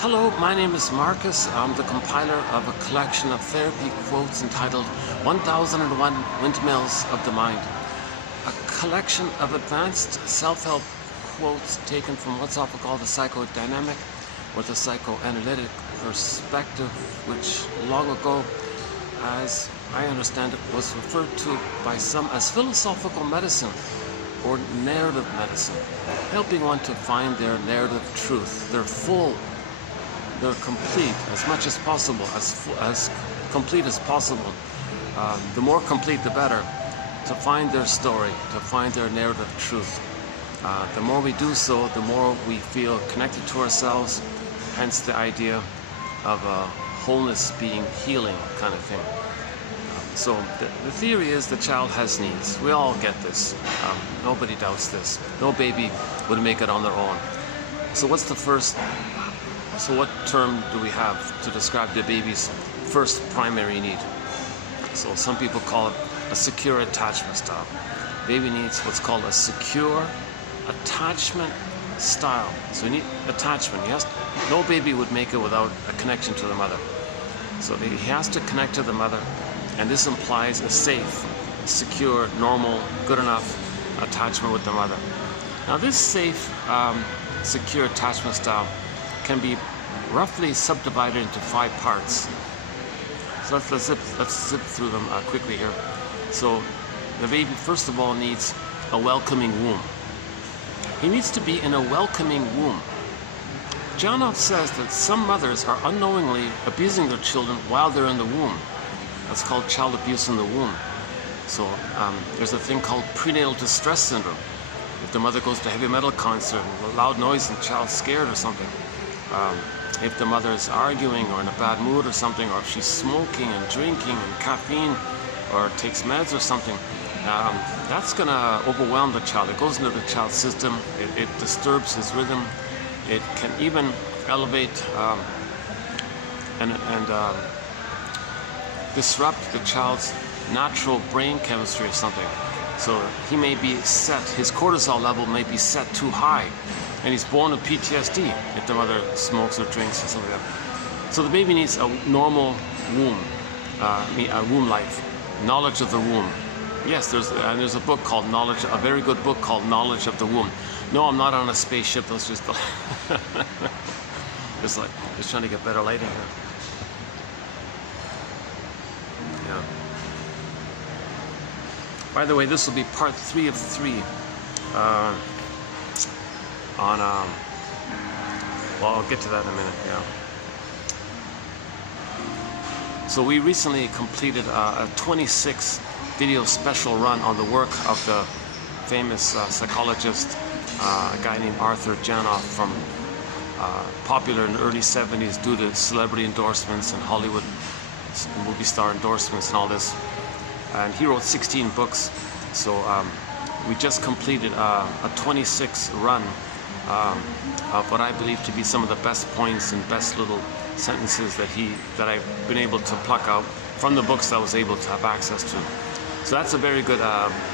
Hello, my name is Marcus. I'm the compiler of a collection of therapy quotes entitled 1001 Windmills of the Mind. A collection of advanced self-help quotes taken from what's often called the psychodynamic or the psychoanalytic perspective, which long ago, as I understand it, was referred to by some as philosophical medicine or narrative medicine, helping one to find their narrative truth, their full, their complete, as much as possible, as complete as possible. The more complete, the better, to find their story, to find their narrative truth. The more we do so, the more we feel connected to ourselves, hence the idea of wholeness being healing kind of thing. So the theory is the child has needs. We all get this. Nobody doubts this. No baby would make it on their own. So what's the first, so what term do we have to describe the baby's first primary need? So some people call it a secure attachment style. Baby needs what's called a secure attachment style. So you need attachment. No baby would make it without a connection to the mother. So he has to connect to the mother, and this implies a safe, secure, normal, good enough attachment with the mother. Now this safe, secure attachment style can be roughly subdivided into 5 parts. So let's zip through them quickly here. So the baby first of all needs a welcoming womb. He needs to be in a welcoming womb. Janoff says that some mothers are unknowingly abusing their children while they're in the womb. That's called child abuse in the womb. So there's a thing called prenatal distress syndrome. If the mother goes to a heavy metal concert, loud noise and the child's scared or something. If the mother is arguing or in a bad mood or something, or if she's smoking and drinking and caffeine or takes meds or something, that's going to overwhelm the child. It goes into the child's system. It disturbs his rhythm. It can even elevate and disrupt the child's natural brain chemistry or something. So he may be set, his cortisol level may be set too high, and he's born with PTSD if the mother smokes or drinks or something like that. So the baby needs a normal womb, a womb life, knowledge of the womb. Yes, there's a book called Knowledge, a very good book called Knowledge of the Womb. No, I'm not on a spaceship. That's just just trying to get better lighting here. Yeah. By the way, this will be part 3 of 3 on well, I'll get to that in a minute. Yeah. So we recently completed a 26 video special run on the work of the famous psychologist, a guy named Arthur Janoff, from popular in the early 70s due to celebrity endorsements and Hollywood movie star endorsements and all this. And he wrote 16 books. So we just completed a 26 run of what I believe to be some of the best points and best little sentences that I've been able to pluck out from the books that I was able to have access to. So that's a very good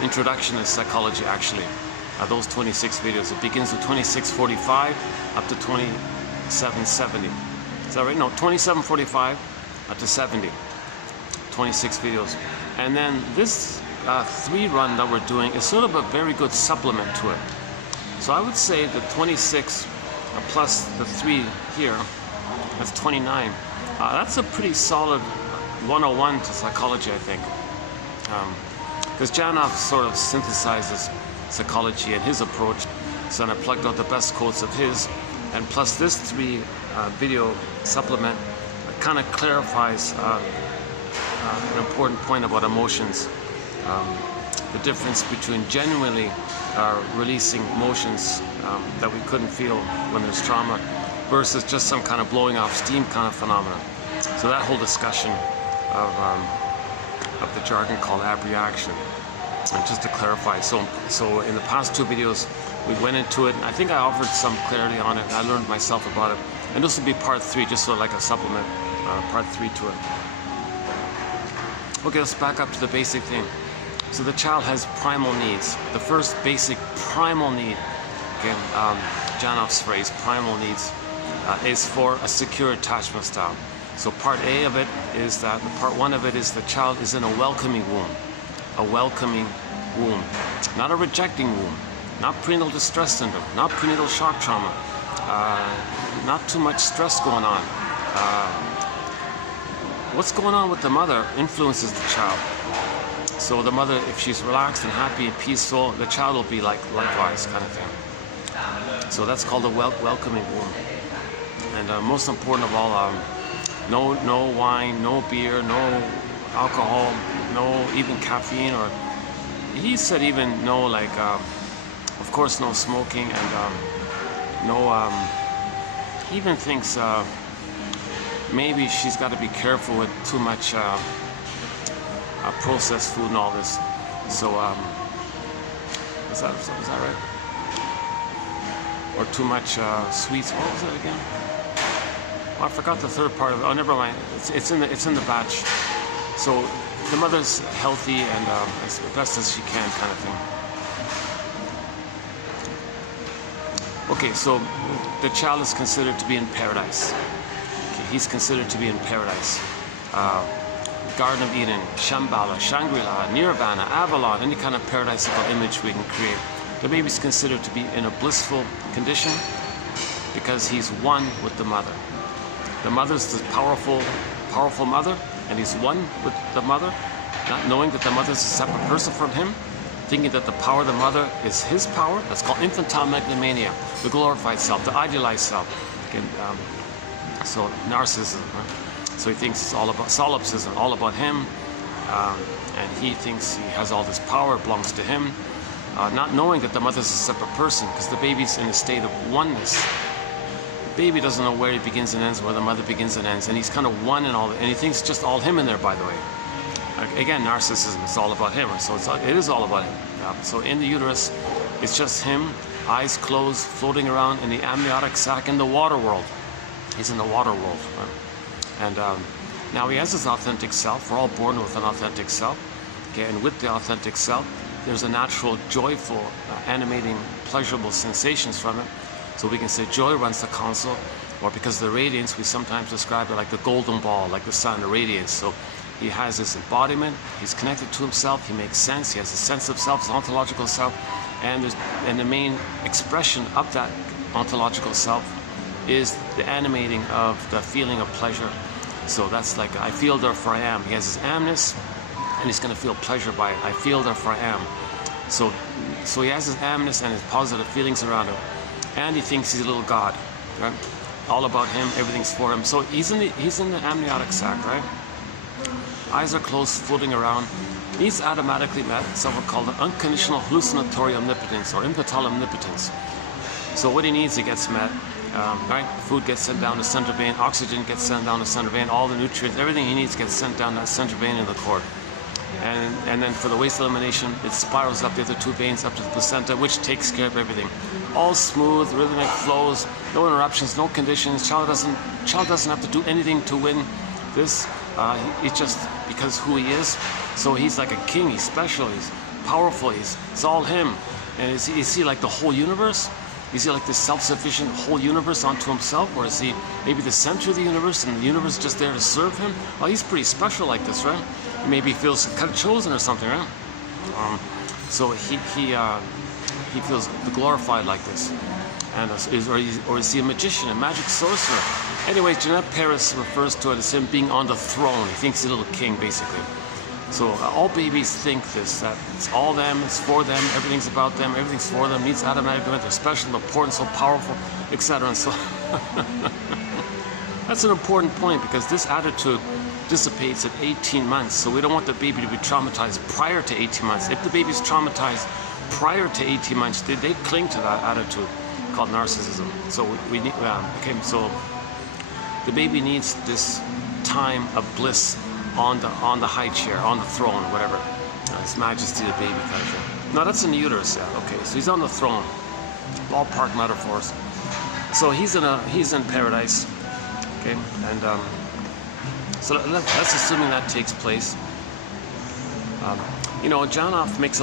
introduction to psychology, actually. Those 26 videos. It begins with 2645 up to 2770. Is that right? No, 2745 up to 70. 26 videos. And then this 3 run that we're doing is sort of a very good supplement to it. So I would say the 26 plus the 3 here, that's 29. That's a pretty solid 101 to psychology, I think. Because Janoff sort of synthesizes psychology and his approach. So then I plugged out the best quotes of his, and plus this 3 video supplement kind of clarifies an important point about emotions. The difference between genuinely releasing emotions that we couldn't feel when there's trauma versus just some kind of blowing off steam kind of phenomenon. So that whole discussion of the jargon called abreaction. And just to clarify, so in the past 2 videos we went into it, and I think I offered some clarity on it, and I learned myself about it. And this will be part 3, just sort of like a supplement, part 3 to it. Okay, let's back up to the basic thing. So the child has primal needs. The first basic primal need, again, Janoff's phrase, primal needs, is for a secure attachment style. So part A of it is that, part one of it is the child is in a welcoming womb. A welcoming womb. Not a rejecting womb. Not prenatal distress syndrome. Not prenatal shock trauma. Not too much stress going on. What's going on with the mother influences the child. So the mother, if she's relaxed and happy and peaceful, the child will be likewise, kind of thing. So that's called a welcoming womb. And most important of all, no wine, no beer, no alcohol, no even caffeine, or he said even no, like, of course, no smoking, and he even thinks maybe she's got to be careful with too much processed food and all this. So is that right? Or too much sweets. What was it again? Oh, I forgot the third part of it. Oh, never mind. It's in the batch. So the mother's healthy and as best as she can, kind of thing. Okay, so the child is considered to be in paradise. Okay, he's considered to be in paradise. Garden of Eden, Shambhala, Shangri-La, Nirvana, Avalon, any kind of paradisical image we can create. The baby's considered to be in a blissful condition because he's one with the mother. The mother's the powerful mother, and he's one with the mother, not knowing that the mother's a separate person from him, thinking that the power of the mother is his power. That's called infantile megalomania, the glorified self, the idealized self. Okay, so narcissism. Right? So he thinks it's all about solipsism, all about him, and he thinks he has all this power, belongs to him, not knowing that the mother's a separate person, because the baby's in a state of oneness. The baby doesn't know where he begins and ends, where the mother begins and ends, and he's kind of one in all, and he thinks it's just all him in there, by the way. Again, narcissism, it's all about him, so it is all about him. So in the uterus, it's just him, eyes closed, floating around in the amniotic sac in the water world. He's in the water world. Right? And now he has his authentic self. We're all born with an authentic self. Okay, and with the authentic self, there's a natural, joyful, animating, pleasurable sensations from it. So we can say joy runs the console, or because of the radiance, we sometimes describe it like the golden ball, like the sun, the radiance. So he has this embodiment, he's connected to himself, he makes sense, he has a sense of self, his ontological self, and the main expression of that ontological self is the animating of the feeling of pleasure. So that's like, I feel, therefore I am. He has his amness, and he's going to feel pleasure by it. I feel, therefore I am. So he has his amness and his positive feelings around him, and he thinks he's a little god, right? All about him, everything's for him. So he's in the amniotic sac, right? Eyes are closed, floating around. He's automatically met something called the unconditional hallucinatory omnipotence, or infantile omnipotence. So what he needs, he gets met. Right? Food gets sent down the central vein, oxygen gets sent down the central vein, all the nutrients, everything he needs gets sent down that central vein in the cord. And then for the waste elimination, it spirals up the other two veins up to the placenta, which takes care of everything. All smooth, rhythmic flows, no interruptions, no conditions. Child doesn't have to do anything to win this. It's just because who he is. So he's like a king, he's special, he's powerful, it's all him. And is he like the whole universe? Is he like this self-sufficient whole universe unto himself? Or is he maybe the center of the universe and the universe just there to serve him? Well, he's pretty special like this, right? Maybe he feels kind of chosen or something, right? So he feels glorified like this. And or is he a magician, a magic sorcerer? Anyway, Jeanette Paris refers to it as him being on the throne. He thinks he's a little king, basically. So all babies think this, that it's all them, it's for them, everything's about them, everything's for them, needs automatic event, they're special, important, so powerful, etc. And so that's an important point, because this attitude dissipates at 18 months. So we don't want the baby to be traumatized prior to 18 months. If the baby's traumatized prior to 18 months, they cling to that attitude called narcissism. So we need, okay, so the baby needs this time of bliss on the high chair, on the throne, whatever. His Majesty the baby kind of thing. No, that's in the uterus, yeah, okay. So he's on the throne. Ballpark metaphors. So he's in paradise, okay, and so that's assuming that takes place. You know, Janoff makes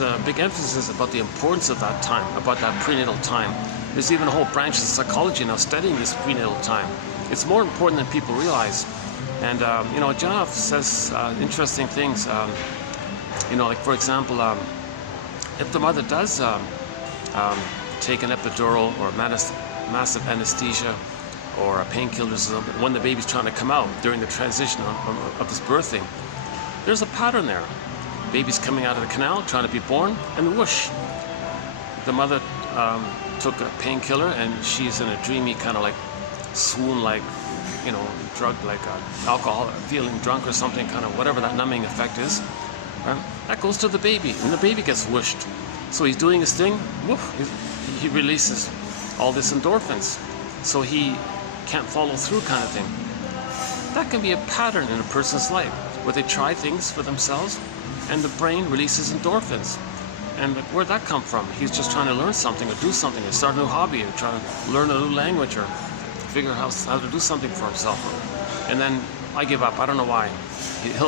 a big emphasis about the importance of that time, about that prenatal time, There's even a whole branch of psychology now studying this prenatal time. It's more important than people realize. And you know, Janoff says interesting things. You know, like for example, if the mother does take an epidural or massive anesthesia or painkillers when the baby's trying to come out during the transition of this birthing, there's a pattern there. Baby's coming out of the canal, trying to be born, and whoosh, the mother took a painkiller and she's in a dreamy kind of like swoon, like, you know, drug, like alcohol, feeling drunk or something, kind of whatever that numbing effect is. That goes to the baby, and the baby gets whooshed. So he's doing his thing, woof, he releases all this endorphins. So he can't follow through, kind of thing. That can be a pattern in a person's life, where they try things for themselves, and the brain releases endorphins. And where'd that come from? He's just trying to learn something, or do something, or start a new hobby, or trying to learn a new language, or figure out how to do something for himself. And then I give up. I don't know why.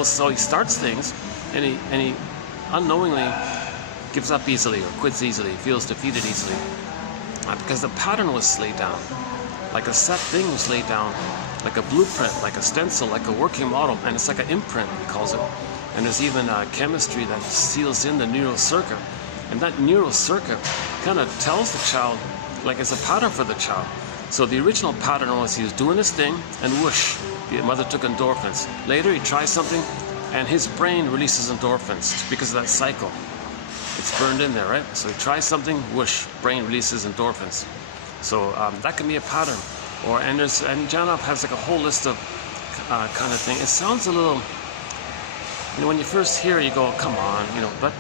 So he starts things, and he unknowingly gives up easily, or quits easily, feels defeated easily, because the pattern was laid down, like a set thing was laid down, like a blueprint, like a stencil, like a working model, and it's like an imprint, he calls it. And there's even chemistry that seals in the neural circuit, and that neural circuit kind of tells the child, like it's a pattern for the child. So the original pattern was he was doing his thing, and whoosh, the mother took endorphins. Later he tries something, and his brain releases endorphins because of that cycle. It's burned in there, right? So he tries something, whoosh, brain releases endorphins. So that can be a pattern. And Janoff has like a whole list of kind of thing. It sounds a little, you know, when you first hear it, you go, come on, you know, but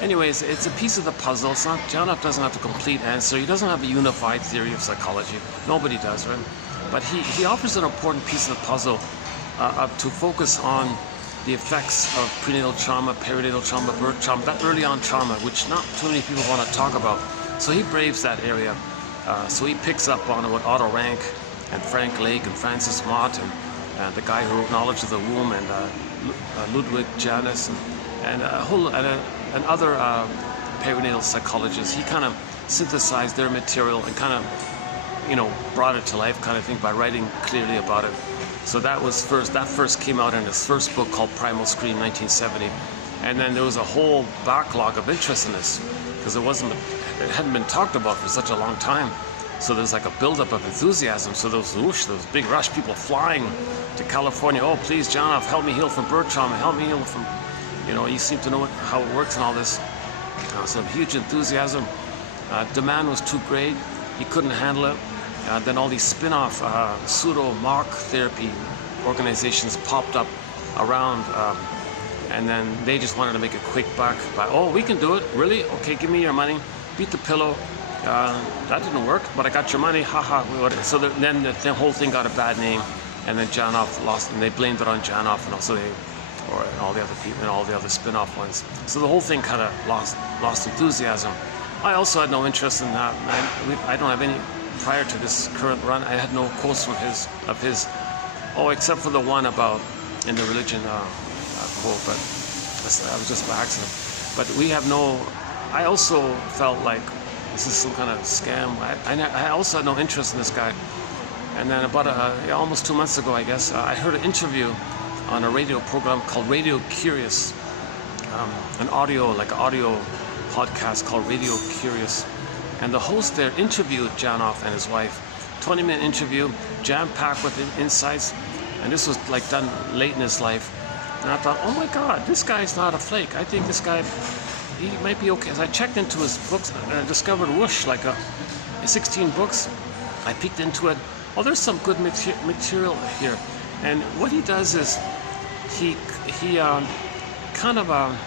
anyways, it's a piece of the puzzle. It's not, Janoff doesn't have a complete answer. He doesn't have a unified theory of psychology. Nobody does, right? But he offers an important piece of the puzzle to focus on the effects of prenatal trauma, perinatal trauma, birth trauma, that early on trauma, which not too many people want to talk about. So he braves that area. So he picks up on what Otto Rank and Frank Lake and Francis Mott and the guy who wrote Knowledge of the Womb, and Ludwig Janus and other perinatal psychologists. He kind of synthesized their material and kind of, you know, brought it to life, kind of thing, by writing clearly about it. So that first came out in his first book called Primal Scream, 1970. And then there was a whole backlog of interest in this, because it hadn't been talked about for such a long time. So there's like a buildup of enthusiasm. So there was big rush, people flying to California. Oh, please, Janoff, help me heal from birth trauma. Help me heal from, you know, you seem to know how it works and all this. So huge enthusiasm. Demand was too great. He couldn't handle it. Then all these spin-off pseudo-mock therapy organizations popped up around, and then they just wanted to make a quick buck by, oh, we can do it, really? Okay, give me your money, beat the pillow. That didn't work, but I got your money, haha. So then the whole thing got a bad name, and then Janoff lost, and they blamed it on Janoff, and also and all the other people, and all the other spin-off ones. So the whole thing kind of lost enthusiasm. I also had no interest in that. I don't have any. Prior to this current run, I had no quotes from his, except for the one about in the religion quote, but that was just by accident. But we have no. I also felt like this is some kind of scam. I also had no interest in this guy. And then about almost 2 months ago, I guess, I heard an interview on a radio program called Radio Curious, an audio podcast called Radio Curious. And the host there interviewed Janoff and his wife. 20-minute interview, jam-packed with insights. And this was like done late in his life. And I thought, oh my God, this guy's not a flake. I think this guy, he might be okay. As I checked into his books and I discovered whoosh, like 16 books. I peeked into it. Oh, there's some good material here. And what he does is he kind of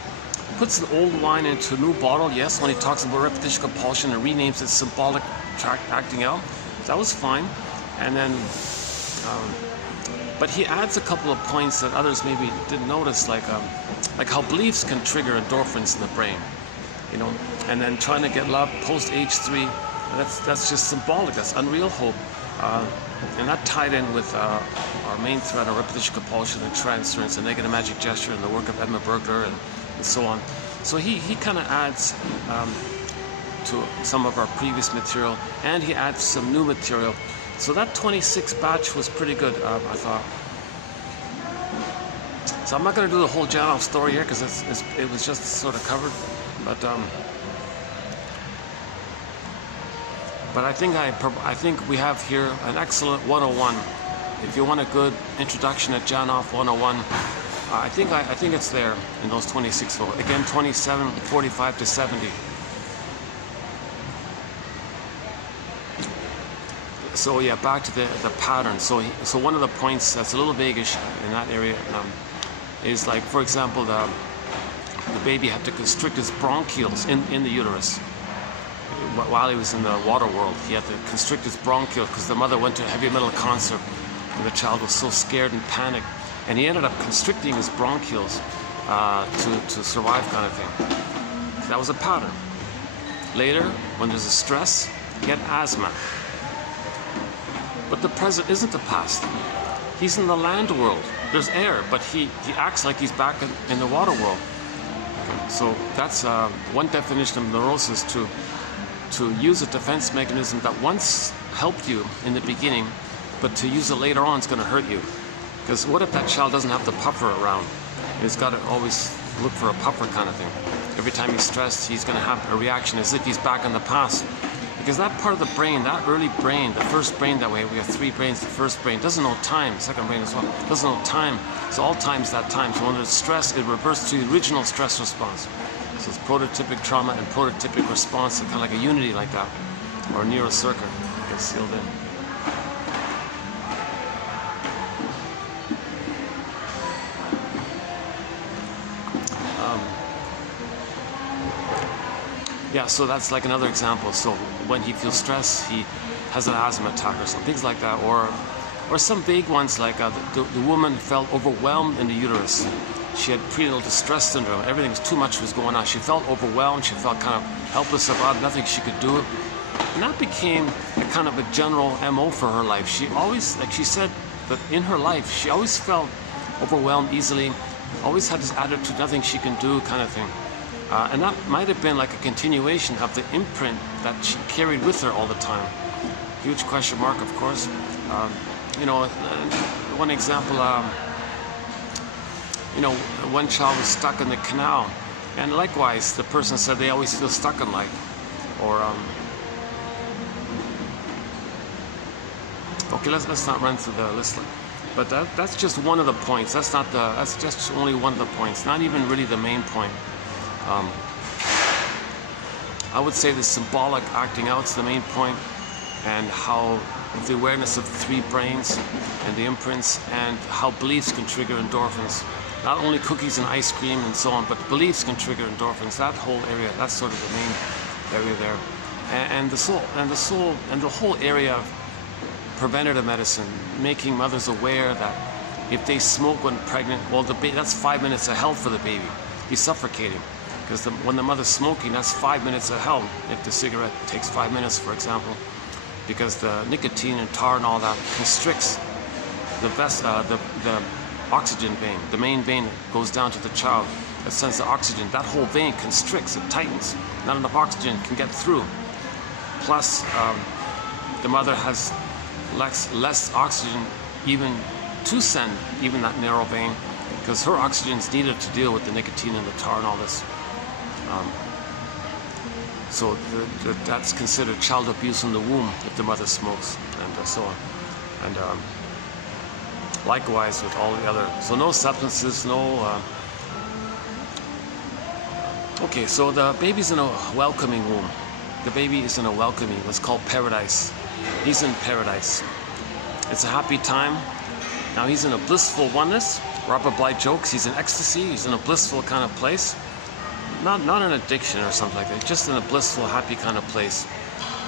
puts an old wine into a new bottle, yes, when he talks about repetition compulsion and renames it symbolic acting out. That was fine. And then, but he adds a couple of points that others maybe didn't notice, like how beliefs can trigger endorphins in the brain, you know, and then trying to get love post age 3, that's just symbolic, that's unreal hope. And that tied in with our main thread of repetition compulsion and transference and negative magic gesture and the work of Edmund Burglar and so on. So he kind of adds to some of our previous material, and he adds some new material. So that 26 batch was pretty good, I thought. So I'm not going to do the whole Janov story here because it was just sort of covered, but I think we have here an excellent 101. If you want a good introduction at Janov 101, I think it's there in those 26 photos. Again, 27, 45 to 70. So yeah, back to the pattern. So one of the points that's a little vaguish in that area is, like, for example, the baby had to constrict his bronchioles in the uterus while he was in the water world. He had to constrict his bronchioles because the mother went to a heavy metal concert and the child was so scared and panicked, and he ended up constricting his bronchioles to survive, kind of thing. So that was a pattern. Later, when there's a stress, he had asthma. But the present isn't the past. He's in the land world. There's air, but he acts like he's back in the water world. So that's one definition of neurosis, to use a defense mechanism that once helped you in the beginning, but to use it later on is going to hurt you. Because what if that child doesn't have the puffer around? He's got to always look for a puffer, kind of thing. Every time he's stressed, he's going to have a reaction as if he's back in the past. Because that part of the brain, that early brain, the first brain that way, we have three brains. The first brain doesn't know time, the second brain as well, doesn't know time. So all time's that time. So when there's stress, it reverts to the original stress response. So it's prototypic trauma and prototypic response, kind of like a unity like that, or a neural circuit gets sealed in. Yeah, so that's like another example. So when he feels stress, he has an asthma attack or some things like that, or some vague ones like the woman felt overwhelmed in the uterus. She had prenatal distress syndrome. Everything was too much was going on. She felt overwhelmed. She felt kind of helpless about nothing she could do. And that became a kind of a general MO for her life. She always, like she said, that in her life, she always felt overwhelmed easily, always had this attitude, nothing she can do, kind of thing. And that might have been like a continuation of the imprint that she carried with her all the time. Huge question mark, of course. One example, one child was stuck in the canal, and likewise, the person said they always feel stuck in life. Or, okay, let's not run through the list. But that's just one of the points. That's just only one of the points. Not even really the main point. I would say the symbolic acting out is the main point, and how the awareness of the three brains and the imprints, and how beliefs can trigger endorphins. Not only cookies and ice cream and so on, but beliefs can trigger endorphins. That whole area, that's sort of the main area there. And the whole area of preventative medicine, making mothers aware that if they smoke when pregnant, well, that's 5 minutes of hell for the baby. He's suffocating. Because when the mother's smoking, that's 5 minutes of hell. If the cigarette takes 5 minutes, for example, because the nicotine and tar and all that constricts the oxygen vein, the main vein that goes down to the child that sends the oxygen. That whole vein constricts, it tightens. Not enough oxygen can get through. Plus, the mother has less oxygen even to send even that narrow vein, because her oxygen is needed to deal with the nicotine and the tar and all this. So that's considered child abuse in the womb if the mother smokes, and so on. And likewise with all the other. So no substances, no. Okay, so the baby's in a welcoming womb. The baby is in a welcoming, what's called paradise. He's in paradise. It's a happy time. Now he's in a blissful oneness. Robert Bly jokes he's in ecstasy. He's in a blissful kind of place. Not an addiction or something like that, just in a blissful, happy kind of place.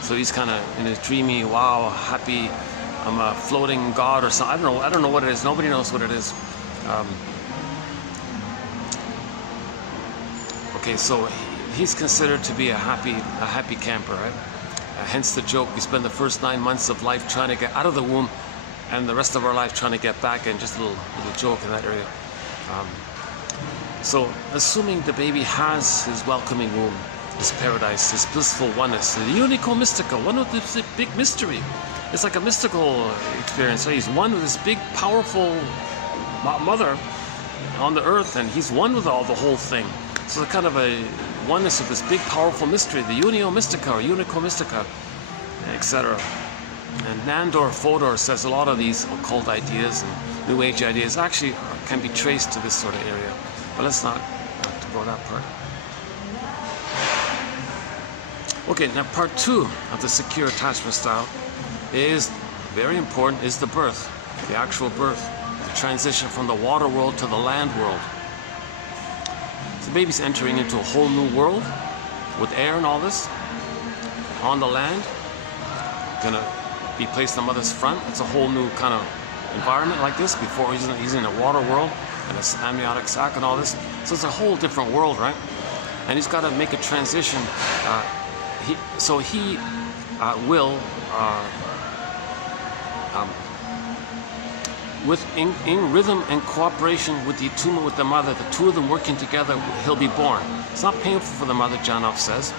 So he's kind of in a dreamy, wow, happy, I'm a floating god or something. I don't know what it is. Nobody knows what it is. Okay, so he's considered to be a happy camper, right? Hence the joke, we spend the first 9 months of life trying to get out of the womb, and the rest of our life trying to get back in. Just a little joke in that area. So, assuming the baby has his welcoming womb, this paradise, this blissful oneness, the unico mystica, one with this big mystery. It's like a mystical experience. So he's one with this big, powerful mother on the earth, and he's one with the whole thing. So kind of a oneness of this big, powerful mystery, the unio mystica or unico mystica, etc. And Nandor Fodor says a lot of these occult ideas and New Age ideas actually can be traced to this sort of area. But let's not go that part. Okay, now part 2 of the secure attachment style is very important, is the birth, the actual birth, the transition from the water world to the land world. So the baby's entering into a whole new world with air and all this. On the land, gonna be placed on mother's front. It's a whole new kind of environment like this. Before he's in a water world and an amniotic sac and all this. So it's a whole different world, right? And he's got to make a transition. He will, in rhythm and cooperation with the attunement with the mother, the two of them working together, he'll be born. It's not painful for the mother, Janov says.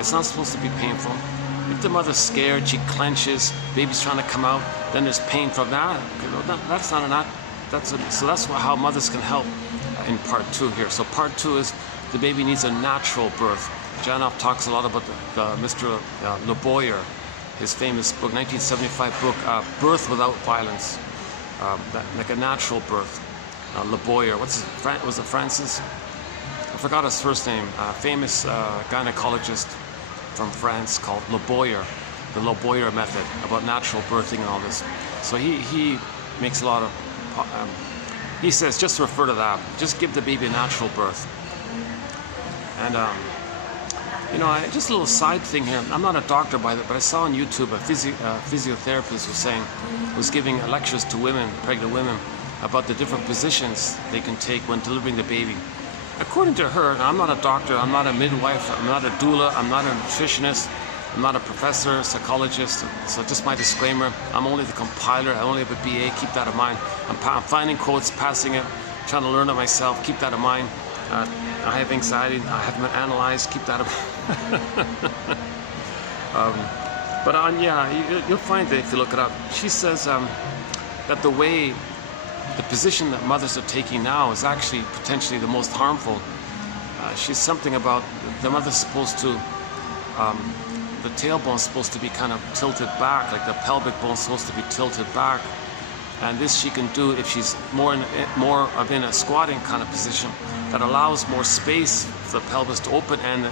It's not supposed to be painful. If the mother's scared, she clenches, baby's trying to come out, then there's pain from that. That's not an so that's how mothers can help in part 2 here. So part 2 is the baby needs a natural birth. Janov talks a lot about the Mr. Le Boyer, his famous book, 1975 book, Birth Without Violence, like a natural birth. Le Boyer, was it Francis? I forgot his first name. Famous gynecologist from France called Le Boyer, the Le Boyer method about natural birthing and all this. So he makes a lot of, he says just refer to that, just give the baby a natural birth. And you know, just a little side thing here. I'm not a doctor by that, but I saw on YouTube a physiotherapist was giving lectures to women, pregnant women, about the different positions they can take when delivering the baby. According to her, and I'm not a doctor, I'm not a midwife, I'm not a doula, I'm not a nutritionist, I'm not a professor, psychologist, so just my disclaimer, I'm only the compiler, I only have a BA, keep that in mind. I'm finding quotes, passing it, trying to learn it myself, keep that in mind. I have anxiety, I haven't been analyzed, keep that in mind. Yeah, you'll find that if you look it up. She says that the position that mothers are taking now is actually potentially the most harmful. She's something about the mother's supposed to, the tailbone's supposed to be kind of tilted back, like the pelvic bone's supposed to be tilted back. And this she can do if she's more in a squatting kind of position that allows more space for the pelvis to open, and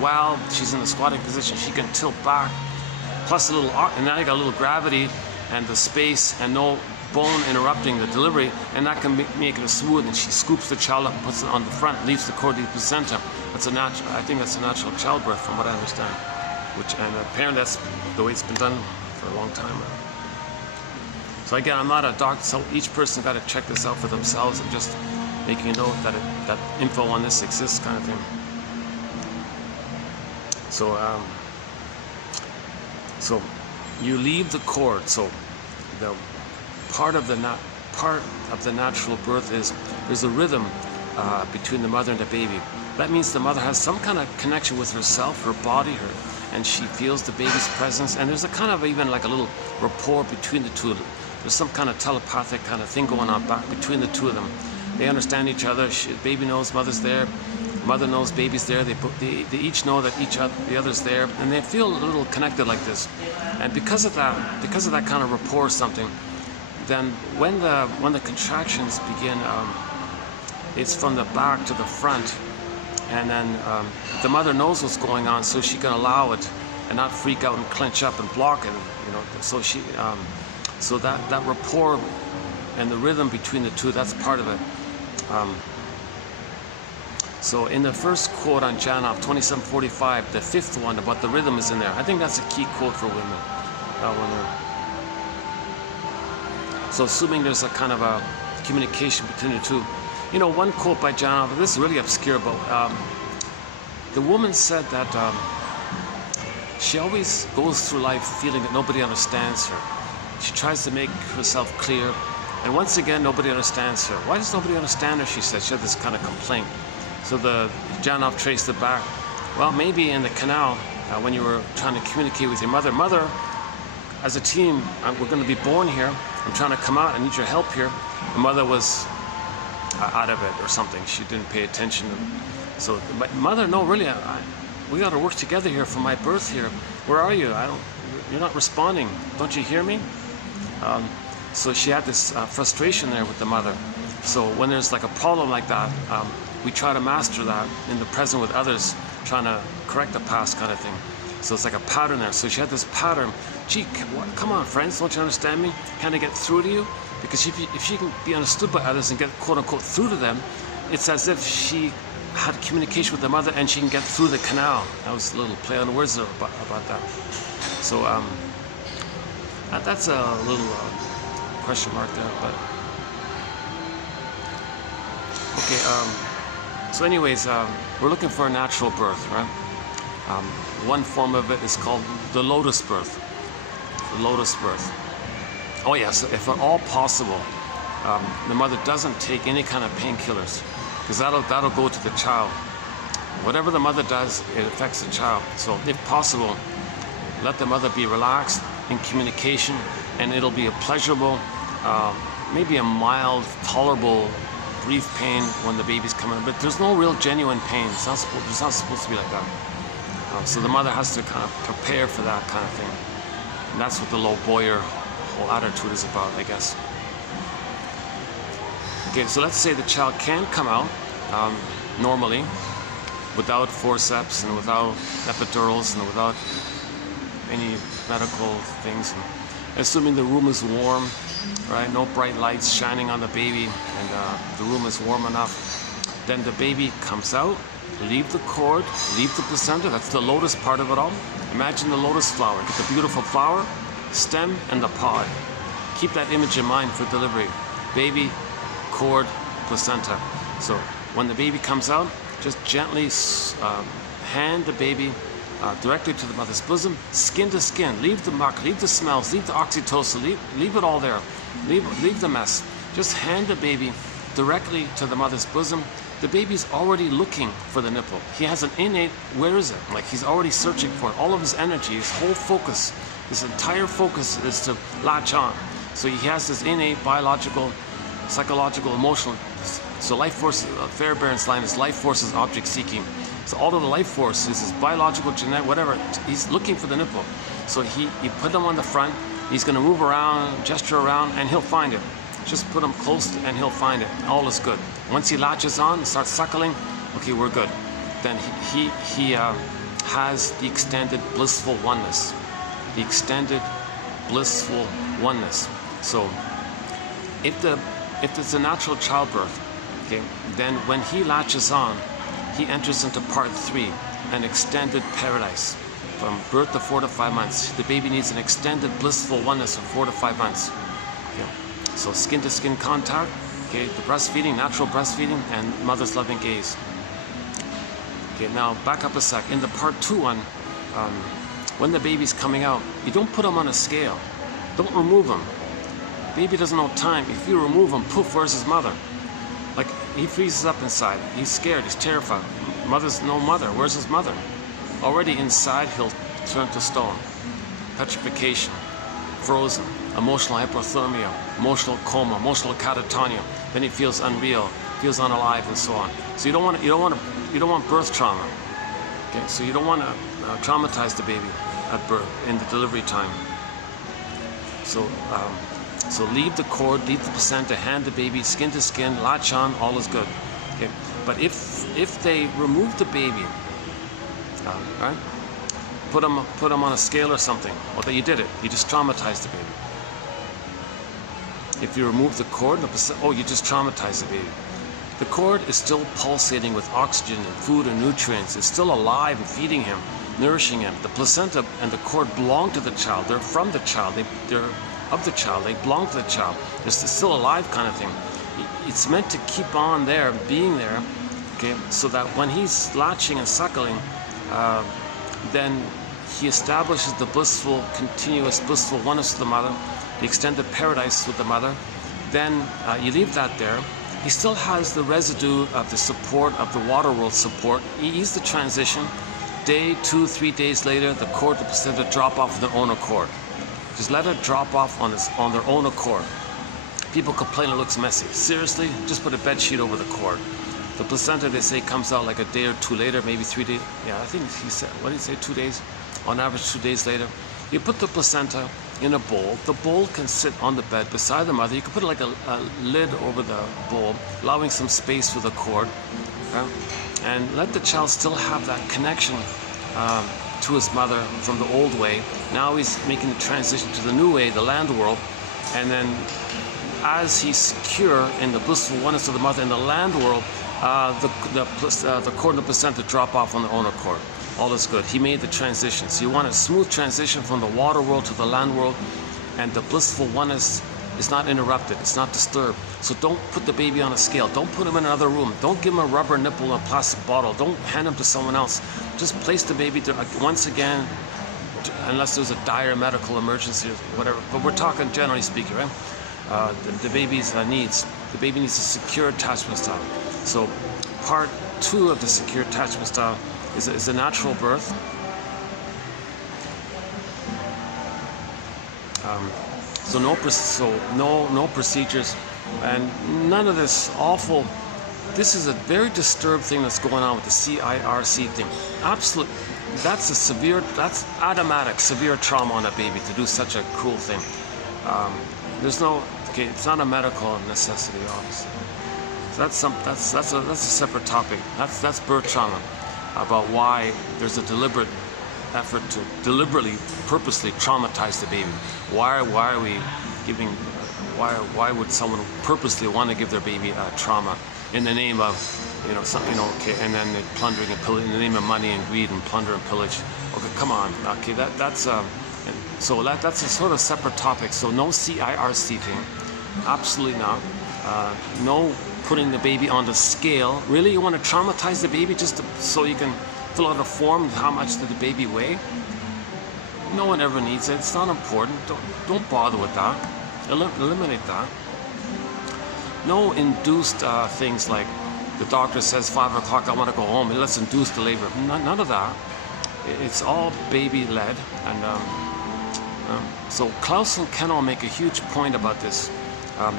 while she's in the squatting position, she can tilt back. Plus a little, and now you got a little gravity and the space and no bone interrupting the delivery, and that can make it smooth. And she scoops the child up and puts it on the front, leaves the cord, the placenta. That's a natural. I think that's a natural childbirth, from what I understand. And apparently that's the way it's been done for a long time. So again, I'm not a doctor, so each person got to check this out for themselves. I'm just making a note that that info on this exists, kind of thing. So you leave the cord. So the part of the natural birth is there's a rhythm between the mother and the baby. That means the mother has some kind of connection with herself, her body, and she feels the baby's presence. And there's a kind of even like a little rapport between the two of them. There's some kind of telepathic kind of thing going on back between the two of them. They understand each other. Baby knows mother's there. Mother knows baby's there. They each know that the other's there, and they feel a little connected like this. And because of that kind of rapport or something, then when the contractions begin, it's from the back to the front, and then the mother knows what's going on, so she can allow it and not freak out and clench up and block it. You know, so she. So that rapport and the rhythm between the two, that's part of it. So in the first quote on Janov, 2745, the fifth one about the rhythm is in there. I think that's a key quote for women. That one there. So assuming there's a kind of a communication between the two. You know, one quote by Janov, this is really obscure, but the woman said that she always goes through life feeling that nobody understands her. She tries to make herself clear, and once again, nobody understands her. Why does nobody understand her, she said. She had this kind of complaint. So the Janov traced it back. Well, maybe in the canal, when you were trying to communicate with your mother, Mother, as a team, we're going to be born here. I'm trying to come out. I need your help here. The mother was out of it or something. She didn't pay attention. So, but Mother, no, really, we got to work together here for my birth here. Where are you? You're not responding. Don't you hear me? So she had this frustration there with the mother. So when there's like a problem like that, we try to master that in the present with others, trying to correct the past kind of thing. So it's like a pattern there. So she had this pattern. Gee, come on, friends, don't you understand me? Can I get through to you? Because if she can be understood by others and get quote unquote through to them, it's as if she had communication with the mother and she can get through the canal. That was a little play on the words there about that. So that's a little question mark there, but okay. So anyways, we're looking for a natural birth, right? One form of it is called the lotus birth. The lotus birth. Oh yes, if at all possible, the mother doesn't take any kind of painkillers, because that'll go to the child. Whatever the mother does, it affects the child. So if possible, let the mother be relaxed in communication, and it'll be a pleasurable, maybe a mild, tolerable, brief pain when the baby's coming, but there's no real genuine pain. It's not supposed to be like that. So the mother has to kind of prepare for that kind of thing. And that's what the low Breuer whole attitude is about, I guess. Okay, so let's say the child can come out normally, without forceps and without epidurals and without any medical things. And assuming the room is warm, right? No bright lights shining on the baby, and the room is warm enough. Then the baby comes out, leave the cord, leave the placenta. That's the lotus part of it all. Imagine the lotus flower. Get the beautiful flower, stem, and the pod. Keep that image in mind for delivery. Baby, cord, placenta. So when the baby comes out, just gently hand the baby directly to the mother's bosom, skin to skin. Leave the muck, leave the smells, leave the oxytocin, leave it all there. Leave the mess. Just hand the baby directly to the mother's bosom. The baby's already looking for the nipple. He has an innate, where is it? Like he's already searching for it. All of his energy, his whole focus, his entire focus is to latch on. So he has this innate biological, psychological, emotional. So life force, Fairbairn's line is life force is object seeking. So all of the life force is his biological, genetic, whatever. He's looking for the nipple. So you put him on the front. He's going to move around, gesture around, and he'll find it. Just put him close and he'll find it. All is good. Once he latches on and starts suckling, okay, we're good. Then he has the extended blissful oneness. The extended blissful oneness. So if it's a natural childbirth, okay, then when he latches on, he enters into part 3, an extended paradise. From birth to 4 to 5 months. The baby needs an extended blissful oneness from 4 to 5 months. Okay. So skin to skin contact, okay, the breastfeeding, natural breastfeeding, and mother's loving gaze. Okay, now back up a sec. In the part 2 one, when the baby's coming out, you don't put him on a scale. Don't remove him. Baby doesn't know time. If you remove him, poof, where's his mother? Like, he freezes up inside. He's scared, he's terrified. Mother's no mother. Where's his mother? Already inside, he'll turn to stone. Petrification, frozen, emotional hypothermia, emotional coma, emotional catatonia. Then he feels unreal, feels unalive, and so on. So you don't want birth trauma. Okay, so you don't want to traumatize the baby at birth in the delivery time. So leave the cord, leave the placenta, hand the baby, skin to skin, latch on, all is good. Okay, but if they remove the baby, right? Put them on a scale or something. Well, that you did it. You just traumatized the baby. If you remove the cord, you just traumatized the baby. The cord is still pulsating with oxygen and food and nutrients. It's still alive and feeding him, nourishing him. The placenta and the cord belong to the child. They're from the child. They're of the child. They belong to the child. They're still alive kind of thing. It's meant to keep on there, being there, okay, so that when he's latching and suckling, then he establishes the blissful, continuous, blissful oneness of the mother, the extended paradise with the mother. Then you leave that there. He still has the residue of the support of the water world support. He eased the transition. day, 2, 3 days later, the cord, the placenta drop off of their own accord. Just let it drop off on their own accord. People complain it looks messy. Seriously, just put a bed sheet over the cord. The placenta, they say, comes out like a day or 2 later, maybe 3 days. Yeah, I think he said, what did he say, 2 days? On average, 2 days later. You put the placenta in a bowl. The bowl can sit on the bed beside the mother. You can put like a lid over the bowl, allowing some space for the cord. Okay? And let the child still have that connection to his mother from the old way. Now he's making the transition to the new way, the land world. And then as he's secure in the blissful oneness of the mother in the land world, the cord and the placenta drop off on their own accord. All is good. He made the transition. So you want a smooth transition from the water world to the land world, and the blissful oneness is not interrupted. It's not disturbed. So don't put the baby on a scale. Don't put him in another room. Don't give him a rubber nipple in a plastic bottle. Don't hand him to someone else. Just place the baby there once again, unless there's a dire medical emergency or whatever. But we're talking generally speaking, right? The baby's needs. The baby needs a secure attachment style. So part 2 of the secure attachment style is a natural birth. So no procedures, and none of this awful. This is a very disturbed thing that's going on with the CIRC thing. Absolute. That's automatic severe trauma on a baby to do such a cruel thing. There's no. Okay, it's not a medical necessity, obviously. So that's a separate topic. That's birth trauma, about why there's a deliberate effort to deliberately, purposely traumatize the baby. Why are we giving? Why would someone purposely want to give their baby trauma in the name of, okay, and then they're plundering and pillaging in the name of money and greed and plunder and pillage. Okay, come on. Okay, that's a sort of separate topic. So no CIRC thing, absolutely not. No putting the baby on the scale. Really, you want to traumatize the baby so you can fill out a form of how much did the baby weigh? No one ever needs it. It's not important. Don't bother with that. Eliminate that. No induced things like the doctor says 5 o'clock I want to go home. Let's induce the labor. None of that. It's all baby-led. And so Klaus and Kennel make a huge point about this.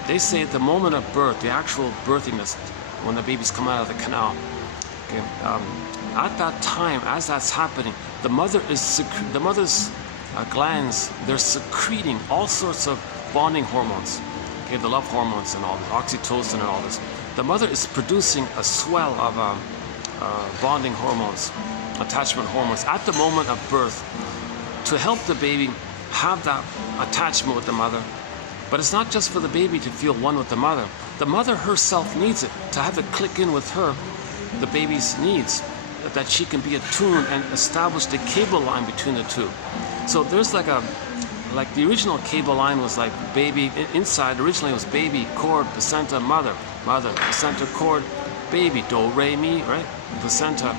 They say at the moment of birth, the actual birthing, when the babies come out of the canal, okay, at that time, as that's happening, the mother's glands, they're secreting all sorts of bonding hormones, okay, the love hormones and all this, oxytocin and all this. The mother is producing a swell of bonding hormones, attachment hormones at the moment of birth to help the baby have that attachment with the mother. But it's not just for the baby to feel one with the mother. The mother herself needs it, to have it click in with her, the baby's needs, that she can be attuned and establish the cable line between the two. So there's like the original cable line was like baby, inside originally it was baby, cord, placenta, mother, placenta, cord, baby, do, re, mi, right? Placenta,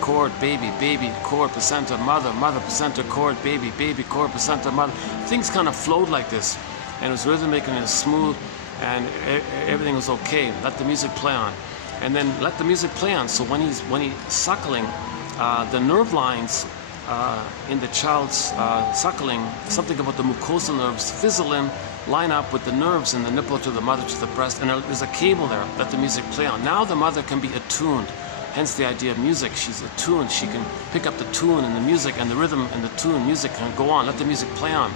cord, baby, cord, placenta, mother, placenta, cord, baby, cord, placenta, mother. Things kind of flowed like this, and it was rhythmic and it was smooth, and everything was okay. Let the music play on, and then let the music play on. So when he's suckling, the nerve lines in the child's suckling, something about the mucosal nerves fizzle in, line up with the nerves in the nipple to the mother to the breast, and there's a cable there. Let the music play on. Now the mother can be attuned. Hence the idea of music. She's attuned. She can pick up the tune and the music and the rhythm and the tune. Music can go on. Let the music play on.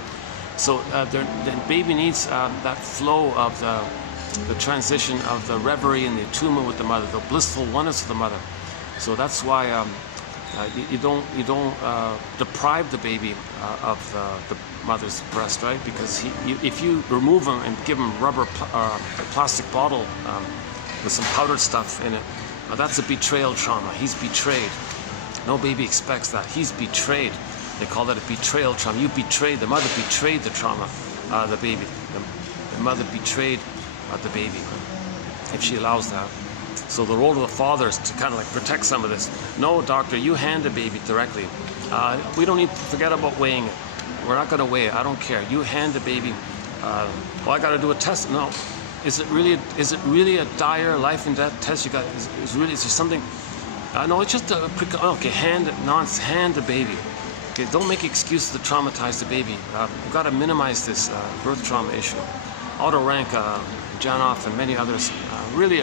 So the baby needs that flow of the transition of the reverie and the attunement with the mother, the blissful oneness of the mother. So that's why you don't deprive the baby of the mother's breast, right? Because if you remove him and give him rubber plastic bottle with some powdered stuff in it, that's a betrayal trauma. He's betrayed. No baby expects that. He's betrayed. They call that a betrayal trauma. You betrayed. The mother betrayed the trauma, the baby. The mother betrayed the baby, if she allows that. So the role of the father is to kind of like protect some of this. No, doctor, you hand the baby directly. We don't need to forget about weighing it. We're not going to weigh it. I don't care. You hand the baby. Well, I got to do a test. No. Is it really a dire life and death test? Is there something? No, it's just okay. Hand the baby. Okay, don't make excuses to traumatize the baby. We've got to minimize this birth trauma issue. Otto Rank, Janoff, and many others really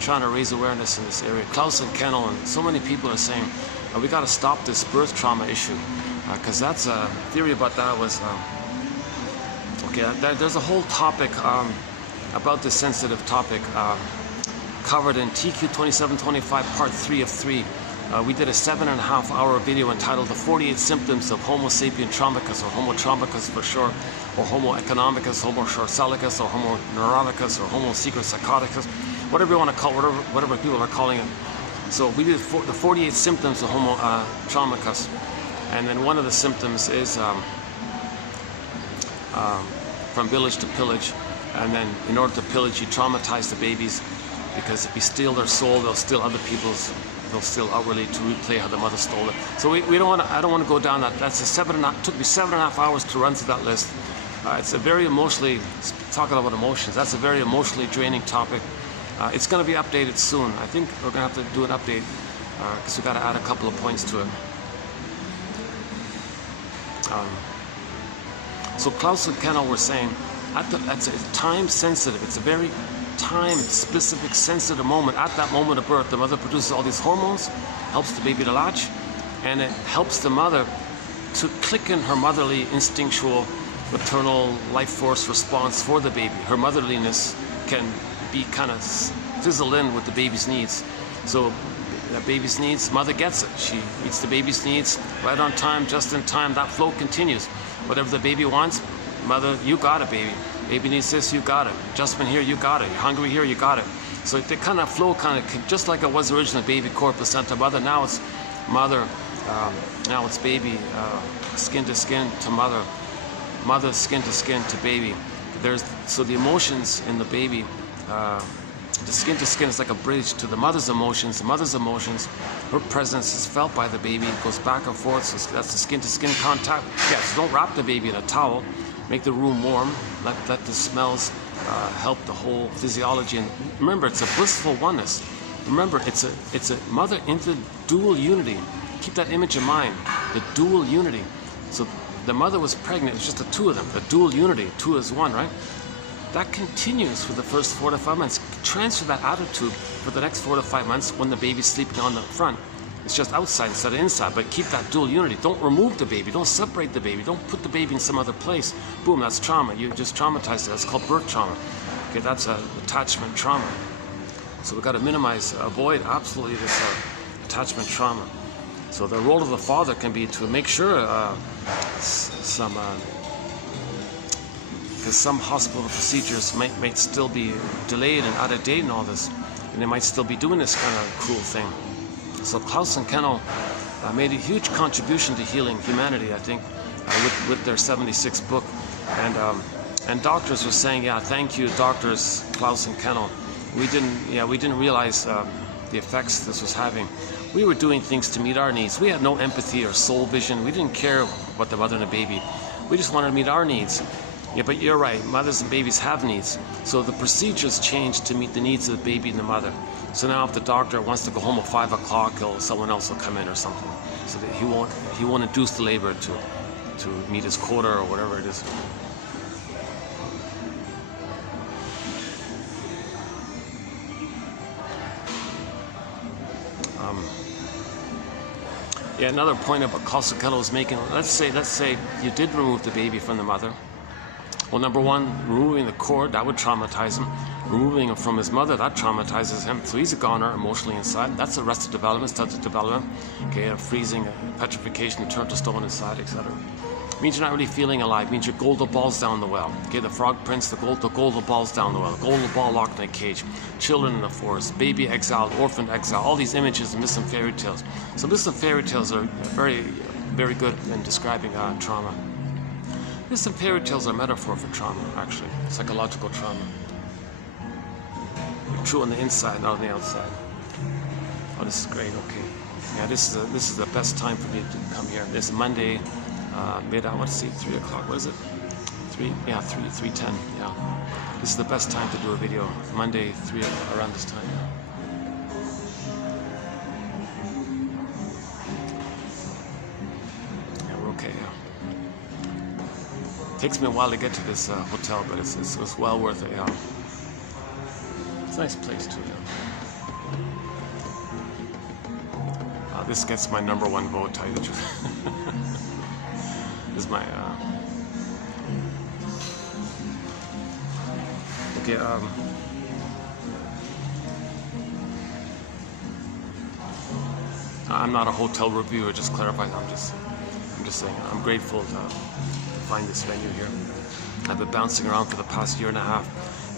trying to raise awareness in this area. Klaus and Kennel and so many people are saying we got to stop this birth trauma issue, because that's a theory about that was okay. There's a whole topic about this sensitive topic covered in TQ 2725 Part 3 of 3. We did a 7.5-hour video entitled The 48 Symptoms of Homo sapien traumicus, or Homo traumicus for short, or Homo economicus, Homo short-sellicus, or Homo neuroticus, or Homo secret psychoticus, whatever you want to call it, whatever people are calling it. So we did the 48 symptoms of Homo traumicus, and then one of the symptoms is from village to pillage, and then in order to pillage, you traumatize the babies, because if you steal their soul, they'll steal other people's. They'll steal outwardly to replay how the mother stole it. So we don't want to. I don't want to go down that. That's took me 7.5 hours to run through that list. It's a very emotionally, talking about emotions, that's a very emotionally draining topic. It's going to be updated soon. I think we're going to have to do an update because we've got to add a couple of points to it. So Klaus and Kennel were saying, it's time sensitive. It's a very time-specific, sensitive moment. At that moment of birth, the mother produces all these hormones, helps the baby to latch, and it helps the mother to click in her motherly, instinctual, maternal life force response for the baby. Her motherliness can be kind of fizzled in with the baby's needs. So the baby's needs, mother gets it. She meets the baby's needs right on time, just in time. That flow continues. Whatever the baby wants, mother, you got it, baby. Baby needs this, you got it. Adjustment here, you got it. You're hungry here, you got it. So they kind of flow, just like it was originally, baby core placenta mother. Now it's mother. Now it's baby, skin to skin to mother. Mother skin to skin to baby. So the emotions in the baby, the skin to skin is like a bridge to the mother's emotions. The mother's emotions, her presence is felt by the baby. It goes back and forth. So that's the skin to skin contact. Yeah, so don't wrap the baby in a towel. Make the room warm. Let the smells help the whole physiology. And remember, it's a blissful oneness. Remember, it's a mother infant dual unity. Keep that image in mind. The dual unity. So the mother was pregnant. It's just the two of them. The dual unity. Two is one, right? That continues for the first 4 to 5 months. Transfer that attitude for the next 4 to 5 months when the baby's sleeping on the front. It's just outside instead of inside, but keep that dual unity. Don't remove the baby. Don't separate the baby. Don't put the baby in some other place. Boom, that's trauma. You just traumatized it. That's called birth trauma. Okay, that's attachment trauma. So we've got to minimize, avoid absolutely this attachment trauma. So the role of the father can be to make sure because some hospital procedures might still be delayed and out of date and all this, and they might still be doing this kind of cruel thing. So Klaus and Kennel made a huge contribution to healing humanity, I think, with their 76 book. And doctors were saying, yeah, thank you, doctors Klaus and Kennel. We didn't realize the effects this was having. We were doing things to meet our needs. We had no empathy or soul vision. We didn't care about the mother and the baby. We just wanted to meet our needs. Yeah, but you're right, mothers and babies have needs. So the procedures changed to meet the needs of the baby and the mother. So now if the doctor wants to go home at 5 o'clock, someone else will come in or something. So that he won't induce the labor to meet his quota or whatever it is. Yeah, another point about Klaus and Kennel was making, let's say you did remove the baby from the mother. Well, number one, removing the cord, that would traumatize him. Removing him from his mother, that traumatizes him. So he's a goner emotionally inside. That's arrested development, starts development. Okay, freezing, petrification, turn to stone inside, etc. Means you're not really feeling alive. Means your golden ball's down the well. Okay, the frog prince, the golden ball's down the well. The golden ball locked in a cage. Children in the forest. Baby exiled, orphaned exile. All these images of myths and fairy tales. So myths and fairy tales are very, very good in describing trauma. Myths and fairy tales are a metaphor for trauma, actually. Psychological trauma. True on the inside, not on the outside. Oh, this is great. Okay. Yeah, this is the best time for me to come here. This is Monday. Let's see, 3 o'clock, what is it? 3:10, yeah. This is the best time to do a video, Monday, around this time. Takes me a while to get to this hotel, but it's well worth it. Yeah. It's a nice place too. Yeah. This gets my #1 vote. Tell you the truth. This is my. Okay. I'm not a hotel reviewer. Just clarify. I'm just saying. I'm grateful to find this venue here. I've been bouncing around for the past year and a half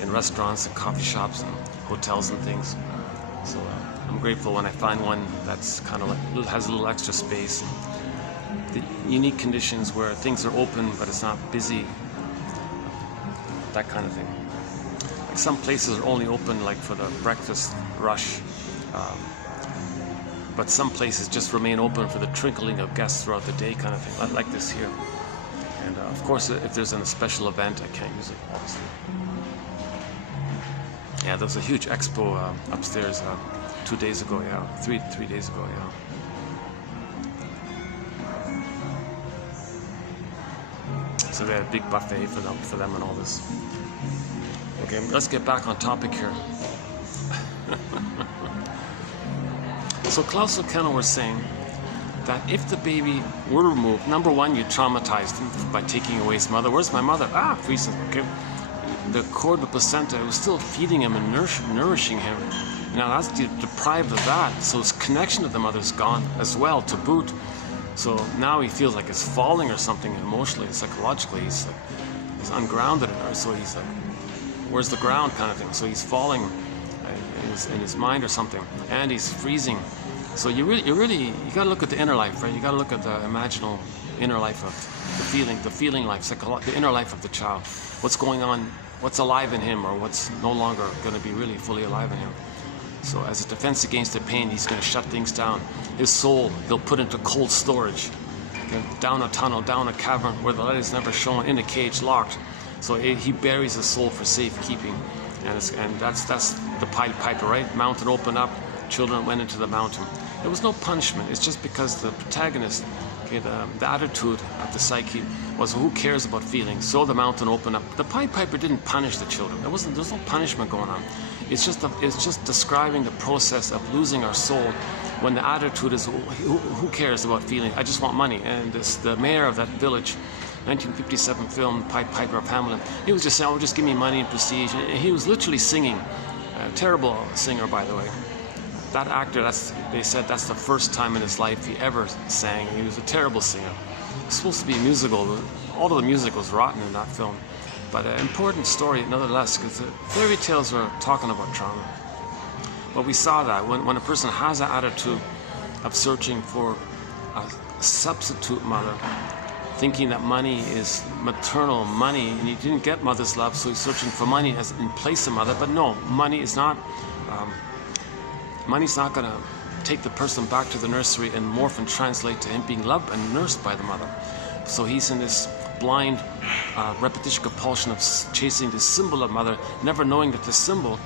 in restaurants and coffee shops and hotels and things. So I'm grateful when I find one that's kind of like has a little extra space. The unique conditions where things are open but it's not busy. That kind of thing. Like some places are only open like for the breakfast rush. But some places just remain open for the trickling of guests throughout the day kind of thing, like this here. And of course, if there's a special event, I can't use it, obviously. Yeah, there was a huge expo upstairs 2 days ago, yeah, three days ago, yeah. So they had a big buffet for them and all this. Okay, let's get back on topic here. So Klaus and Kennel were saying that if the baby were removed, #1, you traumatized him by taking away his mother. Where's my mother? Freezing. Okay. The cord, the placenta, it was still feeding him and nourishing him. Now that's deprived of that, so his connection to the mother is gone as well, to boot. So now he feels like he's falling or something emotionally, psychologically. He's ungrounded, or so he's like, where's the ground kind of thing. So he's falling in his mind or something, and he's freezing. So you got to look at the inner life, right? You got to look at the imaginal inner life of the feeling life, the inner life of the child. What's going on? What's alive in him, or what's no longer going to be really fully alive in him? So as a defense against the pain, he's going to shut things down. His soul, he'll put into cold storage, down a tunnel, down a cavern where the light is never shown, in a cage, locked. So he buries his soul for safekeeping, and that's the Pied Piper, right? Mountain opened up, children went into the mountain. There was no punishment. It's just because the protagonist, okay, the attitude of the psyche was, who cares about feelings? So the mountain opened up. The Pied Piper didn't punish the children. There's no punishment going on. It's just describing the process of losing our soul, when the attitude is, who cares about feelings? I just want money. And the mayor of that village, 1957 film, Pied Piper of Hamelin, he was just saying, oh, just give me money and prestige. And he was literally singing. A terrible singer, by the way. That actor, they said that's the first time in his life he ever sang. He was a terrible singer. It's supposed to be a musical. All of the music was rotten in that film. But an important story, nonetheless, because fairy tales are talking about trauma. But we saw that when a person has an attitude of searching for a substitute mother, thinking that money is maternal money, and he didn't get mother's love, so he's searching for money as in place of mother. But no, money is not. Money's not going to take the person back to the nursery and morph and translate to him being loved and nursed by the mother. So he's in this blind repetition compulsion of chasing the symbol of mother, never knowing that the symbol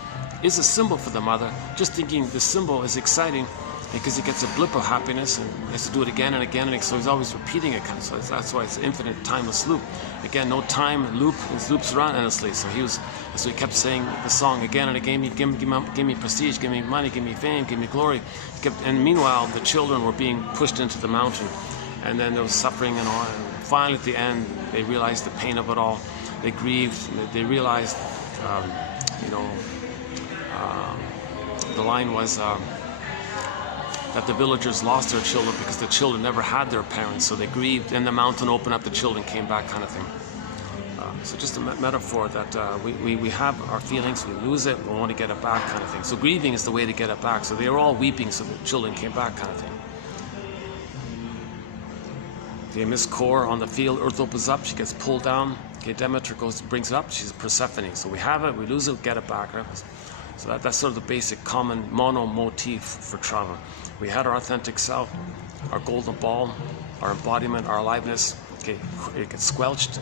is a symbol for the mother, just thinking the symbol is exciting because he gets a blip of happiness and he has to do it again and again, and so he's always repeating it. So that's why it's an infinite timeless loop. Again, no time loop, it loops around endlessly. So he kept saying the song again and again, give me prestige, give me money, give me fame, give me glory. And meanwhile, the children were being pushed into the mountain, and then there was suffering and all. And finally, at the end, they realized the pain of it all. They grieved. They realized, the line was that the villagers lost their children because the children never had their parents, so they grieved, and the mountain opened up, the children came back, kind of thing. So just a metaphor that we have our feelings, we lose it, we want to get it back, kind of thing. So grieving is the way to get it back. So they were all weeping, so the children came back, kind of thing. Okay, Miss Core on the field, Earth opens up, she gets pulled down. Okay, Demeter brings it up, she's Persephone. So we have it, we lose it, we get it back, right? So that's sort of the basic common motif for trauma. We had our authentic self, our golden ball, our embodiment, our aliveness. Okay, it gets squelched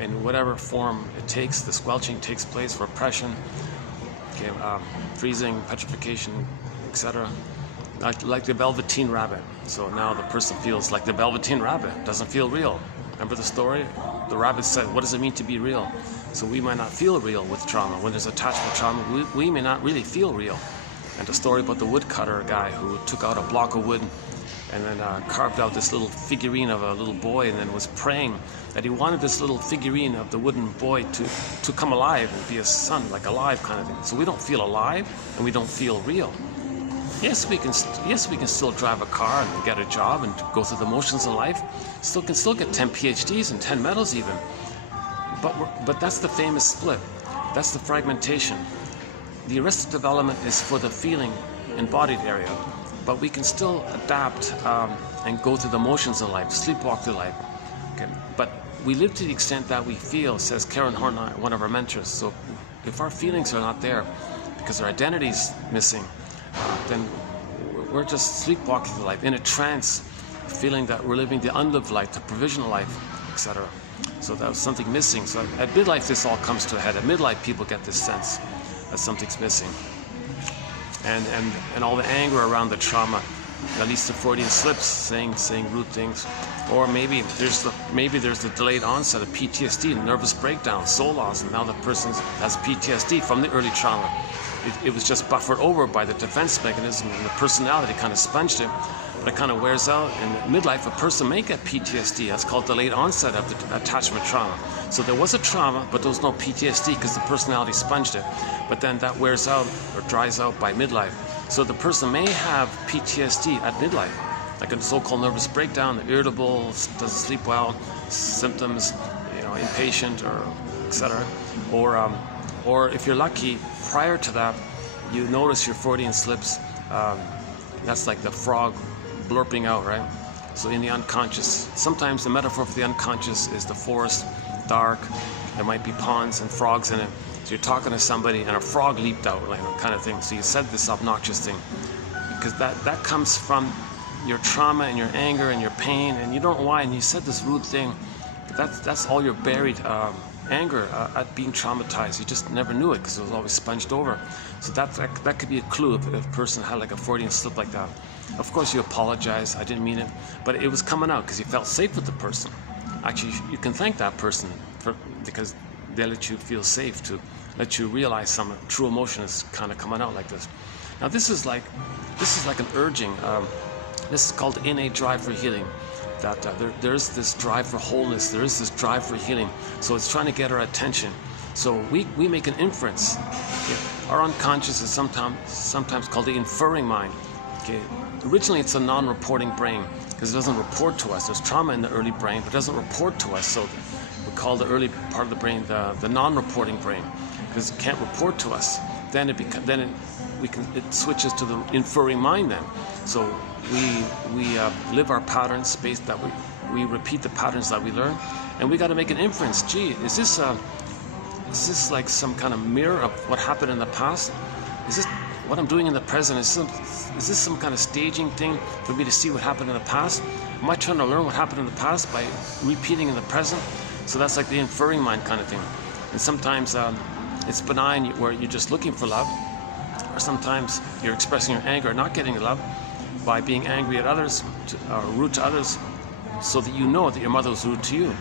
in whatever form it takes. The squelching takes place, repression, okay, freezing, petrification, etc. Like the Velveteen Rabbit. So now the person feels like the Velveteen Rabbit. Doesn't feel real. Remember the story? the rabbit said, what does it mean to be real? So we might not feel real with trauma. When there's attachment trauma, we may not really feel real. And the story about the woodcutter guy who took out a block of wood and then carved out this little figurine of a little boy, and then was praying that he wanted this little figurine of the wooden boy to come alive and be his son, like alive kind of thing. So we don't feel alive and we don't feel real. Yes, we can still drive a car and get a job and go through the motions of life. Can still get 10 PhDs and 10 medals even. But that's the famous split. That's the fragmentation. The arrested development is for the feeling embodied area, but we can still adapt and go through the motions of life, sleepwalk through life. Okay. But we live to the extent that we feel, says Karen Horney, one of our mentors. So if our feelings are not there because our identity is missing, then we're just sleepwalking through life in a trance, feeling that we're living the unlived life, the provisional life, etc. So that was something missing. So at midlife, this all comes to a head. At midlife, people get this sense that something's missing. And all the anger around the trauma, at least the Freudian slips, saying rude things, or maybe there's the delayed onset of PTSD, nervous breakdown, soul loss, and now the person has PTSD from the early trauma. It was just buffered over by the defense mechanism, and the personality kind of sponged it, but it kind of wears out. In midlife, a person may get PTSD. That's called delayed onset of the attachment trauma. So there was a trauma, but there was no PTSD because the personality sponged it. But then that wears out or dries out by midlife. So the person may have PTSD at midlife, like a so-called nervous breakdown, irritable, doesn't sleep well, symptoms, impatient, or etc. Or if you're lucky, prior to that, you notice your Freudian slips. That's like the frog blurping out, right? So in the unconscious, sometimes the metaphor for the unconscious is the forest, dark. There might be ponds and frogs in it. So you're talking to somebody and a frog leaped out, like kind of thing. So you said this obnoxious thing because that comes from your trauma and your anger and your pain, and you don't know why. And you said this rude thing. That's all your buried anger at being traumatized. You just never knew it because it was always sponged over. So that could be a clue if a person had like a Freudian slip like that. Of course you apologize, I didn't mean it, but it was coming out because you felt safe with the person. Actually, you can thank that person because they let you feel safe, to let you realize some true emotion is kind of coming out like this. Now this is like an urging. This is called innate drive for healing. That there's this drive for wholeness, there is this drive for healing. So it's trying to get our attention. So we make an inference. Okay? Our unconscious is sometimes called the inferring mind. Okay? Originally it's a non-reporting brain because it doesn't report to us. There's trauma in the early brain, but it doesn't report to us. So we call the early part of the brain the non-reporting brain because it can't report to us. Then it switches to the inferring mind then. So we live our patterns based that we repeat the patterns that we learn, and we got to make an inference. Gee, is this like some kind of mirror of what happened in the past? Is this what I'm doing in the present? Is this some kind of staging thing for me to see what happened in the past? Am I trying to learn what happened in the past by repeating in the present? So that's like the inferring mind kind of thing. And sometimes it's benign where you're just looking for love, or sometimes you're expressing your anger, not getting love, by being angry at others or rude to others, so that you know that your mother was rude to you.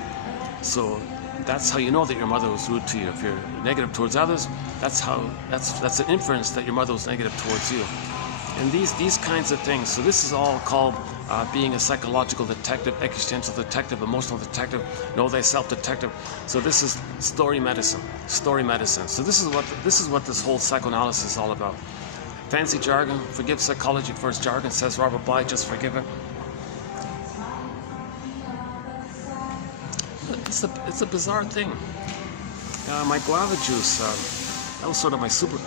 So that's how you know that your mother was rude to you. If you're negative towards others, that's an inference that your mother was negative towards you. And these kinds of things. So this is all called being a psychological detective, existential detective, emotional detective, know thyself detective. So this is story medicine. So this is what this whole psychoanalysis is all about. Fancy jargon, forgive psychology for its jargon, says Robert Bly, just forgive it. It's a bizarre thing. My guava juice, that was sort of my super,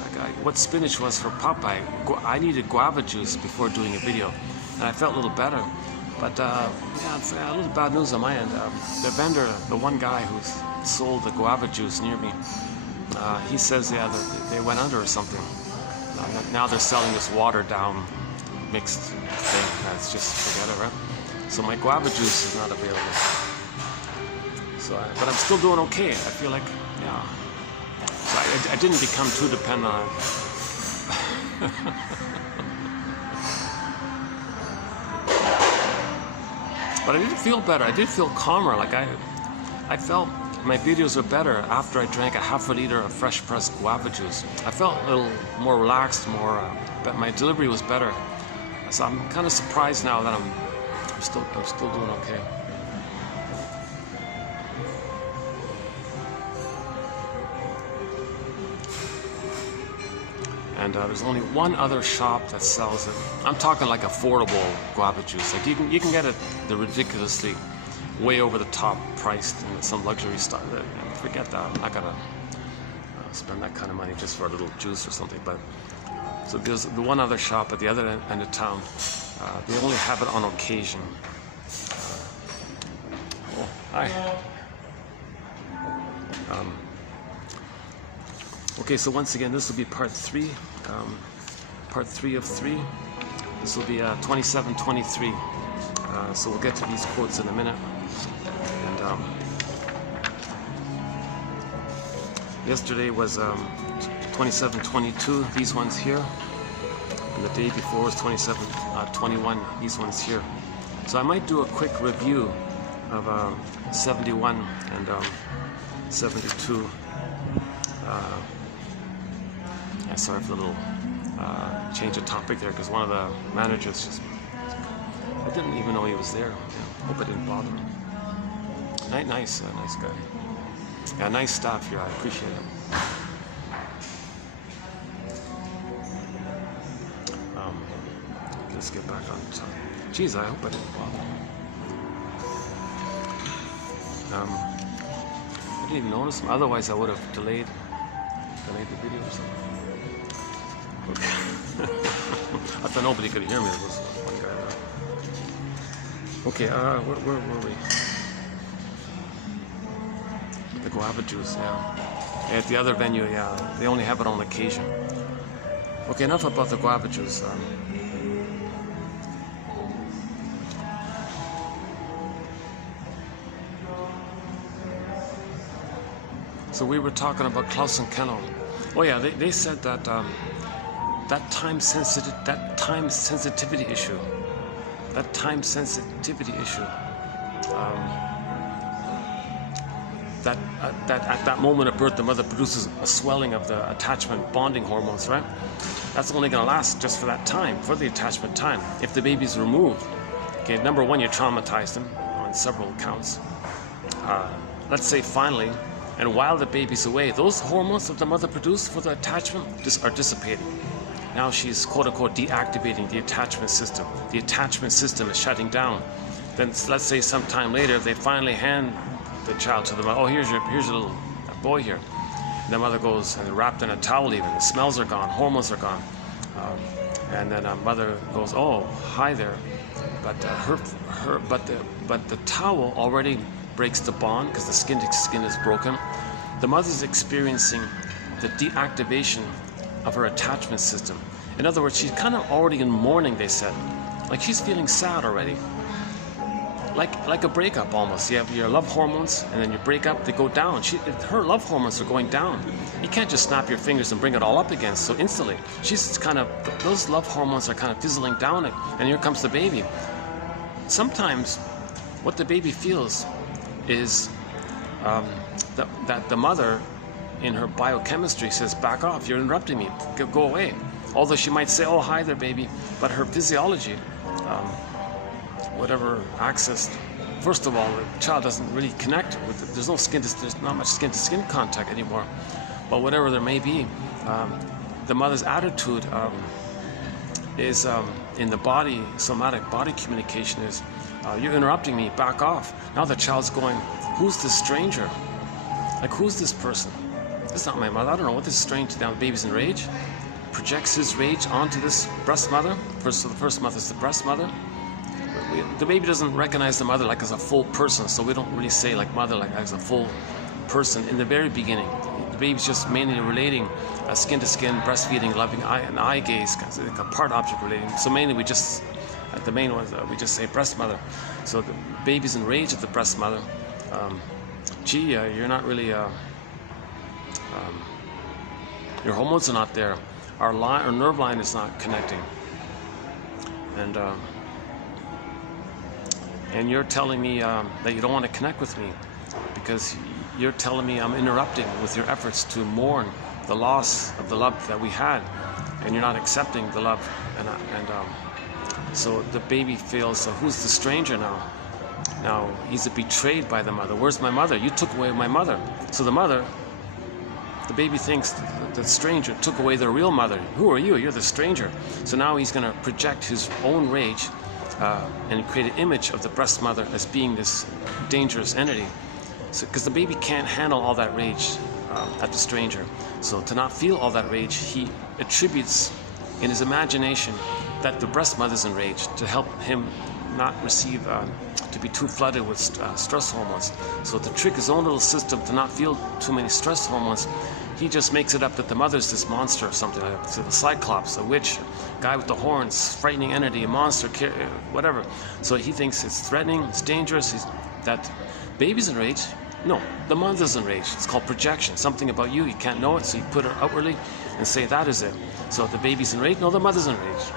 what spinach was for Popeye. I needed guava juice before doing a video, and I felt a little better. But yeah, a little bad news on my end. The vendor, the one guy who sold the guava juice near me, he says, yeah, they went under or something. Now they're selling this watered down mixed thing. That's just forget it, right? So my guava juice is not available. So, but I'm still doing okay. I feel like, yeah. So I didn't become too dependent on it. But I did feel better. I did feel calmer. Like I felt my videos were better after I drank a half a liter of fresh pressed guava juice. I felt a little more relaxed, but my delivery was better. So I'm kind of surprised now that I'm still doing okay. And there's only one other shop that sells it. I'm talking like affordable guava juice. Like you can get it the ridiculously way over the top priced in some luxury store. Forget that. I'm not gonna spend that kind of money just for a little juice or something. But so there's the one other shop at the other end of town. They only have it on occasion. Oh, hi. Okay, so once again, this will be part 3 of 3. This will be 27-23. So we'll get to these quotes in a minute. And yesterday was 27-22. These ones here, and the day before was 27-21. These ones here. So I might do a quick review of 71 and 72. Sorry for the little change of topic there, because one of the managers I didn't even know he was there. Yeah, hope I didn't bother him. Nice guy. Yeah, nice staff here. I appreciate it. Let's get back on top. Geez, I hope I didn't bother him. I didn't even notice him. Otherwise, I would have delayed the video or something. Okay. I thought nobody could hear me. There was one guy there. Okay, where were we? The guava juice, yeah. At the other venue, yeah, they only have it on occasion. Okay, enough about the guava juice. So we were talking about Klaus and Kennel. Oh yeah, they said that that time sensitivity issue, that at that moment of birth, the mother produces a swelling of the attachment bonding hormones, right? That's only going to last just for that time, for the attachment time. If the baby's removed, okay, number one, you traumatize them on several counts. Let's say finally, and while the baby's away, those hormones that the mother produced for the attachment are dissipating. Now she's quote-unquote deactivating the attachment system. The attachment system is shutting down. Then let's say sometime later, they finally hand the child to the mother. Oh, here's a little boy here. And the mother goes and wrapped in a towel even. The smells are gone, hormones are gone. And then mother goes, oh, hi there. But the towel already breaks the bond because the skin to skin is broken. The mother's experiencing the deactivation of her attachment system. In other words, she's kind of already in mourning, they said. Like she's feeling sad already. Like a breakup almost. You have your love hormones and then you break up, they go down. Her love hormones are going down. You can't just snap your fingers and bring it all up again so instantly. She's kind of, those love hormones are kind of fizzling down and here comes the baby. Sometimes what the baby feels is that the mother in her biochemistry says, back off, you're interrupting me, go away. Although she might say, oh, hi there, baby, but her physiology, whatever access, first of all, the child doesn't really connect with it. There's not much skin-to-skin contact anymore. But whatever there may be, the mother's attitude is in the body, somatic body communication is, you're interrupting me, back off. Now the child's going, who's this stranger? Like, who's this person? This is not my mother. I don't know what this strange. Now the baby's in rage, projects his rage onto this breast mother. So the first mother is the breast mother. The baby doesn't recognize the mother like as a full person, so we don't really say like mother like as a full person in the very beginning. The baby's just mainly relating skin to skin, breastfeeding, loving eye and eye gaze, like a part object relating. So mainly we just, the main ones, we just say breast mother. So the baby's in rage at the breast mother. Gee, you're not really, your hormones are not there. Our nerve line is not connecting. And you're telling me that you don't want to connect with me because you're telling me I'm interrupting with your efforts to mourn the loss of the love that we had, and you're not accepting the love. So the baby feels, who's the stranger now? Now he's betrayed by the mother. Where's my mother? You took away my mother. So the baby thinks the stranger took away the real mother. Who are you? You're the stranger. So now he's going to project his own rage and create an image of the breast mother as being this dangerous entity. So, because the baby can't handle all that rage at the stranger. So to not feel all that rage, he attributes in his imagination that the breast mother's enraged to help him not receive, to be too flooded with stress hormones. So to trick his own little system to not feel too many stress hormones, he just makes it up that the mother's this monster or something like that. So the Cyclops, a witch, guy with the horns, frightening entity, a monster, whatever. So he thinks it's threatening, it's dangerous, that baby's enraged. No, the mother's enraged. It's called projection. Something about you can't know it, so you put it outwardly and say that is it. So the baby's enraged. No, the mother's enraged.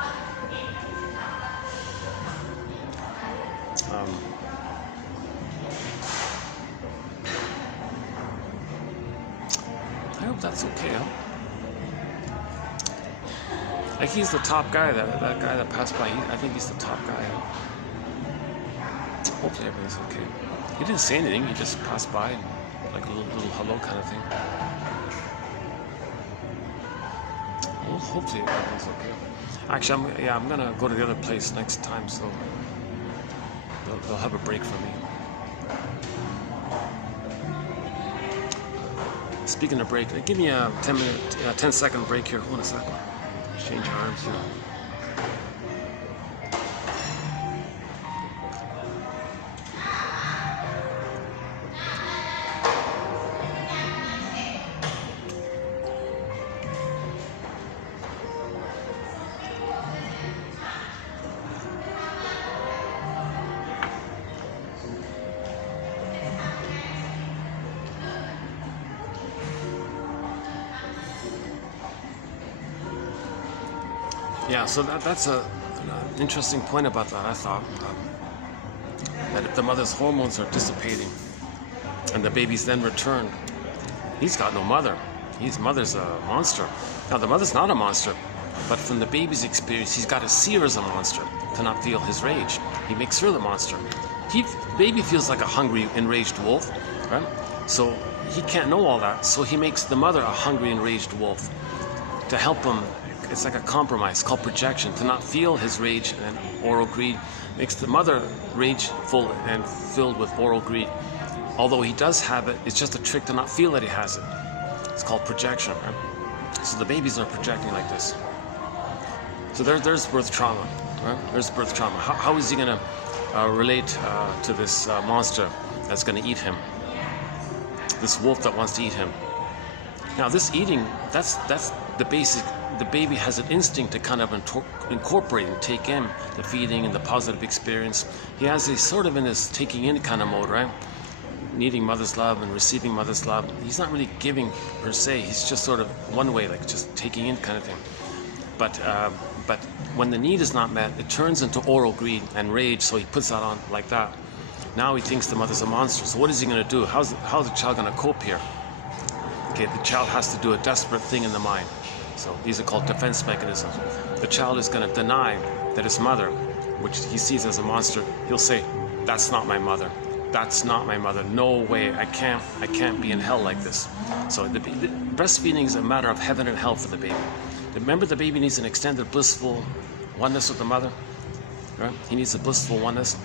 I hope that's okay, huh? Like he's the top guy, that guy that passed by. I think he's the top guy. Hopefully everything's okay. He didn't say anything. He just passed by, and like a little hello kind of thing. Well, hopefully everything's okay. Actually, I'm gonna go to the other place next time, so they'll have a break for me. Speaking of break, give me a 10-second break here. Hold on a second. Change arms here. Yeah, so that's an interesting point about that, I thought. That if the mother's hormones are dissipating and the baby's then returned, he's got no mother. His mother's a monster. Now, the mother's not a monster, but from the baby's experience, he's got to see her as a monster to not feel his rage. He makes her the monster. Baby feels like a hungry, enraged wolf, right? So he can't know all that, so he makes the mother a hungry, enraged wolf to help him. It's like a compromise called projection. To not feel his rage and oral greed makes the mother rageful and filled with oral greed. Although he does have it, it's just a trick to not feel that he has it. It's called projection, right? So the babies are projecting like this. So there's birth trauma, right? There's birth trauma. How is he going to relate to this monster that's going to eat him? This wolf that wants to eat him. Now this eating, that's the basic. The baby has an instinct to kind of incorporate and take in the feeding and the positive experience. He has a sort of in this taking in kind of mode, right? Needing mother's love and receiving mother's love. He's not really giving per se. He's just sort of one way, like just taking in kind of thing. But when the need is not met, it turns into oral greed and rage. So he puts that on like that. Now he thinks the mother's a monster. So what is he going to do? How's the child going to cope here? Okay, the child has to do a desperate thing in the mind. So these are called defense mechanisms. The child is going to deny that his mother, which he sees as a monster, he'll say, "That's not my mother. That's not my mother. No way. I can't be in hell like this." So the breastfeeding is a matter of heaven and hell for the baby. Remember, the baby needs an extended blissful oneness with the mother, right? He needs a blissful oneness.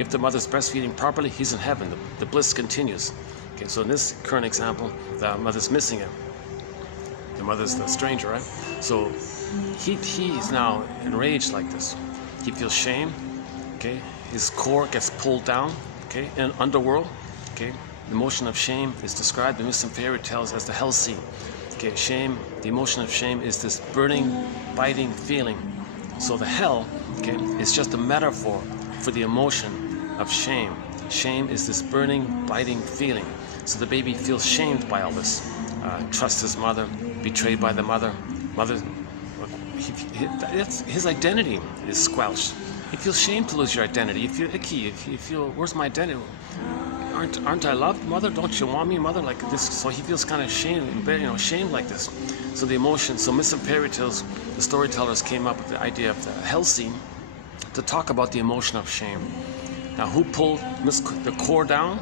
If the mother's breastfeeding properly, he's in heaven. The bliss continues. Okay, so in this current example, the mother's missing him. The mother's the stranger, right? So he's now enraged like this. He feels shame. Okay, his core gets pulled down. Okay, in underworld. Okay, the emotion of shame is described in some fairy tales as the hell scene. Okay, shame. The emotion of shame is this burning, biting feeling. So the hell, okay, is just a metaphor for the emotion of shame. Shame is this burning, biting feeling. So the baby feels shamed by all this. Trusts his mother, betrayed by the mother. His identity is squelched. You feel shame to lose your identity. You feel icky. You feel, where's my identity? aren't I loved, mother? Don't you want me, mother? Like this. So he feels kind of shamed like this. So the emotion. So Missing Fairy Tales, the storytellers came up with the idea of the hell scene to talk about the emotion of shame. Now, who pulled the core down?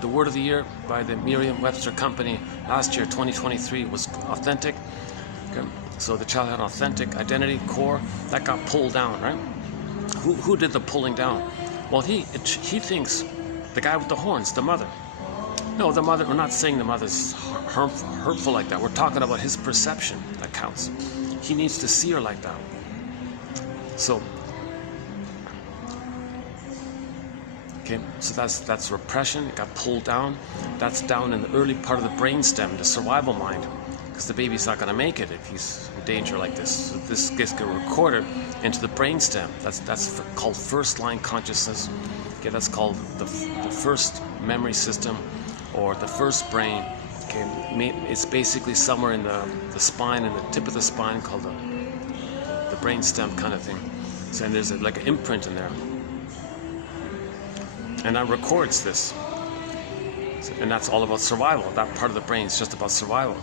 The word of the year by the Merriam-Webster Company last year, 2023, was authentic. Okay. So the child had authentic identity core that got pulled down, right? Who did the pulling down? Well, he thinks the guy with the horns, the mother. No, the mother. We're not saying the mother's hurtful like that. We're talking about his perception that counts. He needs to see her like that. So, okay, so that's repression. It got pulled down. That's down in the early part of the brainstem, the survival mind, because the baby's not going to make it if he's in danger like this. So this gets recorded into the brainstem. That's called first line consciousness. Okay, that's called the first memory system, or the first brain. Okay, it's basically somewhere in the spine, in the tip of the spine, called the brainstem kind of thing. So, and there's like an imprint in there, and that records this. And that's all about survival. That part of the brain is just about survival.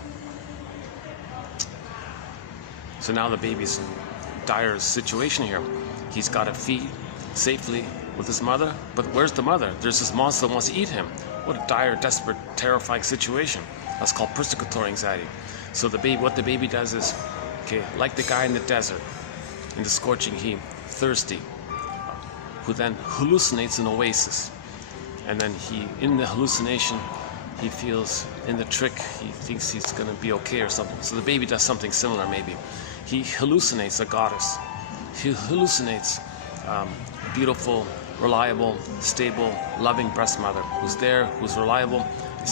So now the baby's in dire situation here. He's got to feed safely with his mother, but where's the mother? There's this monster that wants to eat him. What a dire, desperate, terrifying situation. That's called persecutory anxiety. So the baby, what the baby does is, okay, like the guy in the desert, in the scorching heat, thirsty, who then hallucinates an oasis, and then in the hallucination, he feels in the trick, he thinks he's going to be okay or something. So the baby does something similar maybe. He hallucinates a goddess. He hallucinates a beautiful, reliable, stable, loving breast mother who's there, who's reliable,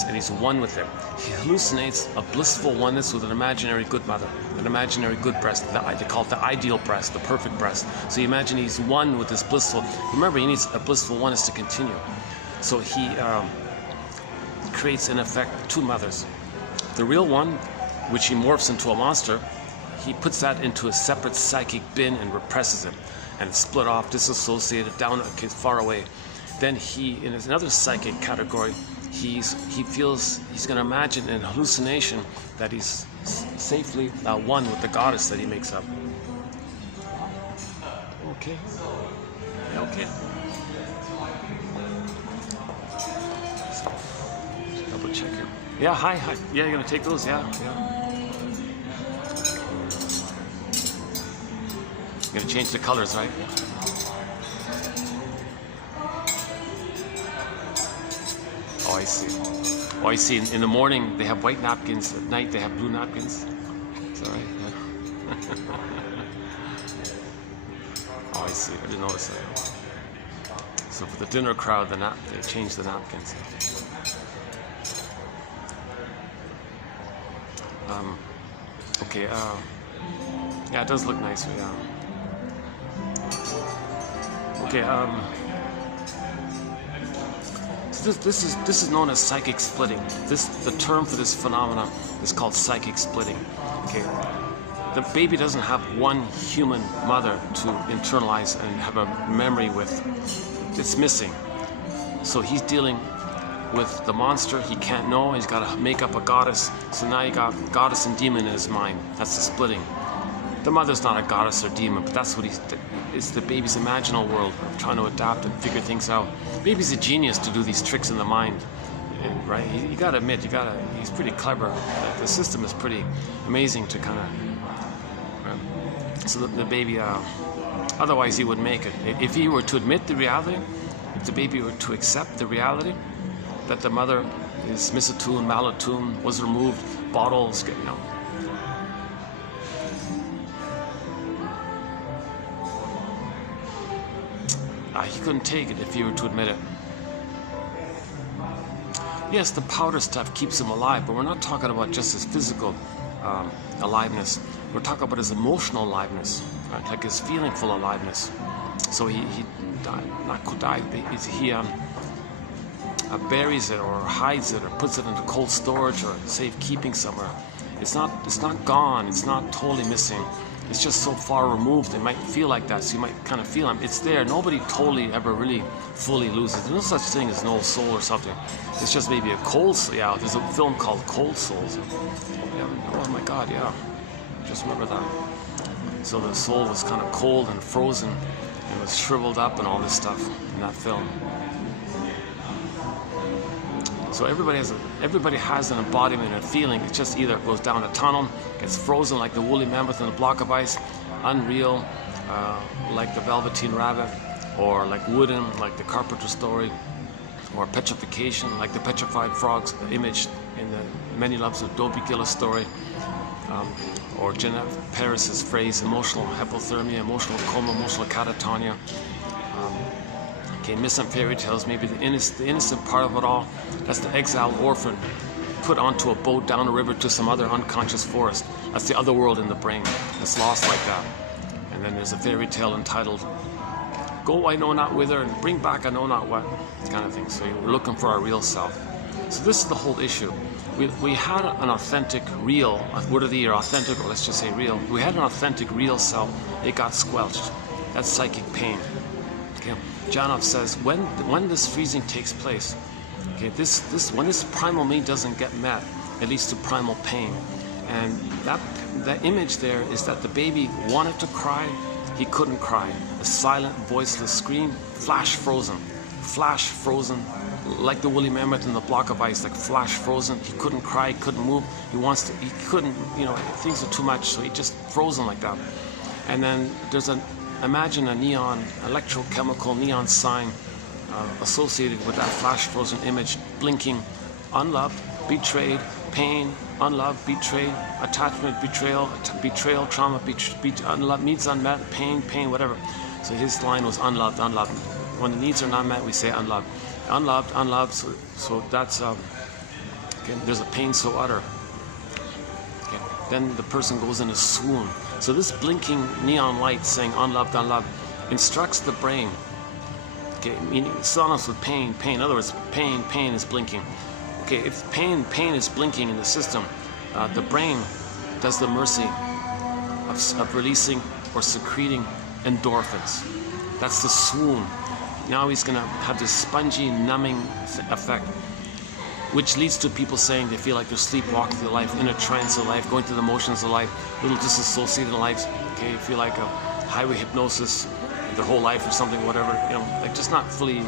and he's one with her. He hallucinates a blissful oneness with an imaginary good mother, an imaginary good breast. They call it the ideal breast, the perfect breast. So you imagine he's one with this blissful. Remember, he needs a blissful oneness to continue. So he creates, in effect, two mothers. The real one, which he morphs into a monster, he puts that into a separate psychic bin and represses it, and it's split off, disassociated, down, okay, far away. Then he, in another psychic category, he feels he's going to imagine in hallucination that he's safely one with the goddess that he makes up. Okay. Okay. So, double check here. Yeah, hi. Yeah, you're going to take those? Yeah. You're going to change the colors, right? Oh, I see. Oh, I see. In the morning, they have white napkins. At night, they have blue napkins. Is that right? Yeah. Oh, I see. I didn't notice that. So for the dinner crowd, they changed the napkins. Okay. Yeah, it does look nice. Yeah. Okay. So this is known as psychic splitting. The term for this phenomenon is called psychic splitting. Okay. The baby doesn't have one human mother to internalize and have a memory with. It's missing. So he's dealing with the monster he can't know. He's got to make up a goddess. So now you got goddess and demon in his mind. That's the splitting. The mother's not a goddess or demon, but that's what it's the baby's imaginal world of trying to adapt and figure things out. Baby's a genius to do these tricks in the mind, right? You got to admit, he's pretty clever. The system is pretty amazing to kind of. So the baby, otherwise he would make it. If he were to admit the reality, if the baby were to accept the reality that the mother is misattuned, malattuned, was removed, bottles, he couldn't take it if he were to admit it. Yes, the powder stuff keeps him alive, but we're not talking about just his physical aliveness. We're talking about his emotional aliveness, right? Like his feelingful aliveness. So he buries it or hides it or puts it into cold storage or safekeeping somewhere. It's not gone. It's not totally missing. it's just so far removed, it might feel like that. So you might kind of feel it's there. Nobody totally ever really fully loses. There's no such thing as no soul or something. It's just maybe a cold soul. Yeah, there's a film called Cold Souls. Yeah, oh my God, yeah. Just remember that. So the soul was kind of cold and frozen. It was shriveled up and all this stuff in that film. So everybody has an embodiment and a feeling. It just either goes down a tunnel, gets frozen like the woolly mammoth in a block of ice, unreal like the Velveteen Rabbit, or like wooden like the Carpenter story, or petrification like the petrified frogs image in the Many Loves of Dobie Gillis story, or Jeanette Paris's phrase, emotional hypothermia, emotional coma, emotional catatonia. Okay, Missing Fairy Tales, maybe the innocent part of it all. That's the exiled orphan put onto a boat down a river to some other unconscious forest. That's the other world in the brain. It's lost like that. And then there's a fairy tale entitled Go I Know Not Whither and Bring Back I Know Not What, kind of thing. So we're looking for our real self. So this is the whole issue. We had an authentic, real, word of the year, authentic, or let's just say real. We had an authentic, real self. It got squelched. That's psychic pain. Okay. Janov says when this freezing takes place, okay, when this primal me doesn't get met, it leads to primal pain, and that image there is that the baby wanted to cry, he couldn't cry. A silent, voiceless scream, flash frozen, like the woolly mammoth in the block of ice, like flash frozen. He couldn't cry, he couldn't move. He couldn't, things are too much, so he just frozen like that. And then imagine a neon, electrochemical neon sign associated with that flash frozen image, blinking, unloved, betrayed, pain, unloved, betrayed, attachment, betrayal, trauma, unloved, needs unmet, pain, whatever. So his line was unloved. When the needs are not met, we say unloved. Unloved, so that's, okay, there's a pain so utter. Okay. Then the person goes in a swoon. So this blinking neon light saying unloved, instructs the brain, okay, meaning synonymous with pain. In other words, pain is blinking. Okay, if pain is blinking in the system, the brain does the mercy of releasing or secreting endorphins. That's the swoon. Now he's going to have this spongy, numbing effect, which leads to people saying they feel like they're sleepwalking through life, in a trance of life, going through the motions of life, little disassociated lives. Okay, you feel like a highway hypnosis their whole life or something, whatever. Like just not fully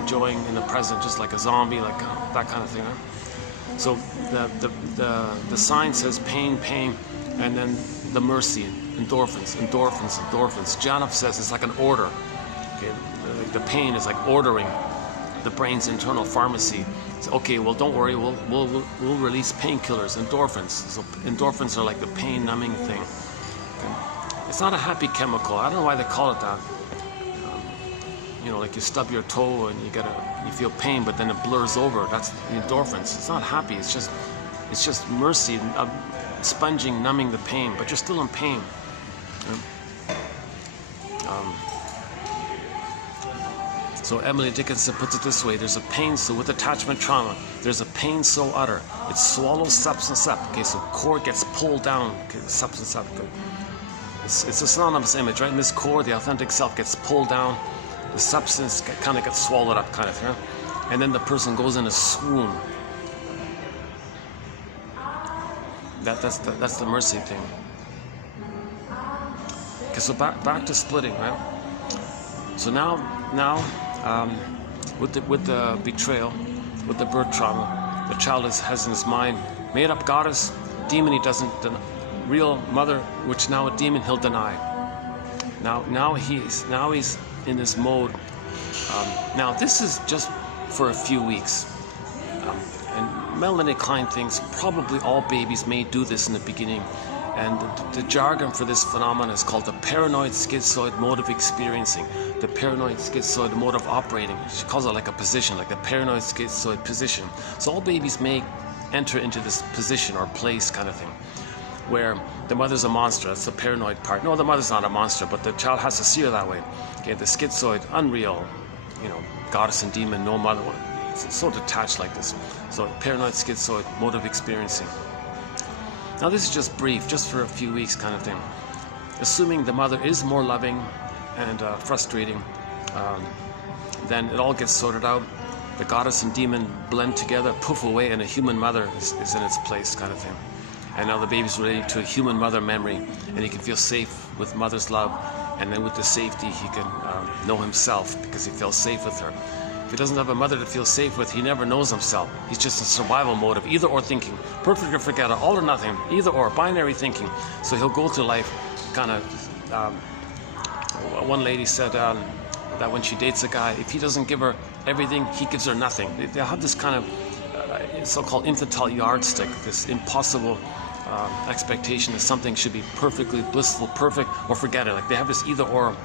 enjoying in the present, just like a zombie, like that kind of thing. Huh? So the sign says pain, and then the mercy, endorphins. Janov says it's like an order. Okay, the pain is like ordering the brain's internal pharmacy. So, okay, well, don't worry, we'll release painkillers, endorphins. So endorphins are like the pain numbing thing. Okay. It's not a happy chemical. I don't know why they call it that. Like you stub your toe and you feel pain, but then it blurs over. That's the endorphins. It's not happy. It's just mercy, sponging, numbing the pain, but you're still in pain. So Emily Dickinson puts it this way: there's a pain, so with attachment trauma, there's a pain so utter, it swallows substance up. Okay, so core gets pulled down, okay, substance up. Okay. It's a synonymous image, right? In this core, the authentic self gets pulled down, the substance kind of gets swallowed up, kind of, yeah? And then the person goes in a swoon. That's the mercy thing. Okay, so back to splitting, right? So now, with the betrayal, with the birth trauma, the child has in his mind made up goddess, demon he doesn't, real mother, which now a demon he'll deny. Now he's in this mode. Now this is just for a few weeks, and Melanie Klein thinks probably all babies may do this in the beginning. And the jargon for this phenomenon is called the paranoid schizoid mode of experiencing, the paranoid schizoid mode of operating. She calls it like a position, like the paranoid schizoid position. So all babies may enter into this position or place kind of thing, where the mother's a monster. That's the paranoid part. No, the mother's not a monster, but the child has to see her that way. Okay, the schizoid, unreal, goddess and demon, no mother. It's so detached like this. So paranoid schizoid mode of experiencing. Now this is just brief, just for a few weeks kind of thing. assuming the mother is more loving and frustrating, then it all gets sorted out. The goddess and demon blend together, poof away, and a human mother is in its place, kind of thing. And now the baby's relating to a human mother memory, and he can feel safe with mother's love, and then with the safety he can know himself because he feels safe with her. If he doesn't have a mother to feel safe with, he never knows himself. He's just in survival mode of either or thinking, perfect or forget it, all or nothing, either or, binary thinking. So he'll go through life kind of, one lady said that when she dates a guy, if he doesn't give her everything, he gives her nothing. They have this kind of so-called infantile yardstick, this impossible expectation that something should be perfectly blissful, perfect, or forget it. Like they have this either or,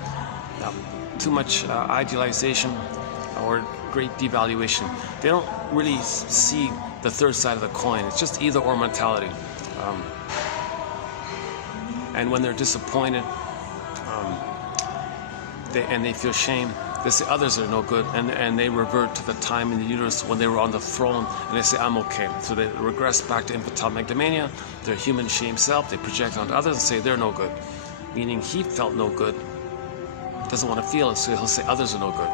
too much idealization or great devaluation. They don't really see the third side of the coin. It's just either or mentality. And when they're disappointed and they feel shame, they say others are no good, and they revert to the time in the uterus when they were on the throne, and they say, I'm okay. So they regress back to infantile megalomania, their human shame self. They project onto others and say they're no good, meaning he felt no good, doesn't want to feel it, so he'll say others are no good.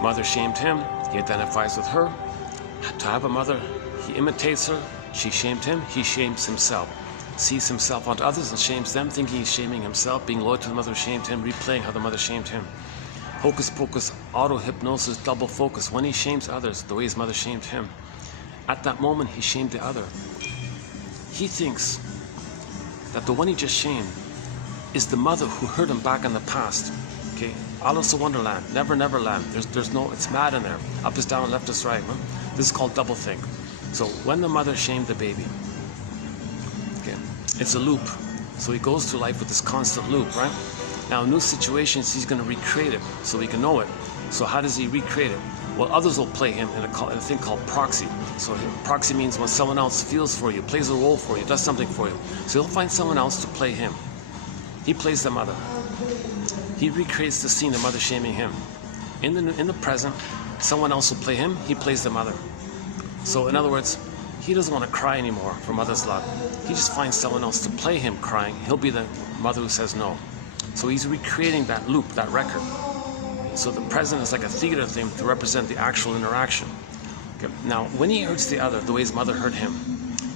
Mother shamed him, he identifies with her. To have a mother, he imitates her. She shamed him, he shames himself. Sees himself onto others and shames them, thinking he's shaming himself. Being loyal to the mother shamed him, replaying how the mother shamed him. Hocus pocus, auto-hypnosis, double focus. When he shames others, the way his mother shamed him, at that moment he shamed the other. He thinks that the one he just shamed is the mother who hurt him back in the past. Okay, Alice in Wonderland, Never Never Land. There's no, it's mad in there. Up is down, left is right. Huh? This is called double think. So when the mother shamed the baby, okay, it's a loop. So he goes through life with this constant loop, right? Now, in new situations, he's going to recreate it so he can know it. So how does he recreate it? Well, others will play him in a thing called proxy. So proxy means when someone else feels for you, plays a role for you, does something for you. So he'll find someone else to play him. He plays the mother. He recreates the scene, the mother shaming him. In the present, someone else will play him. He plays the mother. So in other words, he doesn't want to cry anymore for mother's love. He just finds someone else to play him crying. He'll be the mother who says no. So he's recreating that loop, that record. So the present is like a theater thing to represent the actual interaction. Okay. Now, when he hurts the other, the way his mother hurt him,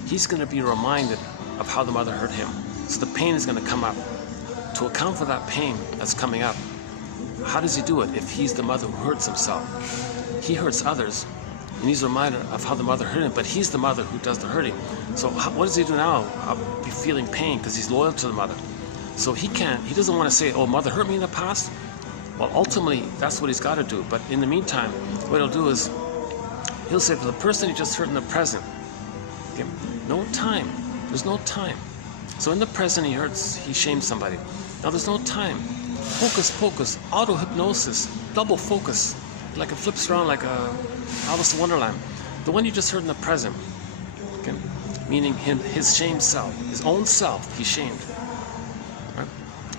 he's going to be reminded of how the mother hurt him. So the pain is going to come up. To account for that pain that's coming up, how does he do it if he's the mother who hurts himself? He hurts others, and he's reminded of how the mother hurt him, but he's the mother who does the hurting. So what does he do now? I'll be feeling pain because he's loyal to the mother. So he doesn't want to say, oh, mother hurt me in the past. Well, ultimately, that's what he's got to do. But in the meantime, what he'll do is, he'll say to the person he just hurt in the present, okay, no time. There's no time. So in the present, he shames somebody. Now there's no time. Hocus pocus, auto-hypnosis, double focus. Like it flips around like Alice in Wonderland. The one you just heard in the present, okay, meaning his shamed self, his own self, he shamed. Right?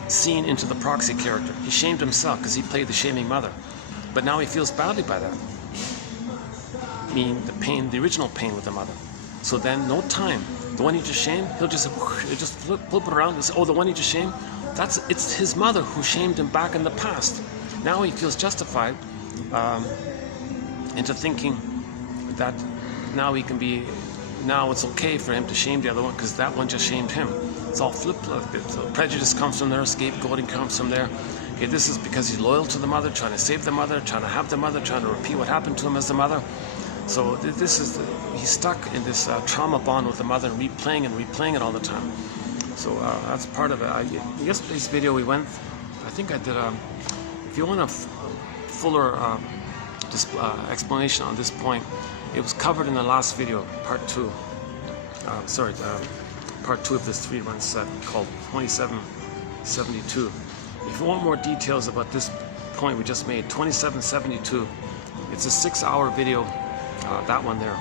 Seen into the proxy character. He shamed himself because he played the shaming mother. But now he feels badly by that. Meaning the pain, the original pain with the mother. So then no time. The one he just shamed, he'll just flip it around and say, oh, the one he just shamed, it's his mother who shamed him back in the past. Now he feels justified into thinking that now it's okay for him to shame the other one because that one just shamed him. It's all flip-flopped. So prejudice comes from there, scapegoating comes from there. Okay, this is because he's loyal to the mother, trying to save the mother, trying to have the mother, trying to repeat what happened to him as the mother. So he's stuck in this trauma bond with the mother and replaying it all the time. So that's part of it. Yesterday's video I think I did, if you want a fuller explanation on this point, it was covered in the last video, part 2. Part 2 of this 3-run set called 2772. If you want more details about this point we just made, 2772, it's a 6-hour video. That one there.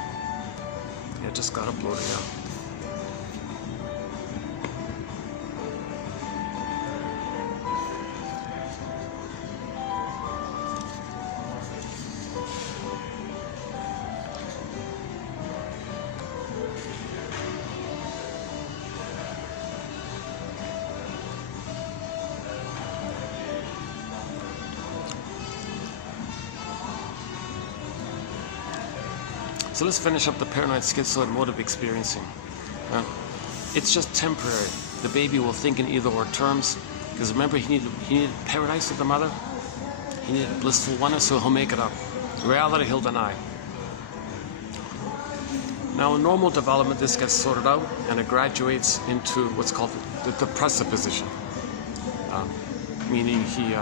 Yeah, just got uploaded now. So let's finish up the paranoid schizoid mode of experiencing. It's just temporary. The baby will think in either or terms, because remember, he needed paradise with the mother. He needed blissful oneness, so he'll make it up. Reality he'll deny. Now in normal development, this gets sorted out and it graduates into what's called the depressive position. Meaning he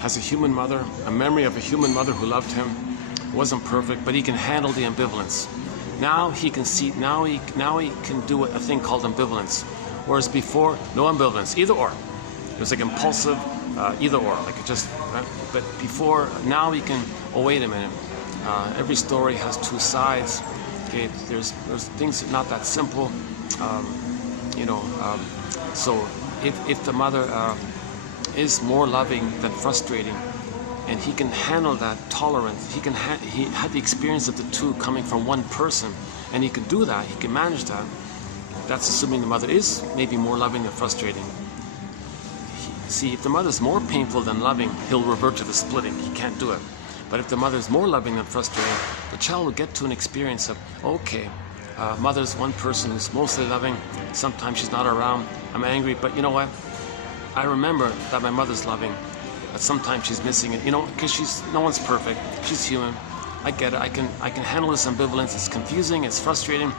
has a human mother, a memory of a human mother who loved him, wasn't perfect, but he can handle the ambivalence. Now he can see, now he can do a thing called ambivalence. Whereas before, no ambivalence, either or. It was like impulsive, either or, like it just, but before, now he can, oh wait a minute, every story has two sides. Okay, there's things not that simple, so if the mother is more loving than frustrating, and he can handle that tolerance, he had the experience of the two coming from one person, and he can do that, he can manage that. That's assuming the mother is maybe more loving than frustrating. See, if the mother's more painful than loving, he'll revert to the splitting. He can't do it. But if the mother's more loving than frustrating, the child will get to an experience of, okay, mother's one person who's mostly loving, sometimes she's not around, I'm angry, but you know what? I remember that my mother's loving, but sometimes she's missing it, because no one's perfect, she's human. I get it, I can handle this ambivalence, it's confusing, it's frustrating,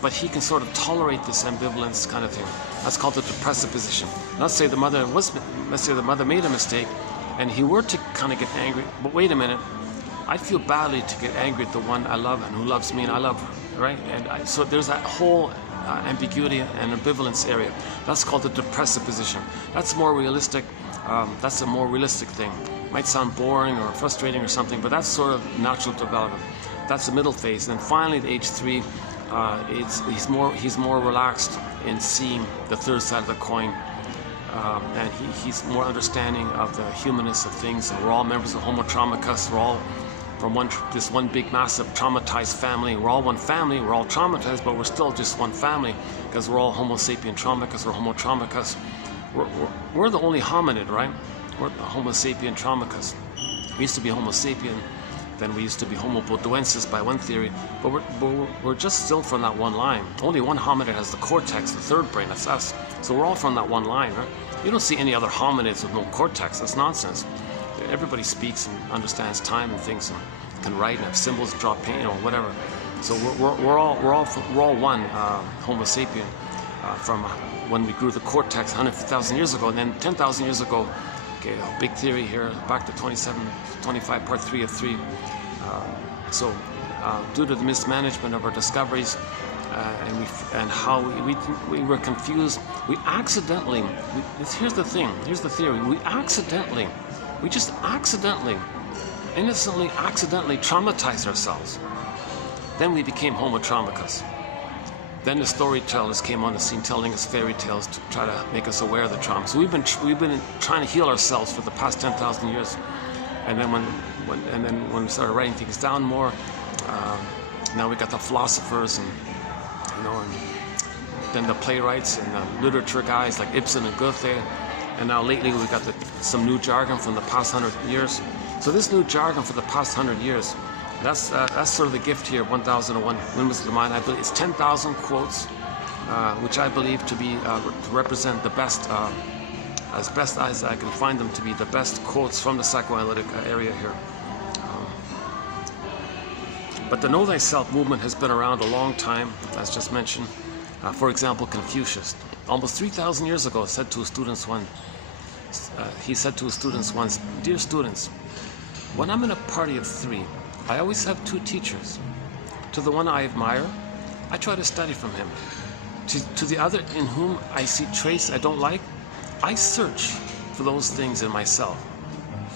but he can sort of tolerate this ambivalence kind of thing. That's called the depressive position. Let's say the mother made a mistake, and he were to kind of get angry, but wait a minute, I feel badly to get angry at the one I love and who loves me and I love her, right? And so there's that whole ambiguity and ambivalence area. That's called the depressive position. That's more realistic. That's a more realistic thing. Might sound boring or frustrating or something, but that's sort of natural development. That's the middle phase. And finally, at age 3, he's more relaxed in seeing the third side of the coin. And he's more understanding of the humanness of things. And we're all members of Homo Traumacus. We're all from this one big, massive, traumatized family. We're all one family. We're all traumatized, but we're still just one family because we're all Homo sapien Traumacus or Homo Traumacus. We're the only hominid, right? We're the Homo sapien Traumacus. We used to be Homo sapien, then we used to be Homo bodoensis by one theory, but we're just still from that one line. Only one hominid has the cortex, the third brain, that's us. So we're all from that one line, right? You don't see any other hominids with no cortex, that's nonsense. Everybody speaks and understands time and things and can write and have symbols and draw paint, whatever. So we're all one Homo sapien from when we grew the cortex 100,000 years ago, and then 10,000 years ago. Okay, a big theory here, back to 25, part 3 of 3. So due to the mismanagement of our discoveries and how we were confused, we accidentally, here's the thing, here's the theory, we just accidentally, innocently, accidentally traumatized ourselves. Then we became Homo Traumacus. Then the storytellers came on the scene telling us fairy tales to try to make us aware of the trauma. So we've been trying to heal ourselves for the past 10,000 years. And then when we started writing things down more, now we got the philosophers and then the playwrights and the literature guys like Ibsen and Goethe. And now lately we got some new jargon from the past 100 years. So this new jargon for the past 100 years, that's sort of the gift here, 1001 Windmills of the Mind. I believe it's 10,000 quotes, which I believe to be to represent the best, as best as I can find them to be the best quotes from the psychoanalytic area here. But the Know Thyself movement has been around a long time, as just mentioned. For example, Confucius, almost 3,000 years ago, said to his students once, "Dear students, when I'm in a party of 3, I always have 2 teachers. To the one I admire, I try to study from him. To the other in whom I see traits I don't like, I search for those things in myself."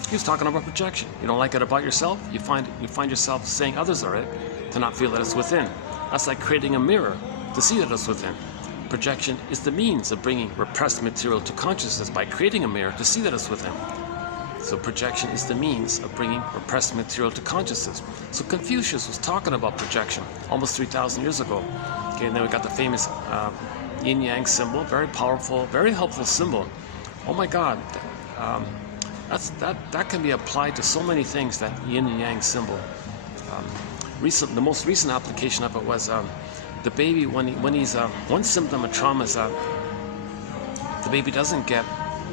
He was talking about projection. You don't like it about yourself, you find yourself saying others are it, to not feel that it's within. That's like creating a mirror to see that it's within. Projection is the means of bringing repressed material to consciousness by creating a mirror to see that it's within. So projection is the means of bringing repressed material to consciousness. So Confucius was talking about projection almost 3,000 years ago. Okay, and then we got the famous yin-yang symbol, very powerful, very helpful symbol. Oh my God, that can be applied to so many things, that yin and yang symbol. the most recent application of it was the baby when he's one symptom of trauma is that the baby doesn't get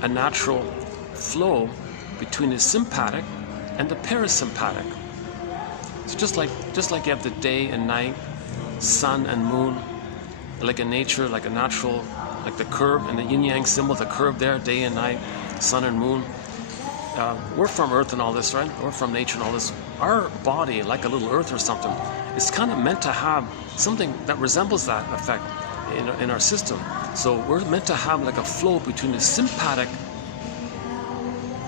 a natural flow between his sympathetic and the parasympathetic. So just like you have the day and night, sun and moon, like in nature, like a natural, like the curve and the yin yang symbol, the curve there, day and night, sun and moon. We're from Earth and all this, right? We're from nature and all this. Our body, like a little Earth or something, is kind of meant to have something that resembles that effect in our system. So we're meant to have like a flow between the sympathetic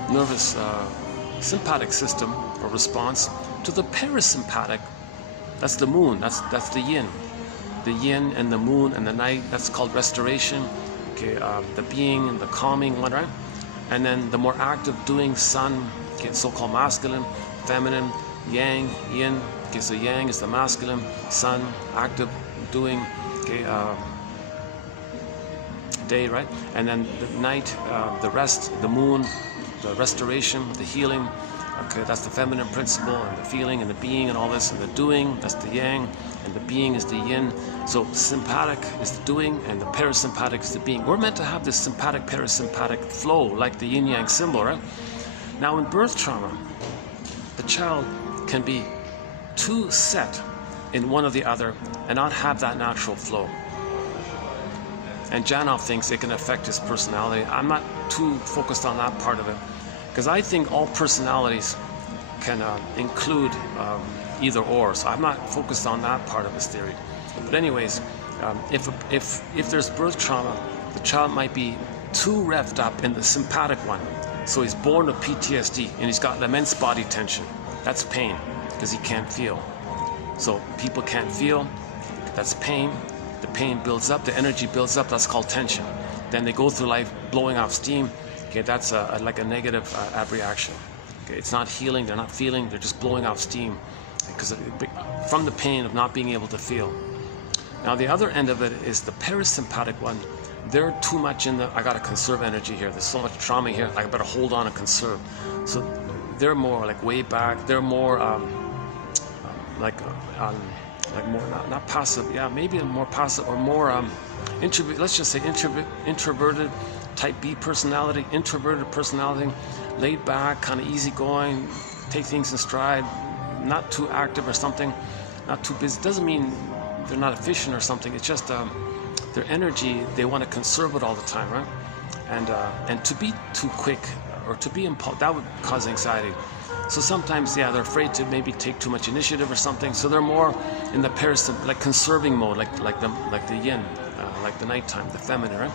nervous sympathetic system or response to the parasympathetic. That's the moon. That's the yin. The yin and the moon and the night. That's called restoration. Okay, the being and the calming one, right? And then the more active doing sun, okay, so-called masculine, feminine, yang, yin. Okay, so yang is the masculine, sun, active, doing, okay, day, right? And then the night, the rest, the moon, the restoration, the healing. Okay, that's the feminine principle, and the feeling and the being and all this, and the doing, that's the yang, and the being is the yin. So sympathetic is the doing, and the parasympathetic is the being. We're meant to have this sympathetic parasympathetic flow, like the yin yang symbol, right? Now in birth trauma, the child can be too set in one or the other and not have that natural flow. And Janov thinks it can affect his personality. I'm not too focused on that part of it, because I think all personalities can include either or. So I'm not focused on that part of his theory. But anyways, if there's birth trauma, the child might be too revved up in the sympathetic one. So he's born with PTSD and he's got immense body tension. That's pain, because he can't feel. So people can't feel, that's pain. The pain builds up, the energy builds up, that's called tension. Then they go through life blowing off steam. Okay, that's like a negative abreaction. Okay, it's not healing, they're not feeling, they're just blowing off steam because from the pain of not being able to feel. Now the other end of it is the parasympathetic one. They're too much in the, I gotta conserve energy here, there's so much trauma here, I better hold on and conserve. So they're more like way back, they're more like more, not passive, yeah, maybe more passive or more introvert, let's just say introverted, type B personality, introverted personality, laid back, kind of easygoing, take things in stride, not too active or something, not too busy. Doesn't mean they're not efficient or something. It's just their energy, they want to conserve it all the time, right? And to be too quick or to be impulsive, that would cause anxiety. So sometimes, yeah, they're afraid to maybe take too much initiative or something. So they're more in the like conserving mode, like the yin, like the nighttime, the feminine, right?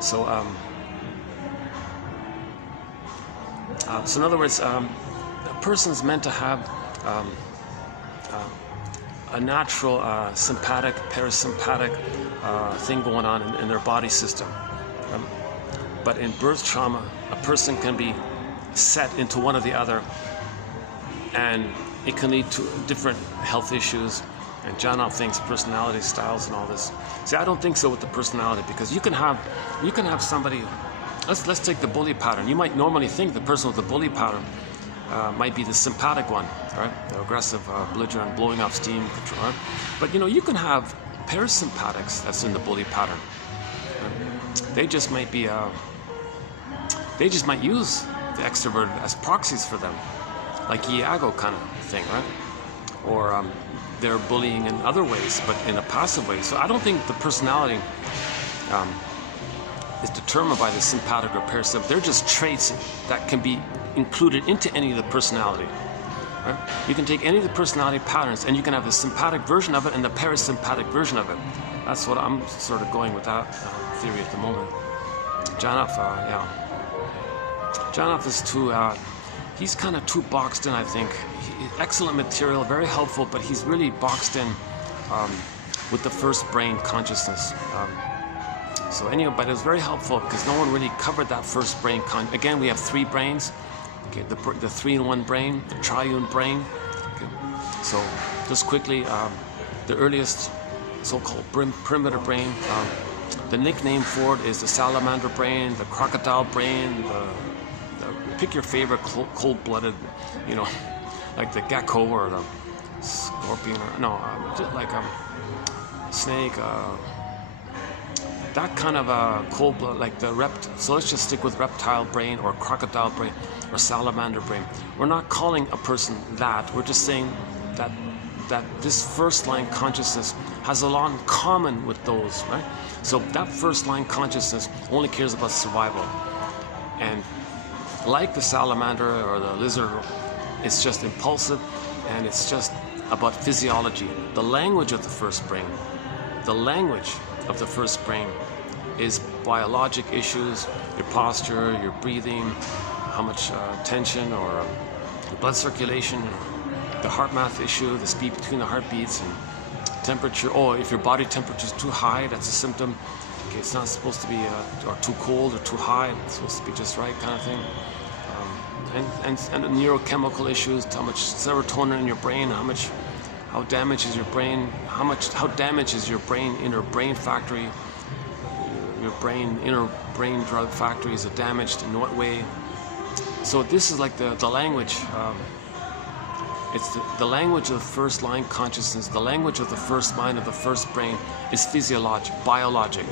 So, so in other words, a person's meant to have a natural sympathetic, parasympathetic thing going on in their body system. But in birth trauma, a person can be set into one or the other, and it can lead to different health issues. And Janov thinks personality styles and all this. See, I don't think so with the personality, because you can have somebody. Let's take the bully pattern. You might normally think the person with the bully pattern might be the sympathetic one, right? The aggressive, belligerent, blowing off steam, control. Right? But you can have parasympatics that's in the bully pattern. Right? They just might be. They just might use the extroverted as proxies for them, like Iago kind of thing, right? Or they're bullying in other ways, but in a passive way. So I don't think the personality is determined by the sympathetic or parasympathetic. They're just traits that can be included into any of the personality. Right? You can take any of the personality patterns and you can have the sympathetic version of it and the parasympathetic version of it. That's what I'm sort of going with that theory at the moment. Janov, yeah. Janov is too, he's kind of too boxed in, I think. Excellent material, very helpful, but he's really boxed in with the first brain consciousness. So anyway, but it was very helpful because no one really covered that first brain. Again, we have three brains. Okay, the 3-in-1 brain, the triune brain. Okay. So just quickly, the earliest so-called primitive brain. The nickname for it is the salamander brain, the crocodile brain, pick your favorite cold-blooded, like the gecko or the scorpion, or no, just like snake, that kind of a cold blood, like the so let's just stick with reptile brain or crocodile brain or salamander brain. We're not calling a person that, we're just saying that this first line consciousness has a lot in common with those, right? So that first line consciousness only cares about survival. And like the salamander or the lizard, it's just impulsive, and it's just about physiology. The language of the first brain, is biologic issues, your posture, your breathing, how much tension or blood circulation, the heart math issue, the speed between the heartbeats, and temperature. Oh, if your body temperature is too high, that's a symptom. Okay, it's not supposed to be or too cold or too high. It's supposed to be just right, kind of thing. And the neurochemical issues, how much serotonin in your brain, how damaged is your brain, how damaged is your brain inner brain factory, your inner brain drug factories are damaged in what way. So this is like the language. It's the language of the first line consciousness. The language of the first mind of the first brain is physiologic, biologic.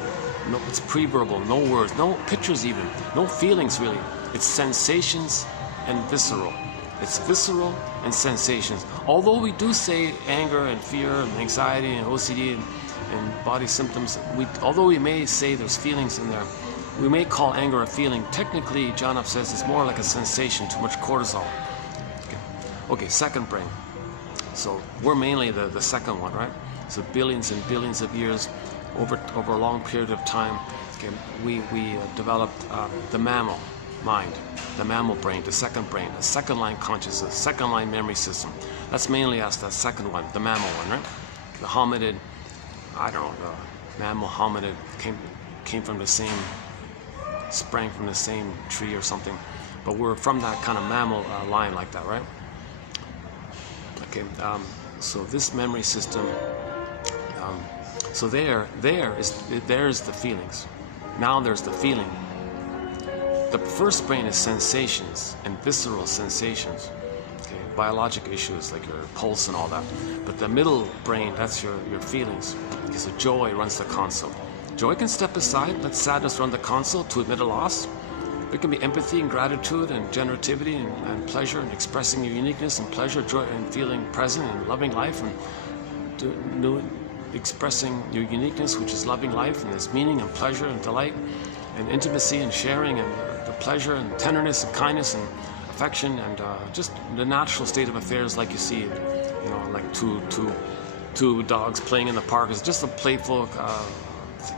No, it's pre-verbal, no words, no pictures even, no feelings really. It's sensations and visceral. It's visceral and sensations. Although we do say anger and fear and anxiety and OCD and body symptoms, although we may say there's feelings in there, we may call anger a feeling. Technically, John says it's more like a sensation, too much cortisol. Okay, second brain. So we're mainly the second one, right? So billions and billions of years, over a long period of time, okay, we developed the mammal mind, the mammal brain, the second line consciousness, second line memory system. That's mainly us, that second one, the mammal one, right? The hominid, I don't know, the mammal hominid came from the same, sprang from the same tree or something, but we're from that kind of mammal line like that, right? Okay, so this memory system, so there's the feelings. Now there's the feeling. The first brain is sensations and visceral sensations, okay, biologic issues like your pulse and all that. But the middle brain, that's your feelings, because the joy runs the console. Joy can step aside, let sadness run the console to admit a loss. There can be empathy and gratitude and generativity and pleasure and expressing your uniqueness and pleasure, joy, and feeling present and loving life and expressing your uniqueness, which is loving life, and its meaning and pleasure and delight and intimacy and sharing and the pleasure and tenderness and kindness and affection and just the natural state of affairs, like you see, you know, like two dogs playing in the park. Is just a playful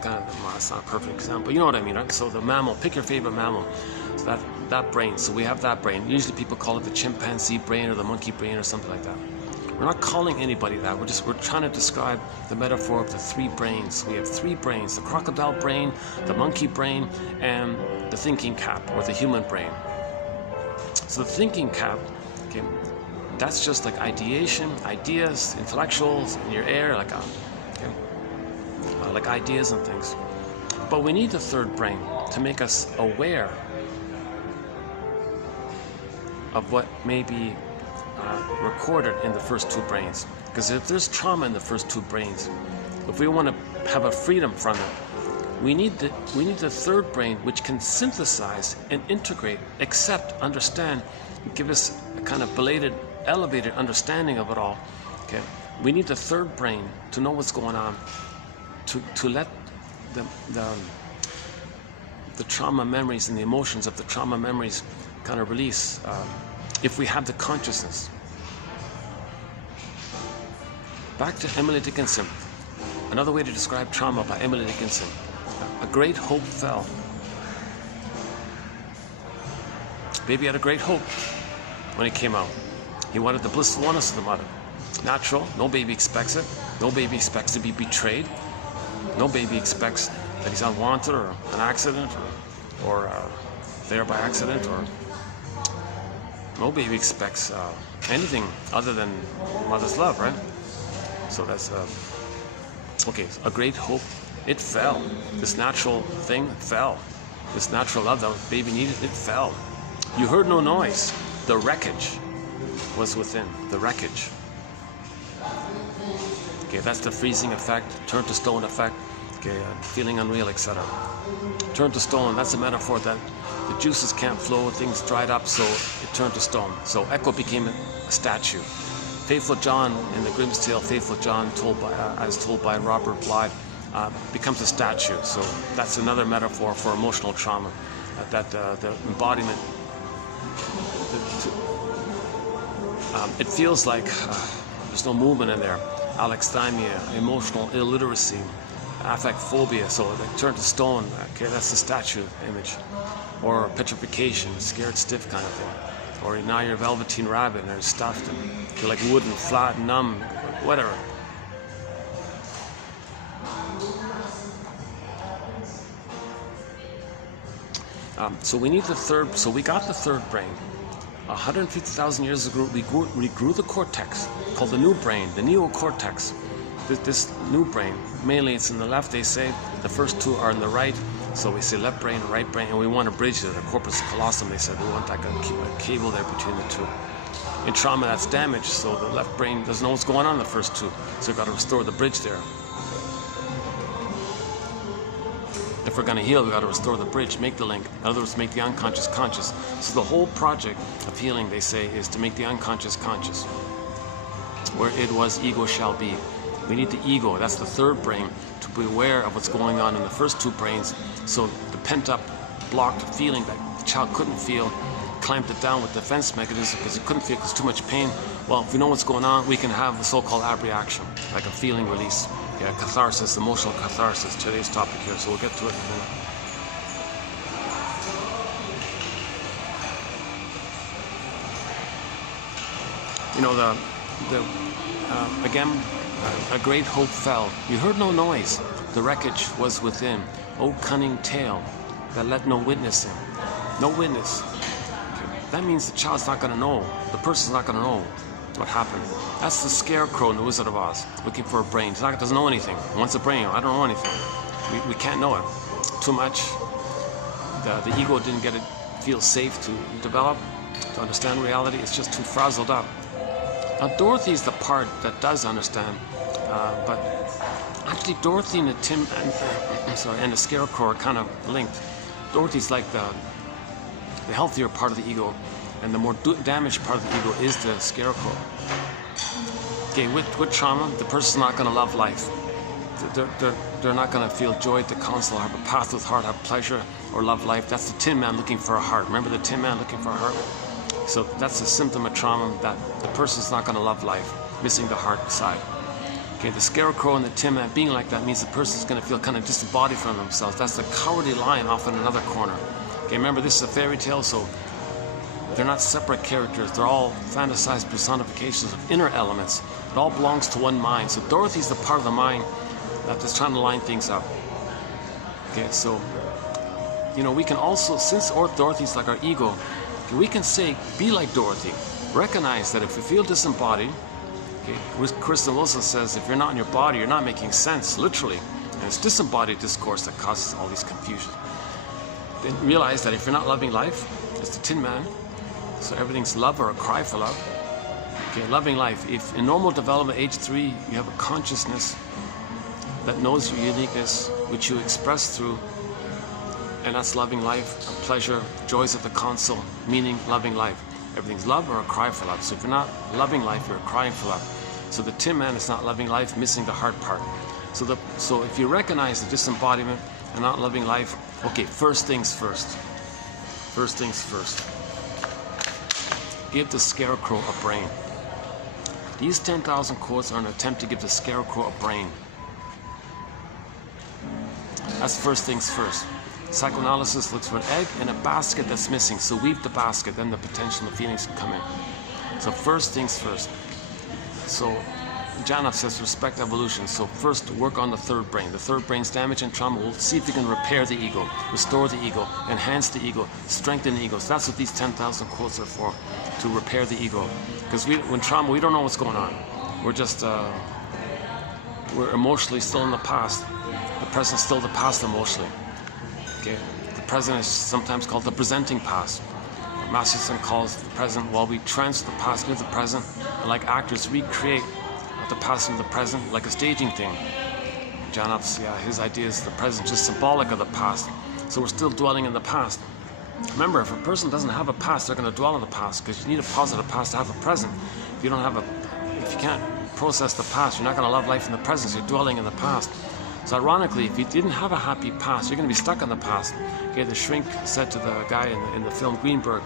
kind of, well, it's not a perfect example, but you know what I mean, right? So the mammal, pick your favorite mammal. So that brain. So we have that brain. Usually people call it the chimpanzee brain or the monkey brain or something like that. We're not calling anybody that. We're trying to describe the metaphor of the three brains. We have three brains: the crocodile brain, the monkey brain, and the thinking cap or the human brain. So the thinking cap, okay, that's just like ideation, ideas, intellectuals in your air, like like ideas and things. But we need the third brain to make us aware of what may be recorded in the first two brains. Because if there's trauma in the first two brains, if we want to have a freedom from it, we need the third brain, which can synthesize and integrate, accept, understand, give us a kind of belated, elevated understanding of it all. Okay, we need the third brain to know what's going on, to let the trauma memories and the emotions of the trauma memories kind of release, if we have the consciousness. Back to Emily Dickinson. Another way to describe trauma by Emily Dickinson. A great hope fell. Baby had a great hope when he came out. He wanted the blissful oneness of the mother. Natural, no baby expects it. No baby expects to be betrayed. No baby expects that he's unwanted or an accident or there by accident, or no baby expects anything other than mother's love, right? So that's okay. A great hope, it fell. This natural thing fell. This natural love that the baby needed, it fell. You heard no noise. The wreckage was within. The wreckage. Okay, that's the freezing effect, turn to stone effect, okay, feeling unreal, etc. Turn to stone, that's a metaphor that the juices can't flow, things dried up, so it turned to stone. So Echo became a statue. Faithful John, in the Grimm's Tale, Faithful John, as told by Robert Blythe, becomes a statue. So that's another metaphor for emotional trauma, that the embodiment, it feels like there's no movement in there. Alexithymia, emotional illiteracy, affect phobia, so they turn to stone. Okay, that's the statue image. Or petrification, scared stiff kind of thing. Or now you're a velveteen rabbit and they're stuffed and you're like wooden, flat, numb, whatever. So we need the third, so we got the third brain. 150,000 years ago, we grew the cortex, called the new brain, the neocortex. This new brain, mainly it's in the left, they say. The first two are in the right. So we say left brain, right brain, and we want to bridge it. The corpus callosum, they said, we want like a cable there between the two. In trauma, that's damaged, so the left brain doesn't know what's going on in the first two. So we've got to restore the bridge there. If we're going to heal, we've got to restore the bridge, make the link. In other words, make the unconscious conscious. So the whole project of healing, they say, is to make the unconscious conscious. Where it was, ego shall be. We need the ego, that's the third brain, to be aware of what's going on in the first two brains. So the pent-up, blocked feeling that the child couldn't feel, clamped it down with defense mechanism because it couldn't feel because too much pain. Well, if we know what's going on, we can have the so-called abreaction, like a feeling release. Yeah, catharsis, emotional catharsis, today's topic here, so we'll get to it in a minute. You know, again, a great hope fell. You heard no noise. The wreckage was within. O cunning tale that let no witness in. No witness. Okay. That means the child's not going to know. The person's not going to know what happened. That's the scarecrow in the Wizard of Oz, looking for a brain. He doesn't know anything. He wants a brain. I don't know anything. We can't know it. Too much. The ego didn't get it, feel safe to develop, to understand reality. It's just too frazzled up. Now Dorothy's the part that does understand, but actually Dorothy and the Scarecrow are kind of linked. Dorothy's like the healthier part of the ego, and the more damaged part of the ego is the Scarecrow. Okay, with trauma, the person's not going to love life. They're not going to feel joy at the console, have a path with heart, have pleasure, or love life. That's the Tin Man looking for a heart. Remember the Tin Man looking for a heart? So that's a symptom of trauma, that the person's not going to love life, missing the heart side. Okay, the Scarecrow and the Tin Man being like that means the person's going to feel kind of disembodied from themselves. That's the cowardly lion off in another corner. Okay, remember this is a fairy tale, so they're not separate characters. They're all fantasized personifications of inner elements. It all belongs to one mind. So Dorothy's the part of the mind that is trying to line things up. Okay, so, you know, we can also, since Dorothy's like our ego, we can say, be like Dorothy. Recognize that if you feel disembodied, okay, Kristen Wilson says, if you're not in your body, you're not making sense, literally. And it's disembodied discourse that causes all these confusion. Then realize that if you're not loving life, it's the Tin Man. So everything's love or a cry for love. Okay, loving life. If in normal development, age 3, you have a consciousness that knows your uniqueness, which you express through, and that's loving life, a pleasure, joys of the console, meaning loving life. Everything's love or a cry for love. So if you're not loving life, you're crying for love. So the Tin Man is not loving life, missing the heart part. So if you recognize the disembodiment and not loving life, okay, first things first. First things first. Give the Scarecrow a brain. These 10,000 quotes are an attempt to give the Scarecrow a brain. That's first things first. Psychoanalysis looks for an egg and a basket that's missing. So weave the basket, then the potential of feelings can come in. So first things first. So Janov says respect evolution. So first work on the third brain. The third brain's damage and trauma. We'll see if we can repair the ego, restore the ego, enhance the ego, strengthen the ego. So that's what these 10,000 quotes are for, to repair the ego. Because when trauma, we don't know what's going on. We're just, we're emotionally still in the past. The present's still the past emotionally. Okay, the present is sometimes called the presenting past. Masterson calls the present, while we transfer the past into the present, and like actors recreate the past from the present like a staging thing. John Up's, his idea is the present just symbolic of the past. So we're still dwelling in the past. Remember, if a person doesn't have a past, they're going to dwell in the past, because you need a positive past to have a present. If you can't process the past, you're not going to love life in the present. So you're dwelling in the past. So ironically, if you didn't have a happy past, you're going to be stuck in the past. Okay, the shrink said to the guy in the film Greenberg,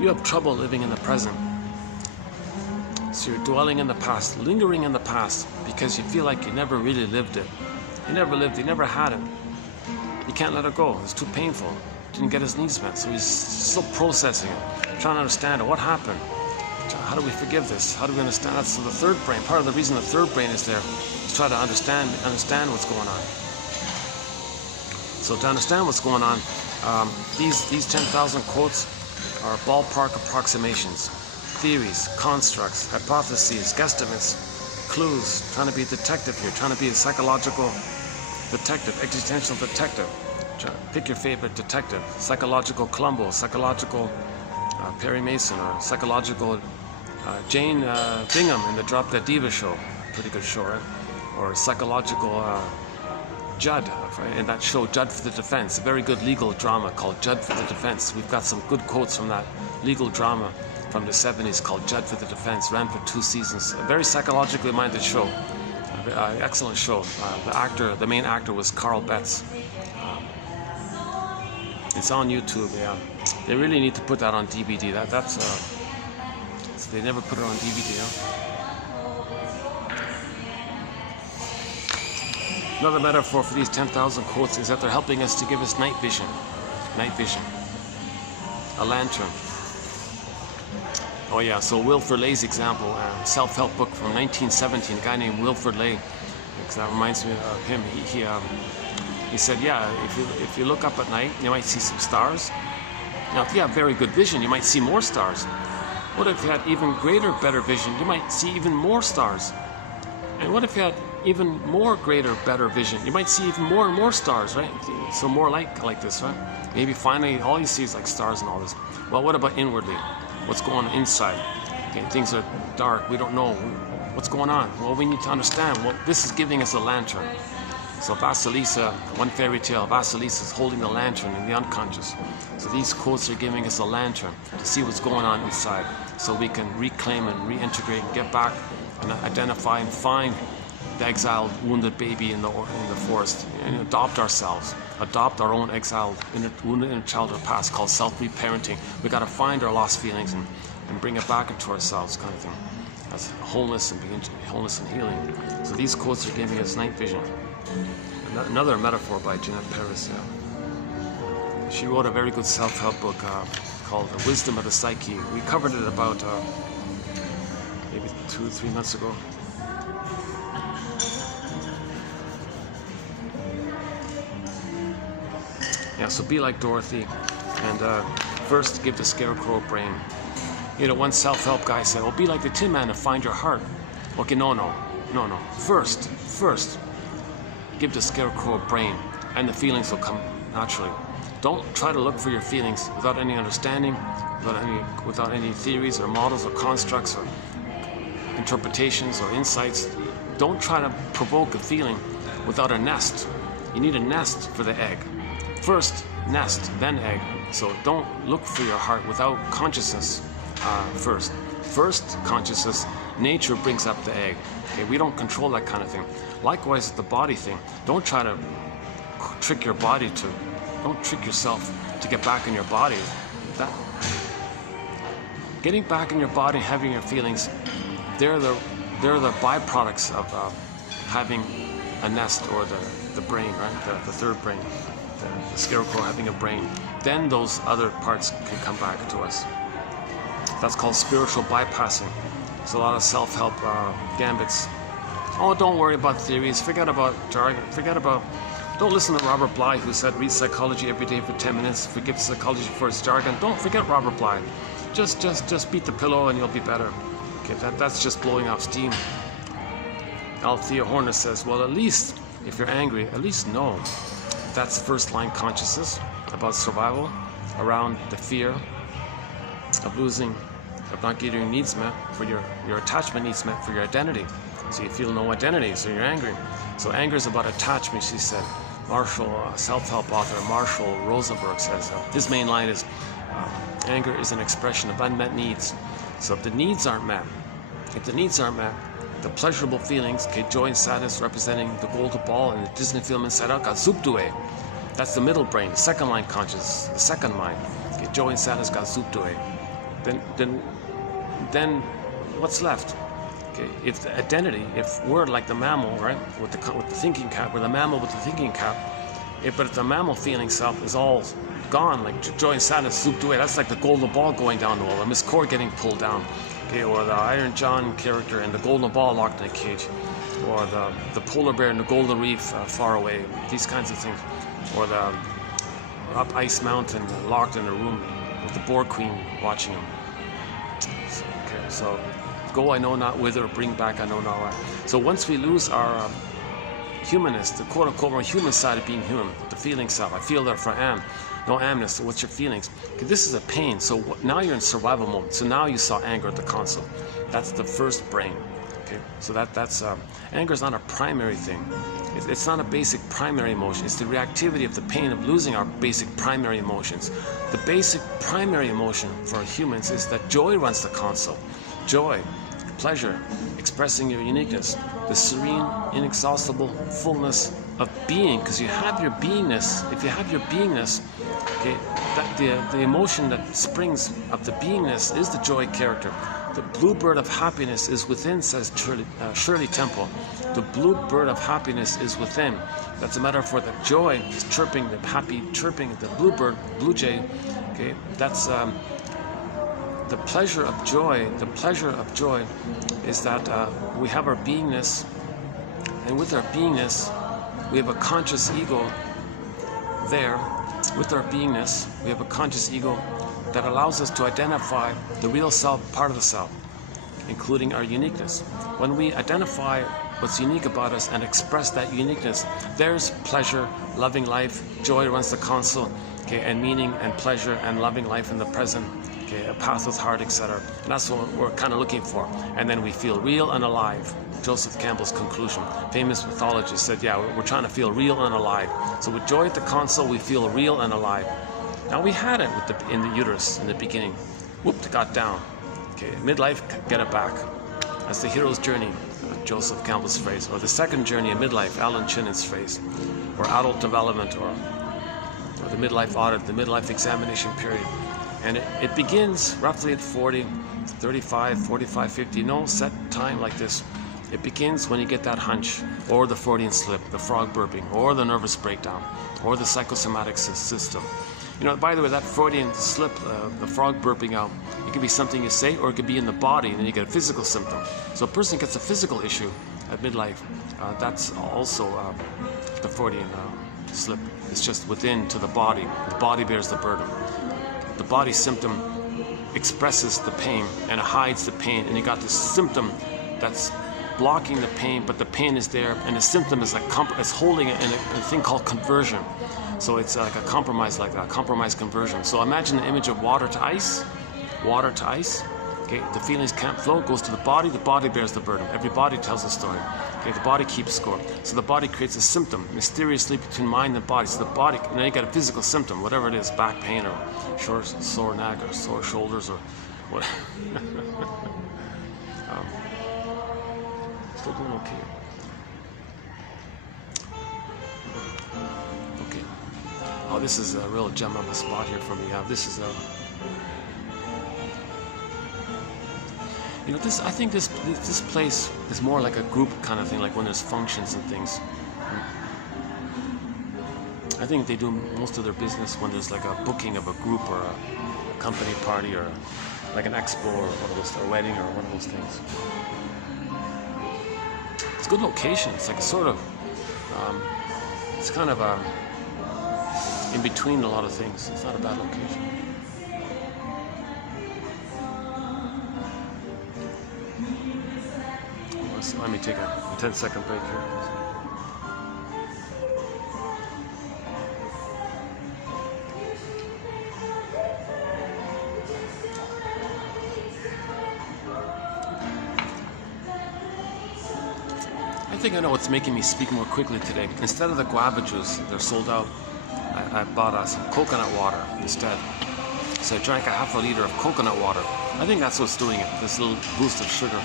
"You have trouble living in the present." So you're dwelling in the past, lingering in the past, because you feel like you never really lived it. You never lived it, you never had it. You can't let it go, it's too painful. Didn't get his needs met, so he's still processing it, trying to understand it. What happened? How do we forgive this? How do we understand that? So the third brain, part of the reason the third brain is there, is try to understand what's going on. So to understand what's going on, these 10,000 quotes are ballpark approximations, theories, constructs, hypotheses, guesstimates, clues, trying to be a detective here, trying to be a psychological detective, existential detective. Pick your favorite detective, psychological Columbo, psychological Perry Mason, or psychological Jane Bingham in the Drop Dead Diva show, pretty good show, right? Or psychological Judd in that show, Judd for the Defense, a very good legal drama called Judd for the Defense. We've got some good quotes from that legal drama from the 70s called Judd for the Defense, ran for 2 seasons, a very psychologically minded show, excellent show. The main actor was Carl Betts. It's on YouTube. Yeah, they really need to put that on DVD. They never put it on DVD. Another metaphor for these 10,000 quotes is that they're helping us to give us night vision. Night vision. A lantern. Oh yeah, so Wilfrid Laye's example, self-help book from 1917, a guy named Wilfrid Laye. That reminds me of him. He said, yeah, if you look up at night, you might see some stars. Now, if you have very good vision, you might see more stars. What if you had even greater, better vision? You might see even more stars. And what if you had even more, greater, better vision? You might see even more and more stars, right? So more like this, right? Maybe finally all you see is like stars and all this. Well, what about inwardly? What's going on inside? Okay, things are dark. We don't know what's going on. Well, we need to understand. Well, this is giving us a lantern. So Vasilisa, one fairy tale, Vasilisa is holding the lantern in the unconscious. So these quotes are giving us a lantern to see what's going on inside, so we can reclaim and reintegrate and get back and identify and find the exiled, wounded baby in the forest, and adopt ourselves, adopt our own exiled, wounded inner childhood past called self-reparenting. We got to find our lost feelings and bring it back into ourselves, kind of thing. That's wholeness and healing. So these quotes are giving us night vision. Another metaphor by Jeanette Paris. She wrote a very good self-help book called The Wisdom of the Psyche. We covered it about maybe 2 or 3 months ago. Yeah, so be like Dorothy, and first give the scarecrow a brain. One self-help guy said, "Oh, be like the Tin Man and find your heart." Okay, no. First, give the scarecrow a brain, and the feelings will come naturally. Don't try to look for your feelings without any understanding, without any theories or models or constructs or interpretations or insights. Don't try to provoke a feeling without a nest. You need a nest for the egg. First nest, then egg. So don't look for your heart without consciousness first. First consciousness, nature brings up the egg. Okay, we don't control that kind of thing. Likewise, the body thing. Don't try to trick your body don't trick yourself to get back in your body. Getting back in your body, having your feelings, they're the byproducts of having a nest, or the brain, right? The third brain, the scarecrow having a brain. Then those other parts can come back to us. That's called spiritual bypassing. There's a lot of self-help gambits. Oh, don't worry about theories. Forget about jargon. Don't listen to Robert Bly, who said read psychology every day for 10 minutes. Forget psychology for its jargon. Don't forget Robert Bly. Just beat the pillow and you'll be better. Okay, that's just blowing off steam. Althea Horner says, well, at least if you're angry, at least know that's first line consciousness about survival, around the fear of losing, of not getting your needs met, for your attachment needs met for your identity. So you feel no identity, so you're angry. So anger is about attachment, she said. Marshall, self-help author Marshall Rosenberg says, his main line is, anger is an expression of unmet needs. So if the needs aren't met, the pleasurable feelings, okay, joy and sadness representing the golden ball and the Disney film Inside Out got zooped away. That's the middle brain, the second line conscious, the second mind. Okay, joy and sadness got zooped away. Then what's left? Okay, if the identity, if we're like the mammal, right, with the thinking cap, we're the mammal with the thinking cap. But if the mammal feeling self is all gone, like joy and sadness zooped away, that's like the golden ball going down the wall, or Miss Cord getting pulled down, okay, or the Iron John character and the golden ball locked in a cage, or the polar bear in the golden reef far away, these kinds of things, or the up Ice Mountain locked in a room with the boar queen watching him. So go I know not whither, bring back I know not what. So once we lose our humanness, the quote-unquote more human side of being human, the feeling self, I feel therefore I am, no amness, so what's your feelings? Okay, this is a pain, so now you're in survival mode, so now you saw anger at the console. That's the first brain. Okay, so that's anger is not a primary thing. It's not a basic primary emotion. It's the reactivity of the pain of losing our basic primary emotions. The basic primary emotion for humans is that joy runs the console. Joy, pleasure, expressing your uniqueness, the serene, inexhaustible fullness of being, because you have your beingness. If you have your beingness, okay, that the emotion that springs of the beingness is the joy character. The bluebird of happiness is within, says Shirley Temple. The bluebird of happiness is within. That's a metaphor that joy is chirping, the happy chirping, the bluebird, blue jay. Okay, that's the pleasure of joy. The pleasure of joy is that we have our beingness, and with our beingness, we have a conscious ego there. With our beingness, we have a conscious ego that allows us to identify the real self, part of the self, including our uniqueness. When we identify what's unique about us and express that uniqueness, there's pleasure, loving life, joy runs the console, okay, and meaning and pleasure and loving life in the present, okay, a path with Hart, etc. And that's what we're kind of looking for. And then we feel real and alive. Joseph Campbell's conclusion, famous pathologist, said, yeah, we're trying to feel real and alive. So with joy at the console, we feel real and alive. Now we had it in the uterus in the beginning. Whooped, it got down. Okay, midlife, get it back. That's the hero's journey, Joseph Campbell's phrase. Or the second journey in midlife, Alan Chinnon's phrase. Or adult development, or the midlife audit, the midlife examination period. And it begins roughly at 40, 35, 45, 50. No set time like this. It begins when you get that hunch, or the Freudian slip, the frog burping, or the nervous breakdown, or the psychosomatic system. You know, by the way, that Freudian slip, the frog burping out, it could be something you say, or it could be in the body, and then you get a physical symptom. So a person gets a physical issue at midlife. That's also the Freudian slip. It's just within to the body. The body bears the burden. The body symptom expresses the pain, and it hides the pain, and you got this symptom that's blocking the pain, but the pain is there, and the symptom is like it's holding it in a thing called conversion. So it's like a compromise conversion. So imagine the image of water to ice. Okay, the feelings can't flow, it goes to the body bears the burden. Every body tells a story. Okay, the body keeps score. So the body creates a symptom, mysteriously between mind and body. So the body, and then you get a physical symptom, whatever it is, back pain or sore neck or sore shoulders or what. Still doing okay. Okay. Oh, this is a real gem of a spot here for me. This is a. You know, I think this place is more like a group kind of thing, like when there's functions and things. I think they do most of their business when there's like a booking of a group or a company party or like an expo or one of those, a wedding or one of those things. It's a good location. It's like a sort of, it's kind of in between a lot of things. It's not a bad location. Let me take a 10-second break here. think I know what's making me speak more quickly today. Instead of the guava juice, they're sold out, I bought some coconut water instead. So I drank a half a liter of coconut water. I think that's what's doing it, this little boost of sugar.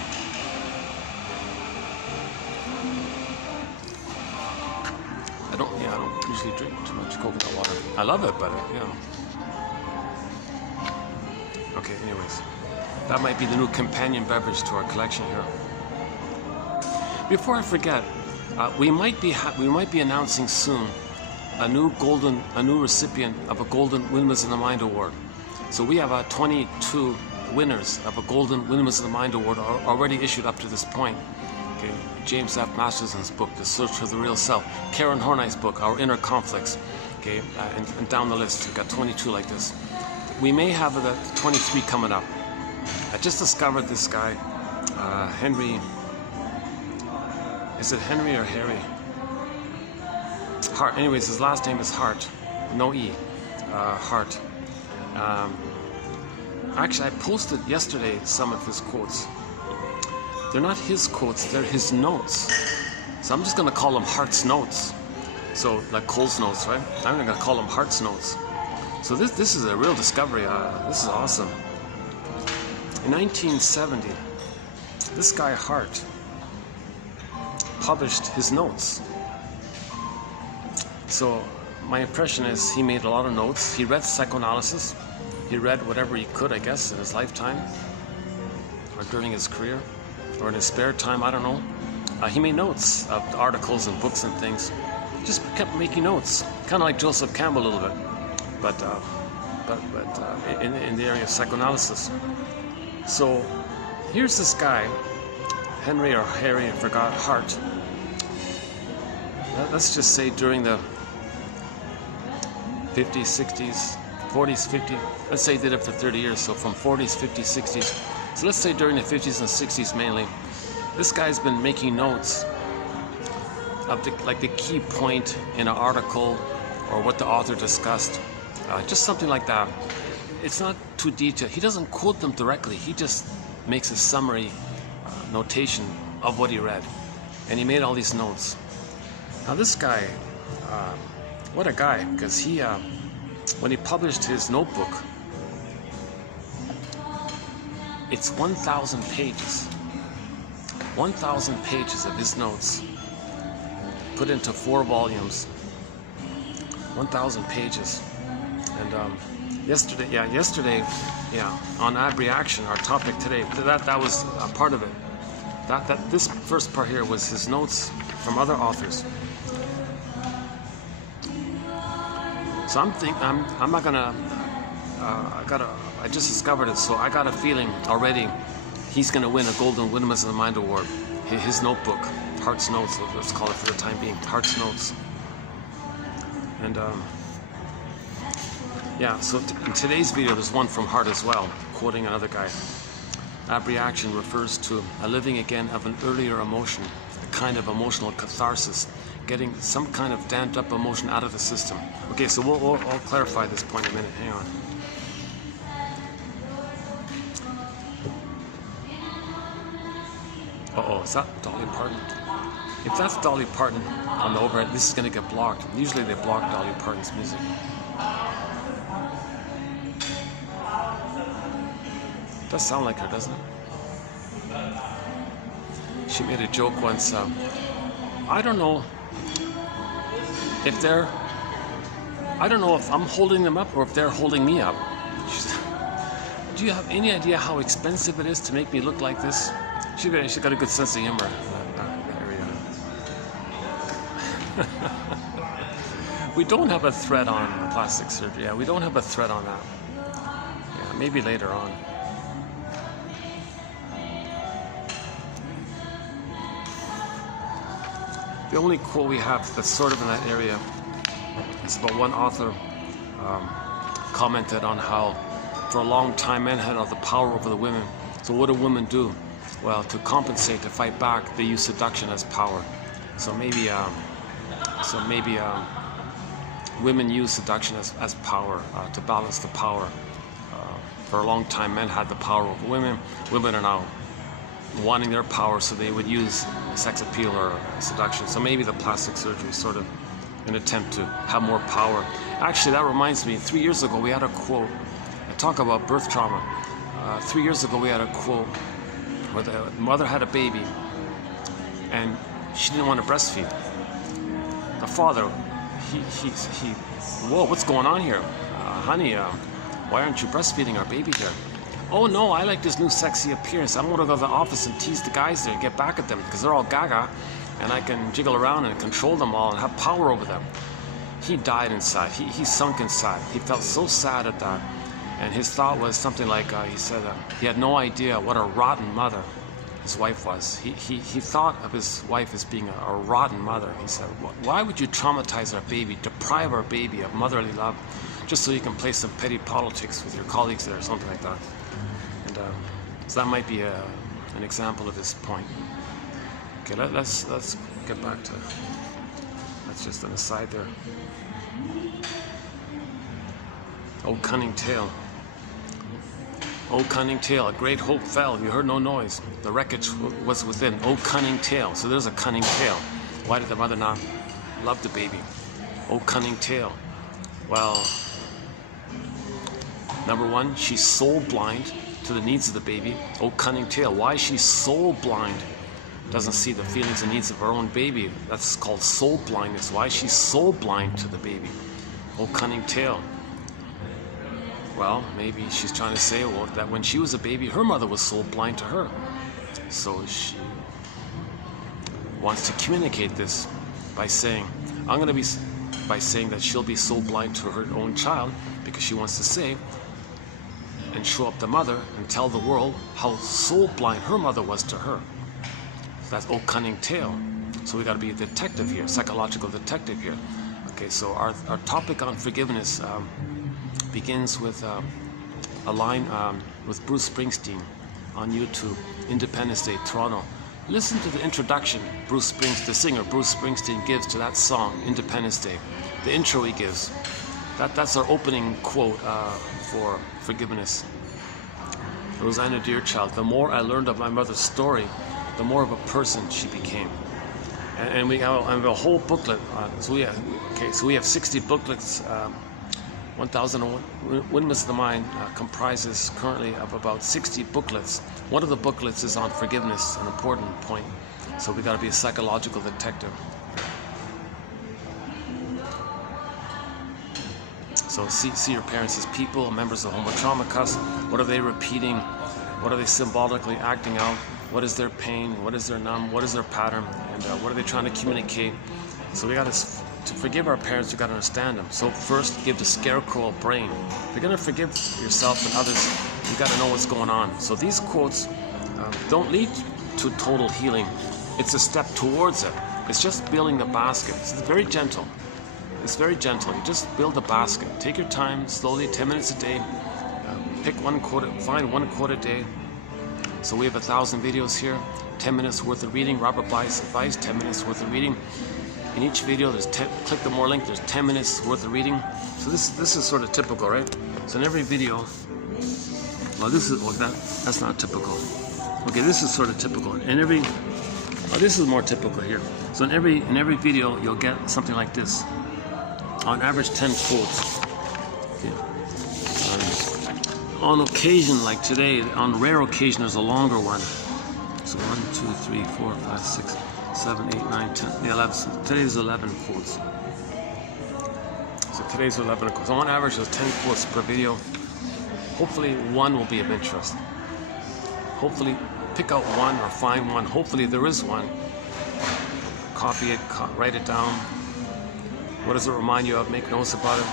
I don't usually drink too much coconut water. I love it, but Okay, anyways. That might be the new companion beverage to our collection here. Before I forget, we might be announcing soon a new recipient of a Golden Windmills of the Mind Award. So we have 22 winners of a Golden Windmills of the Mind Award already issued up to this point. Okay, James F. Masterson's book, The Search for the Real Self. Karen Horney's book, Our Inner Conflicts. Okay, and down the list, we've got 22 like this. We may have the 23 coming up. I just discovered this guy, Henry. Is it Henry or Harry? Hart. Anyways, his last name is Hart. No E. Hart. Actually, I posted yesterday some of his quotes. They're not his quotes, they're his notes. So I'm just going to call them Hart's notes. So, like Cole's notes, right? I'm going to call them Hart's notes. So this is a real discovery. This is awesome. In 1970, this guy Hart published his notes. So my impression is he made a lot of notes. He read psychoanalysis. He read whatever he could, I guess, in his lifetime, or during his career, or in his spare time, I don't know. He made notes of articles and books and things. Just kept making notes, kind of like Joseph Campbell a little bit, but in the area of psychoanalysis. So here's this guy, Henry or Harry, I forgot, Hart. Let's just say during the 50s, 60s, 40s, 50s, let's say he did it for 30 years, so from 40s, 50s, 60s. So let's say during the 50s and 60s mainly, this guy's been making notes of the key point in an article or what the author discussed, just something like that. It's not too detailed. He doesn't quote them directly. He just makes a summary notation of what he read, and he made all these notes. Now this guy, what a guy, because he, when he published his notebook, it's 1,000 pages. 1,000 pages of his notes put into 4 volumes. 1,000 pages. And yesterday, on Abreaction, our topic today, that was a part of it. This first part here was his notes from other authors. So I'm not gonna. I just discovered it, so I got a feeling already. He's gonna win a Golden Windmills of the Mind Award. His notebook, Hart's Notes. Let's call it for the time being, Hart's Notes. And so in today's video, there's one from Hart as well, quoting another guy. Abreaction refers to a living again of an earlier emotion, a kind of emotional catharsis, getting some kind of damped up emotion out of the system. Okay, so I'll clarify this point in a minute. Hang on. Uh-oh, is that Dolly Parton? If that's Dolly Parton on the overhead, this is going to get blocked. Usually they block Dolly Parton's music. Does sound like her, doesn't it? She made a joke once. I don't know if I'm holding them up or if they're holding me up. She said, do you have any idea how expensive it is to make me look like this? She got a good sense of humor. That area. We don't have a thread on plastic surgery. Yeah, we don't have a thread on that. Yeah, maybe later on. The only quote we have that's sort of in that area is about one author commented on how for a long time men had all the power over the women. So what do women do? Well, to compensate, to fight back, they use seduction as power. So maybe women use seduction as power to balance the power. For a long time, men had the power over women. Women are now wanting their power, so they would use sex appeal or seduction. So maybe the plastic surgery is sort of an attempt to have more power. Actually, that reminds me, 3 years ago we had a quote. I talk about birth trauma. 3 years ago we had a quote where the mother had a baby and she didn't want to breastfeed. The father, whoa, what's going on here? Honey, why aren't you breastfeeding our baby here? Oh no, I like this new sexy appearance. I want to go to the office and tease the guys there, get back at them because they're all gaga, and I can jiggle around and control them all and have power over them. He died inside. He sunk inside. He felt so sad at that. And his thought was something like, he said he had no idea what a rotten mother his wife was. He thought of his wife as being a rotten mother. He said, why would you traumatize our baby, deprive our baby of motherly love, just so you can play some petty politics with your colleagues there or something like that. And so that might be an example of his point. Okay, let's get back to, that's just an aside there. Oh, cunning tale. Oh, cunning tale, a great hope fell, you heard no noise. The wreckage was within. Oh, cunning tale. So there's a cunning tale. Why did the mother not love the baby? Oh, cunning tale. Well, number one, she's soul blind to the needs of the baby. Oh, cunning tale. Why is she soul blind? Doesn't see the feelings and needs of her own baby. That's called soul blindness. Why is she soul blind to the baby? Oh, cunning tale. Well, maybe she's trying to say, well, that when she was a baby, her mother was soul blind to her. So she wants to communicate this by saying, by saying that she'll be soul blind to her own child, because she wants to say and show up the mother and tell the world how soul blind her mother was to her. That's oh, cunning tale. So we got to be a detective here, psychological detective here. Okay, so our topic on forgiveness begins with a line with Bruce Springsteen on YouTube, Independence Day, Toronto. Listen to the introduction the singer Bruce Springsteen gives to that song, Independence Day. The intro he gives. That's our opening quote for forgiveness. Rosanna Deerchild, the more I learned of my mother's story, the more of a person she became. And we have a whole booklet. So we have 60 booklets. 1001 Windmills of the Mind comprises currently of about 60 booklets. One of the booklets is on forgiveness, an important point. So we got to be a psychological detective. So see your parents as people, members of the Homo Traumacus. What are they repeating? What are they symbolically acting out? What is their pain? What is their numb? What is their pattern? And what are they trying to communicate? So we got to forgive our parents, you got to understand them. So first, give the scarecrow a brain. If you're going to forgive yourself and others, you got to know what's going on. So these quotes don't lead to total healing. It's a step towards it. It's just building the basket. It's very gentle. It's very gentle. You just build the basket. Take your time, slowly, 10 minutes a day. Pick one quote, find one quote a day. So we have 1,000 videos here, 10 minutes worth of reading. Robert Bly's advice, 10 minutes worth of reading. In each video, click the more link, there's 10 minutes worth of reading. So this is sort of typical, right? So in every video, well, that's not typical. Okay, this is sort of typical. This is more typical here. So in every video, you'll get something like this. On average, 10 quotes. Okay. On occasion, like today, on rare occasion, there's a longer one. So 1, 2, 3, 4, 5, 6, 7, 8, 9, 10, 11. So today's 11 quotes. So today's 11 quotes. So on average, there's 10 quotes per video. Hopefully, one will be of interest. Hopefully, pick out one or find one. Hopefully, there is one. Copy it, write it down. What does it remind you of? Make notes about it.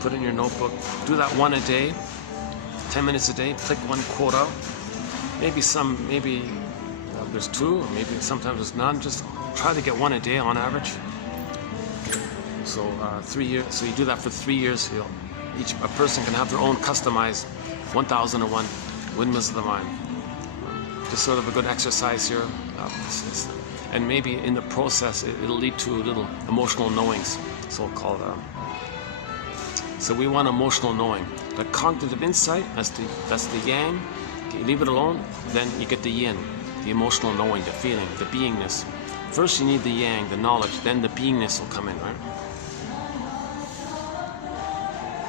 Put it in your notebook. Do that one a day. 10 minutes a day. Pick one quote out. Maybe there's two, or maybe sometimes there's none. Just try to get one a day on average. So 3 years. So you do that for 3 years. A person can have their own customized 1001 Windmills of the Mind. Just sort of a good exercise here. And maybe in the process, it'll lead to little emotional knowings, so-called. So we want emotional knowing. The cognitive insight, that's the yang. You leave it alone, then you get the yin, the emotional knowing, the feeling, the beingness. first you need the yang, the knowledge, then the beingness will come in, right?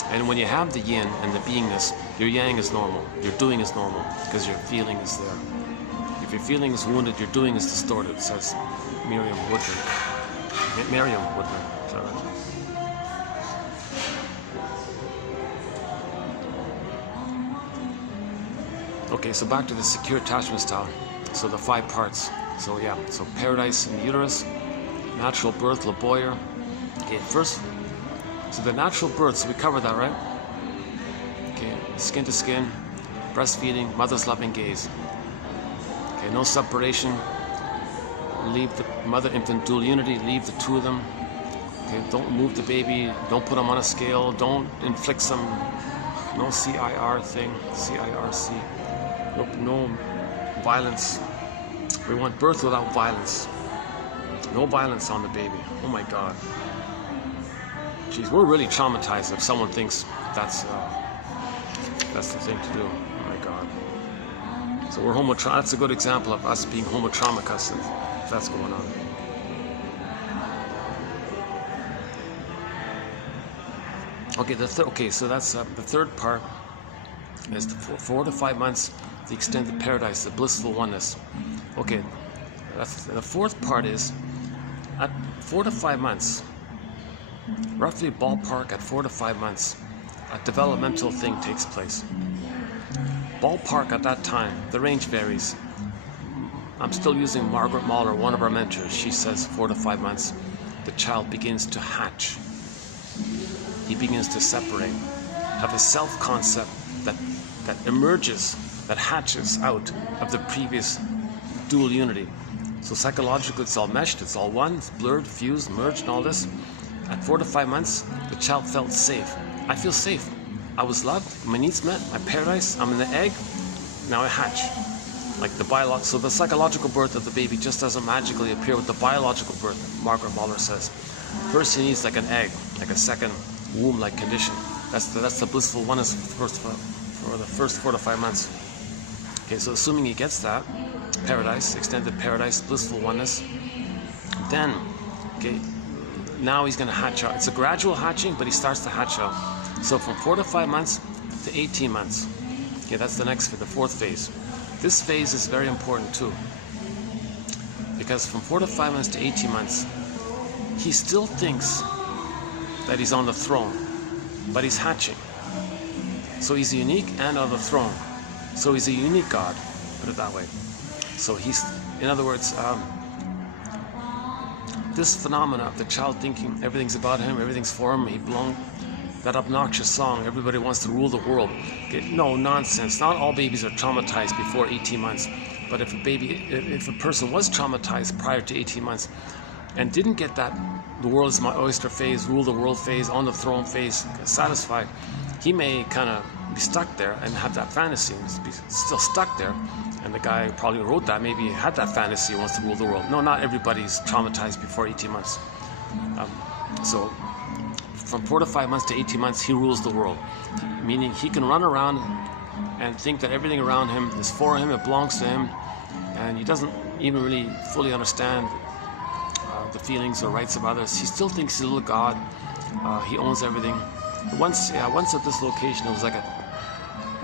And when you have the yin and the beingness, your yang is normal, your doing is normal, because your feeling is there. If your feeling is wounded, your doing is distorted, says Merriam Woodman. Is that right? Okay, so back to the secure attachment style. So the 5 parts. So yeah, so paradise in the uterus, natural birth, laboyer. Okay, first, so the natural birth, so we covered that, right? Okay, skin to skin, breastfeeding, mother's loving gaze. Okay, no separation. Leave the mother-infant dual unity, leave the 2 of them. Okay, don't move the baby, don't put them on a scale, don't inflict some, no CIR thing, CIRC. No violence. We want birth without violence. No violence on the baby. Oh my God. Jeez, we're really traumatized if someone thinks that's the thing to do. Oh my God. So we're that's a good example of us being homotraumicus if that's going on. Okay, so that's the third part is the 4 to 5 months. The extended paradise, the blissful oneness. Okay, the fourth part is at 4 to 5 months, roughly ballpark at 4 to 5 months, a developmental thing takes place. Ballpark at that time, the range varies. I'm still using Margaret Mahler, one of our mentors. She says 4 to 5 months, the child begins to hatch. He begins to separate, have a self-concept that emerges, that hatches out of the previous dual unity. So psychologically, it's all meshed, it's all one, it's blurred, fused, merged, and all this. At 4 to 5 months, the child felt safe. I feel safe. I was loved, my needs met, my paradise, I'm in the egg, now I hatch. Like so the psychological birth of the baby just doesn't magically appear with the biological birth, Margaret Mahler says. First he needs like an egg, like a second womb-like condition. That's the blissful oneness for the first 4 to 5 months. Okay, so assuming he gets that, paradise, extended paradise, blissful oneness, then, okay, now he's going to hatch out. It's a gradual hatching, but he starts to hatch out. So from 4 to 5 months to 18 months. Okay, that's the fourth phase. This phase is very important too, because from 4 to 5 months to 18 months, he still thinks that he's on the throne, but he's hatching. So he's unique and on the throne. So he's a unique God, put it that way. So he's, in other words, this phenomena of the child thinking everything's about him, everything's for him, he belongs, that obnoxious song, everybody wants to rule the world. Okay, no, nonsense. Not all babies are traumatized before 18 months. But if a person was traumatized prior to 18 months and didn't get that, the world is my oyster phase, rule the world phase, on the throne phase, satisfied, he may kind of be stuck there and have that fantasy, and be still stuck there. And the guy who probably wrote that maybe had that fantasy, wants to rule the world. No, not everybody's traumatized before 18 months. So from 4 to 5 months to 18 months, he rules the world. Meaning he can run around and think that everything around him is for him, it belongs to him, and he doesn't even really fully understand the feelings or rights of others. He still thinks he's a little god. He owns everything. Once at this location, it was like a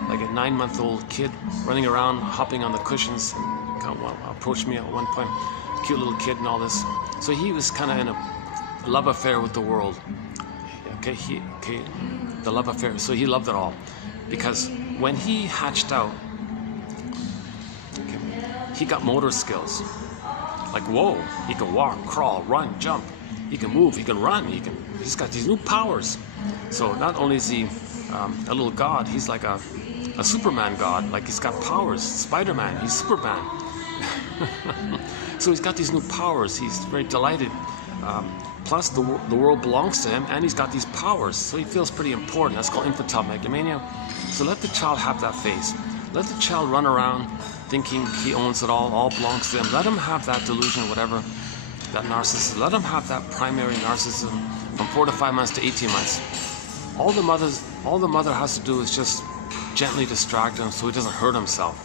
9-month-old kid running around, hopping on the cushions, and kind of approached me at one point. Cute little kid and all this. So he was kind of in a love affair with the world. Okay, the love affair. So he loved it all, because when he hatched out, he got motor skills. Like, whoa, he can walk, crawl, run, jump. He can move, he can run, he's got these new powers. So not only is he a little god, he's like a Superman god, like he's got powers. Spider-Man, he's Superman. So he's got these new powers, he's very delighted. Plus the world belongs to him, and he's got these powers, so he feels pretty important. That's called infantile megalomania. So let the child have that phase. Let the child run around thinking he owns it all belongs to him. Let him have that delusion, whatever, that narcissism. Let him have that primary narcissism from 4 to 5 months to 18 months. All the mother has to do is just gently distract him so he doesn't hurt himself.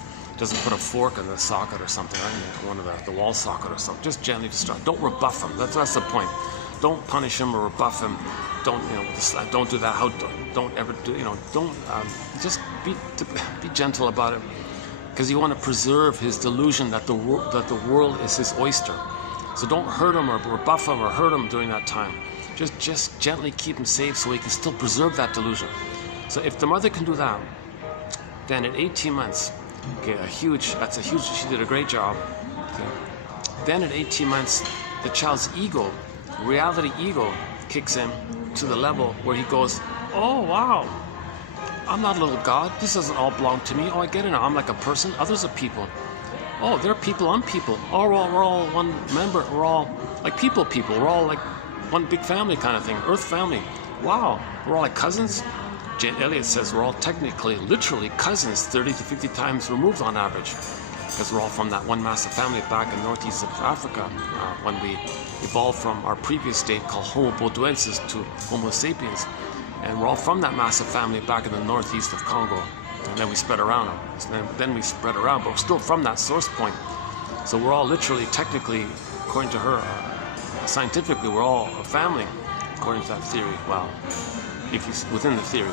doesn't put a fork in the socket or something, right? One of the wall socket or something. Just gently discharge. Don't rebuff him. That's the point. Don't punish him or rebuff him. Don't don't do that. Don't ever do don't just be gentle about it, because you want to preserve his delusion that the world is his oyster. So don't hurt him or rebuff him or hurt him during that time. Just gently keep him safe so he can still preserve that delusion. So if the mother can do that, then at 18 months, okay, she did a great job. Okay. Then at 18 months, the child's ego, reality ego, kicks in to the level where he goes, oh wow, I'm not a little god, this doesn't all belong to me. Oh, I get it now, I'm like a person, others are people. Oh, they're people, I'm people. Oh, we're all one member, we're all like people, we're all like one big family kind of thing, Earth family. Wow, we're all like cousins. Jane Elliott says we're all technically, literally cousins, 30 to 50 times removed on average, because we're all from that one massive family back in northeast of Africa, when we evolved from our previous state called Homo botuensis to Homo sapiens, and we're all from that massive family back in the northeast of Congo, and then we spread around. Then we spread around, but we're still from that source point. So we're all literally, technically, according to her, scientifically, we're all a family, according to that theory. Well, if you within the theory.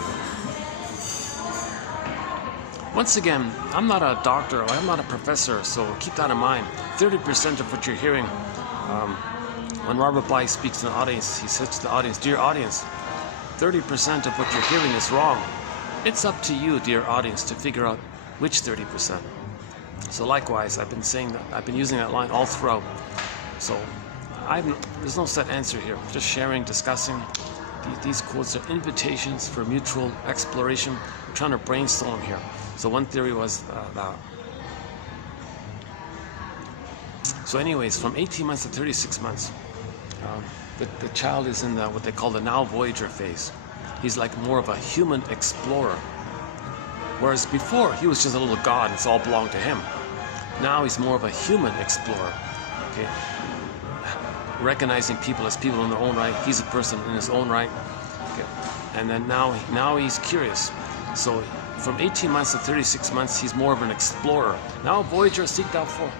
Once again, I'm not a doctor, or I'm not a professor, so keep that in mind. 30% of what you're hearing, when Robert Bly speaks to the audience, he says to the audience, dear audience, 30% of what you're hearing is wrong. It's up to you, dear audience, to figure out which 30%. So likewise, I've been using that line all throughout. So there's no set answer here. Just sharing, discussing. These quotes are invitations for mutual exploration. I'm trying to brainstorm here. So one theory was that. So anyways, from 18 months to 36 months, the child is in what they call the now voyager phase. He's like more of a human explorer. Whereas before, he was just a little god, it's all belonged to him. Now he's more of a human explorer. Okay? Recognizing people as people in their own right. He's a person in his own right. Okay. And then now he's curious. So from 18 months to 36 months, he's more of an explorer. Now Voyager seeked out for.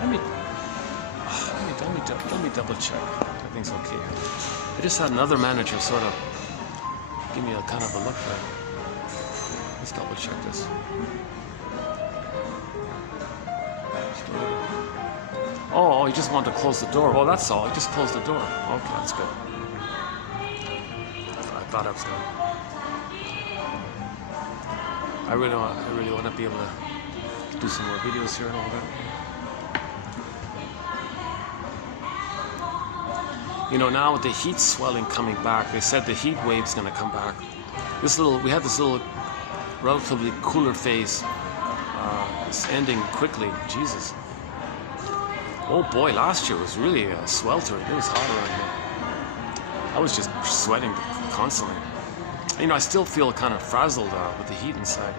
Let me double check. Everything's okay. I just had another manager sort of give me a kind of a look there. Let's double check this. Oh, he just wanted to close the door. Well, that's all. He just closed the door. Okay, that's good. I thought I was going. I really want to be able to do some more videos here and all that. Now with the heat swelling coming back, they said the heat wave's going to come back. We had this little relatively cooler phase. It's ending quickly. Jesus. Oh boy, last year was really sweltering. It was hot around here. I was just sweating constantly. I still feel kind of frazzled with the heat inside,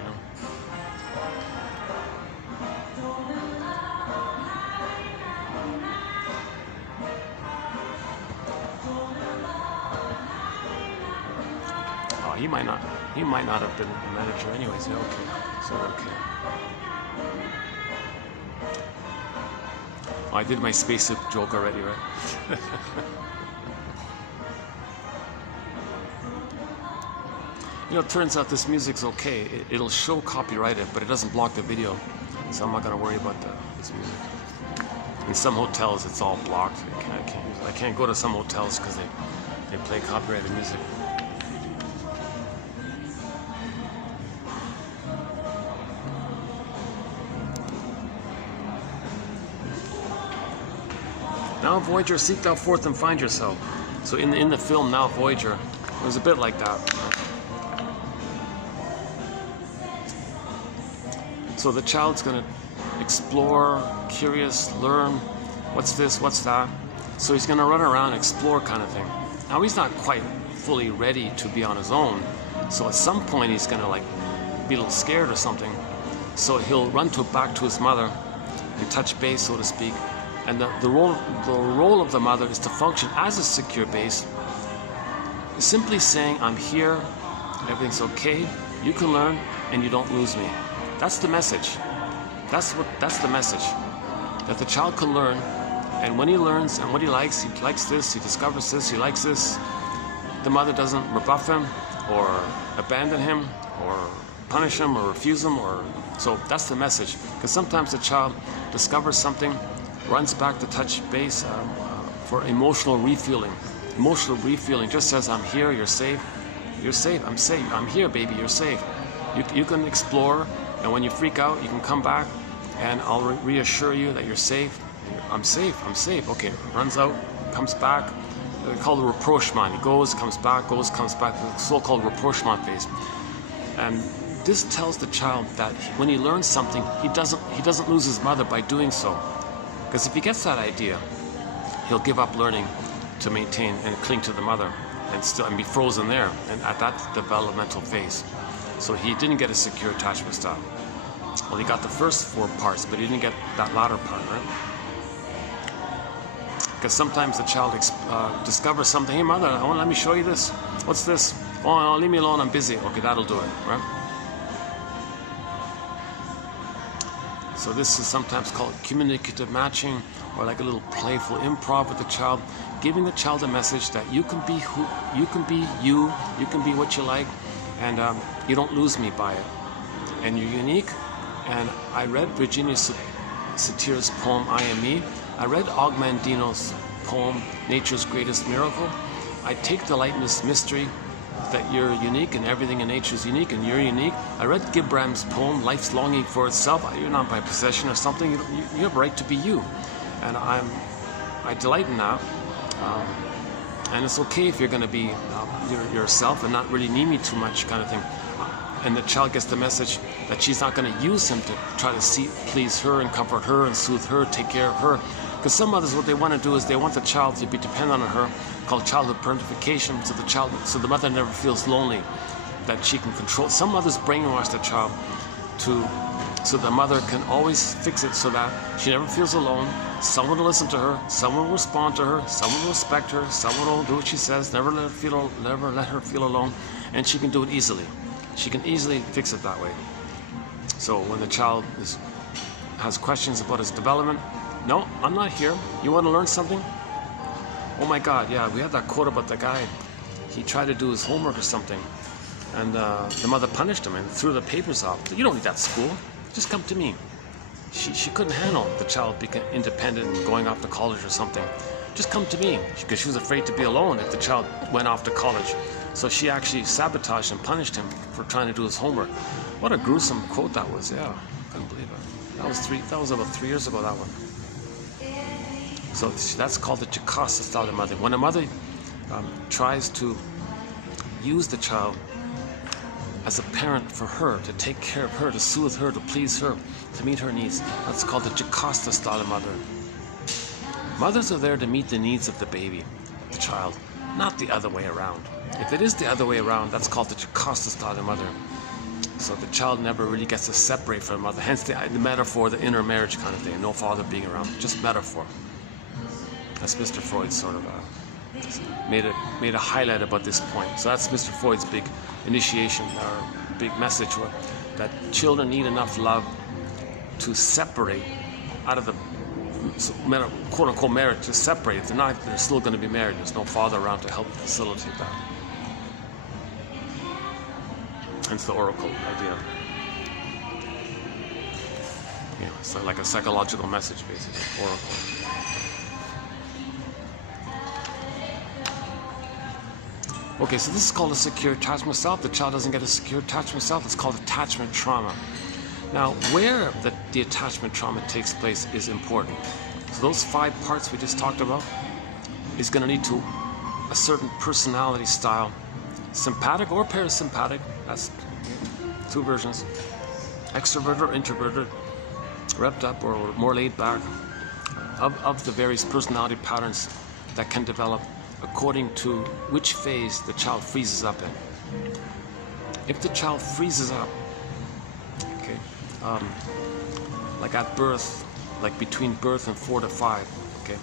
Oh, he might not have been a manager anyways. Yeah, okay. So okay. Oh, I did my spacesuit joke already, right? It turns out this music's okay. It'll show copyrighted, but it doesn't block the video. So I'm not going to worry about this music. In some hotels, it's all blocked. I can't go to some hotels because they play copyrighted music. Now Voyager, seek thou forth and find yourself. So in the film Now Voyager, it was a bit like that. So the child's going to explore, curious, learn, what's this, what's that. So he's going to run around, explore kind of thing. Now he's not quite fully ready to be on his own. So at some point he's going to be a little scared or something. So he'll run back to his mother and touch base, so to speak. And the role of the mother is to function as a secure base, simply saying, I'm here, everything's okay, You can learn and you don't lose me. That's the message. That's the message. That the child can learn, and when he learns and what he likes this, he discovers this, he likes this, the mother doesn't rebuff him or abandon him or punish him or refuse him, or so that's the message. Because sometimes the child discovers something, runs back to touch base for emotional refueling. Emotional refueling just says, I'm here, you're safe, I'm safe, I'm here, baby, you're safe. You can explore, and when you freak out, you can come back, and I'll reassure you that you're safe. I'm safe. Okay, runs out, comes back. They call it rapprochement. He goes, comes back, goes, comes back. The so-called rapprochement phase. And this tells the child that when he learns something, he doesn't lose his mother by doing so. Because if he gets that idea, he'll give up learning to maintain and cling to the mother, and be frozen there, and at that developmental phase. So he didn't get a secure attachment style. Well, he got the first 4 parts, but he didn't get that latter part, right? Because sometimes the child discovers something. Hey, mother, let me show you this. What's this? Oh, no, leave me alone, I'm busy. Okay, that'll do it, right? So this is sometimes called communicative matching, or like a little playful improv with the child, giving the child a message that you can be you can be what you like, and you don't lose me by it. And you're unique. And I read Virginia Satir's poem, I Am Me. I read Ogmandino's poem, Nature's Greatest Miracle. I take delight in this mystery that you're unique and everything in nature is unique and you're unique. I read Gibram's poem, Life's Longing for Itself. You're not by possession or something. You have a right to be you. And I delight in that. And it's okay if you're going to be yourself and not really need me too much, kind of thing. And the child gets the message that she's not going to use him to try to please her and comfort her and soothe her, take care of her. Because some mothers, what they want to do is they want the child to be dependent on her, called childhood parentification, so the mother never feels lonely, that she can control. Some mothers brainwash the child so the mother can always fix it so that she never feels alone. Someone will listen to her, someone will respond to her, someone will respect her, someone will do what she says, never let her feel alone, and she can do it easily. She can easily fix it that way. So when the child has questions about his development, no, I'm not here. You want to learn something? Oh my God, yeah, we had that quote about the guy. He tried to do his homework or something, and the mother punished him and threw the papers off. You don't need that school. Just come to me. She couldn't handle the child being independent and going off to college or something. Just come to me, because she was afraid to be alone if the child went off to college. So she actually sabotaged and punished him for trying to do his homework. What a gruesome quote that was. Yeah, couldn't believe it. That was about 3 years ago, that one. So that's called the Jocasta style of mother. When a mother tries to use the child as a parent for her, to take care of her, to soothe her, to please her, to meet her needs, that's called the Jocasta style of mother. Mothers are there to meet the needs of the baby, the child, not the other way around. If it is the other way around, that's called the Jocasta style of mother. So the child never really gets to separate from the mother. Hence the metaphor, the inner marriage kind of thing. No father being around, just metaphor. That's Mr. Freud sort of made a highlight about this point. So that's Mr. Freud's big initiation, or big message, that children need enough love to separate out of the quote-unquote marriage, to separate. If they're still going to be married. There's no father around to help facilitate that. Hence the oracle idea. Yeah, it's like a psychological message, basically. Oracle. Okay, so this is called a secure attachment self. The child doesn't get a secure attachment self. It's called attachment trauma. Now, where the attachment trauma takes place is important. So those 5 parts we just talked about is going to lead to a certain personality style, sympathetic or parasympathetic. That's 2 versions. Extroverted or introverted, revved up or more laid back, of the various personality patterns that can develop according to which phase the child freezes up in. If the child freezes up, okay, like at birth, like between birth and 4 to 5, okay,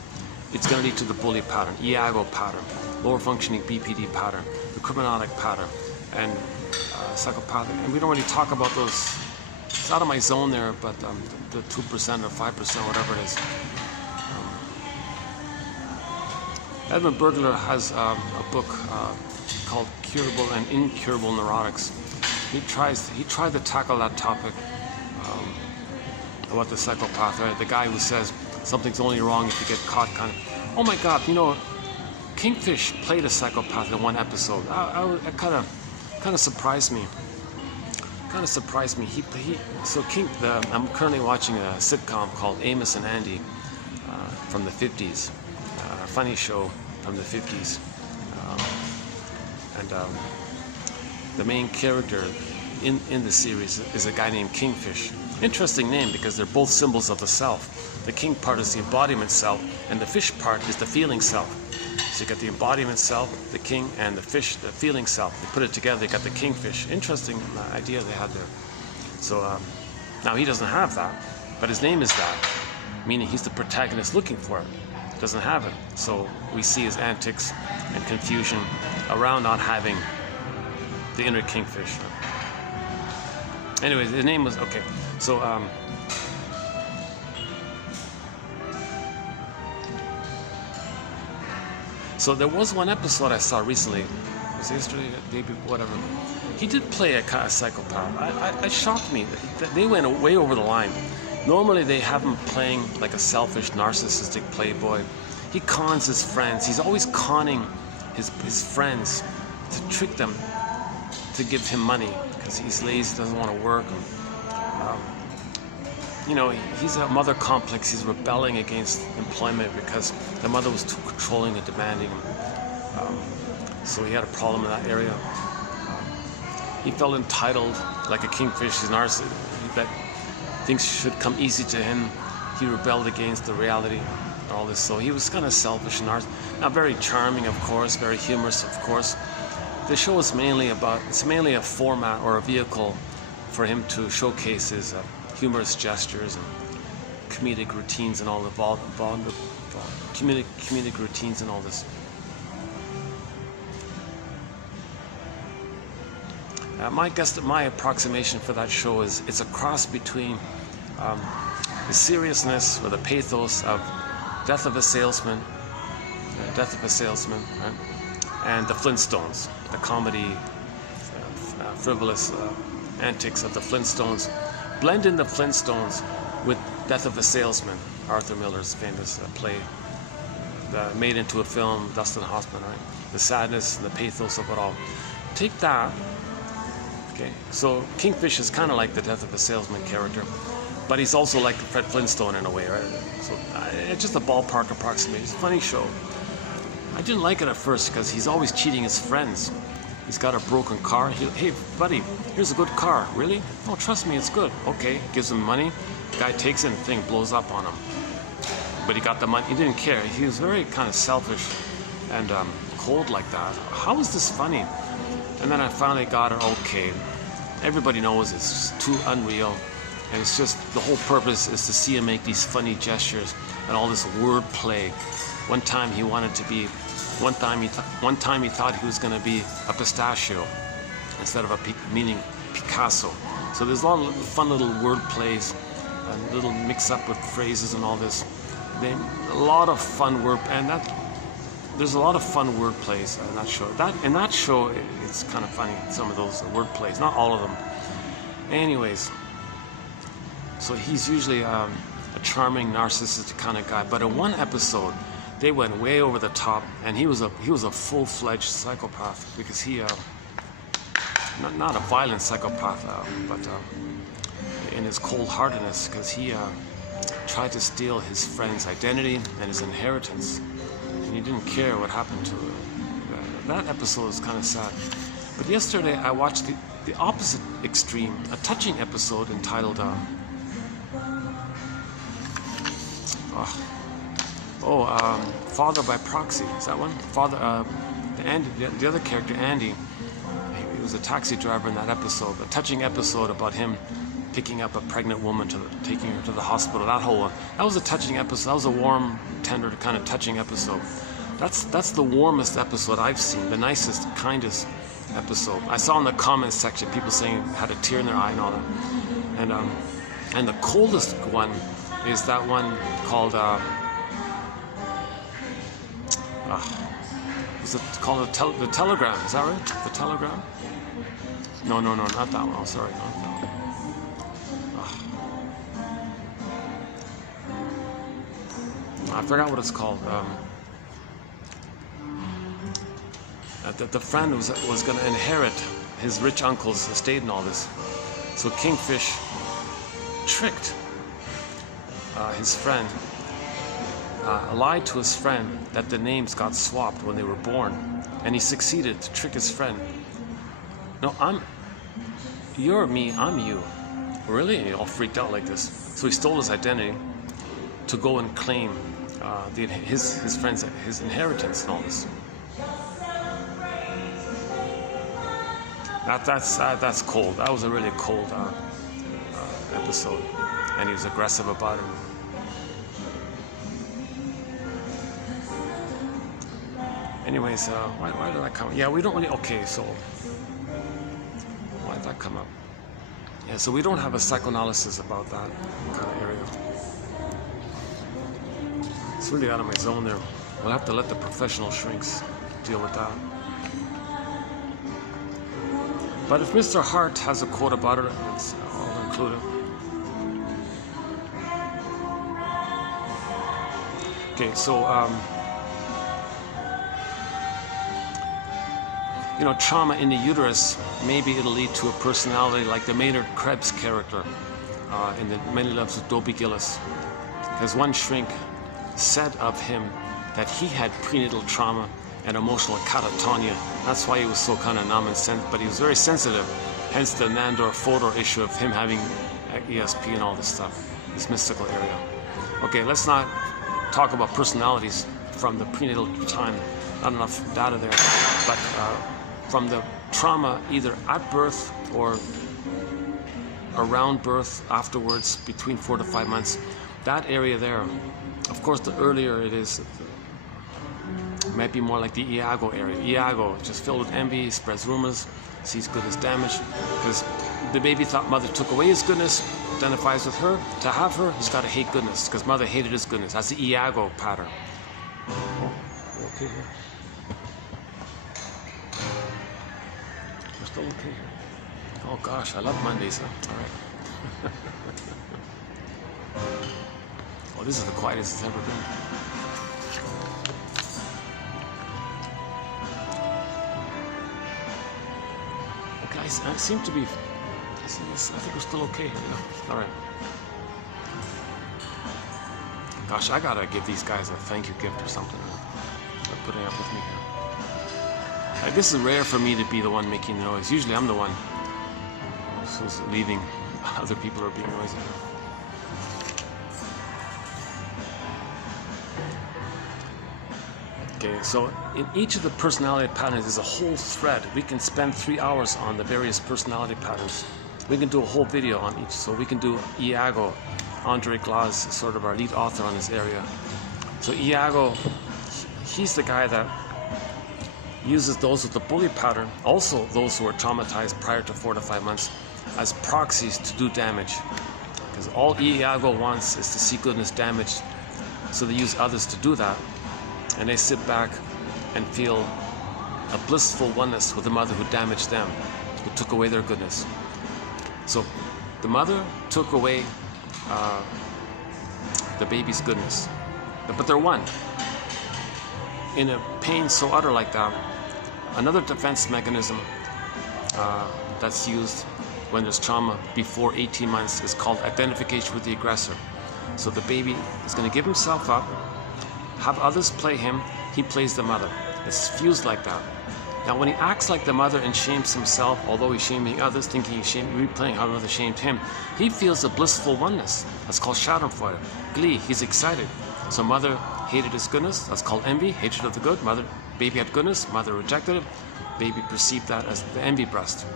it's going to lead to the bully pattern, Iago pattern, lower functioning BPD pattern, the criminalic pattern, and psychopathic, and we don't really talk about those. It's out of my zone there, but the 2% or 5%, whatever it is. Edmund Burglar has a book called Curable and Incurable Neurotics. He tried to tackle that topic about the psychopath, right? The guy who says something's only wrong if you get caught, kind of. Oh my God, you know, Kingfish played a psychopath in one episode. It kind of surprised me. I'm currently watching a sitcom called Amos and Andy from the 50s, a funny show from the 50s, and the main character in the series is a guy named Kingfish. Interesting name because they're both symbols of the self. The king part is the embodiment self, and the fish part is the feeling self. So you got the embodiment self, the king, and the fish, the feeling self. You put it together, you got the kingfish. Interesting idea they had there. So now he doesn't have that, but his name is that, meaning he's the protagonist looking for it. Doesn't have it. So we see his antics and confusion around not having the inner kingfish. Anyway, the name was okay. So so there was one episode I saw recently. Was it yesterday, maybe, whatever. He did play a kind of psychopath. It shocked me that they went way over the line. Normally they have him playing like a selfish, narcissistic playboy. He cons his friends. He's always conning his friends to trick them to give him money because he's lazy, doesn't want to work. You know, he's a mother complex. He's rebelling against employment because the mother was too controlling and demanding him. So he had a problem in that area. He felt entitled, like a kingfish. He's narcissist. That things should come easy to him. He rebelled against the reality and all this. So he was kind of selfish and narcissist. Not very charming, of course. Very humorous, of course. The show is mainly mainly a format or a vehicle for him to showcase his humorous gestures and comedic routines and all the comedic routines and all this. My approximation for that show is it's a cross between the seriousness or the pathos of Death of a Salesman, right? And the Flintstones, the comedy, frivolous antics of the Flintstones. Blend in the Flintstones with Death of a Salesman, Arthur Miller's famous play, made into a film, Dustin Hoffman, right? The sadness and the pathos of it all. Take that, okay? So Kingfish is kind of like the Death of a Salesman character, but he's also like Fred Flintstone in a way, right? So it's just a ballpark approximation. It's a funny show. I didn't like it at first because he's always cheating his friends. He's got a broken car. Hey, buddy, here's a good car. Really? Oh, trust me, it's good. Okay, gives him money. The guy takes it and the thing blows up on him. But he got the money. He didn't care. He was very kind of selfish and cold like that. How is this funny? And then I finally got it. Okay, everybody knows it's just too unreal. And it's just, the whole purpose is to see him make these funny gestures and all this word play. One time he thought he was going to be a pistachio instead of meaning Picasso. So there's a lot of fun little word plays and little mix up with phrases and all this. Then a lot of fun word, and there's a lot of fun word plays in that show. In that show, it's kind of funny, some of those word plays, not all of them. Anyways, so he's usually a charming, narcissistic kind of guy. But in one episode, they went way over the top, and he was a full-fledged psychopath because he not a violent psychopath, but in his cold-heartedness, because he tried to steal his friend's identity and his inheritance, and he didn't care what happened to him. That episode is kind of sad. But yesterday I watched the opposite extreme, a touching episode entitled Father by Proxy. Is that one? Father, the other character, Andy, he was a taxi driver in that episode. A touching episode about him picking up a pregnant woman, taking her to the hospital. That was a touching episode. That was a warm, tender, kind of touching episode. That's the warmest episode I've seen. The nicest, kindest episode. I saw in the comments section people saying had a tear in their eye and all that. And the coldest one is that one called is it called the Telegram? Is that right? The Telegram? No, not that one. Oh, sorry, not that one. I forgot what it's called. The friend was going to inherit his rich uncle's estate and all this. So Kingfish tricked his friend, lied to his friend that the names got swapped when they were born, and he succeeded to trick his friend. No, you're me, I'm you. Really? And he all freaked out like this. So he stole his identity to go and claim his friend's inheritance and all this. That's cold. That was a really cold episode, and he was aggressive about it. Anyways, why did that come? Yeah, we don't really. Okay, so why did that come up? Yeah, so we don't have a psychoanalysis about that kind of area. It's really out of my zone there. We'll have to let the professional shrinks deal with that. But if Mr. Hart has a quote about it, I'll include it. Okay, so trauma in the uterus, maybe it'll lead to a personality like the Maynard Krebs character in the Many Loves of Dobie Gillis. Because one shrink said of him that he had prenatal trauma and emotional catatonia. That's why he was so kind of numb and but he was very sensitive. Hence the Nandor Fodor issue of him having ESP and all this stuff, this mystical area. Okay, let's not talk about personalities from the prenatal time. Not enough data there. But from the trauma, either at birth or around birth, afterwards, between 4 to 5 months, that area there, of course, the earlier it is, it might be more like the Iago area. Iago, just filled with envy, spreads rumors, sees goodness damaged, because the baby thought mother took away his goodness, identifies with her. To have her, he's got to hate goodness, because mother hated his goodness. That's the Iago pattern. Oh, okay here. We're still okay here. Oh gosh, I love Mondays, huh? All right. Oh, this is the quietest it's ever been. Okay, I seem to be. I think we're still okay here. Yeah. All right. Gosh, I gotta give these guys a thank you gift or something for putting up with me here. Like, this is rare for me to be the one making the noise. Usually I'm the one who's leaving. Other people are being noisy. Okay, so in each of the personality patterns is a whole thread. We can spend 3 hours on the various personality patterns. We can do a whole video on each. So we can do Iago. Andre Glas is sort of our lead author on this area. So Iago, he's the guy that uses those with the bully pattern, also those who are traumatized prior to 4 to 5 months, as proxies to do damage. Because all Iago wants is to see goodness damaged. So they use others to do that. And they sit back and feel a blissful oneness with the mother who damaged them, who took away their goodness. So the mother took away the baby's goodness, but they're one. In a pain so utter like that, another defense mechanism that's used when there's trauma before 18 months is called identification with the aggressor. So the baby is going to give himself up, have others play him, he plays the mother. It's fused like that. Now when he acts like the mother and shames himself, although he's shaming others, thinking he's replaying how mother shamed him, he feels a blissful oneness. That's called Schadenfreude. Glee, he's excited. So mother hated his goodness, that's called envy, hatred of the good. Baby had goodness, mother rejected it. Baby perceived that as the envy breast.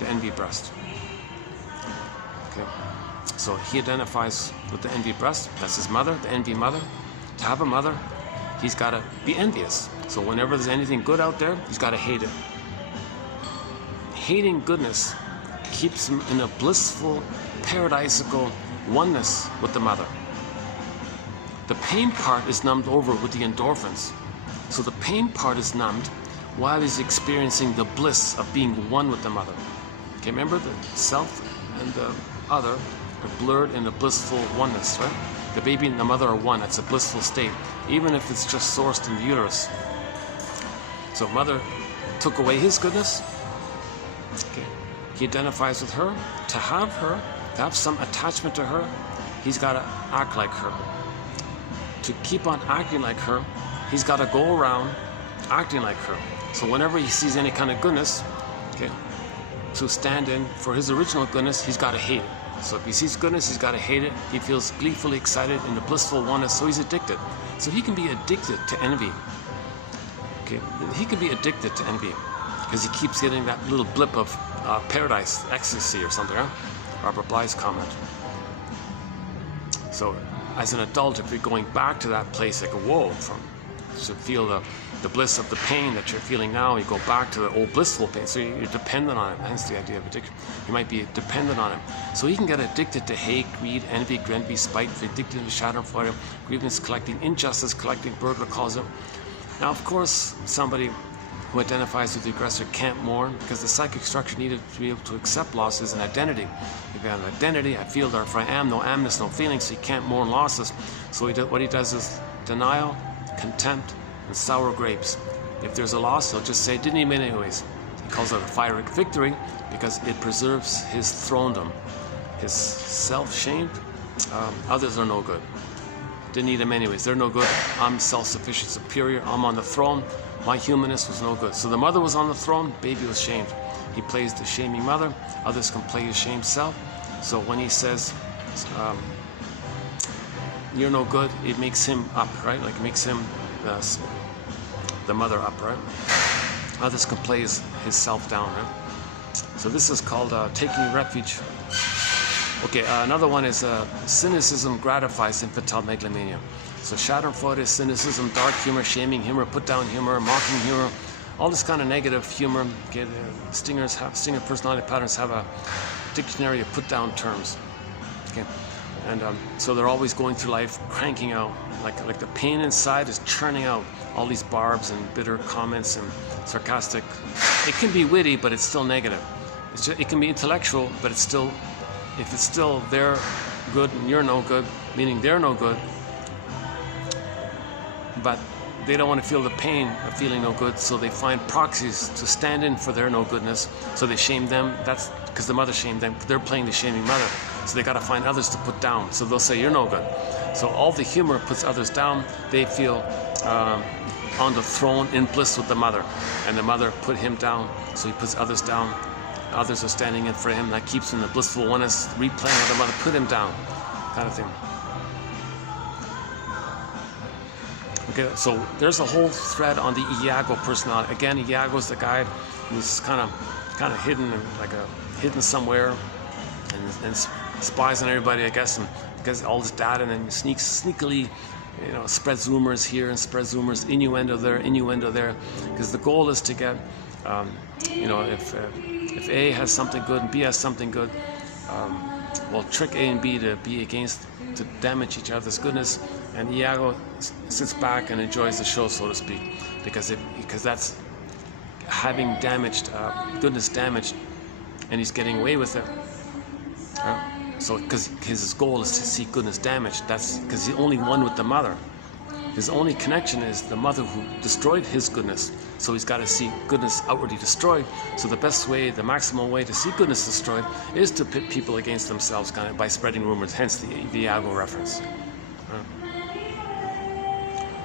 The envy breast. Okay. So he identifies with the envy breast, that's his mother, the envy mother. To have a mother, he's got to be envious. So whenever there's anything good out there, he's got to hate it. hating goodness keeps him in a blissful, paradisical oneness with the mother. The pain part is numbed over with the endorphins. So the pain part is numbed while he's experiencing the bliss of being one with the mother. Okay, remember the self and the other are blurred in a blissful oneness, right? The baby and the mother are one. It's a blissful state, even if it's just sourced in the uterus. So mother took away his goodness. Okay. He identifies with her. To have some attachment to her, he's got to act like her. To keep on acting like her, he's got to go around acting like her. So whenever he sees any kind of goodness, okay, to stand in for his original goodness, he's got to hate it. So if he sees goodness, he's got to hate it. He feels gleefully excited in the blissful oneness, so he's addicted. So he can be addicted to envy. Okay, he can be addicted to envy because he keeps getting that little blip of paradise, ecstasy or something, right? Robert Bly's comment. So as an adult, if you're going back to that place, like, whoa, to feel the bliss of the pain that you're feeling now, you go back to the old blissful pain. So you're dependent on it, hence the idea of addiction. You might be dependent on it. So he can get addicted to hate, greed, envy, spite, addicted to schadenfreude, grievance collecting, injustice collecting, Berger calls it. Now, of course, somebody who identifies with the aggressor can't mourn because the psychic structure needed to be able to accept loss is an identity. If you have an identity, I feel, therefore I am, no amness, no feelings, so he can't mourn losses. So what he does is denial, contempt, and sour grapes. If there's a loss, he'll just say, didn't he mean anyways. He calls it a pyrrhic victory because it preserves his throndom. His self-shamed, others are no good. Didn't need him anyways, they're no good. I'm self-sufficient, superior, I'm on the throne. My humanness was no good. So the mother was on the throne, baby was shamed. He plays the shaming mother, others can play his shamed self. So when he says, you're no good, it makes him up, right? Like it makes him the mother up, right? Others can play his self down, right? So this is called taking refuge. Okay, another one is cynicism gratifies infantile megalomania. So schadenfreude is cynicism, dark humor, shaming humor, put down humor, mocking humor, all this kind of negative humor. Okay, the stinger personality patterns have a dictionary of put down terms. Okay, and so they're always going through life cranking out, like the pain inside is churning out all these barbs and bitter comments and sarcastic. It can be witty, but it's still negative. It can be intellectual, but it's still, if it's still they're good and you're no good, meaning they're no good, but they don't want to feel the pain of feeling no good, so they find proxies to stand in for their no goodness, so they shame them. That's because the mother shamed them. They're playing the shaming mother, so they got to find others to put down. So they'll say, you're no good. So all the humor puts others down. They feel on the throne in bliss with the mother, and the mother put him down, so he puts others down. Others are standing in for him. That keeps him in the blissful oneness, replaying how the mother put him down, kind of thing. Okay, so there's a whole thread on the Iago personality. Again, Iago is the guy who's kind of hidden, hidden somewhere, and spies on everybody, I guess, and gets all this data, and then sneakily, spreads rumors here and spreads rumors, innuendo there, because the goal is to get, if A has something good and B has something good, trick A and B to be against, to damage each other's goodness, and Iago sits back and enjoys the show, so to speak, because that's having damaged goodness damaged, and he's getting away with it. So because his goal is to see goodness damaged, that's because he's only one with the mother. His only connection is the mother who destroyed his goodness. So he's got to see goodness outwardly destroyed. So the best way, the maximal way to see goodness destroyed is to pit people against themselves, kind of by spreading rumors, hence the Iago reference.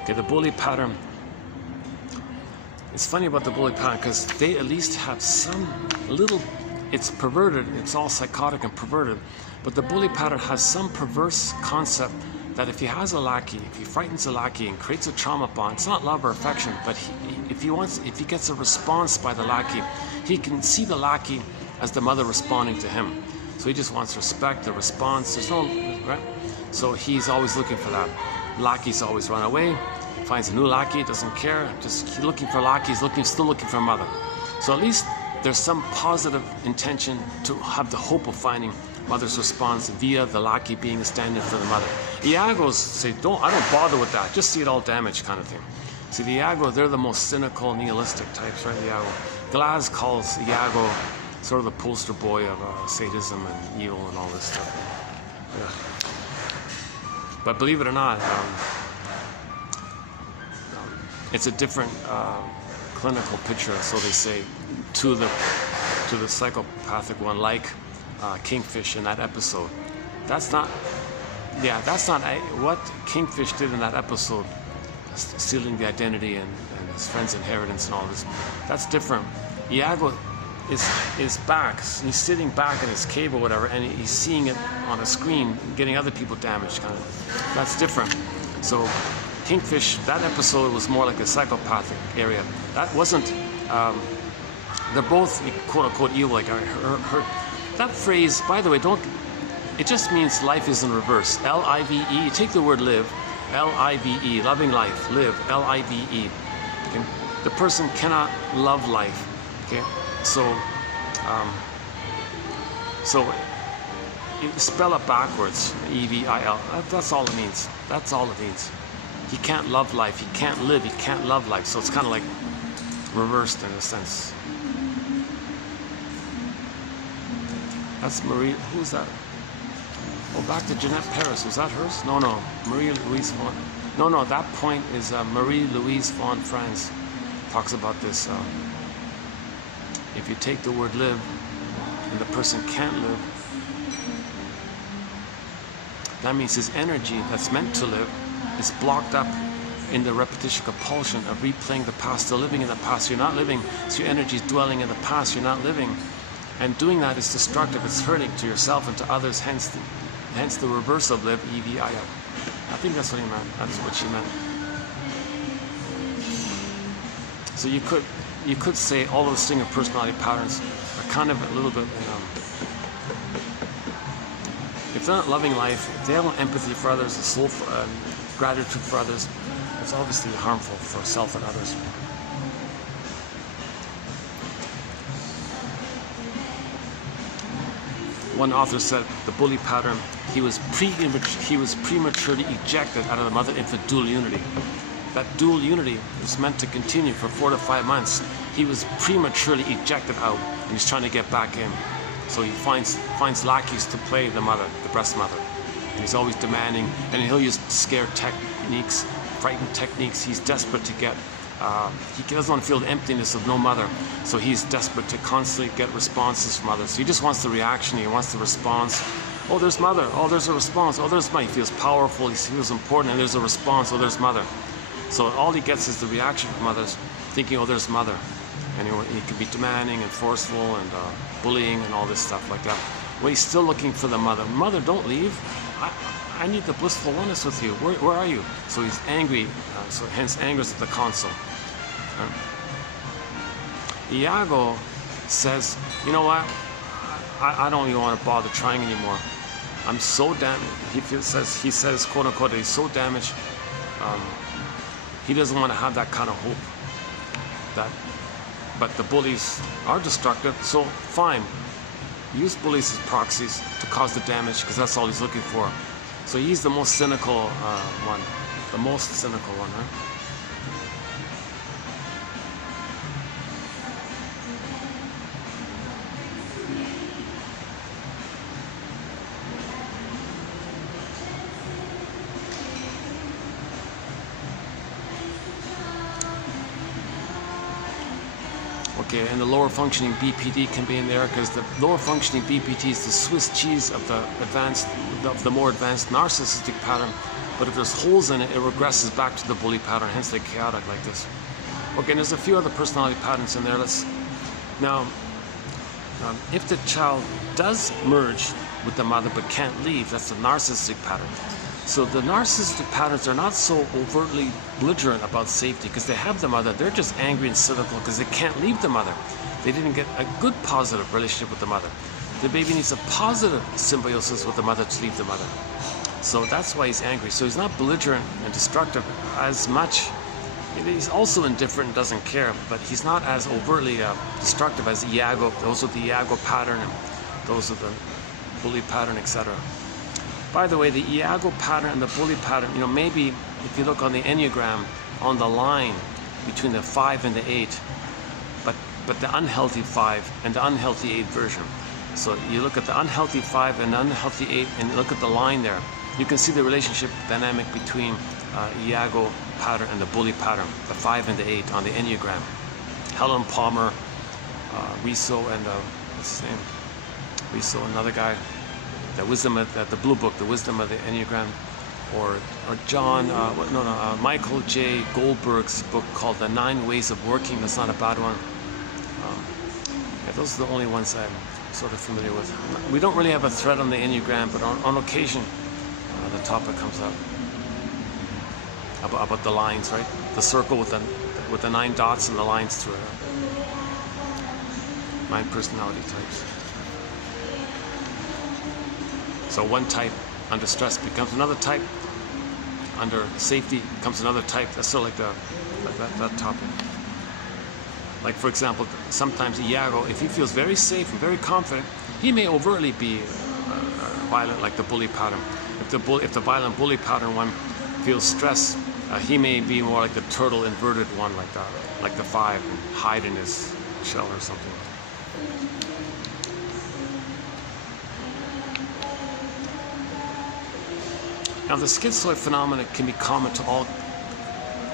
Okay, the bully pattern. It's funny about the bully pattern because they at least have it's perverted, it's all psychotic and perverted, but the bully pattern has some perverse concept that if he has a lackey, if he frightens a lackey and creates a trauma bond, it's not love or affection, but if he gets a response by the lackey, he can see the lackey as the mother responding to him. So he just wants respect, a response. There's no, right? So he's always looking for that. Lackeys always run away. Finds a new lackey, doesn't care. Just looking for lackey. He's still looking for a mother. So at least there's some positive intention to have the hope of finding mother's response via the lackey being a stand-in for the mother. Iagos say, I don't bother with that, just see it all damaged kind of thing. See, the Iago, they're the most cynical, nihilistic types, right? Iago. Glass calls Iago sort of the poster boy of sadism and evil and all this stuff. Yeah. But believe it or not, it's a different clinical picture, so they say, to the psychopathic one, like Kingfish in that episode. That's not what Kingfish did in that episode, stealing the identity and his friend's inheritance and all this. That's different. Iago is back. He's sitting back in his cave or whatever, and he's seeing it on a screen, getting other people damaged, kind of. That's different. So Kingfish, that episode was more like a psychopathic area. That wasn't. They're both quote unquote evil. Like I heard that phrase. By the way, it just means life is in reverse. L-I-V-E. You take the word live. L-I-V-E. Loving life. Live. L-I-V-E. Okay? The person cannot love life. Okay. So you spell it backwards. E-V-I-L. That's all it means. That's all it means. He can't love life. He can't live. He can't love life. So it's kind of like reversed in a sense. That's Marie. Who's that? Oh, back to Jeanette Paris. Was that hers? No. Marie-Louise Von. No. That point is Marie-Louise Von Franz talks about this. If you take the word live and the person can't live, that means his energy that's meant to live is blocked up in the repetition compulsion of replaying the past, still living in the past. You're not living, so your energy is dwelling in the past. You're not living. And doing that is destructive. It's hurting to yourself and to others, hence the reverse of live, E-V-I-L. I think that's what he meant. That's what she meant. So you could say all of the string of personality patterns are kind of a little bit, if they're not loving life, if they have no empathy for others, a soul for, gratitude for others, it's obviously harmful for self and others. One author said the bully pattern, he was prematurely ejected out of the mother-infant dual unity. That dual unity was meant to continue for 4 to 5 months. He was prematurely ejected out, and he's trying to get back in. So he finds lackeys to play the mother, the breast mother. And he's always demanding, and he'll use scare techniques, frightened techniques. He's desperate to get, he doesn't want to feel the emptiness of no mother. So he's desperate to constantly get responses from others. He just wants the reaction, he wants the response. Oh, there's mother. Oh, there's a response. Oh, there's mother. He feels powerful, he feels important, and there's a response. Oh, there's mother. So all he gets is the reaction from others, thinking, oh, there's mother. And he can be demanding and forceful and bullying and all this stuff like that. Well, he's still looking for the mother. Mother, don't leave. I need the blissful oneness with you. Where are you? So he's angry. So hence anger is at the console. Iago says, you know what? I don't even want to bother trying anymore. I'm so damaged. He says, quote unquote, he's so damaged. He doesn't want to have that kind of hope. But the bullies are destructive, so fine. Use bullies as proxies to cause the damage, because that's all he's looking for. So he's the most cynical one. The most cynical one, right? Okay, and the lower functioning BPD can be in there because the lower functioning BPD is the Swiss cheese of the more advanced narcissistic pattern. But if there's holes in it, it regresses back to the bully pattern, hence they're chaotic like this. Okay, and there's a few other personality patterns in there. Now, if the child does merge with the mother but can't leave, that's the narcissistic pattern. So the narcissistic patterns are not so overtly belligerent about safety because they have the mother. They're just angry and cynical because they can't leave the mother. They didn't get a good positive relationship with the mother. The baby needs a positive symbiosis with the mother to leave the mother. So that's why he's angry. So he's not belligerent and destructive as much He's also indifferent and doesn't care, but he's not as overtly destructive as the Iago. Those are the Iago pattern, and those are the bully pattern, etc. By the way, the Iago pattern and the bully pattern, maybe if you look on the Enneagram, on the line between the 5 and the 8, but the unhealthy 5 and the unhealthy 8 version. So you look at the unhealthy 5 and the unhealthy 8 and look at the line there. You can see the relationship dynamic between Iago pattern and the bully pattern, the 5 and the 8 on the Enneagram. Helen Palmer, Riso, and what's his name? Riso, another guy. The wisdom of the blue book, the wisdom of the Enneagram, or John, Michael J. Goldberg's book called The 9 Ways of Working. That's not a bad one. Yeah, those are the only ones I'm sort of familiar with. We don't really have a thread on the Enneagram, but on occasion, the topic comes up about the lines, right? The circle with the 9 dots and the lines through it. 9 personality types. So one type under stress becomes another type. Under safety becomes another type. That's sort of like that topic. Like, for example, sometimes Iago, if he feels very safe and very confident, he may overtly be violent, like the bully pattern. If the violent bully pattern one feels stress, he may be more like the turtle inverted one, like the 5, and hide in his shell or something. Now, the schizoid phenomenon can be common to all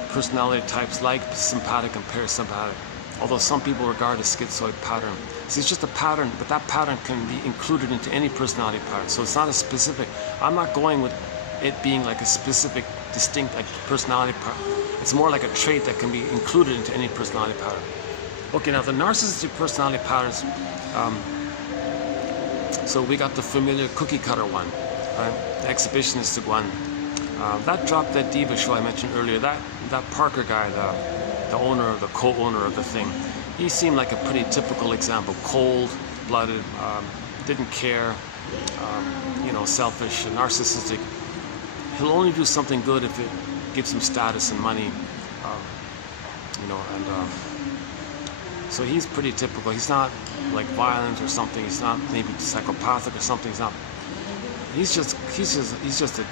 personality types, like sympathetic and parasympathetic, although some people regard a schizoid pattern. See, it's just a pattern, but that pattern can be included into any personality pattern. So it's not a specific, I'm not going with it being like a specific, distinct personality pattern. It's more like a trait that can be included into any personality pattern. Okay, now the narcissistic personality patterns, so we got the familiar cookie cutter one, right? The exhibitionistic one. That Drop Dead Diva show I mentioned earlier, that Parker guy, the owner, the co-owner of the thing, he seemed like a pretty typical example. Cold-blooded, didn't care, selfish, narcissistic. He'll only do something good if it gives him status and money, so he's pretty typical. He's not like violent or something. He's not maybe psychopathic or something. He's just a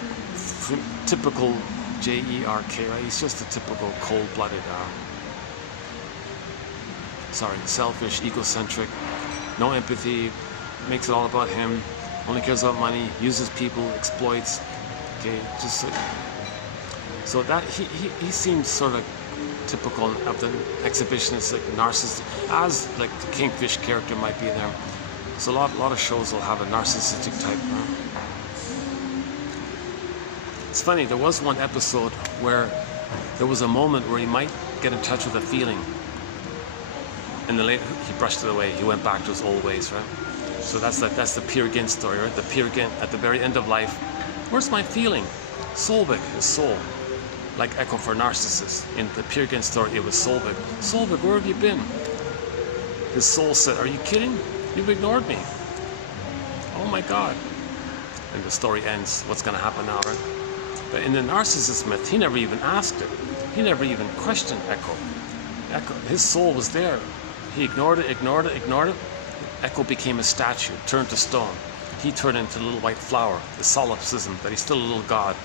typical J-E-R-K, right? He's just a typical cold-blooded, selfish, egocentric, no empathy, makes it all about him, only cares about money, uses people, exploits. Okay, so that he seems sort of typical of the exhibitionist, like narcissist, as like the Kingfish character might be there. So a lot of shows will have a narcissistic type. It's funny, there was one episode where there was a moment where he might get in touch with a feeling, and then later he brushed it away. He went back to his old ways, right? So that's the Peer Gynt story, right? The Peer Gynt at the very end of life. Where's my feeling? Solvik, his soul. Like Echo for Narcissus. In the Peer Gynt story, it was Solvik. Solvik, where have you been? His soul said, are you kidding? You've ignored me. Oh my God. And the story ends. What's going to happen now, right? But in the Narcissus myth, he never even asked it. He never even questioned Echo. His soul was there. He ignored it. Echo became a statue, turned to stone. He turned into a little white flower, the solipsism, that he's still a little god.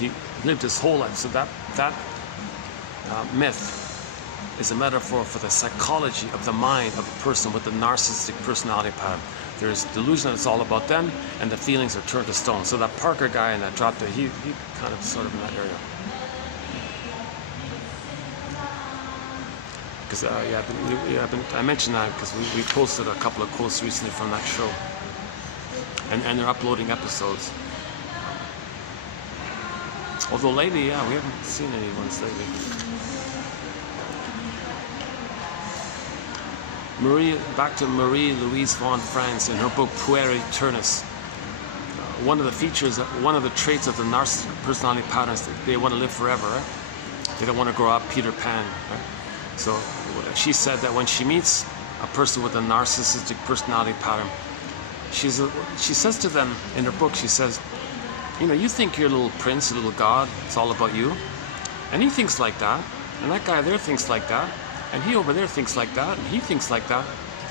He lived his whole life. So that myth is a metaphor for the psychology of the mind of a person with a narcissistic personality pattern. There's delusion that it's all about them, and the feelings are turned to stone. So that Parker guy and that Drop Dead, he kind of sort of in that area. Because I mentioned that because we posted a couple of quotes recently from that show, and they're uploading episodes. Although lately, we haven't seen any ones lately. Back to Marie Louise von Franz in her book Pueri Turnus. One of the features, one of the traits of the narcissistic personality patterns, they want to live forever. Right? They don't want to grow up Peter Pan. Right? So she said that when she meets a person with a narcissistic personality pattern, she says to them in her book, she says, you think you're a little prince, a little god, it's all about you. And he thinks like that. and that guy there thinks like that, and he over there thinks like that, and he thinks like that.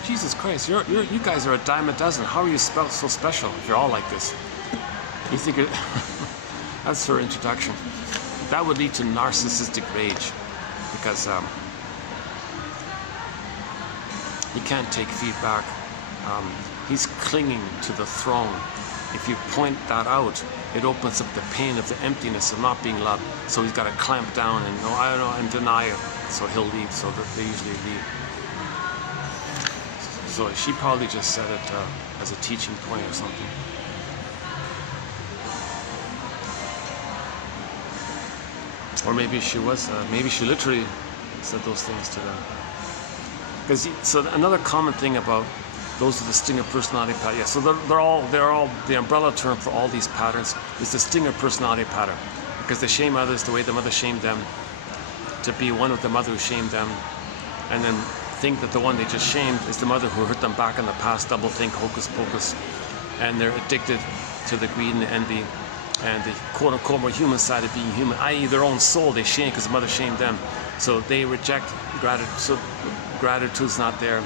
Jesus Christ, you guys are a dime a dozen. How are you so special if you're all like this? You think it? That's her introduction. That would lead to narcissistic rage, because he can't take feedback. He's clinging to the throne. If you point that out, it opens up the pain of the emptiness of not being loved. So he's got to clamp down and no, I don't know, and deny it. So he'll leave. So that they usually leave. So she probably just said it as a teaching point or something. Or maybe she was. Maybe she literally said those things to them. Because so another common thing about those are the stinger personality pattern. Yeah, so they're all the umbrella term for all these patterns is the stinger personality pattern, because they shame others the way the mother shamed them, to be one with the mother who shamed them, and then think that the one they just shamed is the mother who hurt them back in the past. Double think, hocus pocus, and they're addicted to the greed and the envy and the quote-unquote more human side of being human, i.e. their own soul they shame because the mother shamed them. So they reject gratitude. So gratitude's not there.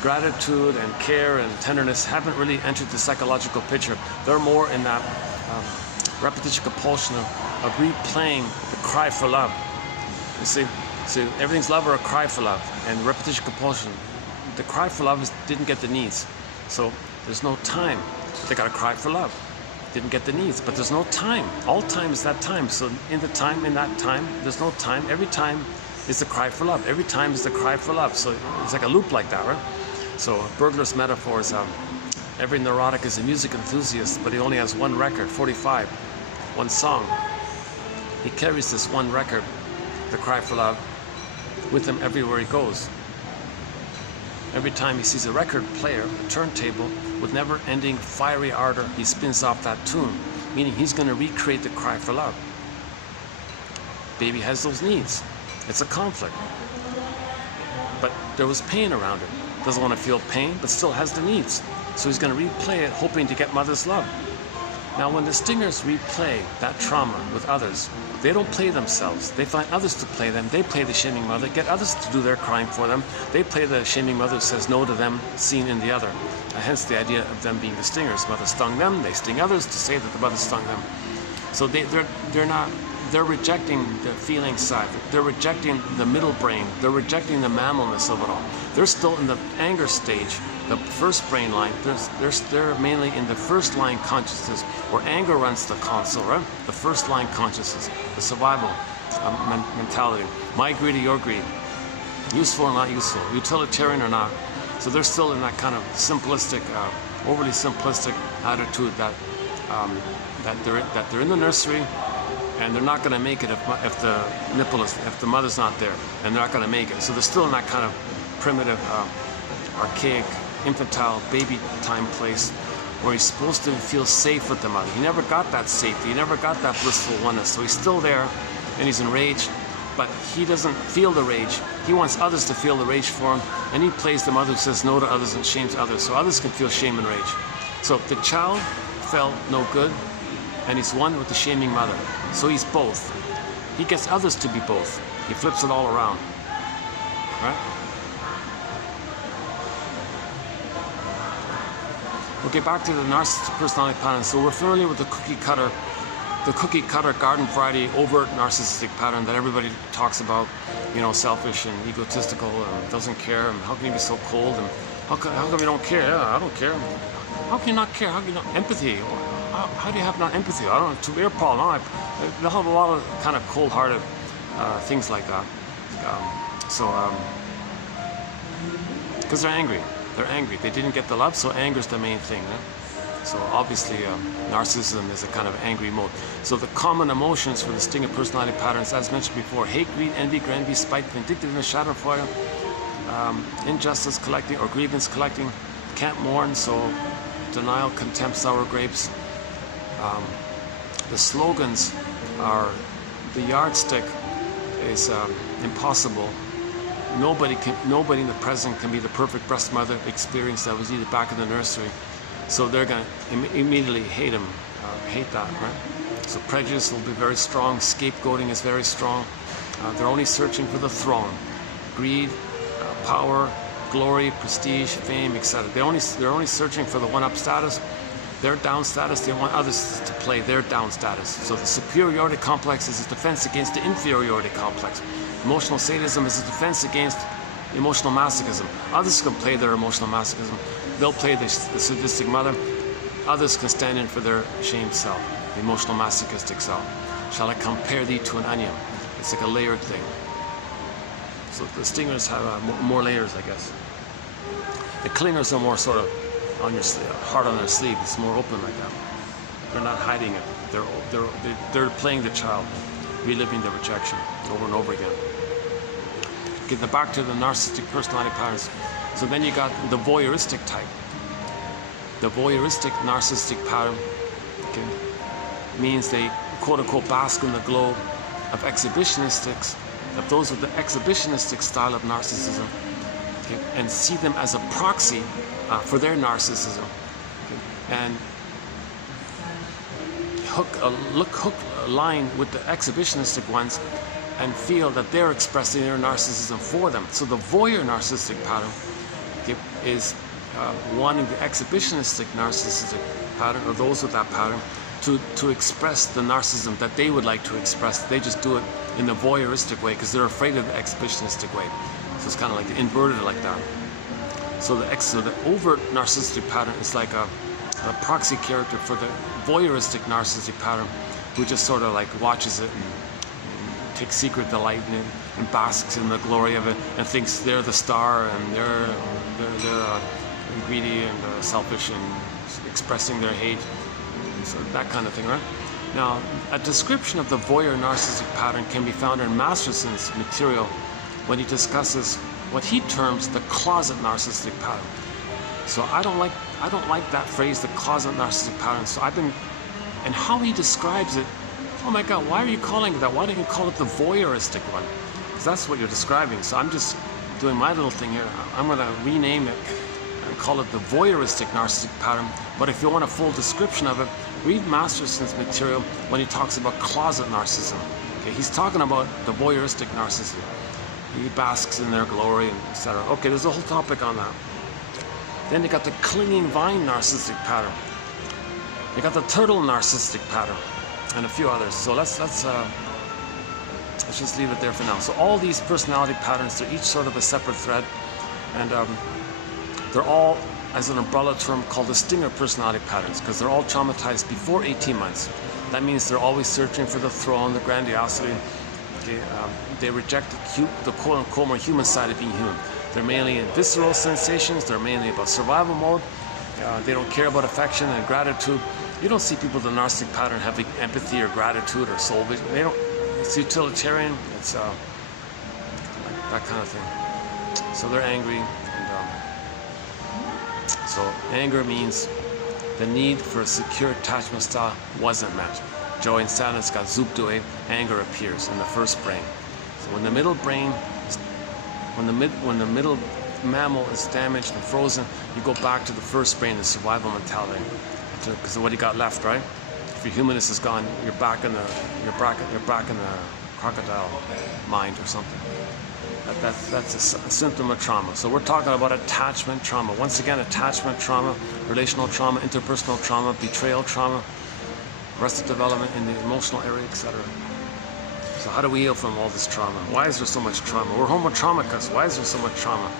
Gratitude and care and tenderness haven't really entered the psychological picture. They're more in that repetition compulsion of replaying the cry for love. You see, so everything's love or a cry for love, and repetition compulsion. The cry for love didn't get the needs, so there's no time. They got to cry for love. Didn't get the needs, but there's no time. All time is that time. So in that time, there's no time. Every time is the cry for love. Every time is the cry for love. So it's like a loop like that, right? So Burglar's metaphor is every neurotic is a music enthusiast, but he only has one record, 45, one song. He carries this one record, the cry for love, with him everywhere he goes. Every time he sees a record player, a turntable, with never-ending fiery ardor, he spins off that tune, meaning he's going to recreate the cry for love. Baby has those needs. It's a conflict. But there was pain around it. Doesn't want to feel pain, but still has the needs. So he's going to replay it, hoping to get mother's love. Now, when the stingers replay that trauma with others, they don't play themselves. They find others to play them. They play the shaming mother, get others to do their crying for them. They play the shaming mother who says no to them, seen in the other. Hence the idea of them being the stingers. Mother stung them, they sting others to say that the mother stung them. So they're rejecting the feeling side. They're rejecting the middle brain. They're rejecting the mammalness of it all. They're still in the anger stage, the first brain line. They're mainly in the first line consciousness, where anger runs the console, right? The first line consciousness, the survival mentality. My greed or your greed, useful or not useful, utilitarian or not. So they're still in that kind of simplistic, overly simplistic attitude that they're in the nursery. And they're not going to make it if the mother's not there, and they're not going to make it. So they're still in that kind of primitive, archaic, infantile, baby time place where he's supposed to feel safe with the mother. He never got that safety. He never got that blissful oneness. So he's still there, and he's enraged, but he doesn't feel the rage. He wants others to feel the rage for him, and he plays the mother who says no to others and shames others, so others can feel shame and rage. So the child felt no good, and he's one with the shaming mother. So he's both. He gets others to be both. He flips it all around. Right? Okay, back to the narcissistic personality pattern. So we're familiar with the cookie cutter garden variety overt narcissistic pattern that everybody talks about. You know, selfish and egotistical and doesn't care. And how can you be so cold? And how come you don't care? Yeah, I don't care. How can you not care? How can you not empathy? How do you have not empathy? I don't know. It's a weird problem. They'll have a lot of kind of cold-hearted things like that. Because they're angry. They're angry. They didn't get the love, so anger is the main thing. Right? So obviously, narcissism is a kind of angry mode. So the common emotions for the stinger personality patterns, as mentioned before: hate, greed, envy, envy, spite, vindictiveness, schadenfreude, injustice collecting or grievance collecting, can't mourn, so denial, contempt, sour grapes. The slogans are: the yardstick is impossible. Nobody in the present can be the perfect breast mother experience that was needed back in the nursery. So they're going to immediately hate him, hate that, right? So prejudice will be very strong. Scapegoating is very strong. They're only searching for the throne, greed, power, glory, prestige, fame, etc. They're only searching for the one-up status. Their down status, they want others to play their down status. So the superiority complex is a defense against the inferiority complex. Emotional sadism is a defense against emotional masochism. Others can play their emotional masochism. They'll play the sadistic mother. Others can stand in for their shamed self, the emotional masochistic self. Shall I compare thee to an onion? It's like a layered thing. So the stingers have more layers, I guess. The clingers are more sort of on your hard on their sleeve. It's more open like that. They're not hiding it. They're playing the child, reliving the rejection over and over again. Getting back to the narcissistic personality patterns. So then you got the voyeuristic type. The voyeuristic narcissistic pattern, okay, means they quote-unquote bask in the glow of exhibitionistics, of those with the exhibitionistic style of narcissism, okay, and see them as a proxy for their narcissism, okay, and hook a line with the exhibitionistic ones and feel that they're expressing their narcissism for them. So the voyeur narcissistic pattern, okay, is wanting the exhibitionistic narcissistic pattern, or those with that pattern, to express the narcissism that they would like to express. They just do it in the voyeuristic way because they're afraid of the exhibitionistic way. So it's kind of like inverted like that. So the overt narcissistic pattern is like a proxy character for the voyeuristic narcissistic pattern, who just sort of like watches it and takes secret delight in it and basks in the glory of it and thinks they're the star and they're greedy and selfish and expressing their hate. So that kind of thing, right? Now, a description of the voyeur narcissistic pattern can be found in Masterson's material when he discusses what he terms the closet narcissistic pattern. So I don't like that phrase, the closet narcissistic pattern. So and how he describes it, oh my God, why are you calling it that? Why don't you call it the voyeuristic one? Because that's what you're describing. So I'm just doing my little thing here. I'm going to rename it and call it the voyeuristic narcissistic pattern. But if you want a full description of it, read Masterson's material when he talks about closet narcissism. Okay, he's talking about the voyeuristic narcissism. He basks in their glory, and etc. Okay, there's a whole topic on that. Then you got the clinging vine narcissistic pattern. You got the turtle narcissistic pattern, and a few others. So let's just leave it there for now. So all these personality patterns, they're each sort of a separate thread, and they're all, as an umbrella term, called the stinger personality patterns, because they're all traumatized before 18 months. That means they're always searching for the throne, the grandiosity. Okay, they reject the quote-unquote more human side of being human. They're mainly in visceral sensations. They're mainly about survival mode. They don't care about affection and gratitude. You don't see people with the narcissistic pattern having empathy or gratitude or soul vision. They don't. It's utilitarian. It's like that kind of thing. So they're angry. So anger means the need for a secure attachment style wasn't met. Joy and sadness got zooped away. Anger appears in the first brain. So when the middle brain, when the middle mammal is damaged and frozen, you go back to the first brain, the survival mentality, because of what you got left, right? If your humanness is gone, you're back in the crocodile mind or something. That's a symptom of trauma. So we're talking about attachment trauma. Once again, attachment trauma, relational trauma, interpersonal trauma, betrayal trauma, arrested development in the emotional area, etc. So how do we heal from all this trauma? Why is there so much trauma? We're homotraumicus. Why is there so much trauma?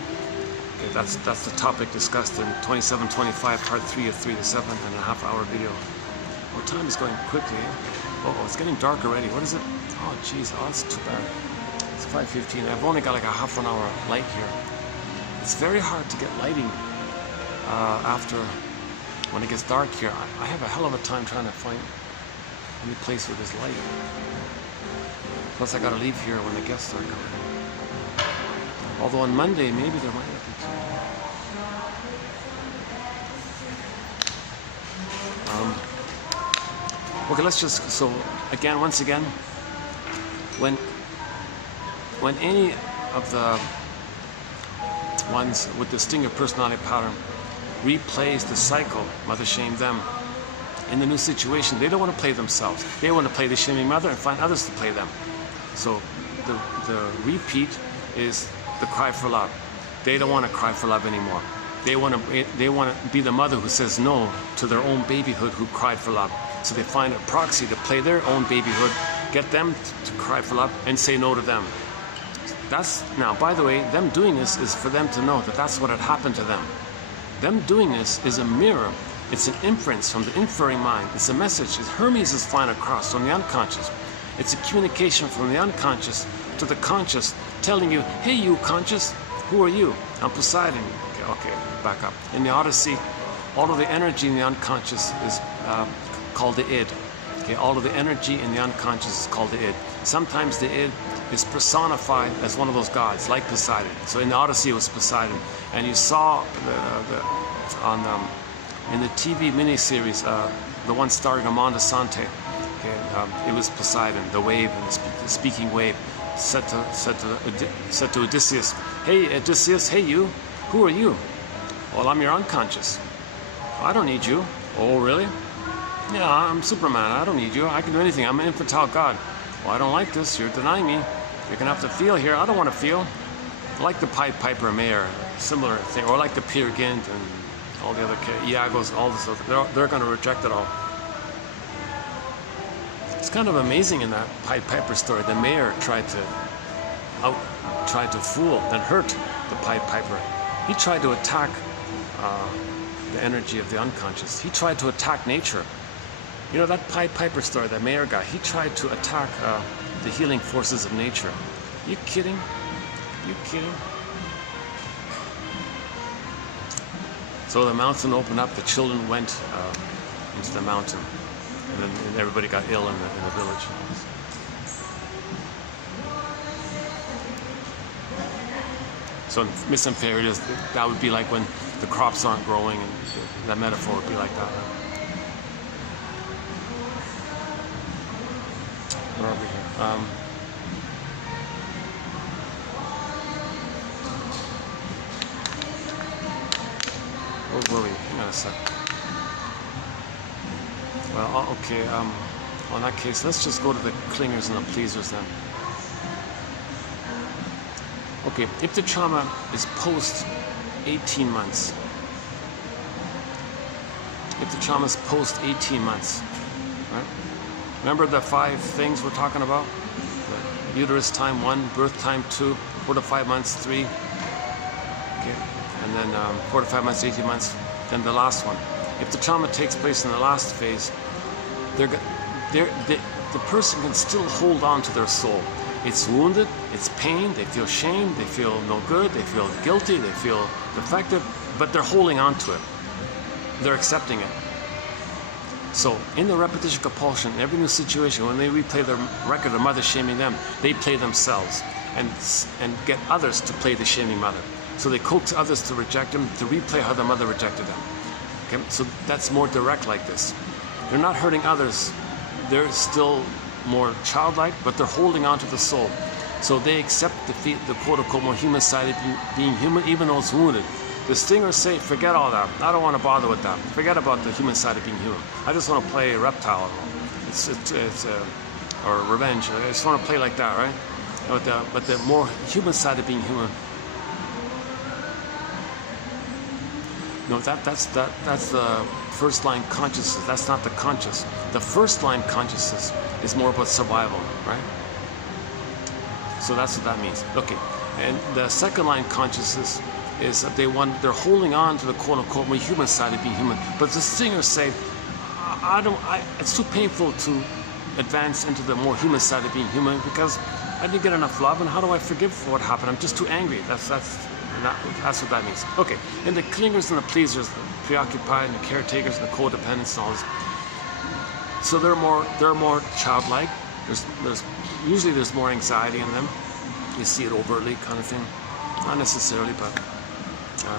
Okay, that's the topic discussed in 2725, part 3 of 3 to 7.5 hour video. Well, time is going quickly. Oh, it's getting dark already. What is it? Oh, jeez. Oh, that's too bad. It's 5:15. I've only got like a half an hour light here. It's very hard to get lighting after when it gets dark here. I have a hell of a time trying to find any place with this light. Plus I gotta leave here when the guests start coming. Although on Monday maybe there might not be too. Okay, let's just, so again, once again, when any of the ones with the stinger personality pattern replays the cycle, mother shame them, in the new situation, they don't want to play themselves. They want to play the shaming mother and find others to play them. So the repeat is the cry for love. They don't want to cry for love anymore. They want to be the mother who says no to their own babyhood who cried for love. So they find a proxy to play their own babyhood, get them to cry for love, and say no to them. Now, by the way, them doing this is for them to know that that's what had happened to them. Them doing this is a mirror. It's an inference from the inferring mind. It's a message. Hermes is flying across from the unconscious. It's a communication from the unconscious to the conscious, telling you, hey, you conscious, who are you? I'm Poseidon. Okay, back up. In the Odyssey, all of the energy in the unconscious is called the id. Okay, all of the energy in the unconscious is called the id. Sometimes the id is personified as one of those gods, like Poseidon. So in the Odyssey, it was Poseidon. And you saw in the TV miniseries, the one starring Amanda Sante, okay, it was Poseidon, the wave, the speaking wave, said to Odysseus, hey Odysseus, hey you, who are you? Well, I'm your unconscious. I don't need you. Oh, really? Yeah, I'm Superman. I don't need you. I can do anything. I'm an infantile god. Well, I don't like this. You're denying me. You're going to have to feel here. I don't want to feel. Like the Pied Piper Mayor, similar thing. Or like the Peer Gynt and all the other Iagos, all this stuff. They're going to reject it all. It's kind of amazing in that Pied Piper story. The mayor tried to fool and hurt the Pied Piper. He tried to attack the energy of the unconscious. He tried to attack nature. You know, that Pied Piper story, that mayor guy, he tried to attack the healing forces of nature. You kidding? You kidding? So the mountain opened up, the children went into the mountain, and then everybody got ill in the village. So in Myths and Fairy Tales, that would be like when the crops aren't growing, and that metaphor would be like that. Where are we here? Where were we? Hang on a sec. Well, okay, well, in that case, let's just go to the clingers and the pleasers then. Okay, if the trauma is post 18 months, if the trauma is post 18 months, right? Remember the 5 things we're talking about? The uterus time 1, birth time 2, 4 to 5 months 3, okay, and then 4 to 5 months, 18 months, then the last one. If the trauma takes place in the last phase, the person can still hold on to their soul. It's wounded, it's pain, they feel shame, they feel no good, they feel guilty, they feel defective, but they're holding on to it. They're accepting it. So in the repetition compulsion, every new situation, when they replay their record of mother shaming them, they play themselves and get others to play the shaming mother. So they coax others to reject them, to replay how their mother rejected them. Okay? So that's more direct like this. They're not hurting others. They're still more childlike, but they're holding on to the soul. So they accept the quote-unquote more human side of being human, even though it's wounded. The stingers say, forget all that. I don't want to bother with that. Forget about the human side of being human. I just want to play a reptile. Or revenge. I just want to play like that, right? But the more human side of being human. No, that's the first line consciousness. That's not the conscious. The first line consciousness is more about survival, right? So that's what that means. Okay, and the second line consciousness is that they're holding on to the quote-unquote more human side of being human. But the singers say, it's too painful to advance into the more human side of being human because I didn't get enough love, and how do I forgive for what happened? I'm just too angry. That's what that means. Okay, and the clingers and the pleasers, the preoccupied and the caretakers and the codependents and all this. So they're more childlike. Usually there's more anxiety in them. You see it overtly, kind of thing. Not necessarily, but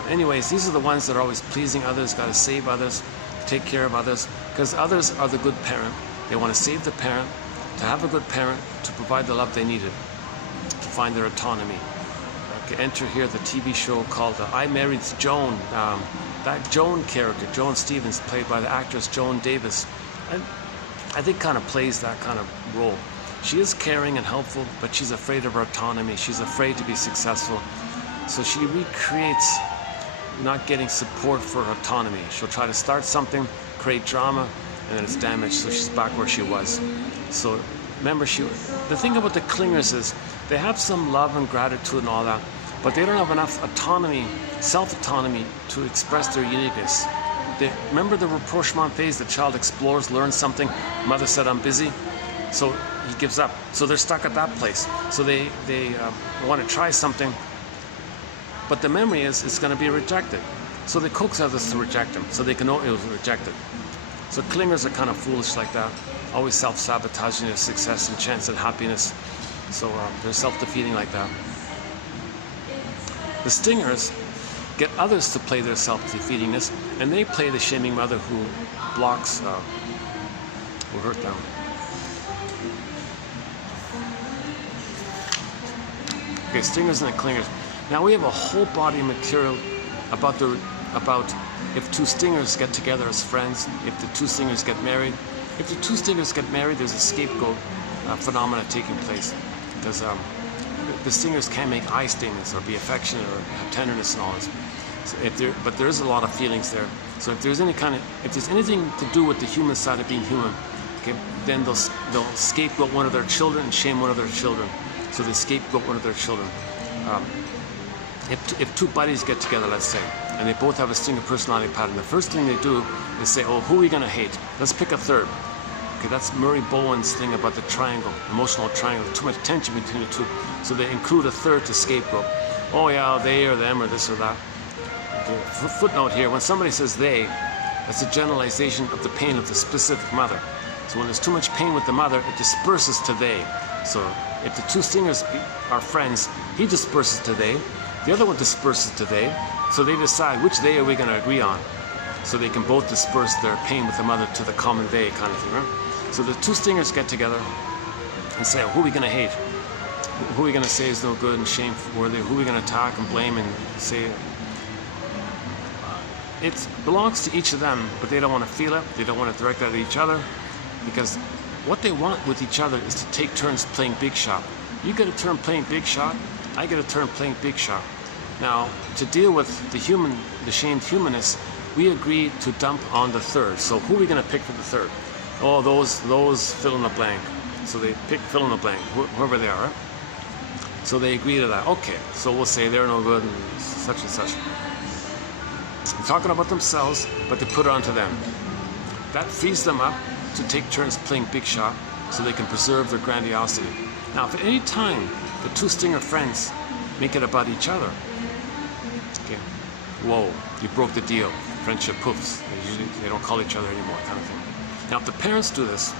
anyways, these are the ones that are always pleasing others, got to save others, take care of others, because others are the good parent. They want to save the parent, to have a good parent, to provide the love they needed, to find their autonomy. Enter here the TV show called I Married Joan. That Joan character, Joan Stevens, played by the actress Joan Davis, I think kind of plays that kind of role. She is caring and helpful, but she's afraid of her autonomy. She's afraid to be successful. So she recreates not getting support for her autonomy. She'll try to start something, create drama, and then it's damaged, so she's back where she was. So remember, the thing about the clingers is they have some love and gratitude and all that, but they don't have enough autonomy, self-autonomy, to express their uniqueness. Remember the rapprochement phase, the child explores, learns something, mother said I'm busy, so he gives up. So they're stuck at that place. So they want to try something, but the memory is it's going to be rejected. So they coax others to reject them, so they can know it was rejected. So clingers are kind of foolish like that, always self-sabotaging their success and chance and happiness. So they're self-defeating like that. The stingers get others to play their self-defeatingness, and they play the shaming mother who blocks, who hurt them. Okay, stingers and the clingers. Now we have a whole body of material about if two stingers get together as friends, if the two stingers get married. If the two stingers get married, there's a scapegoat phenomena taking place, because the stingers can make eye statements or be affectionate or have tenderness and all this. So but there is a lot of feelings there. So if there's anything to do with the human side of being human, okay, then they'll scapegoat one of their children and shame one of their children. So they scapegoat one of their children. If two buddies get together, let's say, and they both have a stinger personality pattern, the first thing they do is say, oh, who are we going to hate? Let's pick a third. Okay, that's Murray Bowen's thing about the triangle, emotional triangle, too much tension between the two. So they include a third to scapegoat. Oh yeah, they or them or this or that. Okay, footnote here, when somebody says they, that's a generalization of the pain of the specific mother. So when there's too much pain with the mother, it disperses to they. So if the two stingers are friends, he disperses to they, the other one disperses to they, so they decide which they are we going to agree on. So they can both disperse their pain with the mother to the common they kind of thing, right? So the two stingers get together and say, who are we going to hate? Who are we going to say is no good and shame-worthy? Who are we going to attack and blame and say? It belongs to each of them, but they don't want to feel it. They don't want to direct that at each other, because what they want with each other is to take turns playing big shot. You get a turn playing big shot, I get a turn playing big shot. Now, to deal with the shamed humanists, we agreed to dump on the third. So who are we going to pick for the third? Oh, those fill in the blank. So they pick fill in the blank, whoever they are. So they agree to that. Okay, so we'll say they're no good and such and such. They're talking about themselves, but they put it onto them. That frees them up to take turns playing big shot, so they can preserve their grandiosity. Now, if at any time the two stinger friends make it about each other, okay, whoa, you broke the deal. Friendship poofs. They don't call each other anymore, kind of thing. Now, if the parents do this,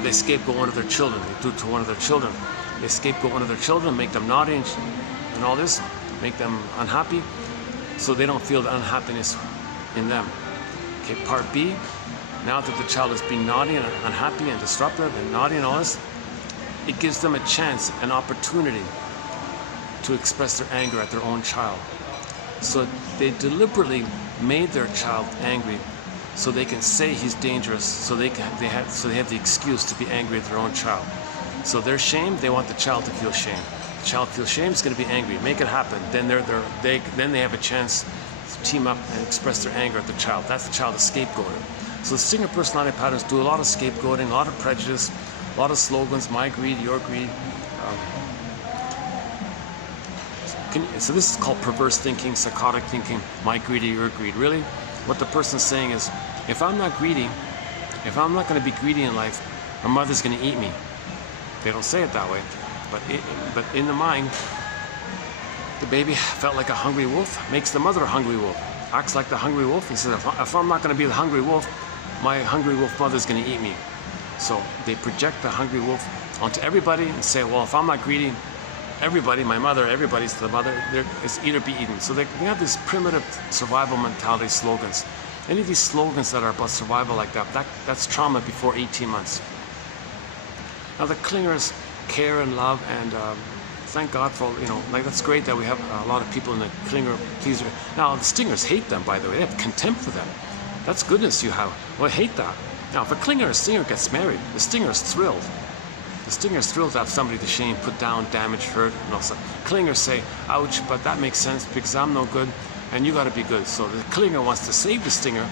they scapegoat one of their children. They do it to one of their children. They scapegoat one of their children, make them naughty and all this, make them unhappy, so they don't feel the unhappiness in them. Okay, part B, now that the child is being naughty and unhappy and disruptive and naughty and all this, it gives them a chance, an opportunity to express their anger at their own child. So they deliberately made their child angry so they can say he's dangerous, so they have the excuse to be angry at their own child. So they're shamed, they want the child to feel shame. The child feels shame, is going to be angry. Make it happen. Then they have a chance to team up and express their anger at the child. That's the child is scapegoated. So the stinger personality patterns do a lot of scapegoating, a lot of prejudice, a lot of slogans, my greed, your greed. So this is called perverse thinking, psychotic thinking, my greed, your greed. Really, what the person's saying is, if I'm not greedy, if I'm not going to be greedy in life, my mother's going to eat me. They don't say it that way, but in the mind, the baby felt like a hungry wolf, makes the mother a hungry wolf, acts like the hungry wolf. He says, if I'm not going to be the hungry wolf, my hungry wolf mother's going to eat me. So they project the hungry wolf onto everybody and say, well, if I'm not greedy, everybody, my mother, everybody's the mother, it's eat or be eaten. So they have this primitive survival mentality slogans. Any of these slogans that are about survival like that's trauma before 18 months. Now the clingers care and love, and thank God for, like that's great that we have a lot of people in the clinger pleaser. Now the stingers hate them, by the way. They have contempt for them. That's goodness you have. Well, I hate that. Now if a clinger or stinger gets married, the stinger is thrilled. The stinger's thrilled to have somebody to shame, put down, damage, hurt, and all stuff. Clingers say, ouch, but that makes sense because I'm no good and you got to be good. So the clinger wants to save the stinger,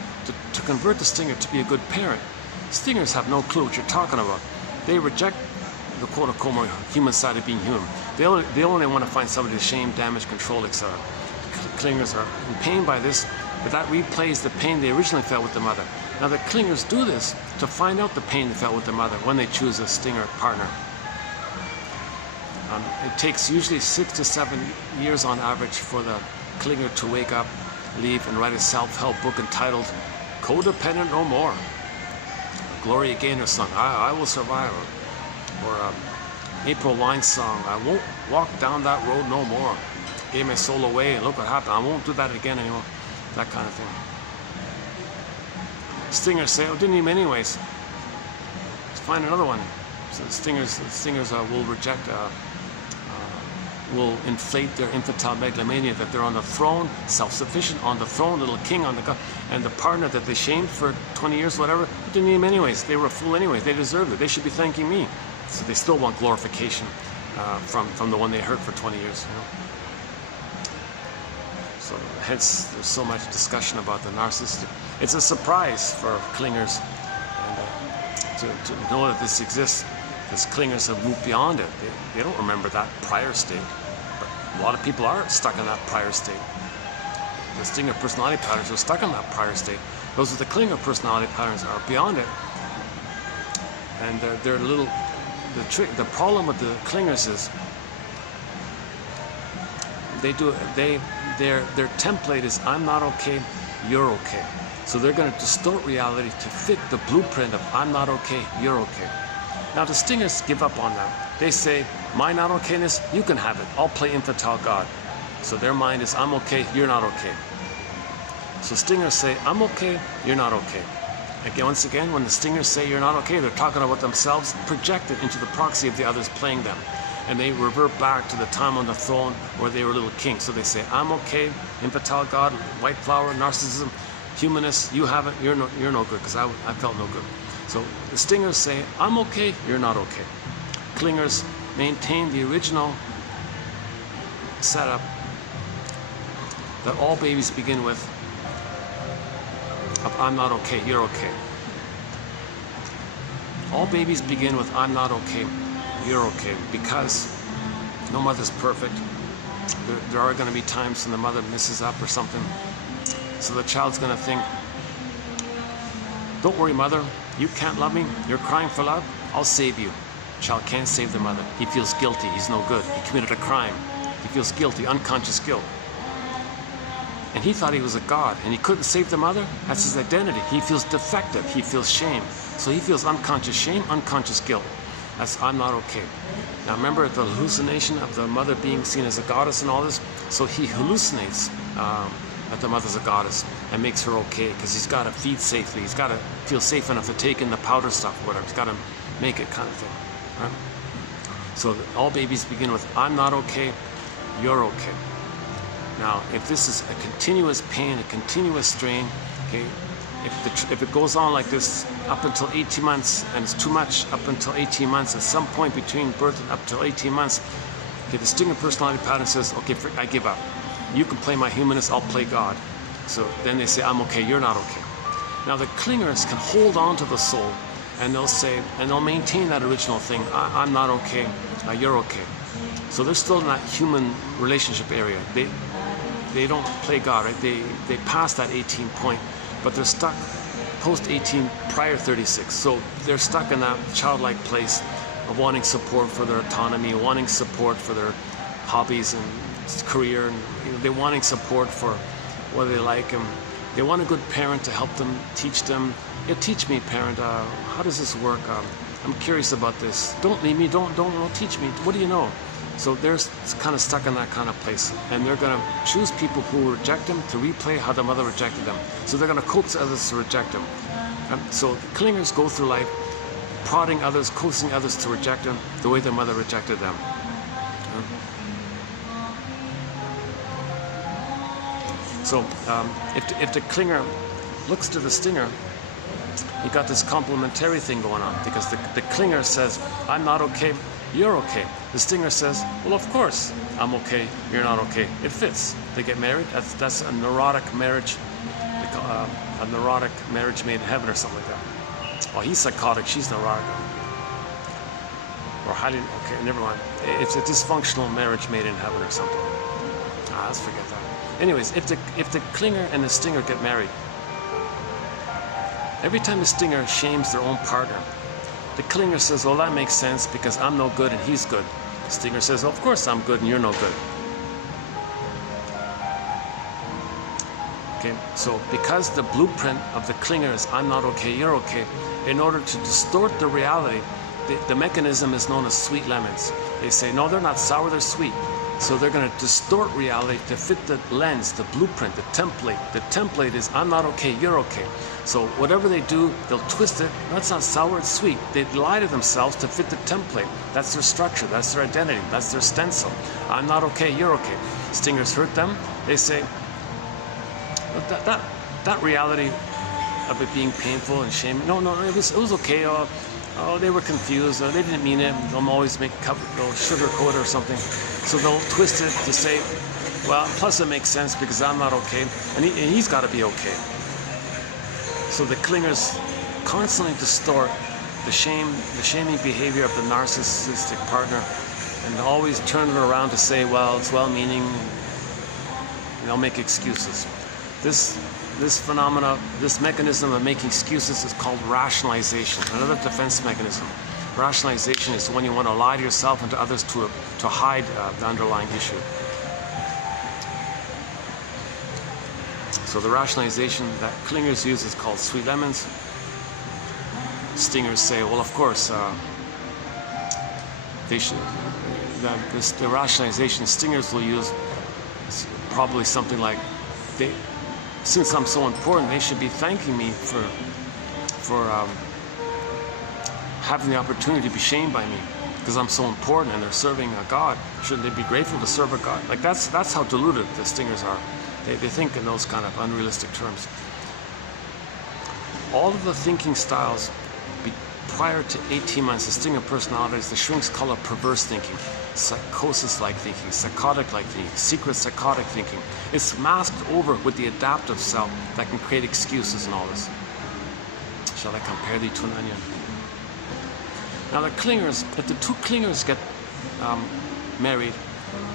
to convert the stinger to be a good parent. Stingers have no clue what you're talking about. They reject the quote-unquote human side of being human. They only want to find somebody to shame, damage, control, etc. Clingers are in pain by this, but that replays the pain they originally felt with the mother. Now the clingers do this to find out the pain they felt with their mother when they choose a stinger partner. It takes usually 6 to 7 years on average for the clinger to wake up, leave, and write a self-help book entitled Codependent No More. Gloria Gaynor song, I Will Survive, or April Wine's song, I won't walk down that road no more. Gave my soul away and look what happened, I won't do that again anymore. That kind of thing. Stingers say, oh, didn't need him anyways. Let's find another one. So the stingers will reject, will inflate their infantile megalomania that they're on the throne, self-sufficient, on the throne, little king on the god, and the partner that they shamed for 20 years, whatever, didn't need him anyways. They were a fool anyways. They deserved it. They should be thanking me. So they still want glorification from the one they hurt for 20 years. You know? So hence there's so much discussion about the narcissistic. It's a surprise for clingers and, to know that this exists, because clingers have moved beyond it. They don't remember that prior state, but a lot of people are stuck in that prior state. The stinger personality patterns are stuck in that prior state. Those with the clinger personality patterns are beyond it, and they're little. The problem with the clingers is their template is I'm not okay, you're okay. So they're going to distort reality to fit the blueprint of I'm not okay, you're okay. Now the stingers give up on that. They say, my not okayness, you can have it. I'll play infantile God. So their mind is I'm okay, you're not okay. So stingers say, I'm okay, you're not okay. Again, once again, when the stingers say you're not okay, they're talking about themselves projected into the proxy of the others playing them. And they revert back to the time on the throne where they were little kings. So they say, I'm okay, infantile God, white flower, narcissism, humanist, you haven't, you're no good, because I felt no good. So the stingers say, I'm okay, you're not okay. Clingers maintain the original setup that all babies begin with of I'm not okay, you're okay. All babies begin with I'm not okay, you're okay, because no mother's perfect. There are going to be times when the mother messes up or something. So the child's going to think, don't worry, mother, you can't love me, you're crying for love, I'll save you. Child can't save the mother. He feels guilty, he's no good, he committed a crime. He feels guilty, unconscious guilt. And he thought he was a god, and he couldn't save the mother. That's his identity. He feels defective, he feels shame. So he feels unconscious shame, unconscious guilt. That's I'm not okay. Now remember the hallucination of the mother being seen as a goddess and all this? So he hallucinates that the mother's a goddess and makes her okay, because he's got to feed safely. He's got to feel safe enough to take in the powder stuff or whatever. He's got to make it kind of thing. Right? So all babies begin with I'm not okay, you're okay. Now, if this is a continuous pain, a continuous strain, okay, if it goes on like this up until 18 months, and it's too much up until 18 months, at some point between birth and up till 18 months, okay, the stinger personality pattern says, okay, I give up. You can play my humanist, I'll play God. So then they say, I'm okay, you're not okay. Now the clingers can hold on to the soul, and they'll say, and they'll maintain that original thing, I'm not okay, you're okay. So they're still in that human relationship area. They don't play God, right? They pass that 18 point, but they're stuck post 18, prior 36. So they're stuck in that childlike place of wanting support for their autonomy, wanting support for their hobbies and career, and they're wanting support for what they like. And they want a good parent to help them, teach them. Yeah, teach me, parent. How does this work? I'm curious about this. Don't leave me. Don't teach me. What do you know? So they're kind of stuck in that kind of place, and they're going to choose people who reject them to replay how the mother rejected them. So they're going to coax others to reject them. So the clingers go through life prodding others, coaxing others to reject them the way their mother rejected them. So if the clinger looks to the stinger you got this complementary thing going on, because the clinger says, I'm not okay, you're okay. The stinger says, well, of course, I'm okay, you're not okay. It fits. They get married. That's a neurotic marriage, a neurotic marriage made in heaven or something like that. Well, he's psychotic, she's neurotic. Or highly, okay, never mind. It's a dysfunctional marriage made in heaven or something. Let's forget that. Anyways, if the clinger and the stinger get married, every time the stinger shames their own partner, the clinger says, well, that makes sense because I'm no good and he's good. The stinger says, well, of course I'm good and you're no good. Okay, so because the blueprint of the clinger is I'm not okay, you're okay, in order to distort the reality, the mechanism is known as sweet lemons. They say, no, they're not sour, they're sweet. So they're going to distort reality to fit the lens, the blueprint, the template. The template is I'm not okay, you're okay. So whatever they do, they'll twist it. That's not sour, it's sweet. They lie to themselves to fit the template. That's their structure, that's their identity, that's their stencil. I'm not okay, you're okay. Stingers hurt them. They say, that reality of it being painful and shaming, no, it was okay. Oh, they were confused. They didn't mean it. They'll always make sugar coat or something. So they'll twist it to say, well, plus it makes sense because I'm not okay, and he's got to be okay. So the clingers constantly distort the shaming behavior of the narcissistic partner, and always turn it around to say, well, it's well-meaning. And they'll make excuses. This phenomena, this mechanism of making excuses is called rationalization, another defense mechanism. Rationalization is when you want to lie to yourself and to others to hide the underlying issue. So the rationalization that clingers use is called sweet lemons. Stingers say, well, of course, they should. The rationalization stingers will use is probably something like, since I'm so important, they should be thanking me for having the opportunity to be shamed by me, because I'm so important and they're serving a God. Shouldn't they be grateful to serve a God? Like that's how deluded the stingers are. They think in those kind of unrealistic terms. All of the thinking styles prior to 18 months, the stinger personalities, the shrinks call it perverse thinking, psychosis-like thinking, psychotic-like thinking, secret psychotic thinking. It's masked over with the adaptive self that can create excuses and all this. Shall I compare thee to an onion? Now the clingers, if the two clingers get married,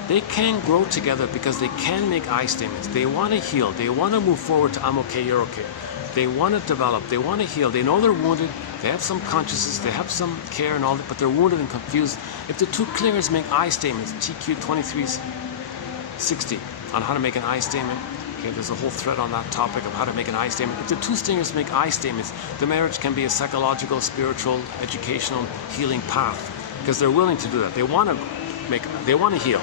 they can grow together because they can make I statements. They want to heal. They want to move forward to I'm okay, you're okay. They want to develop. They want to heal. They know they're wounded. They have some consciousness. They have some care and all that, but they're wounded and confused. If the two clingers make I statements, TQ 2360 on how to make an I statement. Okay, there's a whole thread on that topic of how to make an I statement. If the two stingers make I statements, the marriage can be a psychological, spiritual, educational, healing path, because they're willing to do that. They want to heal.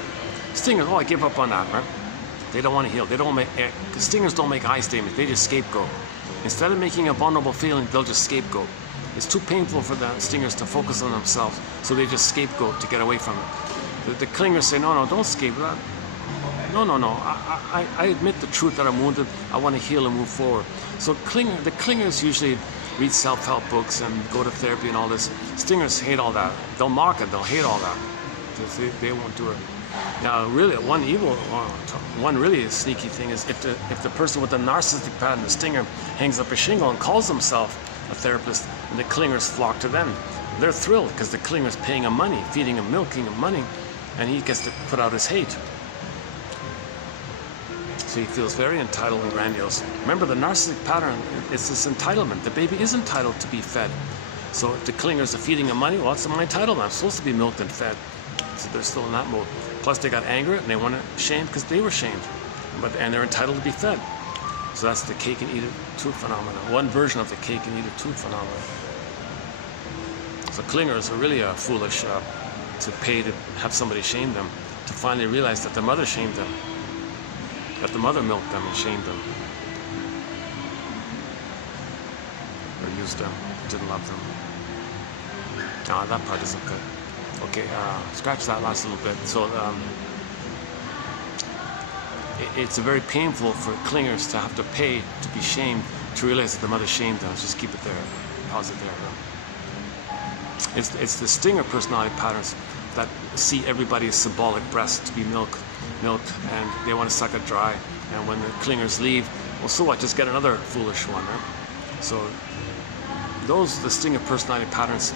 Stingers, oh, I give up on that, right? They don't want to heal. They don't make. Stingers don't make I statements. They just scapegoat. Instead of making a vulnerable feeling, they'll just scapegoat. It's too painful for the stingers to focus on themselves, so they just scapegoat to get away from it. The clingers say, no, don't scapegoat. No. I admit the truth that I'm wounded. I want to heal and move forward. So the clingers usually read self-help books and go to therapy and all this. Stingers hate all that. They'll mock it. They'll hate all that. They won't do it. Now, really, one really sneaky thing is if the person with the narcissistic pattern, the stinger, hangs up a shingle and calls himself a therapist, and the clingers flock to them. They're thrilled because the clinger's paying him money, feeding him, milking him money, and he gets to put out his hate. So he feels very entitled and grandiose. Remember, the narcissistic pattern is this entitlement. The baby is entitled to be fed. So if the clingers are feeding him money, well, it's my entitlement. I'm supposed to be milked and fed. So they're still in that mode. Plus they got angry and they want to shame because they were shamed. And they're entitled to be fed. So that's the cake and eat it too phenomenon. One version of the cake and eat it too phenomenon. So clingers are really foolish to pay to have somebody shame them, to finally realize that their mother shamed them, that the mother milked them and shamed them, or used them, didn't love them. Ah, that part isn't good. Okay, scratch that last little bit. So it's very painful for clingers to have to pay to be shamed to realize that the mother shamed them. Just keep it there, pause it there. It's the stinger personality patterns that see everybody as symbolic breast to be milked, and they want to suck it dry. And when the clingers leave, well, so what? Just get another foolish one, right? So the stinger personality patterns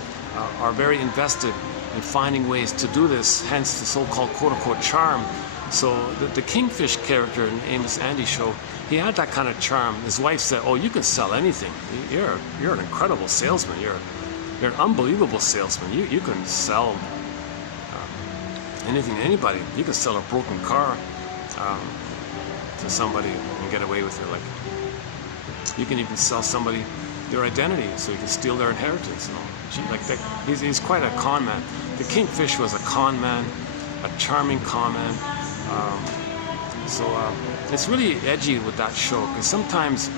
are very invested in finding ways to do this, hence the so-called quote-unquote charm. So the Kingfish character in Amos Andy show, he had that kind of charm. His wife said, "Oh, you can sell anything. You're an incredible salesman. You're an unbelievable salesman. You can sell anything to anybody. You can sell a broken car to somebody and get away with it. Like, you can even sell somebody their identity so you can steal their inheritance." You know, he's quite a con man. The Kingfish was a con man, a charming con man. So it's really edgy with that show, because sometimes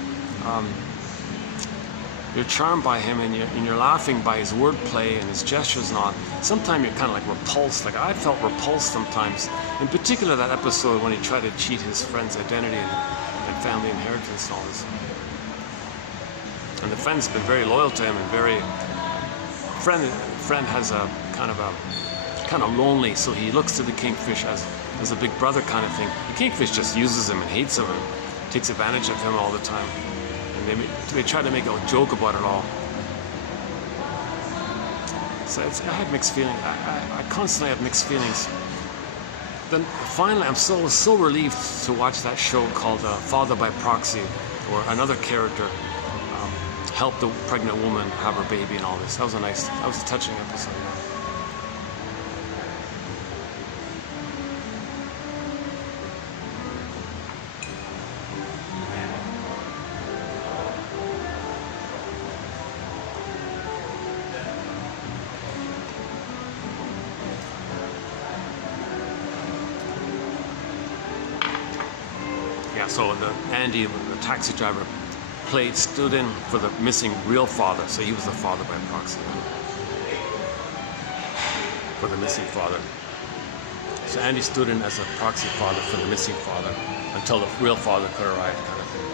you're charmed by him and you're laughing by his wordplay and his gestures and all. Sometimes you're kind of like repulsed. Like, I felt repulsed sometimes. In particular, that episode when he tried to cheat his friend's identity and family inheritance and all this. And the friend's been very loyal to him and very friend has a kind of lonely, so he looks to the Kingfish as a big brother kind of thing. The Kingfish just uses him and hates him and takes advantage of him all the time. And they try to make a joke about it all. So I had mixed feelings. I constantly have mixed feelings. Then finally, I'm so relieved to watch that show called Father by Proxy, or another character helped the pregnant woman have her baby and all this. That was a touching episode. Yeah, so Andy, the taxi driver, stood in for the missing real father, so he was the father by proxy for the missing father. So Andy stood in as a proxy father for the missing father until the real father could arrive, kind of thing.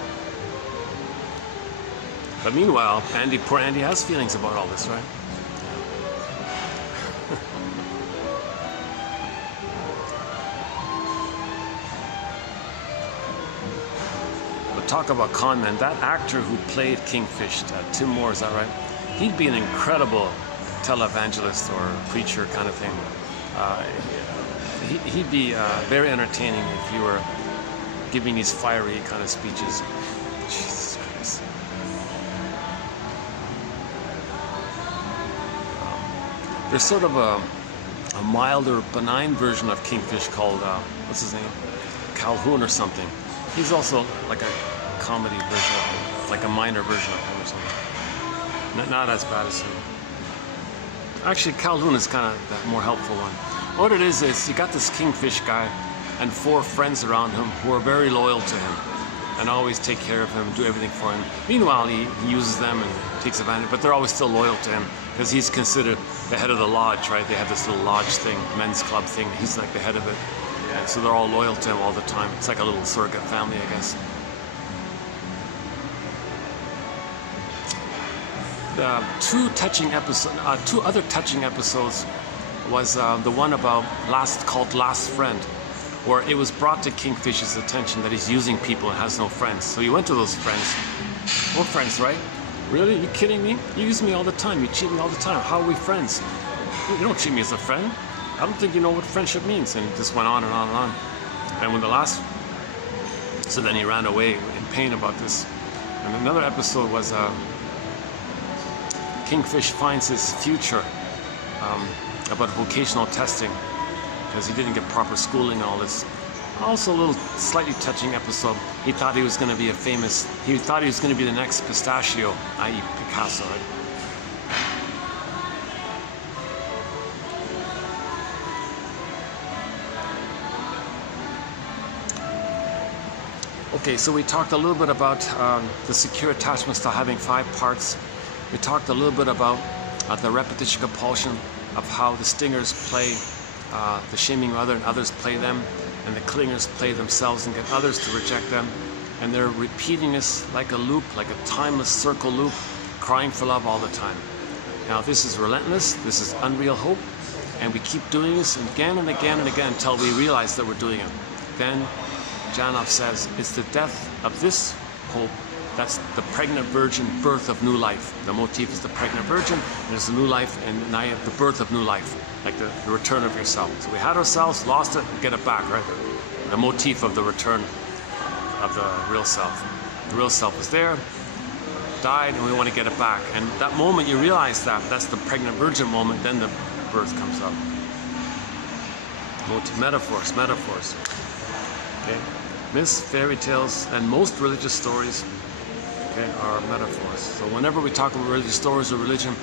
But meanwhile, poor Andy has feelings about all this, right? Talk about con man. That actor who played Kingfish, Tim Moore, is that right? He'd be an incredible televangelist or preacher kind of thing. He'd be very entertaining if you were giving these fiery kind of speeches. Jesus Christ. There's sort of a milder, benign version of Kingfish called, what's his name? Calhoun or something. He's also like a comedy version of him, like a minor version of him or something. Not as bad as him. Actually, Calhoun is kind of the more helpful one. What it is you got this Kingfish guy and 4 friends around him who are very loyal to him and always take care of him, do everything for him. Meanwhile, he uses them and takes advantage, but they're always still loyal to him because he's considered the head of the lodge, right? They have this little lodge thing, men's club thing. He's like the head of it. And so they're all loyal to him all the time. It's like a little surrogate family, I guess. Two other touching episodes was the one called Last Friend, where it was brought to Kingfish's attention that he's using people and has no friends. So he went to those friends. We're friends, right? Really? You kidding me? You use me all the time. You cheat me all the time. How are we friends? You don't treat me as a friend. I don't think you know what friendship means. And it just went on and on and on. And when so then he ran away in pain about this. And another episode was Kingfish finds his future about vocational testing because he didn't get proper schooling and all this. Also a little slightly touching episode. He thought he was going to be he thought he was going to be the next Pistachio, i.e. Picasso, right? Okay, so we talked a little bit about the secure attachment style having 5 parts. We talked a little bit about the repetition compulsion, of how the stingers play the shaming other and others play them, and the clingers play themselves and get others to reject them. and they're repeating this like a loop, like a timeless circle loop, crying for love all the time. Now this is relentless, this is unreal hope, and we keep doing this again and again and again until we realize that we're doing it. Then Janov says, it's the death of this hope that's the pregnant virgin birth of new life. The motif is the pregnant virgin, and there's a new life, and now you have the birth of new life, like the return of yourself. So we had ourselves, lost it, get it back, right? The motif of the return of the real self. The real self was there, died, and we want to get it back. And that moment you realize that, that's the pregnant virgin moment, then the birth comes up. Metaphors, metaphors. Okay? Myths, fairy tales, and most religious stories, okay, are metaphors. So whenever we talk about religious stories or religion,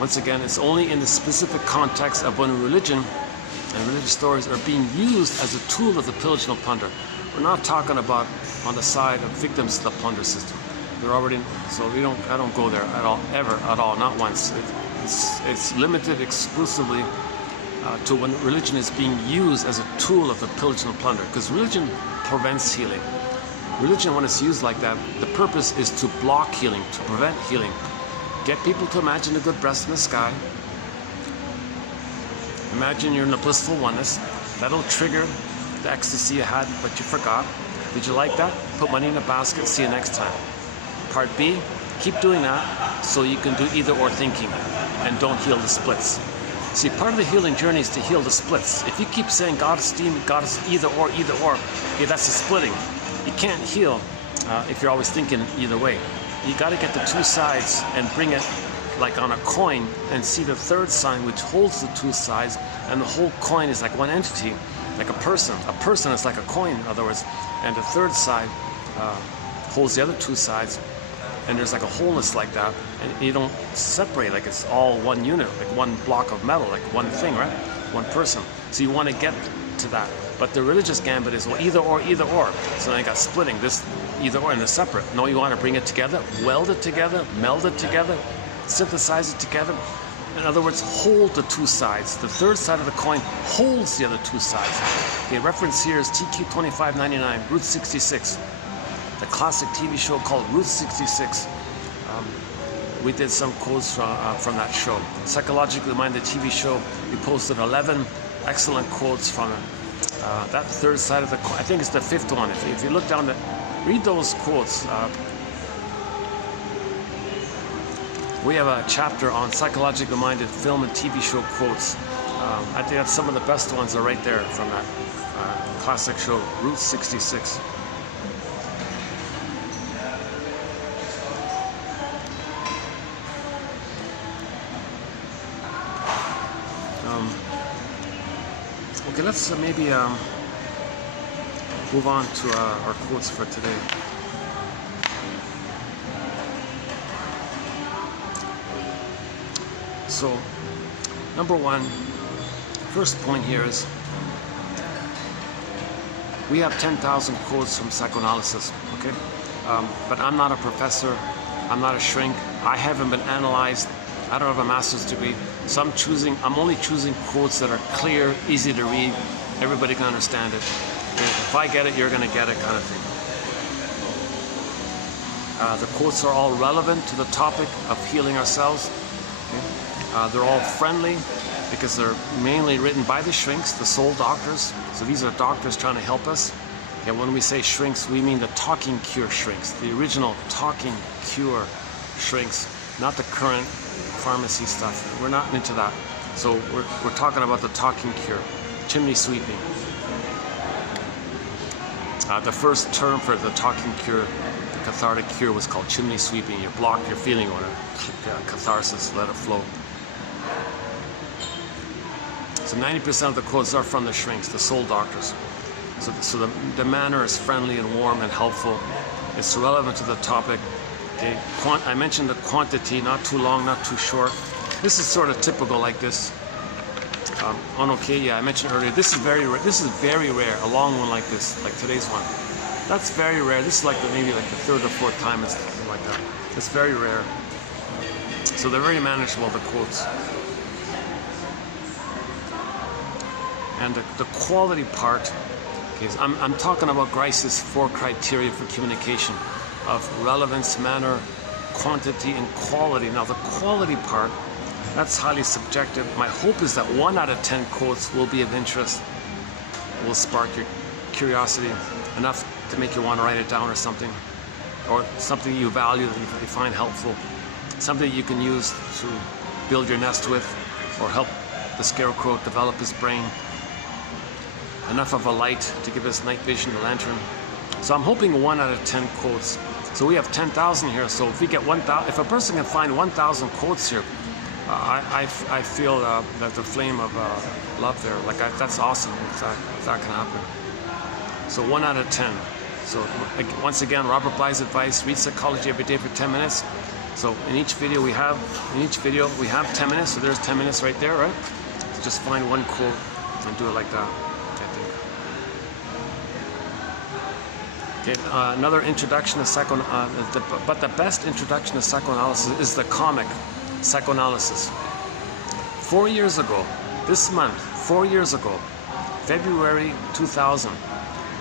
once again, it's only in the specific context of when religion and religious stories are being used as a tool of the pillage and plunder. We're not talking about on the side of victims of the plunder system. They're already, so I don't go there at all, ever, at all, not once. It's limited exclusively to when religion is being used as a tool of the pillage and plunder, because religion prevents healing. Religion, when it's used like that, the purpose is to block healing, to prevent healing. Get people to imagine a good breast in the sky. Imagine you're in a blissful oneness. That'll trigger the ecstasy you had, but you forgot. Did you like that? Put money in a basket, see you next time. Part B, keep doing that so you can do either or thinking and don't heal the splits. See, part of the healing journey is to heal the splits. If you keep saying God is steam, God is either or, okay, that's the splitting. You can't heal if you're always thinking either way. You got to get the two sides and bring it like on a coin and see the third side which holds the two sides, and the whole coin is like one entity, like a person. A person is like a coin, in other words, and the third side holds the other two sides, and there's like a wholeness like that, and you don't separate, like it's all one unit, like one block of metal, like one thing, right? One person. So you want to get to that. But the religious gambit is, well, either or. So then you got splitting, this either or, and they're separate. No, you want to bring it together, weld it together, meld it together, synthesize it together. In other words, hold the two sides. The third side of the coin holds the other two sides. The reference here is TQ2599, Route 66. The classic TV show called Route 66. We did some quotes from that show. Psychologically Minded TV show, we posted 11 excellent quotes from that third side of the coin. I think it's the fifth one. If you look down, read those quotes. We have a chapter on psychologically minded film and TV show quotes. I think that's some of the best ones are right there from that classic show, Route 66. Okay, let's maybe move on to our quotes for today. So, number one, first point here is we have 10,000 quotes from psychoanalysis, okay? But I'm not a professor, I'm not a shrink, I haven't been analyzed, I don't have a master's degree, so I'm only choosing quotes that are clear, easy to read, everybody can understand it. Okay? If I get it, you're gonna get it, kind of thing. The quotes are all relevant to the topic of healing ourselves. Okay? They're all friendly because they're mainly written by the shrinks, the soul doctors. So these are doctors trying to help us. And when we say shrinks, we mean the talking cure shrinks, the original talking cure shrinks, not the current pharmacy stuff. We're not into that. So we're talking about the talking cure, chimney sweeping. The first term for the talking cure, the cathartic cure, was called chimney sweeping. You block your feeling or catharsis, let it flow. So 90% of the quotes are from the shrinks, the soul doctors. So the manner is friendly and warm and helpful. It's relevant to the topic. Okay, I mentioned the quantity, not too long, not too short. This is sort of typical like this. I mentioned earlier, this is very rare, a long one like this, like today's one. That's very rare. This is like maybe like the third or fourth time it's something like that. It's very rare. So they're very manageable, the quotes. And the quality part, Okay, so I'm talking about Grice's 4 criteria for communication of relevance, manner, quantity, and quality. Now the quality part, that's highly subjective. My hope is that 1 out of 10 quotes will be of interest, will spark your curiosity enough to make you want to write it down or something you value and you find helpful, something you can use to build your nest with or help the scarecrow develop his brain, enough of a light to give us night vision, the lantern. So I'm hoping 1 out of 10 quotes. So we have 10,000 here, so if we get 1,000, if a person can find 1,000 quotes here, I feel that the flame of love there, that's awesome if that can happen. So 1 out of 10. So once again, Robert Bly's advice: read psychology every day for 10 minutes. So in each video we have 10 minutes. So there's 10 minutes right there, right? So just find 1 quote and do it like that. Okay, another introduction to psychoanalysis, but the best introduction to psychoanalysis is the comic Psychoanalysis. 4 years ago, this month, 4 years ago, February 2000,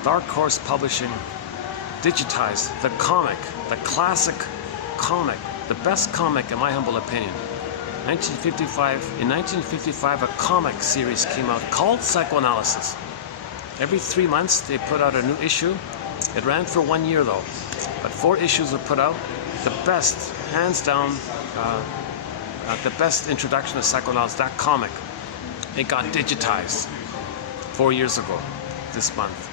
Dark Horse Publishing digitized the comic, the classic comic, the best comic in my humble opinion. In 1955, a comic series came out called Psychoanalysis. Every 3 months they put out a new issue. It ran for 1 year though, but 4 issues were put out. The best, hands down, the best introduction to psychoanalysis, that comic. It got digitized 4 years ago, this month.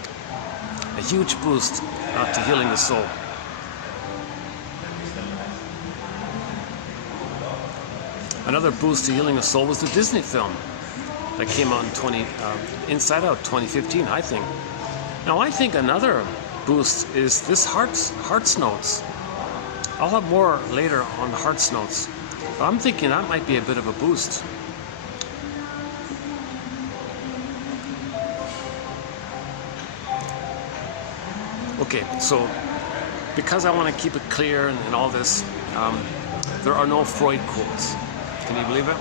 A huge boost to healing the soul. Another boost to healing the soul was the Disney film that came out in Inside Out 2015, I think. Now I think another boost is this Hart's Notes. I'll have more later on the Hart's Notes, but I'm thinking that might be a bit of a boost. Okay, so because I want to keep it clear and all this, there are no Freud quotes. Can you believe it?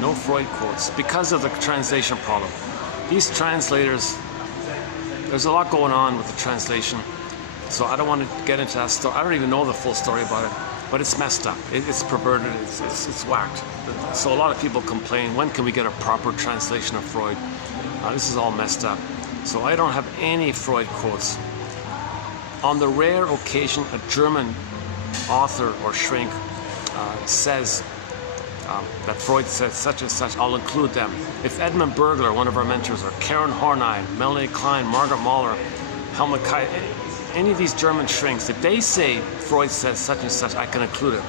No Freud quotes because of the translation problem. These translators, there's a lot going on with the translation, so I don't want to get into that story. I don't even know the full story about it, but it's messed up. It's perverted. It's whacked. So a lot of people complain, when can we get a proper translation of Freud? This is all messed up. So I don't have any Freud quotes. On the rare occasion a German author or shrink says that Freud said such and such, I'll include them. If Edmund Bergler, one of our mentors, or Karen Horney, Melanie Klein, Margaret Mahler, Helmut Kai, any of these German shrinks, if they say Freud says such and such, I can include it.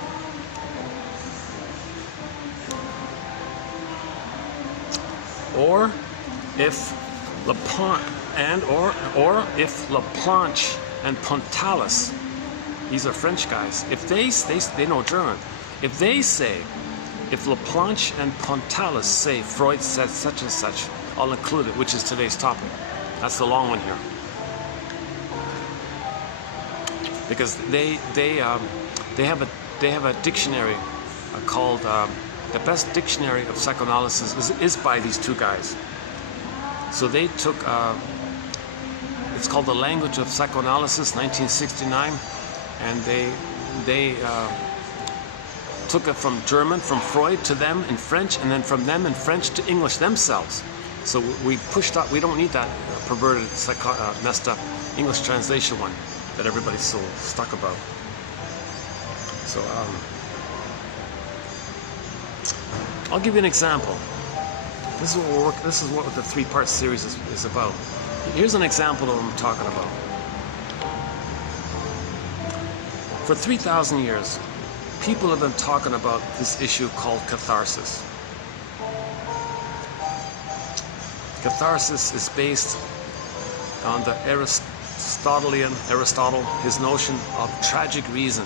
Or if Laplanche and Pontalis, these are French guys, if they know German, if they say, if Laplanche and Pontalis say Freud said such and such, I'll include it, which is today's topic. That's the long one here. Because they have a dictionary called the best dictionary of psychoanalysis is by these 2 guys. So they took it's called The Language of Psychoanalysis, 1969, and they took it from German, from Freud to them in French, and then from them in French to English themselves. So we pushed up. We don't need that perverted, messed up English translation one that everybody's so stuck about. So I'll give you an example. This is what the 3-part series is about. Here's an example of what I'm talking about. For 3,000 years, people have been talking about this issue called catharsis. Catharsis is based on the Aristotle, his notion of tragic reason,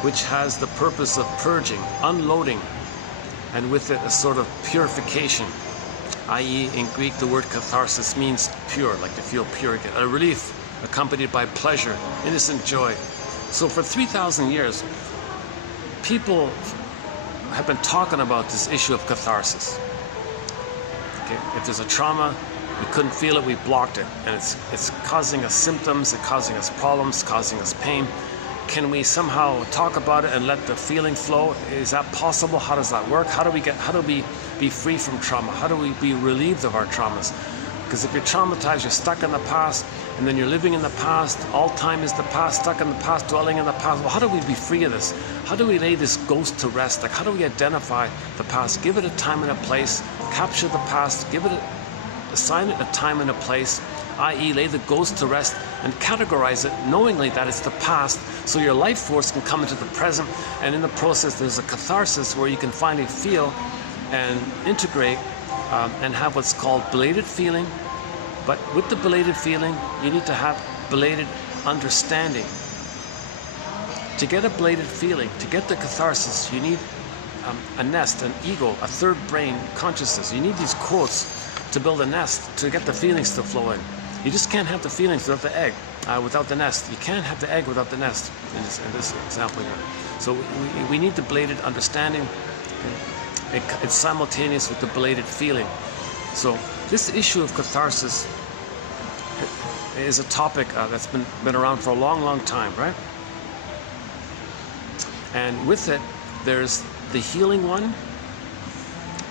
which has the purpose of purging, unloading, and with it a sort of purification, i.e. in Greek the word catharsis means pure, like to feel pure again, a relief accompanied by pleasure, innocent joy. So for 3,000 years, people have been talking about this issue of catharsis. Okay? If there's a trauma, We couldn't feel it, we blocked it. And it's causing us symptoms, it's causing us problems, causing us pain. Can we somehow talk about it and let the feeling flow? Is that possible? How does that work? How do we be free from trauma? How do we be relieved of our traumas? Because if you're traumatized, you're stuck in the past, and then you're living in the past, all time is the past, stuck in the past, dwelling in the past. Well, how do we be free of this? How do we lay this ghost to rest? Like, how do we identify the past? Give it a time and a place, capture the past, assign it a time and a place, i.e. lay the ghost to rest and categorize it knowingly that it's the past, so your life force can come into the present, and in the process there's a catharsis where you can finally feel and integrate and have what's called belated feeling. But with the belated feeling, you need to have belated understanding. To get a belated feeling, to get the catharsis, you need a nest, an ego, a third brain consciousness. You need these quotes to build a nest, to get the feelings to flow in. You just can't have the feelings without the egg, without the nest. You can't have the egg without the nest, in this example here. So we need the belated understanding. It's simultaneous with the belated feeling. So this issue of catharsis is a topic that's been around for a long time, right? And with it, there's the healing one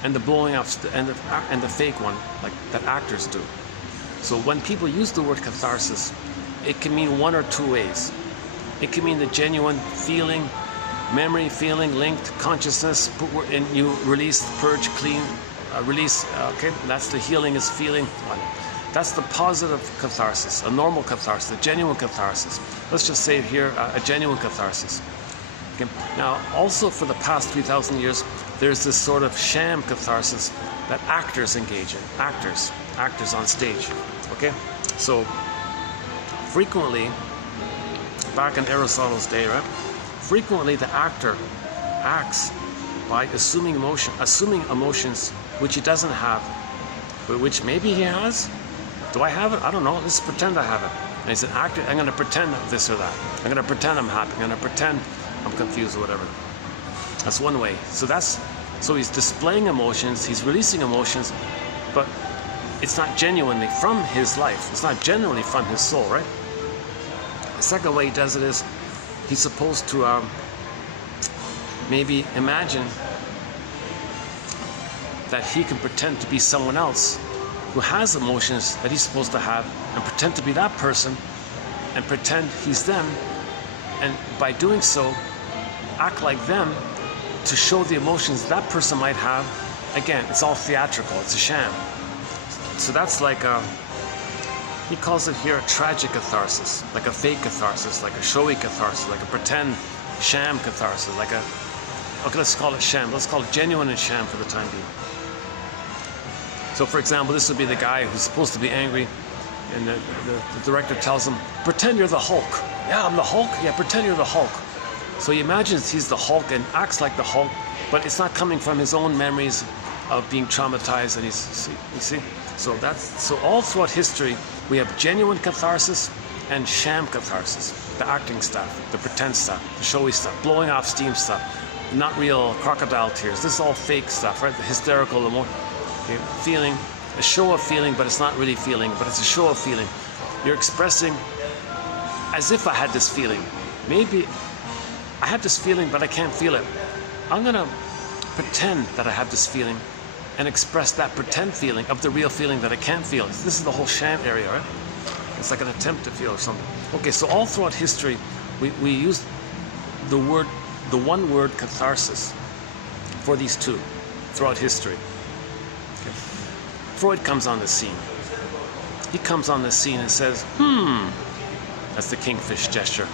and the blowing up and the fake one, like that actors do. So when people use the word catharsis, it can mean one or two ways. It can mean the genuine feeling, memory, feeling, linked, consciousness, and you release, purge, clean, release, okay? That's the healing is feeling one. That's the positive catharsis, a normal catharsis, a genuine catharsis. Let's just say here, a genuine catharsis. Okay. Now, also for the past 3,000 years, there's this sort of sham catharsis that actors engage in, actors on stage, okay? So, frequently, back in Aristotle's day, right? Frequently the actor acts by assuming emotions which he doesn't have, but which maybe he has. Do I have it? I don't know. Let's pretend I have it. And he's an actor. I'm going to pretend this or that. I'm going to pretend I'm happy. I'm going to pretend I'm confused or whatever. That's one way. So he's displaying emotions. He's releasing emotions, but it's not genuinely from his life. It's not genuinely from his soul, right? The second way he does it is he's supposed to maybe imagine that he can pretend to be someone else who has emotions that he's supposed to have, and pretend to be that person and pretend he's them, and by doing so act like them to show the emotions that person might have. Again, it's all theatrical, it's a sham. So that's like he calls it here a tragic catharsis, like a fake catharsis, like a showy catharsis, like a pretend sham catharsis, okay, let's call it sham. Let's call it genuine and sham for the time being. So for example, this would be the guy who's supposed to be angry, and the director tells him, pretend you're the Hulk. Yeah, I'm the Hulk? Yeah, pretend you're the Hulk. So he imagines he's the Hulk and acts like the Hulk, but it's not coming from his own memories of being traumatized, and you see? So all throughout history, we have genuine catharsis and sham catharsis, the acting stuff, the pretend stuff, the showy stuff, blowing off steam stuff, not real crocodile tears. This is all fake stuff, right? The hysterical, okay, feeling, a show of feeling, but it's not really feeling, but it's a show of feeling. You're expressing as if I had this feeling. Maybe I have this feeling, but I can't feel it. I'm gonna pretend that I have this feeling and express that pretend feeling of the real feeling that I can't feel. This is the whole sham area, right? It's like an attempt to feel or something. Okay, so all throughout history, we use the one word catharsis for these two throughout history. Okay. Freud comes on the scene. He comes on the scene and says, that's the kingfish gesture.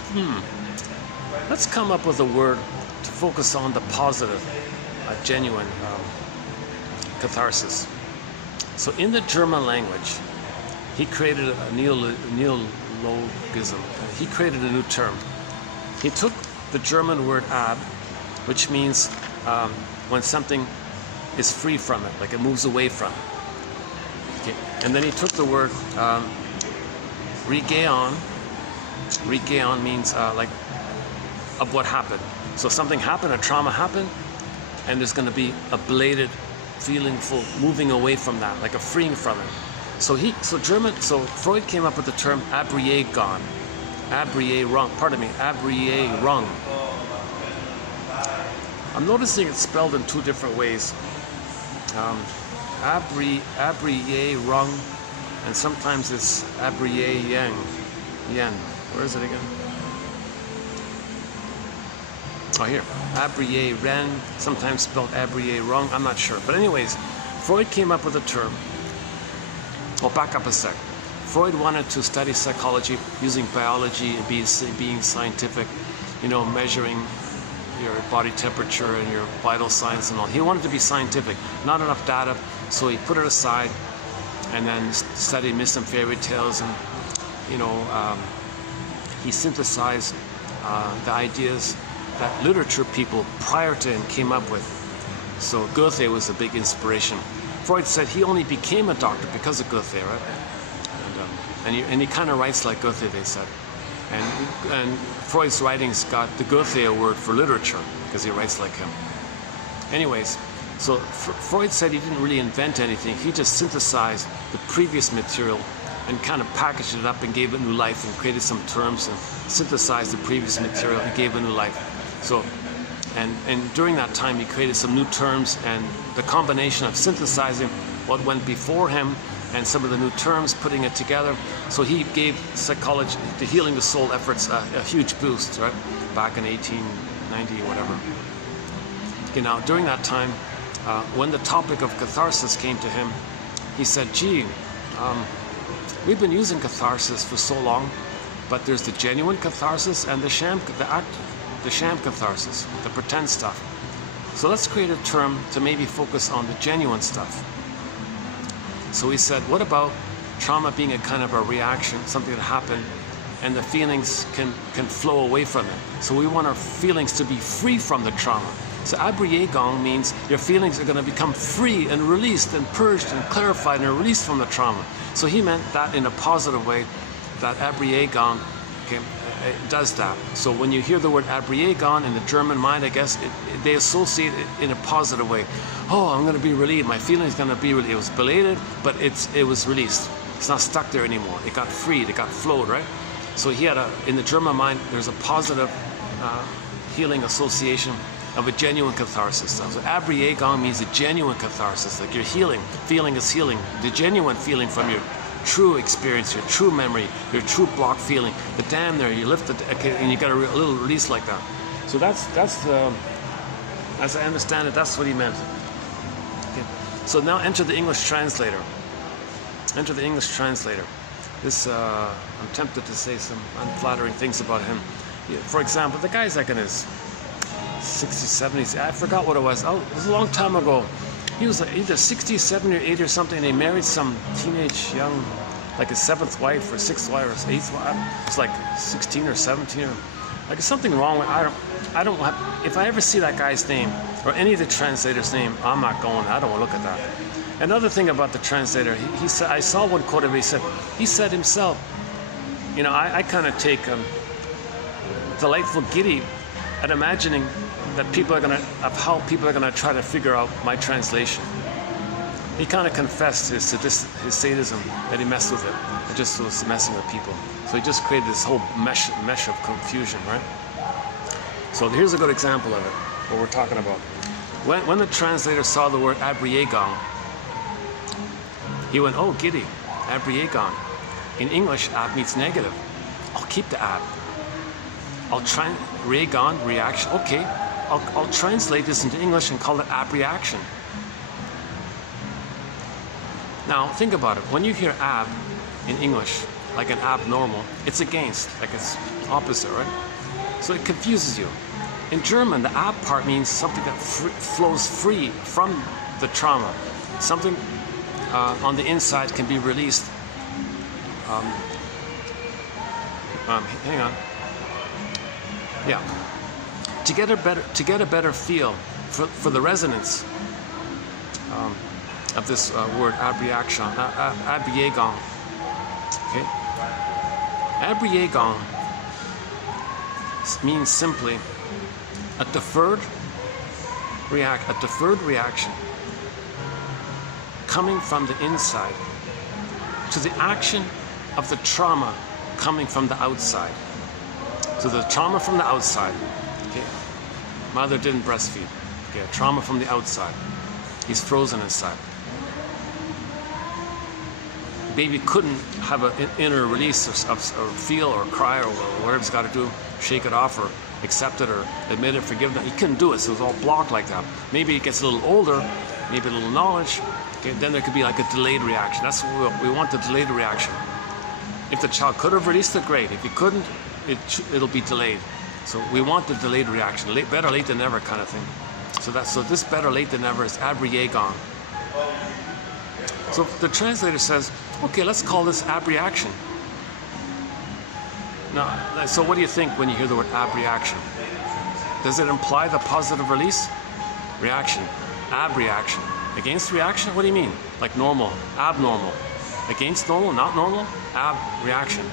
Let's come up with a word to focus on the positive, genuine catharsis. So in the German language, he created a neologism. He created a new term. He took the German word ab, which means when something is free from it, like it moves away from it. Okay. And then he took the word regeon. Regeon means like of what happened. So something happened, a trauma happened, and there's going to be a belated feelingful moving away from that, like a freeing from it. So Freud came up with the term Abreaction, Abreaction. I'm noticing it's spelled in two different ways. Abreaction, and sometimes it's Abreaction. Where is it again? Oh, here. Abreaction, sometimes spelled Abreaction. I'm not sure. But anyways, Freud came up with a term. Well, back up a sec. Freud wanted to study psychology using biology and being scientific, measuring your body temperature and your vital signs and all. He wanted to be scientific, not enough data, so he put it aside and then studied myths and fairy tales, and he synthesized the ideas that literature people prior to him came up with. So Goethe was a big inspiration. Freud said he only became a doctor because of Goethe, right? And he kind of writes like Goethe, they said. And Freud's writings got the Goethe award for literature because he writes like him. Anyways, so Freud said he didn't really invent anything. He just synthesized the previous material and kind of packaged it up and gave it new life and created some terms and synthesized the previous material and gave it new life. So, and during that time he created some new terms, and the combination of synthesizing what went before him and some of the new terms, putting it together. So he gave psychology, the healing the soul efforts, a huge boost, right? Back in 1890 or whatever. Okay, now during that time, when the topic of catharsis came to him, he said, gee, we've been using catharsis for so long, but there's the genuine catharsis and the sham catharsis, the pretend stuff. So let's create a term to maybe focus on the genuine stuff. So he said, what about trauma being a kind of a reaction, something that happened, and the feelings can flow away from it. So we want our feelings to be free from the trauma. So abreaction means your feelings are going to become free and released and purged and clarified and released from the trauma. So he meant that in a positive way, that abreaction does that. So when you hear the word abreaction in the German mind, I guess they associate it in a positive way. Oh, I'm going to be relieved. My feeling is going to be relieved. It was belated, but it was released. It's not stuck there anymore. It got freed. It got flowed, right? So he had in the German mind, there's a positive healing association of a genuine catharsis. So abreaction means a genuine catharsis, like you're healing. Feeling is healing. The genuine feeling from your true experience, your true memory, your true block feeling. The dam there, you lift it, okay, and you got a little release like that. So that's the, as I understand it, that's what he meant. Okay. So now enter the English translator. Enter the English translator. This, I'm tempted to say some unflattering things about him. For example, the guy's like in his 60s, 70s, I forgot what it was. Oh, it was a long time ago. He was either 67 or 80 or something, and he married some teenage young, like his 7th wife or 6th wife or 8th wife. It's like 16 or 17 or, like there's something wrong with, I don't have, if I ever see that guy's name or any of the translators' name, I'm not going, I don't want to look at that. Another thing about the translator, he said, I saw one quote of it, he said himself, I kind of take delightful giddy at imagining that how people are gonna try to figure out my translation. He kind of confessed his sadism, that he messed with it. It just was messing with people. So he just created this whole mesh of confusion, right? So here's a good example of it, what we're talking about. When the translator saw the word abreaction, he went, oh, giddy, abreaction. In English, ab means negative. I'll keep the ab. I'll try reaction. Okay, I'll translate this into English and call it abreaction. Now think about it. When you hear ab in English, like an abnormal, it's against, like it's opposite, right? So it confuses you. In German, the ab part means something that flows free from the trauma. Something on the inside can be released. Hang on. Yeah, to get a better feel for the resonance of this word abreaction. Abreaction. Okay, abreaction means simply a deferred reaction coming from the inside to the action of the trauma coming from the outside. So the trauma from the outside. Okay. Mother didn't breastfeed. Okay, trauma from the outside. He's frozen inside. Baby couldn't have an inner release or feel or cry or whatever he's got to do, shake it off or accept it or admit it, forgive it. He couldn't do it, so it was all blocked like that. Maybe it gets a little older, maybe a little knowledge, okay, then there could be like a delayed reaction. That's what we want, the delayed reaction. If the child could have released it, great. If he couldn't, it'll be delayed. So we want the delayed reaction, better late than never kind of thing. So this better late than never is abreaction. So the translator says, okay, let's call this abreaction. Now, so what do you think when you hear the word abreaction? Does it imply the positive release? Reaction. Abreaction. Against reaction? What do you mean? Like normal, abnormal. Against normal, not normal? Abreaction.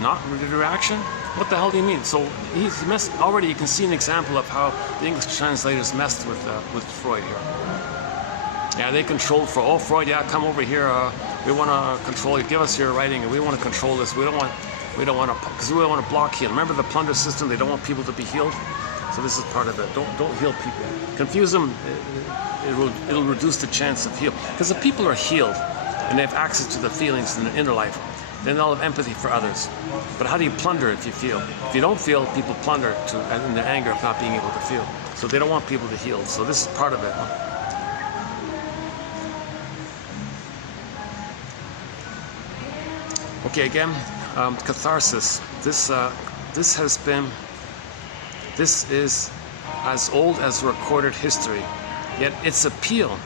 Not reaction? What the hell do you mean? So he's messed, already you can see an example of how the English translators messed with Freud here. Yeah, they controlled for, oh, Freud, yeah, come over here. We want to control you. Give us your writing, and we want to control this. We don't want to, because we want to block heal. Remember the plunder system? They don't want people to be healed. So this is part of it. Don't heal people. Confuse them. It'll reduce the chance of heal. Because if people are healed and they have access to the feelings in their inner life, then they'll have empathy for others. But how do you plunder if you feel? If you don't feel, people plunder in their anger of not being able to feel. So they don't want people to heal. So this is part of it. Okay, again, catharsis. This is as old as recorded history, yet its appeal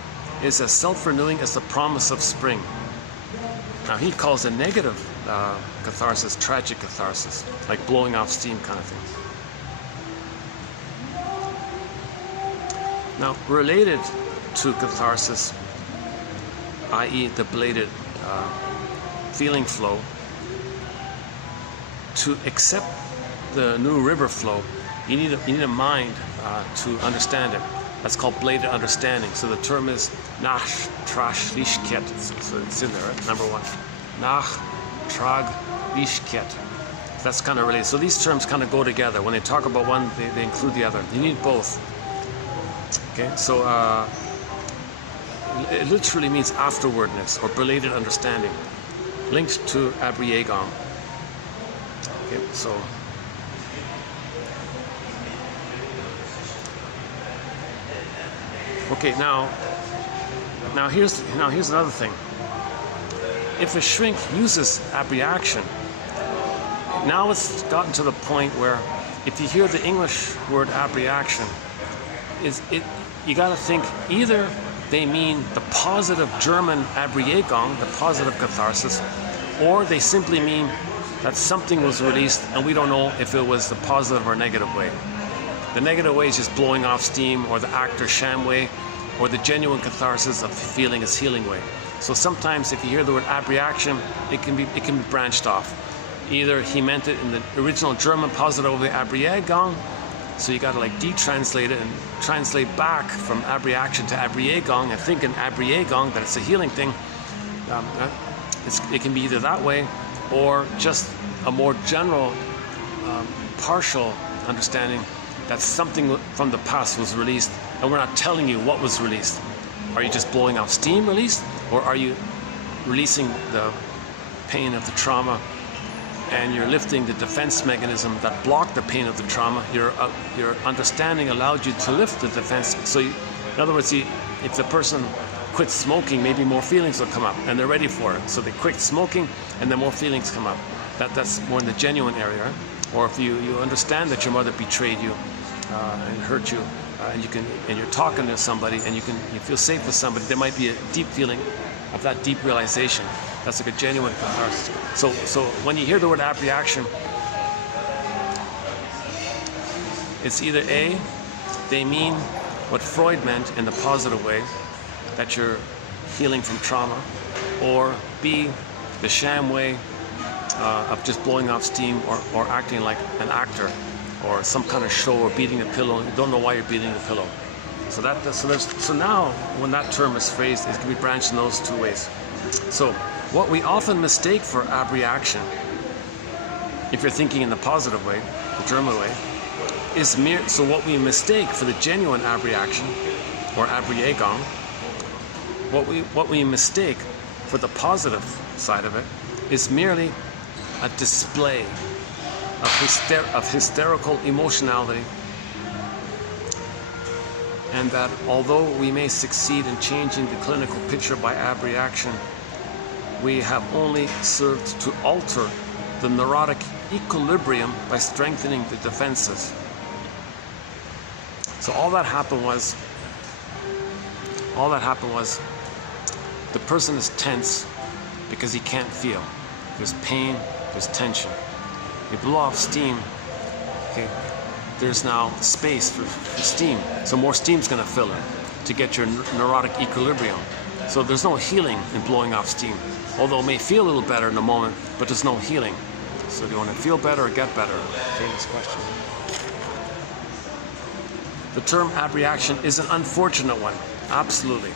is as self-renewing as the promise of spring. Now he calls a negative catharsis tragic catharsis, like blowing off steam kind of thing. Now, related to catharsis, i.e. the belated feeling flow, to accept the new river flow, you need a mind to understand it. That's called belated understanding. So the term is nach Traglichkeit. So it's in there, right? Number one. Nach Traglichkeit. That's kind of related. So these terms kind of go together. When they talk about one, they include the other. You need both. Okay, so it literally means afterwardness or belated understanding, linked to abreaction. Okay, so okay, now here's another thing. If a shrink uses abreaction, now it's gotten to the point where if you hear the English word abreaction, you got to think either they mean the positive German abreaction, the positive catharsis, or they simply mean that something was released and we don't know if it was the positive or negative way. The negative way is just blowing off steam, or the actor sham way, or the genuine catharsis of feeling is healing way. So sometimes if you hear the word abreaction, it can be branched off. Either he meant it in the original German positive way abreaction, so you got to like detranslate it and translate back from abreaction to abreaction and think in abreaction that it's a healing thing. It can be either that way or just a more general, partial understanding that something from the past was released and we're not telling you what was released. Are you just blowing off steam released, or are you releasing the pain of the trauma and you're lifting the defense mechanism that blocked the pain of the trauma? Your understanding allowed you to lift the defense. So in other words, if the person quits smoking, maybe more feelings will come up and they're ready for it. So they quit smoking and then more feelings come up. That's more in the genuine area. Right? Or if you understand that your mother betrayed you and hurt you, and you're talking to somebody and you feel safe with somebody, there might be a deep feeling of that deep realization. That's like a genuine catharsis. So when you hear the word abreaction, it's either A, they mean what Freud meant in the positive way, that you're healing from trauma, or B, the sham way of just blowing off steam or acting like an actor or some kind of show, or beating a pillow. You don't know why you're beating the pillow. So now when that term is phrased, it can be branched in those two ways. So What we often mistake for abreaction, if you're thinking in the positive way, the German way, is so what we mistake for the genuine abreaction, or abreagon, what we mistake for the positive side of it is merely a display of hysterical emotionality, and that although we may succeed in changing the clinical picture by abreaction, we have only served to alter the neurotic equilibrium by strengthening the defenses. So all that happened was the person is tense because he can't feel. There's pain, there's tension. You blow off steam, okay, there's now space for steam. So more steam's going to fill in to get your neurotic equilibrium. So there's no healing in blowing off steam. Although it may feel a little better in a moment, but there's no healing. So do you want to feel better or get better? Famous question. The term abreaction is an unfortunate one. Absolutely.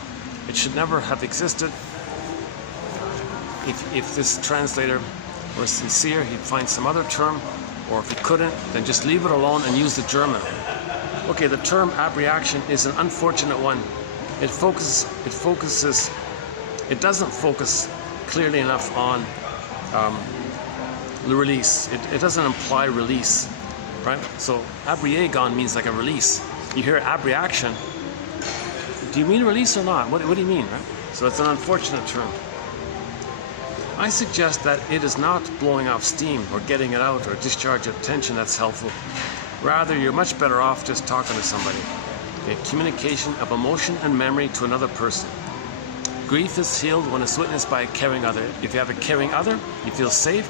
It should never have existed. If this translator were sincere, he'd find some other term, or if he couldn't, then just leave it alone and use the German. Okay, the term abreaction is an unfortunate one. It doesn't focus clearly enough on the release. It doesn't imply release, right? So abreagon means like a release. You hear abreaction, do you mean release or not? What do you mean, right? So it's an unfortunate term. I suggest that it is not blowing off steam or getting it out or discharge of tension that's helpful. Rather, you're much better off just talking to somebody. Okay, communication of emotion and memory to another person. Grief is healed when it's witnessed by a caring other. If you have a caring other, you feel safe.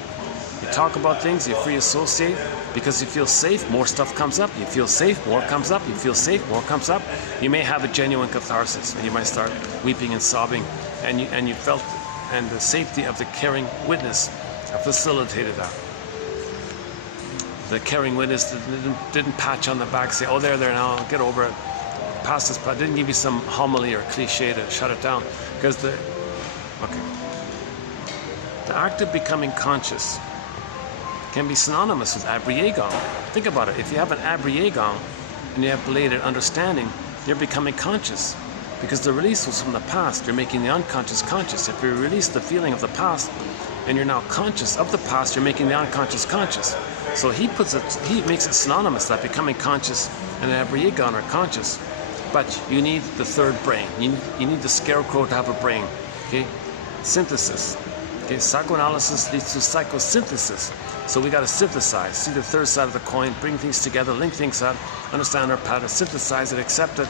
You talk about things, you free associate. Because you feel safe, more stuff comes up. You feel safe, more comes up. You feel safe, more comes up. You may have a genuine catharsis, and you might start weeping and sobbing, and you felt, and the safety of the caring witness facilitated that. The caring witness didn't patch on the back, say, "Oh, there now, get over it. Pass this." But didn't give you some homily or cliche to shut it down, because the act of becoming conscious can be synonymous with abreagon. Think about it. If you have an abreagon and you have belated understanding, you're becoming conscious. Because the release was from the past, you're making the unconscious conscious. If you release the feeling of the past and you're now conscious of the past, you're making the unconscious conscious. So he makes it synonymous, that becoming conscious and abreagon are conscious. But you need the third brain. You need the scarecrow to have a brain. Okay? Synthesis. Okay? Psychoanalysis leads to psychosynthesis. So we got to synthesize, see the third side of the coin, bring things together, link things up, understand our pattern, synthesize it, accept it,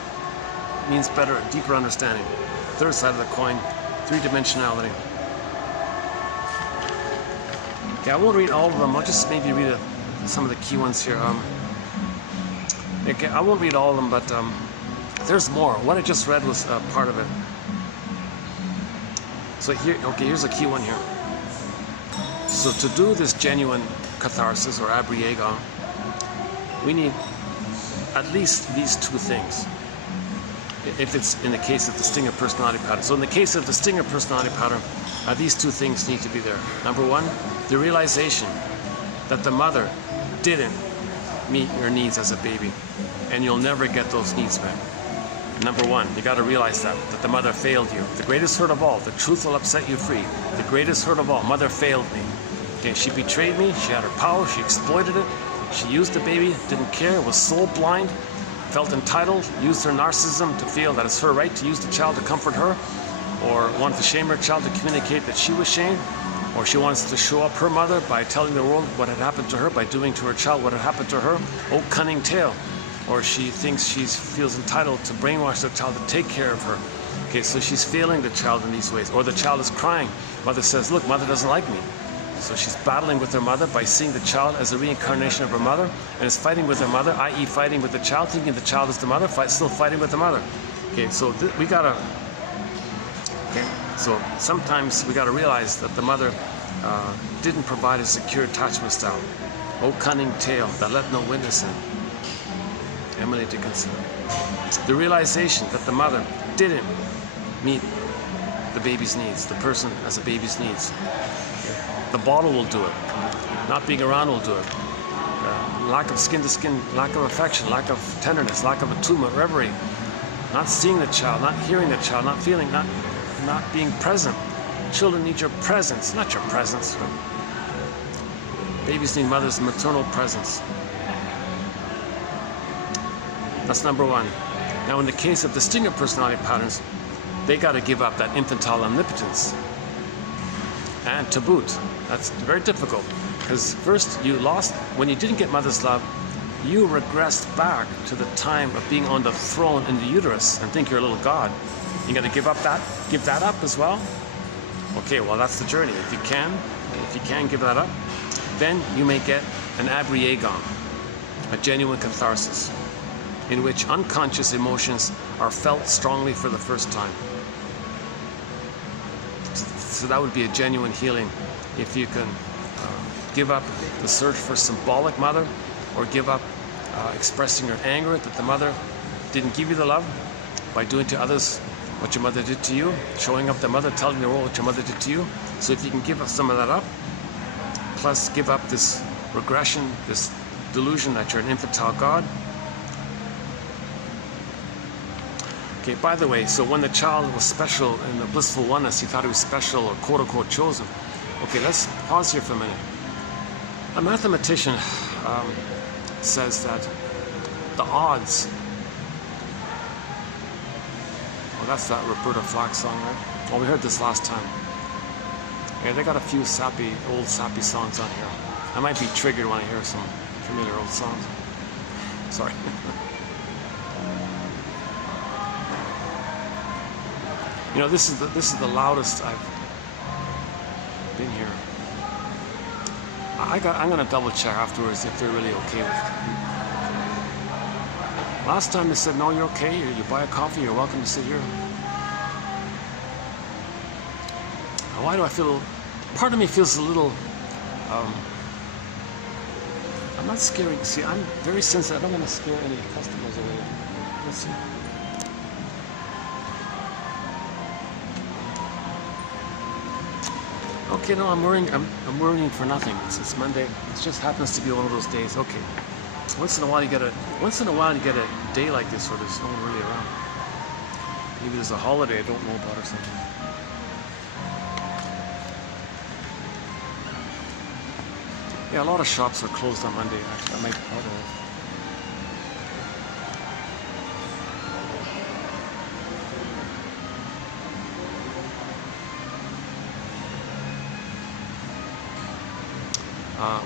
means better, deeper understanding. Third side of the coin, three-dimensionality. Okay, I won't read all of them. I'll just maybe read some of the key ones here. Okay, I won't read all of them, but there's more. What I just read was part of it. So here's a key one here. So to do this genuine catharsis or abreagon, we need at least these two things. If it's in the case of the stinger personality pattern. So in the case of the stinger personality pattern, these two things need to be there. Number one, the realization that the mother didn't meet your needs as a baby, and you'll never get those needs met. Number one, you got to realize that the mother failed you. The greatest hurt of all, the truth will upset you free. The greatest hurt of all, mother failed me. Okay, she betrayed me, she had her power, she exploited it, she used the baby, didn't care, was soul blind, felt entitled, used her narcissism to feel that it's her right to use the child to comfort her, or wanted to shame her child to communicate that she was shamed, or she wants to show up her mother by telling the world what had happened to her, by doing to her child what had happened to her. Oh, cunning tale. Or she thinks she feels entitled to brainwash the child to take care of her. Okay, so she's failing the child in these ways. Or the child is crying. Mother says, look, mother doesn't like me. So she's battling with her mother by seeing the child as a reincarnation of her mother, and is fighting with her mother, i.e. fighting with the child, thinking the child is the mother, still fighting with the mother. Okay, so we gotta, okay, so sometimes we gotta realize that the mother didn't provide a secure attachment style. Oh, cunning tale that let no witness in. Emily Dickinson. The realization that the mother didn't meet the baby's needs, the person as a baby's needs. The bottle will do it. Not being around will do it. Lack of skin to skin, lack of affection, lack of tenderness, lack of attunement, reverie. Not seeing the child, not hearing the child, not feeling, not being present. Children need your presence, not your presence. Babies need mother's maternal presence. That's number one. Now, in the case of distinctive personality patterns, they got to give up that infantile omnipotence. And to boot, that's very difficult. Because first, you lost, when you didn't get mother's love, you regressed back to the time of being on the throne in the uterus and think you're a little god. You got to give that up as well. Okay, well, that's the journey. If you can give that up, then you may get an abreaction, a genuine catharsis, in which unconscious emotions are felt strongly for the first time. So that would be a genuine healing if you can give up the search for symbolic mother, or give up expressing your anger that the mother didn't give you the love by doing to others what your mother did to you, showing up the mother, telling the world what your mother did to you. So if you can give up some of that up, plus give up this regression, this delusion that you're an infantile god. Okay, by the way, so when the child was special in the blissful oneness, he thought he was special or quote-unquote chosen. Okay, let's pause here for a minute. A mathematician says that the odds, well, that's that Roberta Flack song, right? Well, we heard this last time. Yeah, they got a few old sappy songs on here. I might be triggered when I hear some familiar old songs. Sorry. You know, this is the loudest I've been here. I'm gonna double check afterwards if they're really okay with it. Last time they said, no, you're okay. You buy a coffee, you're welcome to sit here. Why do I feel? Part of me feels a little. I'm not scaring. See, I'm very sensitive. I don't want to scare any customers away. Let's see. Okay, no, I'm worrying for nothing. It's Monday. It just happens to be one of those days. Okay. Once in a while you get a day like this where there's no one really around. Maybe there's a holiday I don't know about or something. Yeah, a lot of shops are closed on Monday. Actually, I might be part of it.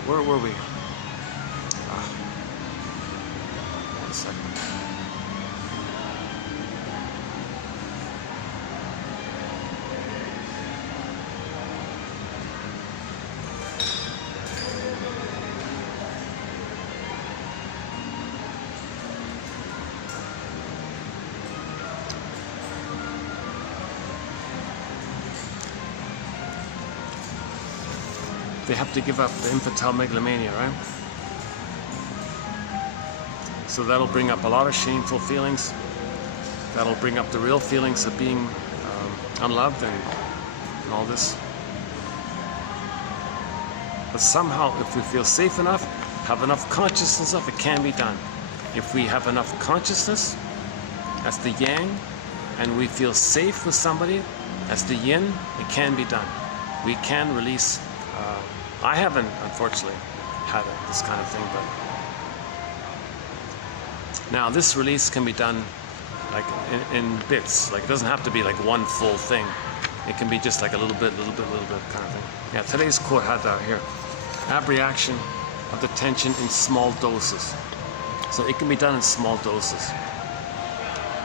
Where were we? One second. They have to give up the infantile megalomania, right? So that'll bring up a lot of shameful feelings. That'll bring up the real feelings of being unloved and all this. But somehow, if we feel safe enough, have enough consciousness of it, can be done. If we have enough consciousness, that's the yang, and we feel safe with somebody, that's the yin, it can be done. We can release. I haven't, unfortunately, had this kind of thing, but now this release can be done like in bits. Like, it doesn't have to be like one full thing. It can be just like a little bit kind of thing. Yeah, today's quote had that here: abreaction of the tension in small doses. So it can be done in small doses.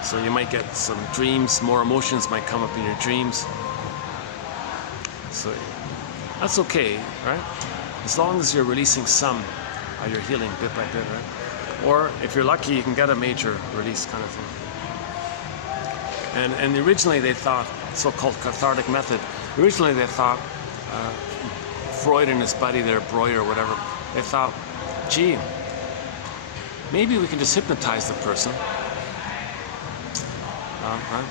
So you might get some dreams, more emotions might come up in your dreams. So that's okay, right? As long as you're releasing some, you're healing bit by bit, right? Or if you're lucky, you can get a major release kind of thing. And originally they thought, so-called cathartic method, originally they thought, Freud and his buddy there, Breuer or whatever, they thought, gee, maybe we can just hypnotize the person, right?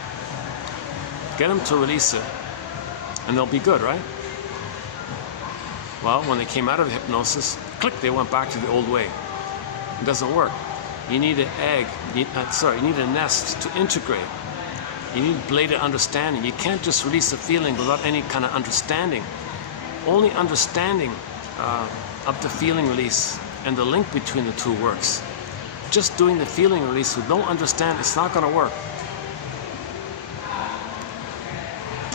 Get them to release it, and they'll be good, right? Well, when they came out of the hypnosis, click, they went back to the old way. It doesn't work. You need an egg, you need a nest to integrate. You need bladed understanding. You can't just release a feeling without any kind of understanding. Only understanding of the feeling release and the link between the two works. Just doing the feeling release with no understanding, it's not going to work.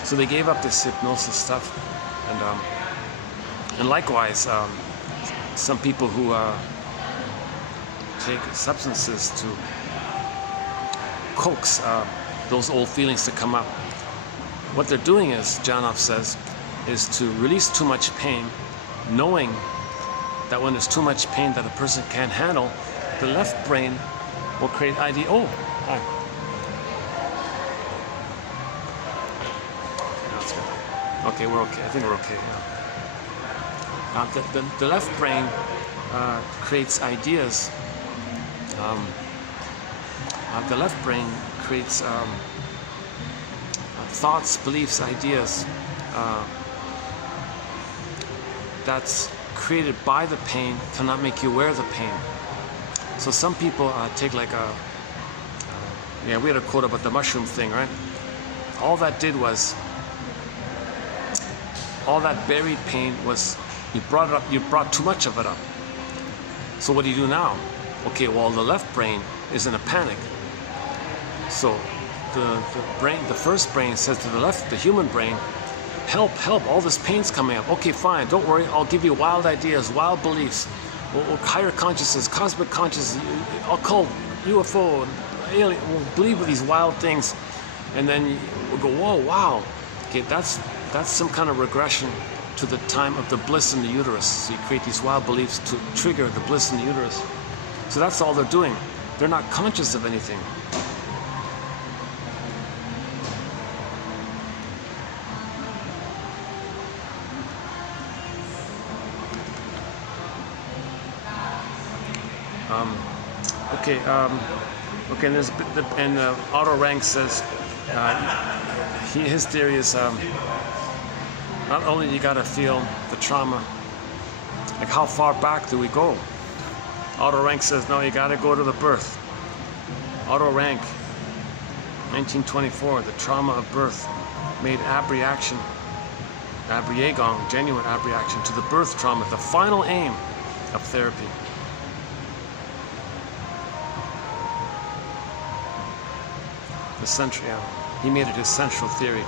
So they gave up this hypnosis stuff, and likewise, some people who take substances to coax those old feelings to come up. What they're doing is, Janov says, is to release too much pain, knowing that when there's too much pain that a person can't handle, the left brain will create idea. Oh, hi. No, it's good. Okay, we're okay. I think we're okay. Yeah. The left brain creates ideas. The left brain creates thoughts, beliefs, ideas that's created by the pain, cannot make you aware of the pain. So some people take like yeah, we had a quote about the mushroom thing, right? All that did was, all that buried pain was, you brought it up, you brought too much of it up. So what do you do now? Okay, well, the left brain is in a panic. So the first brain says to the left, the human brain, help, help, all this pain's coming up. Okay, fine, don't worry, I'll give you wild ideas, wild beliefs, or higher consciousness, cosmic consciousness, occult, UFO, alien, we'll believe with these wild things. And then we'll go, whoa, wow. Okay, that's some kind of regression to the time of the bliss in the uterus. So you create these wild beliefs to trigger the bliss in the uterus. So that's all they're doing. They're not conscious of anything. Okay, and Otto Rank says his theory is not only you got to feel the trauma, like how far back do we go? Otto Rank says no, you got to go to the birth. Otto Rank, 1924, the trauma of birth made abreaction, genuine abreaction to the birth trauma, the final aim of therapy. He made it his central theory.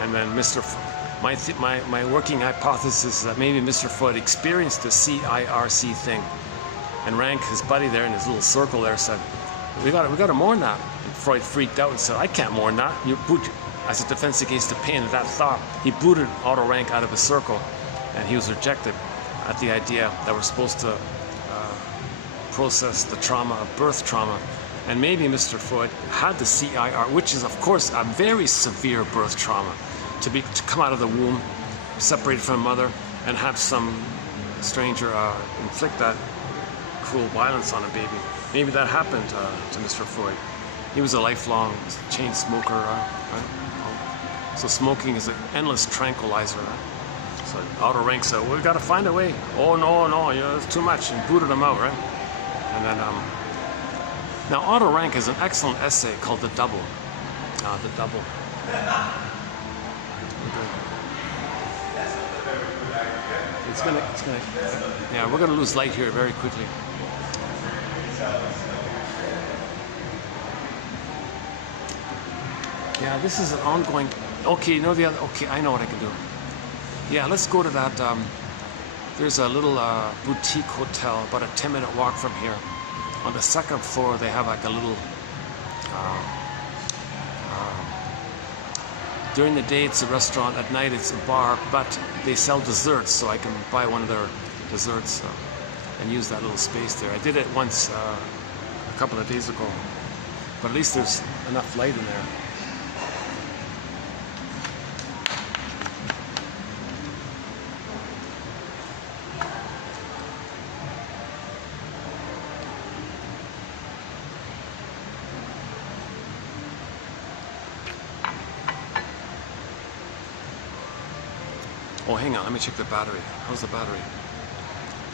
And then my working hypothesis is that maybe Mr. Freud experienced the CIRC thing, and Rank, his buddy there in his little circle there, said, we got to mourn that. And Freud freaked out and said, I can't mourn that. As a defense against the pain of that thought, he booted Otto Rank out of his circle, and he was rejected at the idea that we're supposed to process the trauma of birth trauma. And maybe Mr. Freud had the CIR, which is, of course, a very severe birth trauma, to come out of the womb, separated from a mother, and have some stranger inflict that cruel violence on a baby. Maybe that happened to Mr. Freud. He was a lifelong chain smoker, right? So smoking is an endless tranquilizer. Right? So Otto Rank said, well, we got to find a way. Oh, no, it's too much, and booted him out, right? And then, now, Otto Rank has an excellent essay called The Double. The Double. It's gonna, yeah, we're gonna lose light here very quickly. Yeah, this is an ongoing, okay, you know the other, okay, I know what I can do. Yeah, let's go to that, there's a little boutique hotel, about a 10-minute walk from here. On the second floor, they have like a little, during the day it's a restaurant, at night it's a bar, but they sell desserts, so I can buy one of their desserts and use that little space there. I did it once, a couple of days ago, but at least there's enough light in there. Oh, hang on, let me check the battery. How's the battery?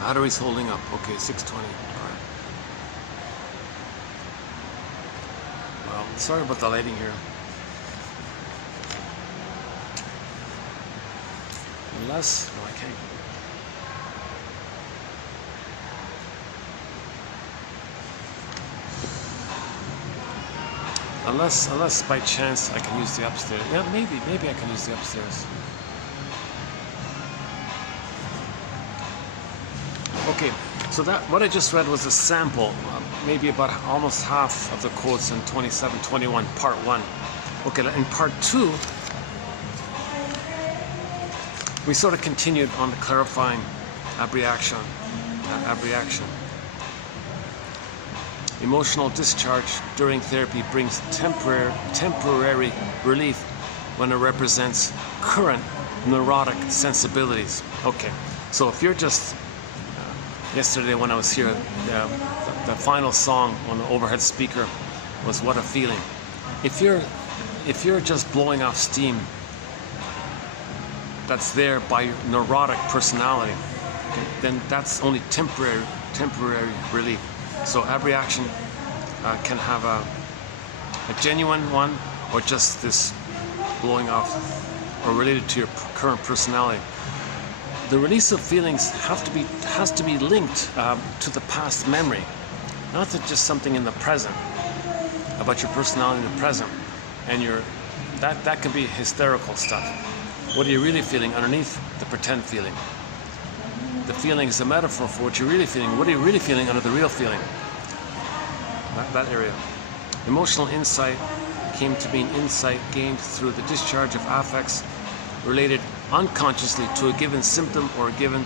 Battery's holding up. Okay, 620. All right. Well, sorry about the lighting here. Unless, no, I can't. Unless by chance I can use the upstairs. Yeah, maybe I can use the upstairs. Okay, so that what I just read was a sample, maybe about almost half of the quotes in 27-21, part 1. Okay, in part 2, we sort of continued on the clarifying abreaction. Emotional discharge during therapy brings temporary relief when it represents current neurotic sensibilities. Okay, so if you're just yesterday when I was here, the final song on the overhead speaker was "What a Feeling." If you're just blowing off steam that's there by your neurotic personality, okay, then that's only temporary relief. So abreaction can have a genuine one, or just this blowing off, or related to your current personality. The release of feelings has to be linked to the past memory, not to just something in the present, about your personality in the present, and that can be hysterical stuff. What are you really feeling underneath the pretend feeling? The feeling is a metaphor for what you're really feeling. What are you really feeling under the real feeling? That area. Emotional insight came to mean insight gained through the discharge of affects related unconsciously to a given symptom or a given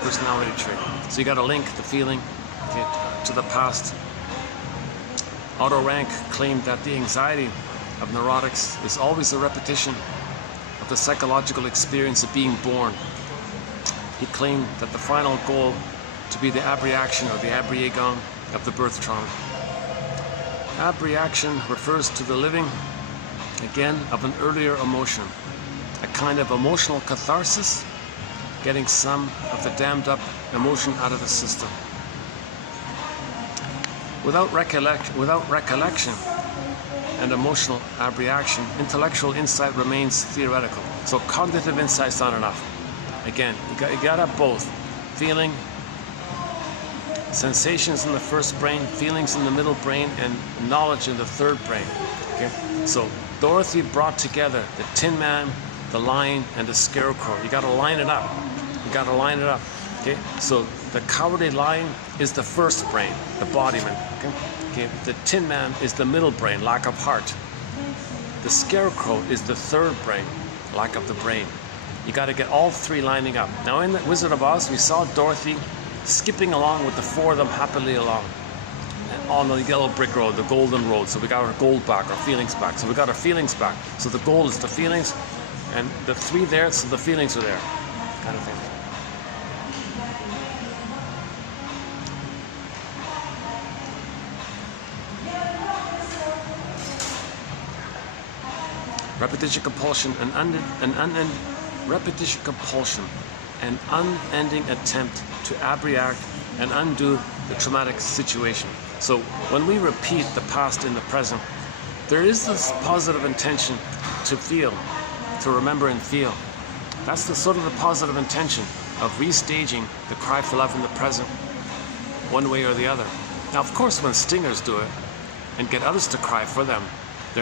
personality trait. So you got to link the feeling to the past. Otto Rank claimed that the anxiety of neurotics is always a repetition of the psychological experience of being born. He claimed that the final goal to be the abreaction or the abreaction of the birth trauma. Abreaction refers to the living, again, of an earlier emotion, a kind of emotional catharsis, getting some of the dammed up emotion out of the system. Without recollection and emotional abreaction, intellectual insight remains theoretical. So cognitive insight's not enough. Again, you got to have both. Feeling, sensations in the first brain, feelings in the middle brain, and knowledge in the third brain. Okay? So Dorothy brought together the Tin Man, the Lion, and the Scarecrow. You got to line it up. You got to line it up. Okay? So the Cowardly Lion is the first brain, the embodiment. Okay? Okay? The Tin Man is the middle brain, lack of heart. The Scarecrow is the third brain, lack of the brain. You got to get all three lining up. Now in the Wizard of Oz, we saw Dorothy skipping along with the four of them happily along. And on the yellow brick road, the golden road. So we got our gold back, our feelings back. So we got our feelings back. So the gold is the feelings, and the three there, so the feelings are there, kind of thing. Repetition compulsion, repetition compulsion, an unending attempt to abreact and undo the traumatic situation. So when we repeat the past in the present, there is this positive intention to feel, to remember and feel. That's the sort of the positive intention of restaging the cry for love in the present, one way or the other. Now, of course, when stingers do it and get others to cry for them,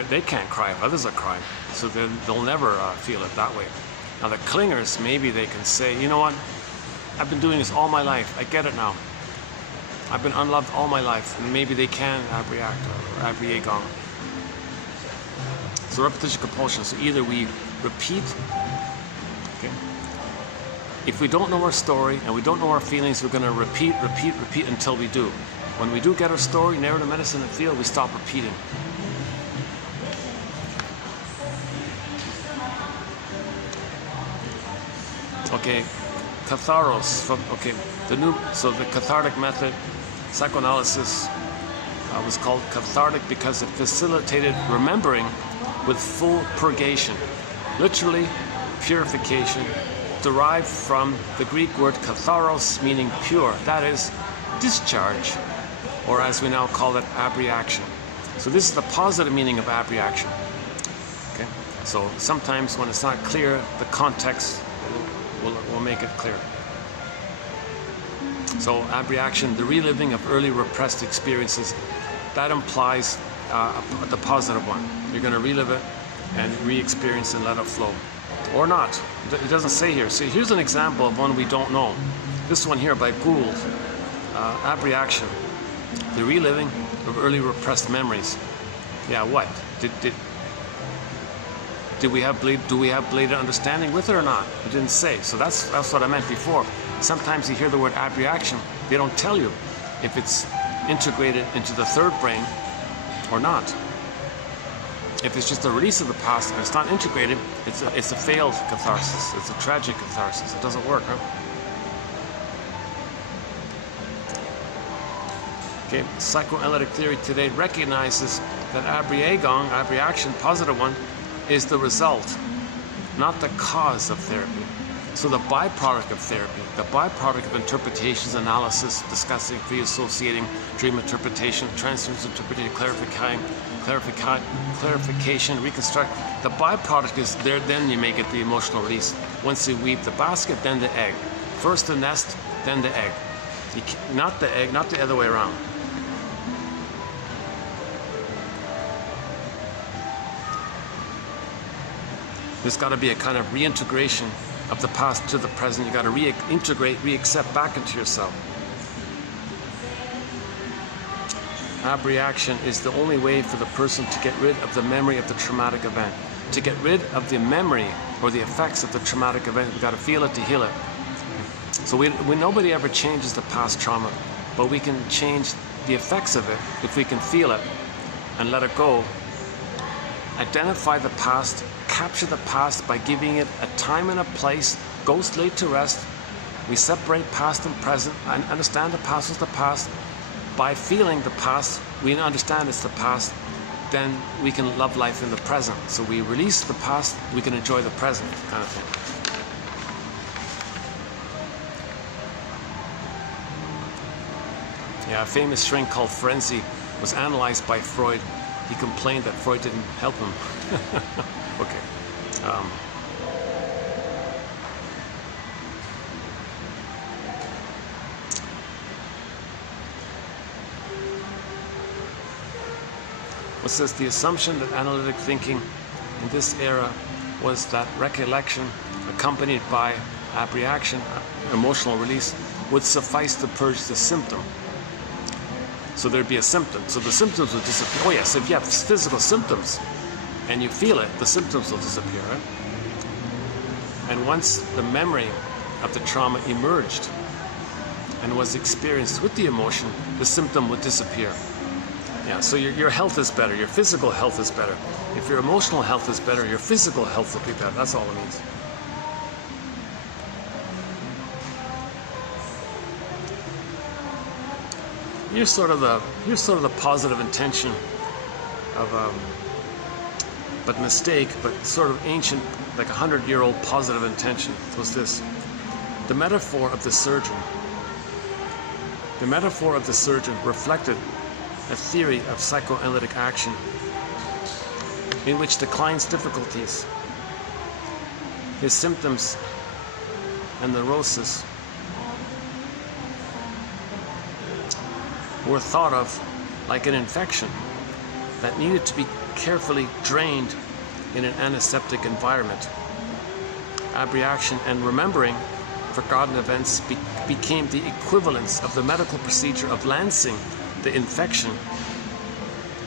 they can't cry if others are crying, so they'll never feel it that way. Now the clingers, maybe they can say, you know what, I've been doing this all my life, I get it now. I've been unloved all my life, and maybe they can abreact or abreact. So repetition compulsion, so either we repeat, okay? If we don't know our story and we don't know our feelings, we're gonna repeat until we do. When we do get our story, narrative medicine and field, we stop repeating. Okay, catharsis from the cathartic method, psychoanalysis was called cathartic because it facilitated remembering with full purgation, literally purification derived from the Greek word katharos, meaning pure. That is discharge, or as we now call it, abreaction. So this is the positive meaning of abreaction. Okay? So sometimes when it's not clear, the context will make it clear. So abreaction, the reliving of early repressed experiences, that implies the positive one. You're going to relive it and re-experience and let it flow. Or not. It doesn't say here. So here's an example of one we don't know. This one here by Gould. Abreaction, the reliving of early repressed memories. Yeah, what? Do we have bladed understanding with it or not? It didn't say. So that's what I meant before. Sometimes you hear the word abreaction, they don't tell you if it's integrated into the third brain or not. If it's just a release of the past and it's not integrated, it's a failed catharsis. It's a tragic catharsis. It doesn't work, huh? Okay, psychoanalytic theory today recognizes that abreaction, positive one, is the result, not the cause of therapy. So the byproduct of therapy, the byproduct of interpretations, analysis, discussing, pre-associating, dream interpretation, transference interpretation, clarification, reconstruct. The byproduct is there, then you may get the emotional release. Once you weave the basket, then the egg. First the nest, then the egg. Not the egg, not the other way around. There's got to be a kind of reintegration of the past to the present. You got to reintegrate, re-accept back into yourself. Abreaction is the only way for the person to get rid of the memory of the traumatic event. To get rid of the memory or the effects of the traumatic event, we got to feel it to heal it. So nobody ever changes the past trauma, but we can change the effects of it if we can feel it and let it go. Identify the past, capture the past by giving it a time and a place, ghost laid to rest. We separate past and present and understand the past was the past. By feeling the past, we understand it's the past, then we can love life in the present. So we release the past, we can enjoy the present, kind of thing. Yeah, a famous shrink called Frenzy was analyzed by Freud. He complained that Freud didn't help him. Okay. What says the assumption that analytic thinking in this era was that recollection accompanied by abreaction, emotional release, would suffice to purge the symptom. So there'd be a symptom. So the symptoms would disappear. Oh yes, if you have physical symptoms and you feel it, the symptoms will disappear, right? And once the memory of the trauma emerged and was experienced with the emotion, the symptom would disappear. Yeah, so your health is better, your physical health is better. If your emotional health is better, your physical health will be better. That's all it means. Here's sort of the positive intention of but mistake, but sort of ancient, like 100-year-old positive intention was this. The metaphor of the surgeon. The metaphor of the surgeon reflected a theory of psychoanalytic action in which the client's difficulties, his symptoms, and neurosis were thought of like an infection that needed to be carefully drained in an antiseptic environment. Abreaction and remembering forgotten events became the equivalents of the medical procedure of lancing the infection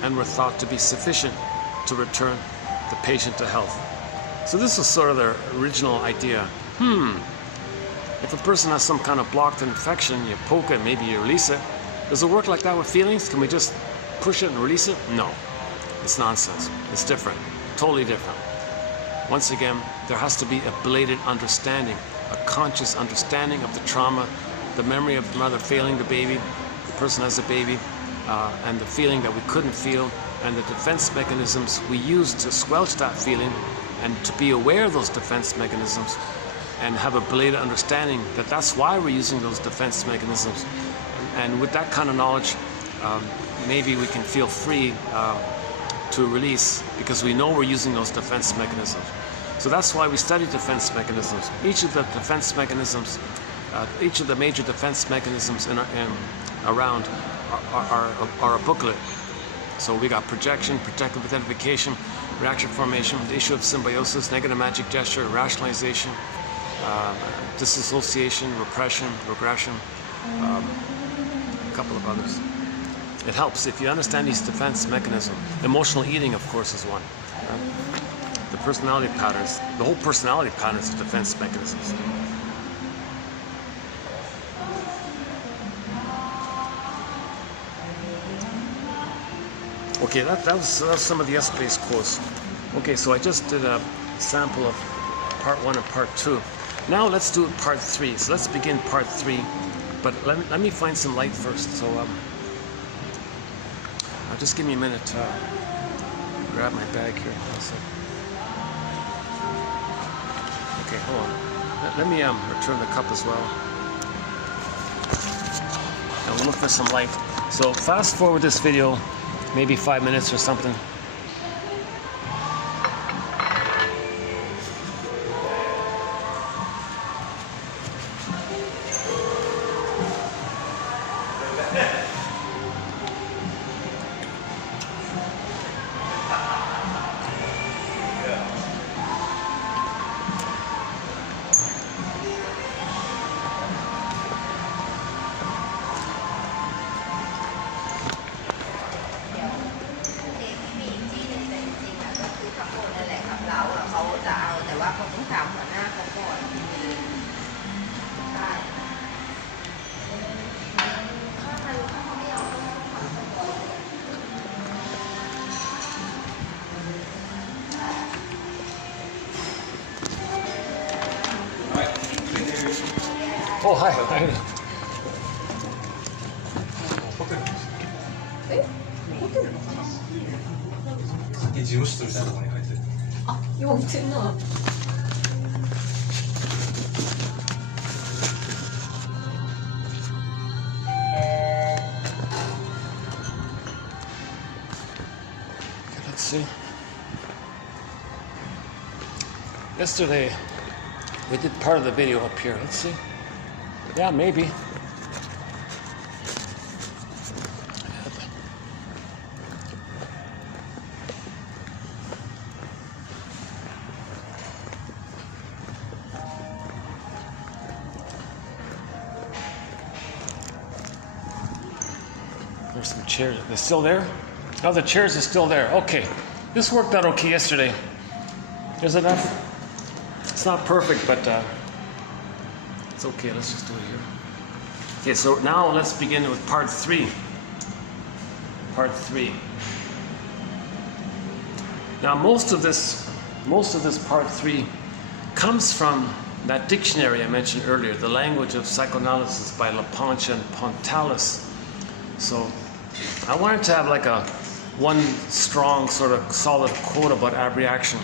and were thought to be sufficient to return the patient to health. So this was sort of their original idea. If a person has some kind of blocked infection, you poke it, maybe you release it. Does it work like that with feelings? Can we just push it and release it? No. It's nonsense. It's different. Totally different. Once again, there has to be a bladed understanding, a conscious understanding of the trauma, the memory of the mother failing the baby, the person has a baby, and the feeling that we couldn't feel, and the defense mechanisms we used to squelch that feeling, and to be aware of those defense mechanisms, and have a belated understanding that that's why we're using those defense mechanisms. And with that kind of knowledge, maybe we can feel free to release, because we know we're using those defense mechanisms. So that's why we study defense mechanisms. Each of the defense mechanisms, each of the major defense mechanisms around are a booklet. So we got projection, protective identification, reaction formation, the issue of symbiosis, negative magic gesture, rationalization, disassociation, repression, regression, a couple of others. It helps if you understand these defense mechanisms. Emotional eating, of course, is one. The personality patterns, the whole personality patterns of defense mechanisms. Okay, that was some of the S-based quotes. Okay, so I just did a sample of part 1 and part 2. Now let's do part 3. So let's begin part 3. But let me find some light first. So just give me a minute to grab my bag here. Okay, hold on. Let me return the cup as well. And we'll look for some light. So fast forward this video, maybe 5 minutes or something. Oh, hi. Hi. Let's see. Yesterday, we did part of the video up here. Let's see. Yeah, maybe. There's some chairs. They're still there? Oh, the chairs are still there. Okay. This worked out okay yesterday. There's enough. It's not perfect, but it's okay. Let's just do it here. Okay, so now let's begin with part 3. Part 3. Now most of this part 3 comes from that dictionary I mentioned earlier, The Language of Psychoanalysis by Laplanche and Pontalis. So I wanted to have like one strong sort of solid quote about abreaction.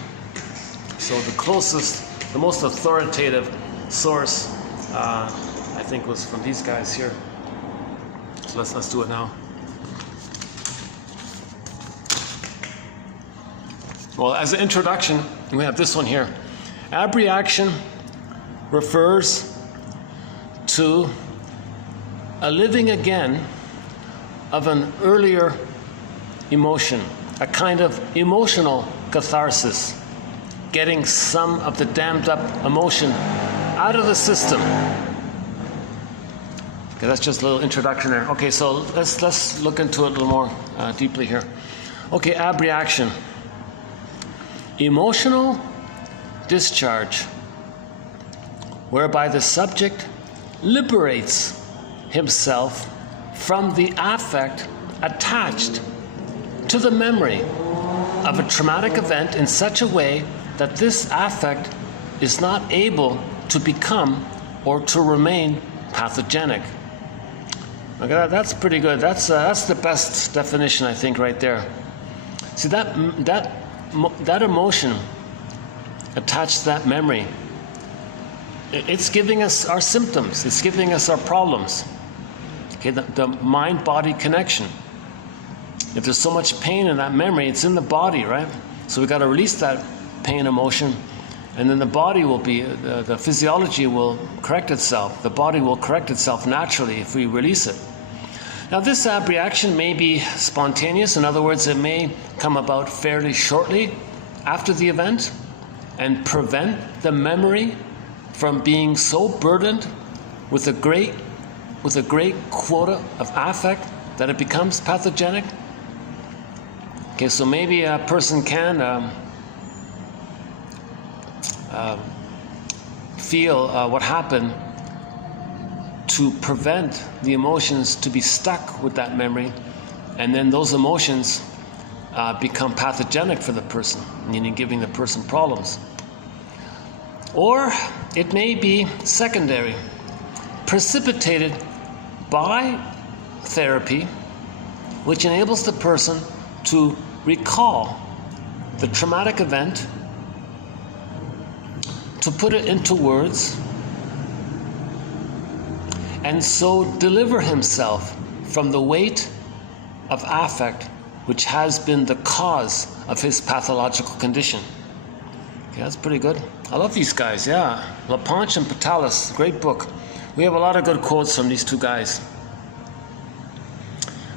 So the closest, the most authoritative source I think was from these guys here. So let's do it now. Well, as an introduction, we have this one here. Abreaction refers to a living again of an earlier emotion, a kind of emotional catharsis, getting some of the dammed up emotion out of the system. Okay, that's just a little introduction there. Okay, so let's look into it a little more deeply here. Okay, abreaction. Emotional discharge, whereby the subject liberates himself from the affect attached to the memory of a traumatic event in such a way that this affect is not able to become or to remain pathogenic. Okay, that's pretty good. That's the best definition, I think, right there. See, that emotion attached to that memory it's giving us our symptoms. It's giving us our problems. Okay, the mind-body connection. If there's so much pain in that memory, it's in the body, right? So we've got to release that pain emotion, and then the body will be, the physiology will correct itself. The body will correct itself naturally if we release it. Now this abreaction may be spontaneous. In other words, it may come about fairly shortly after the event and prevent the memory from being so burdened with a great quota of affect that it becomes pathogenic. Okay, so maybe a person can feel what happened to prevent the emotions to be stuck with that memory, and then those emotions become pathogenic for the person, meaning giving the person problems. Or it may be secondary, precipitated by therapy, which enables the person to recall the traumatic event, to put it into words, and so deliver himself from the weight of affect which has been the cause of his pathological condition. Okay, that's pretty good. I love these guys, yeah. Laplanche and Pontalis, great book. We have a lot of good quotes from these two guys.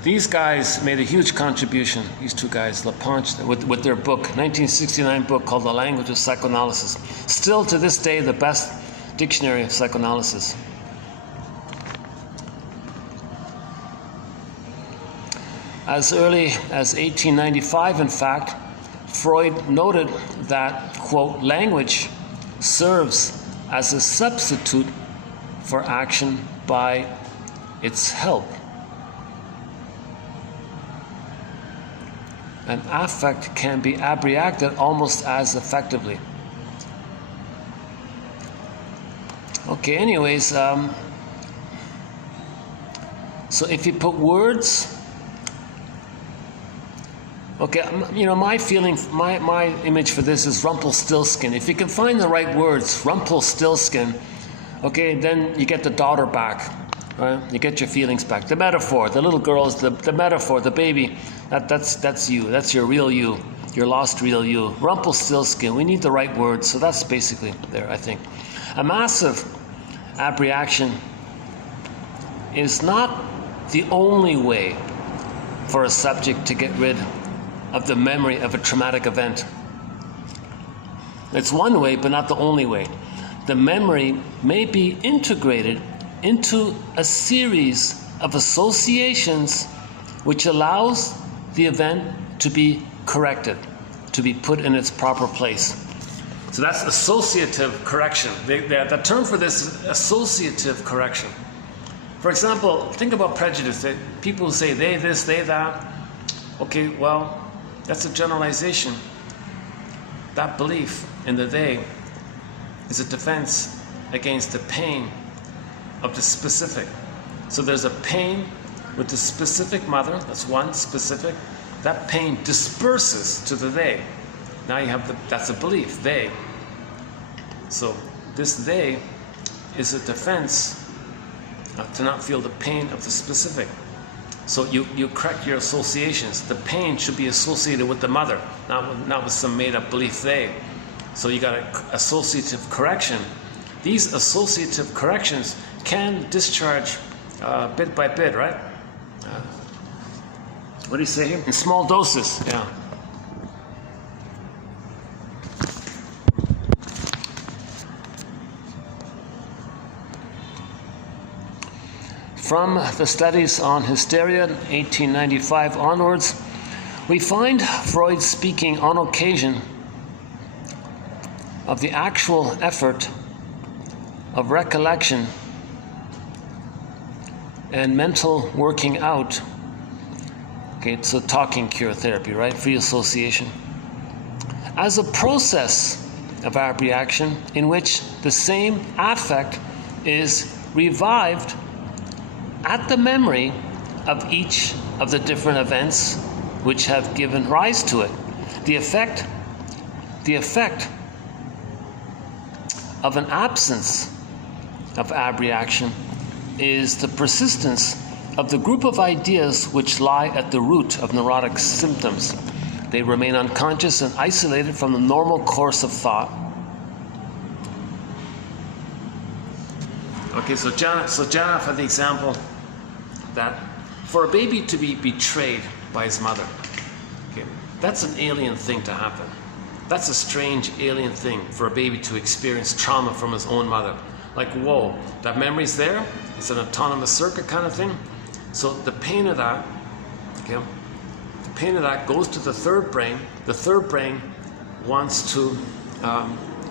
These guys made a huge contribution, these two guys, Laplanche, with their book, 1969 book called The Language of Psychoanalysis. Still to this day, the best dictionary of psychoanalysis. As early as 1895, in fact, Freud noted that, quote, language serves as a substitute for action by its help. An affect can be abreacted almost as effectively. Okay, anyways, so if you put words, okay, you know, my feeling, my image for this is Rumpelstiltskin. If you can find the right words, Rumpelstiltskin, okay, then you get the daughter back, right? You get your feelings back. The metaphor, the little girls, the metaphor, the baby, that's you. That's your real you, your lost real you. Rumpelstiltskin, we need the right words, so that's basically there, I think. A massive abreaction is not the only way for a subject to get rid of the memory of a traumatic event. It's one way, but not the only way. The memory may be integrated into a series of associations which allows the event to be corrected, to be put in its proper place. So that's associative correction. The term for this is associative correction. For example, think about prejudice. People who say they this, they that. Okay, well, that's a generalization. That belief in the they is a defense against the pain of the specific. So there's a pain with the specific mother, that's one, specific. That pain disperses to the they. Now you have that's a belief, they. So this they is a defense to not feel the pain of the specific. So you correct your associations. The pain should be associated with the mother, not with some made-up belief they. So you got an associative correction. These associative corrections can discharge bit by bit, right? What do you say here? In small doses, yeah. From the studies on hysteria, 1895 onwards, we find Freud speaking on occasion of the actual effort of recollection and mental working out. Okay, so talking cure therapy, right? Free association. As a process of abreaction in which the same affect is revived at the memory of each of the different events which have given rise to it. The effect of an absence of abreaction is the persistence of the group of ideas which lie at the root of neurotic symptoms. They remain unconscious and isolated from the normal course of thought. Okay, so Janov had the example that for a baby to be betrayed by his mother, okay, that's an alien thing to happen. That's a strange alien thing for a baby to experience trauma from his own mother. Like, whoa, that memory's there? It's an autonomous circuit kind of thing. So the pain of that, okay, the pain of that goes to the third brain. The third brain wants to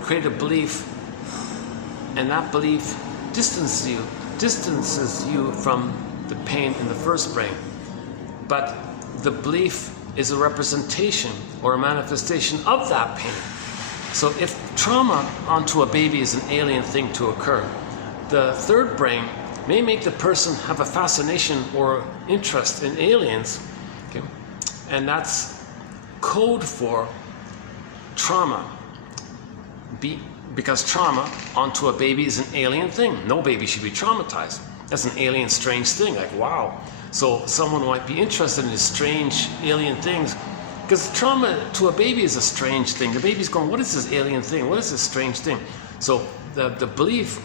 create a belief, and that belief distances you from the pain in the first brain. But the belief is a representation or a manifestation of that pain. So if trauma onto a baby is an alien thing to occur, the third brain may make the person have a fascination or interest in aliens, okay? And that's code for trauma. Because trauma onto a baby is an alien thing. No baby should be traumatized. That's an alien, strange thing. Like, wow. So someone might be interested in these strange alien things, because trauma to a baby is a strange thing. The baby's going, what is this alien thing? What is this strange thing? So the belief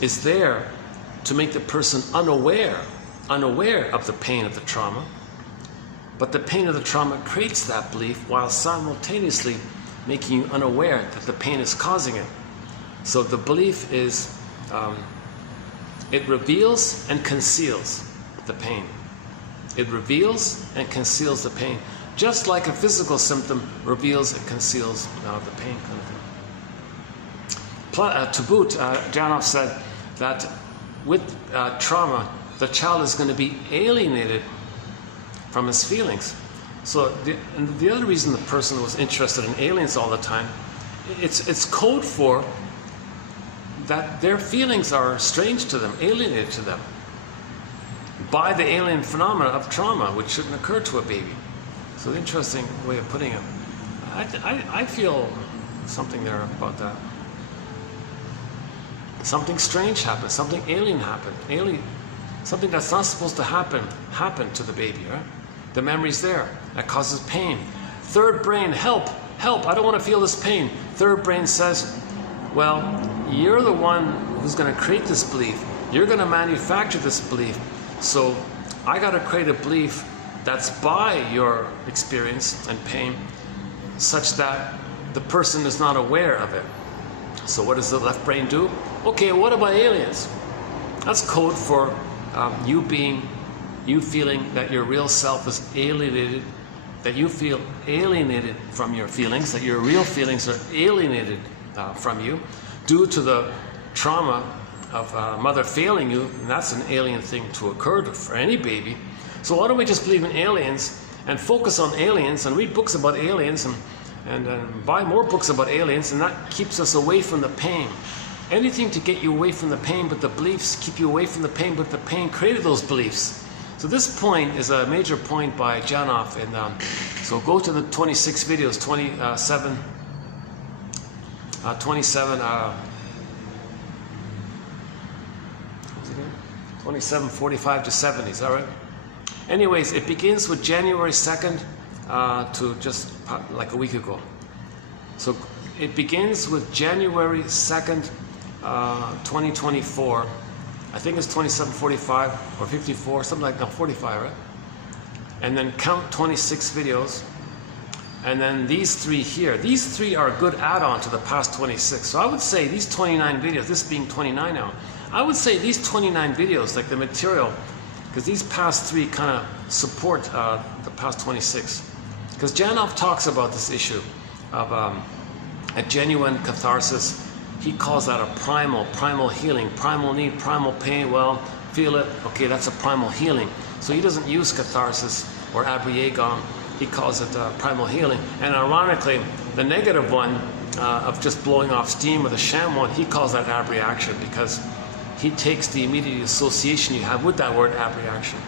is there to make the person unaware of the pain of the trauma. But the pain of the trauma creates that belief while simultaneously making you unaware that the pain is causing it. So the belief is, it reveals and conceals the pain. It reveals and conceals the pain, just like a physical symptom reveals and conceals the pain kind of thing. To boot, Janov said that with trauma, the child is going to be alienated from his feelings. So the other reason the person was interested in aliens all the time, it's code for that their feelings are strange to them, alienated to them by the alien phenomena of trauma, which shouldn't occur to a baby. So the interesting way of putting it. I feel something there about that. Something strange happened, something alien happened, something that's not supposed to happen happened to the baby, right? The memory's there, that causes pain. Third brain, help, I don't want to feel this pain. Third brain says, well, you're the one who's going to create this belief. You're going to manufacture this belief. So I got to create a belief that's by your experience and pain, such that the person is not aware of it. So what does the left brain do? Okay, what about aliens? That's code for you feeling that your real self is alienated, that you feel alienated from your feelings, that your real feelings are alienated from you due to the trauma of mother failing you, and that's an alien thing to occur for any baby. So why don't we just believe in aliens and focus on aliens and read books about aliens and buy more books about aliens, and that keeps us away from the pain. Anything to get you away from the pain, but the beliefs keep you away from the pain, but the pain created those beliefs. So this point is a major point by Janov, and so go to the 26 videos, 27, 45 to 70, is that right? Anyways, it begins with January 2nd to just like a week ago. So it begins with January 2nd, 2024. I think it's 27:45 or 54, something like that, 45, right? And then count 26 videos. And then these three here, these three are a good add-on to the past 26. So I would say these 29 videos, this being 29 now, I would say these 29 videos, like the material, because these past three kind of support the past 26. Because Janov talks about this issue of a genuine catharsis. He calls that a primal healing, primal need, primal pain. Well, feel it, okay, that's a primal healing. So he doesn't use catharsis or abreaction. He calls it primal healing. And ironically, the negative one of just blowing off steam, or the sham one, he calls that abreaction, because he takes the immediate association you have with that word abreaction.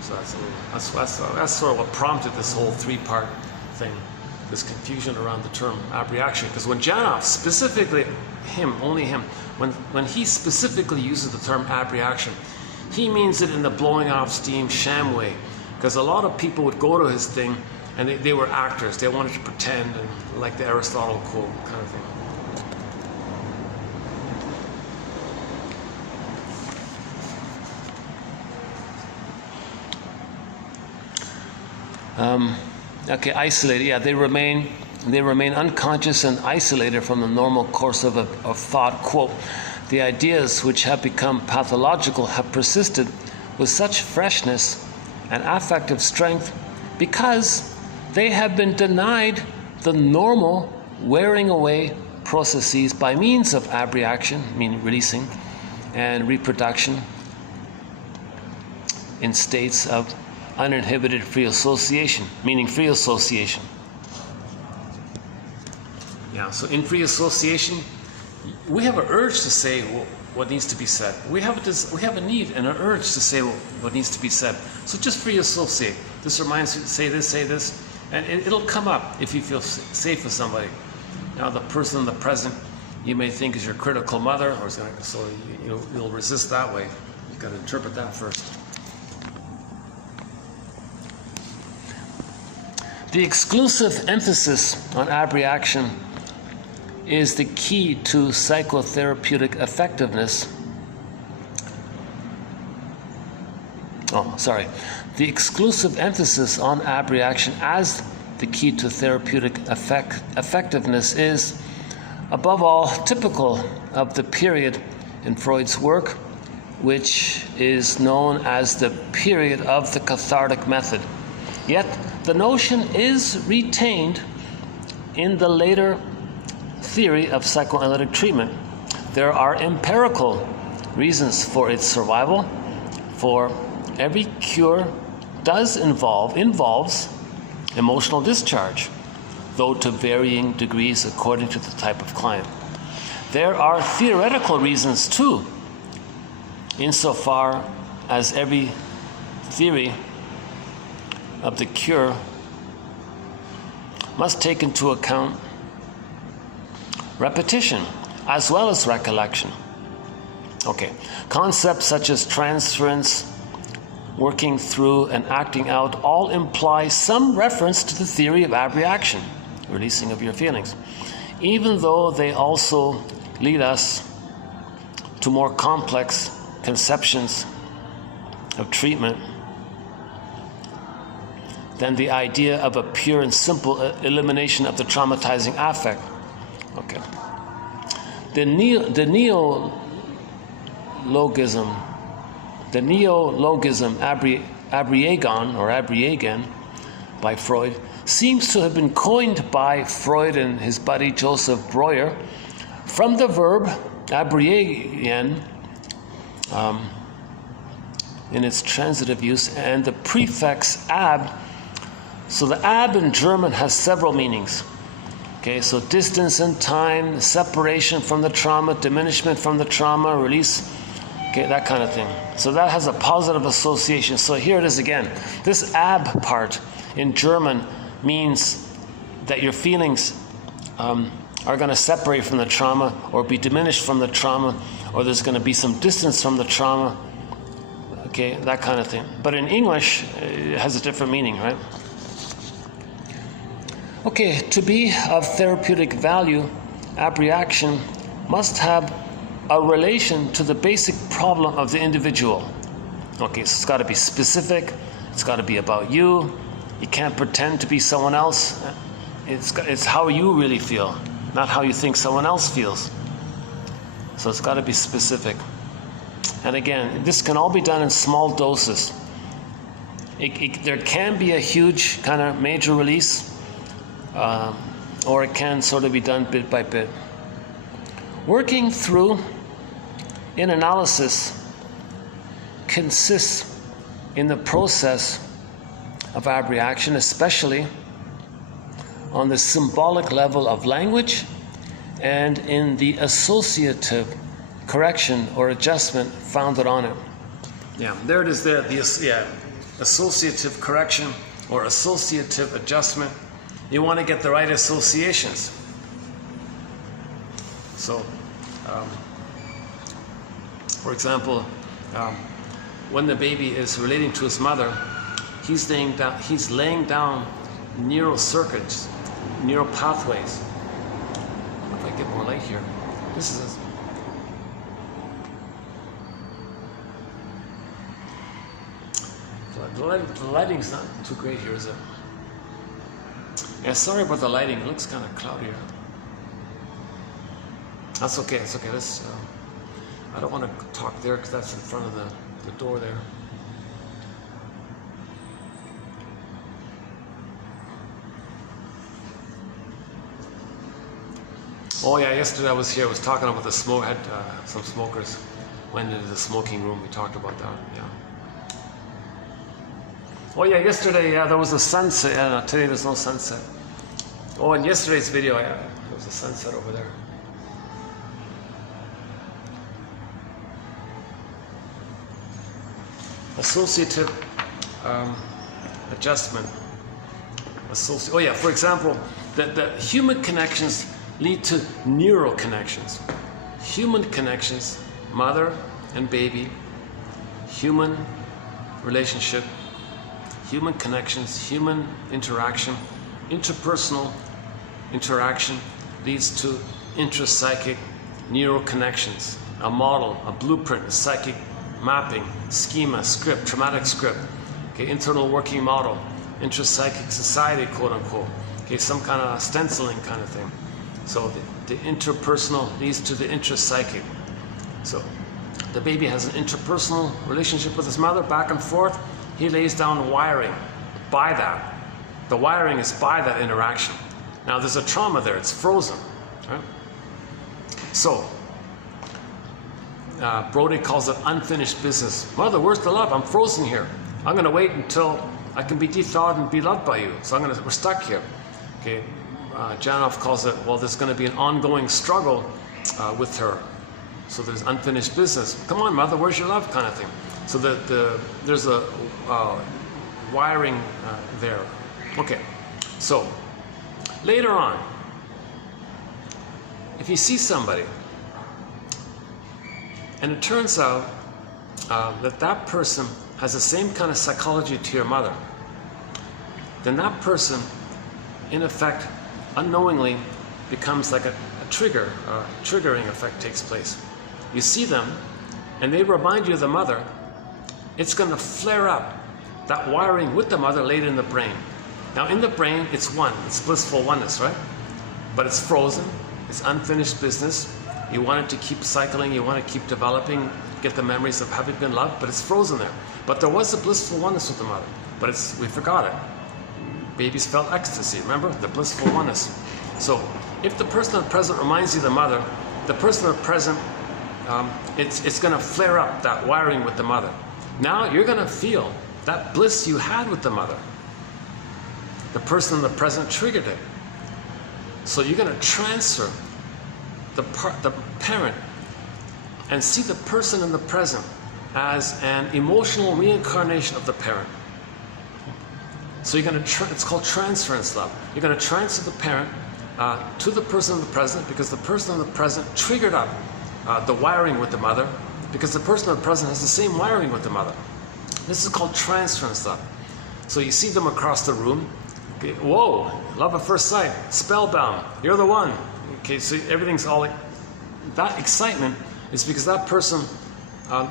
So that's sort of what prompted this whole three-part thing. this confusion around the term abreaction. Because when Janov, specifically him, only him, when he specifically uses the term abreaction, he means it in the blowing off steam sham way. Because a lot of people would go to his thing and they were actors. They wanted to pretend, and like the Aristotle quote kind of thing. Okay, isolated. Yeah, they remain unconscious and isolated from the normal course of thought. Quote, the ideas which have become pathological have persisted with such freshness and affective strength because they have been denied the normal wearing away processes by means of abreaction, meaning releasing, and reproduction in states of uninhibited free association, meaning free association. Yeah, so in free association, we have an urge to say what needs to be said. We have a need and an urge to say what needs to be said. So just free associate. This reminds you, say this, and it'll come up if you feel safe with somebody. Now, the person in the present you may think is your critical mother, or so you'll resist that way. You've got to interpret that first. The exclusive emphasis on abreaction is the key to psychotherapeutic effectiveness. The exclusive emphasis on abreaction as the key to therapeutic effectiveness is, above all, typical of the period in Freud's work, which is known as the period of the cathartic method. Yet, the notion is retained in the later theory of psychoanalytic treatment. There are empirical reasons for its survival, for every cure involves emotional discharge, though to varying degrees according to the type of client. There are theoretical reasons too, insofar as every theory of the cure must take into account repetition as well as recollection. Okay, concepts such as transference, working through and acting out all imply some reference to the theory of abreaction, releasing of your feelings, even though they also lead us to more complex conceptions of treatment than the idea of a pure and simple elimination of the traumatizing affect. Okay. The neologism Abreaction by Freud seems to have been coined by Freud and his buddy Joseph Breuer from the verb Abreaction in its transitive use and the prefix ab. So the ab in German has several meanings. Okay, so distance in time, separation from the trauma, diminishment from the trauma, release, okay, that kind of thing. So that has a positive association. So here it is again. This ab part in German means that your feelings are going to separate from the trauma or be diminished from the trauma, or there's going to be some distance from the trauma, okay, that kind of thing. But in English, it has a different meaning, right? Okay, to be of therapeutic value, abreaction must have a relation to the basic problem of the individual. Okay, so it's got to be specific, it's got to be about you, you can't pretend to be someone else, it's how you really feel, not how you think someone else feels. So it's got to be specific. And again, this can all be done in small doses. There can be a huge kind of major release, or it can sort of be done bit by bit. Working through in analysis consists in the process of abreaction, especially on the symbolic level of language and in the associative correction or adjustment founded on it. Yeah, there it is there. Associative correction or associative adjustment You want to get the right associations. So, for example, when the baby is relating to his mother, he's laying down neural circuits, neural pathways. If I get more light here, this is. The lighting's not too great here, is it? Yeah, sorry about the lighting. It looks kind of cloudier. That's okay. It's okay. Let's. I don't want to talk there because that's in front of the door there. Oh yeah, yesterday I was here. I was talking about the smoke. Had some smokers went into the smoking room. We talked about that. Yeah. Oh yeah, yesterday there was a sunset. Today there's no sunset. Oh, in yesterday's video, there was a sunset over there. Associative adjustment. Oh yeah, for example, the human connections lead to neural connections. Human connections, mother and baby, human relationship, human connections, human interaction, interpersonal interaction leads to intrapsychic neural connections, a model, a blueprint, a psychic mapping, schema, script, traumatic script, okay, internal working model, intrapsychic society, quote unquote, okay, some kind of stenciling kind of thing. So the interpersonal leads to the intrapsychic. So the baby has an interpersonal relationship with his mother, back and forth. He lays down wiring by that. The wiring is by that interaction. Now there's a trauma there, it's frozen. Right? So, Brody calls it unfinished business. Mother, where's the love? I'm frozen here. I'm going to wait until I can be de-thawed and be loved by you. So we're stuck here. Okay. Janov calls it, well, there's going to be an ongoing struggle with her. So there's unfinished business. Come on, mother, where's your love, kind of thing. So there's a wiring there. Okay, so later on, if you see somebody, and it turns out that person has the same kind of psychology to your mother, then that person, in effect, unknowingly becomes like a trigger, triggering effect takes place. You see them, and they remind you of the mother. It's going to flare up that wiring with the mother later in the brain. Now in the brain, it's one, it's blissful oneness, right? But it's frozen, it's unfinished business. You want it to keep cycling, you want to keep developing, get the memories of having been loved, but it's frozen there. But there was a blissful oneness with the mother, but we forgot it. Babies felt ecstasy, remember? The blissful oneness. So if the person of the present reminds you of the mother, the person of the present, it's going to flare up that wiring with the mother. Now you're going to feel that bliss you had with the mother. The person in the present triggered it. So you're going to transfer the parent and see the person in the present as an emotional reincarnation of the parent. So you're going to, it's called transference love. You're going to transfer the parent to the person in the present, because the person in the present triggered up the wiring with the mother, because the person in the present has the same wiring with the mother. This is called transference love. So you see them across the room. Okay, whoa, love at first sight, spellbound, you're the one. Okay, so everything's all like, that excitement is because that person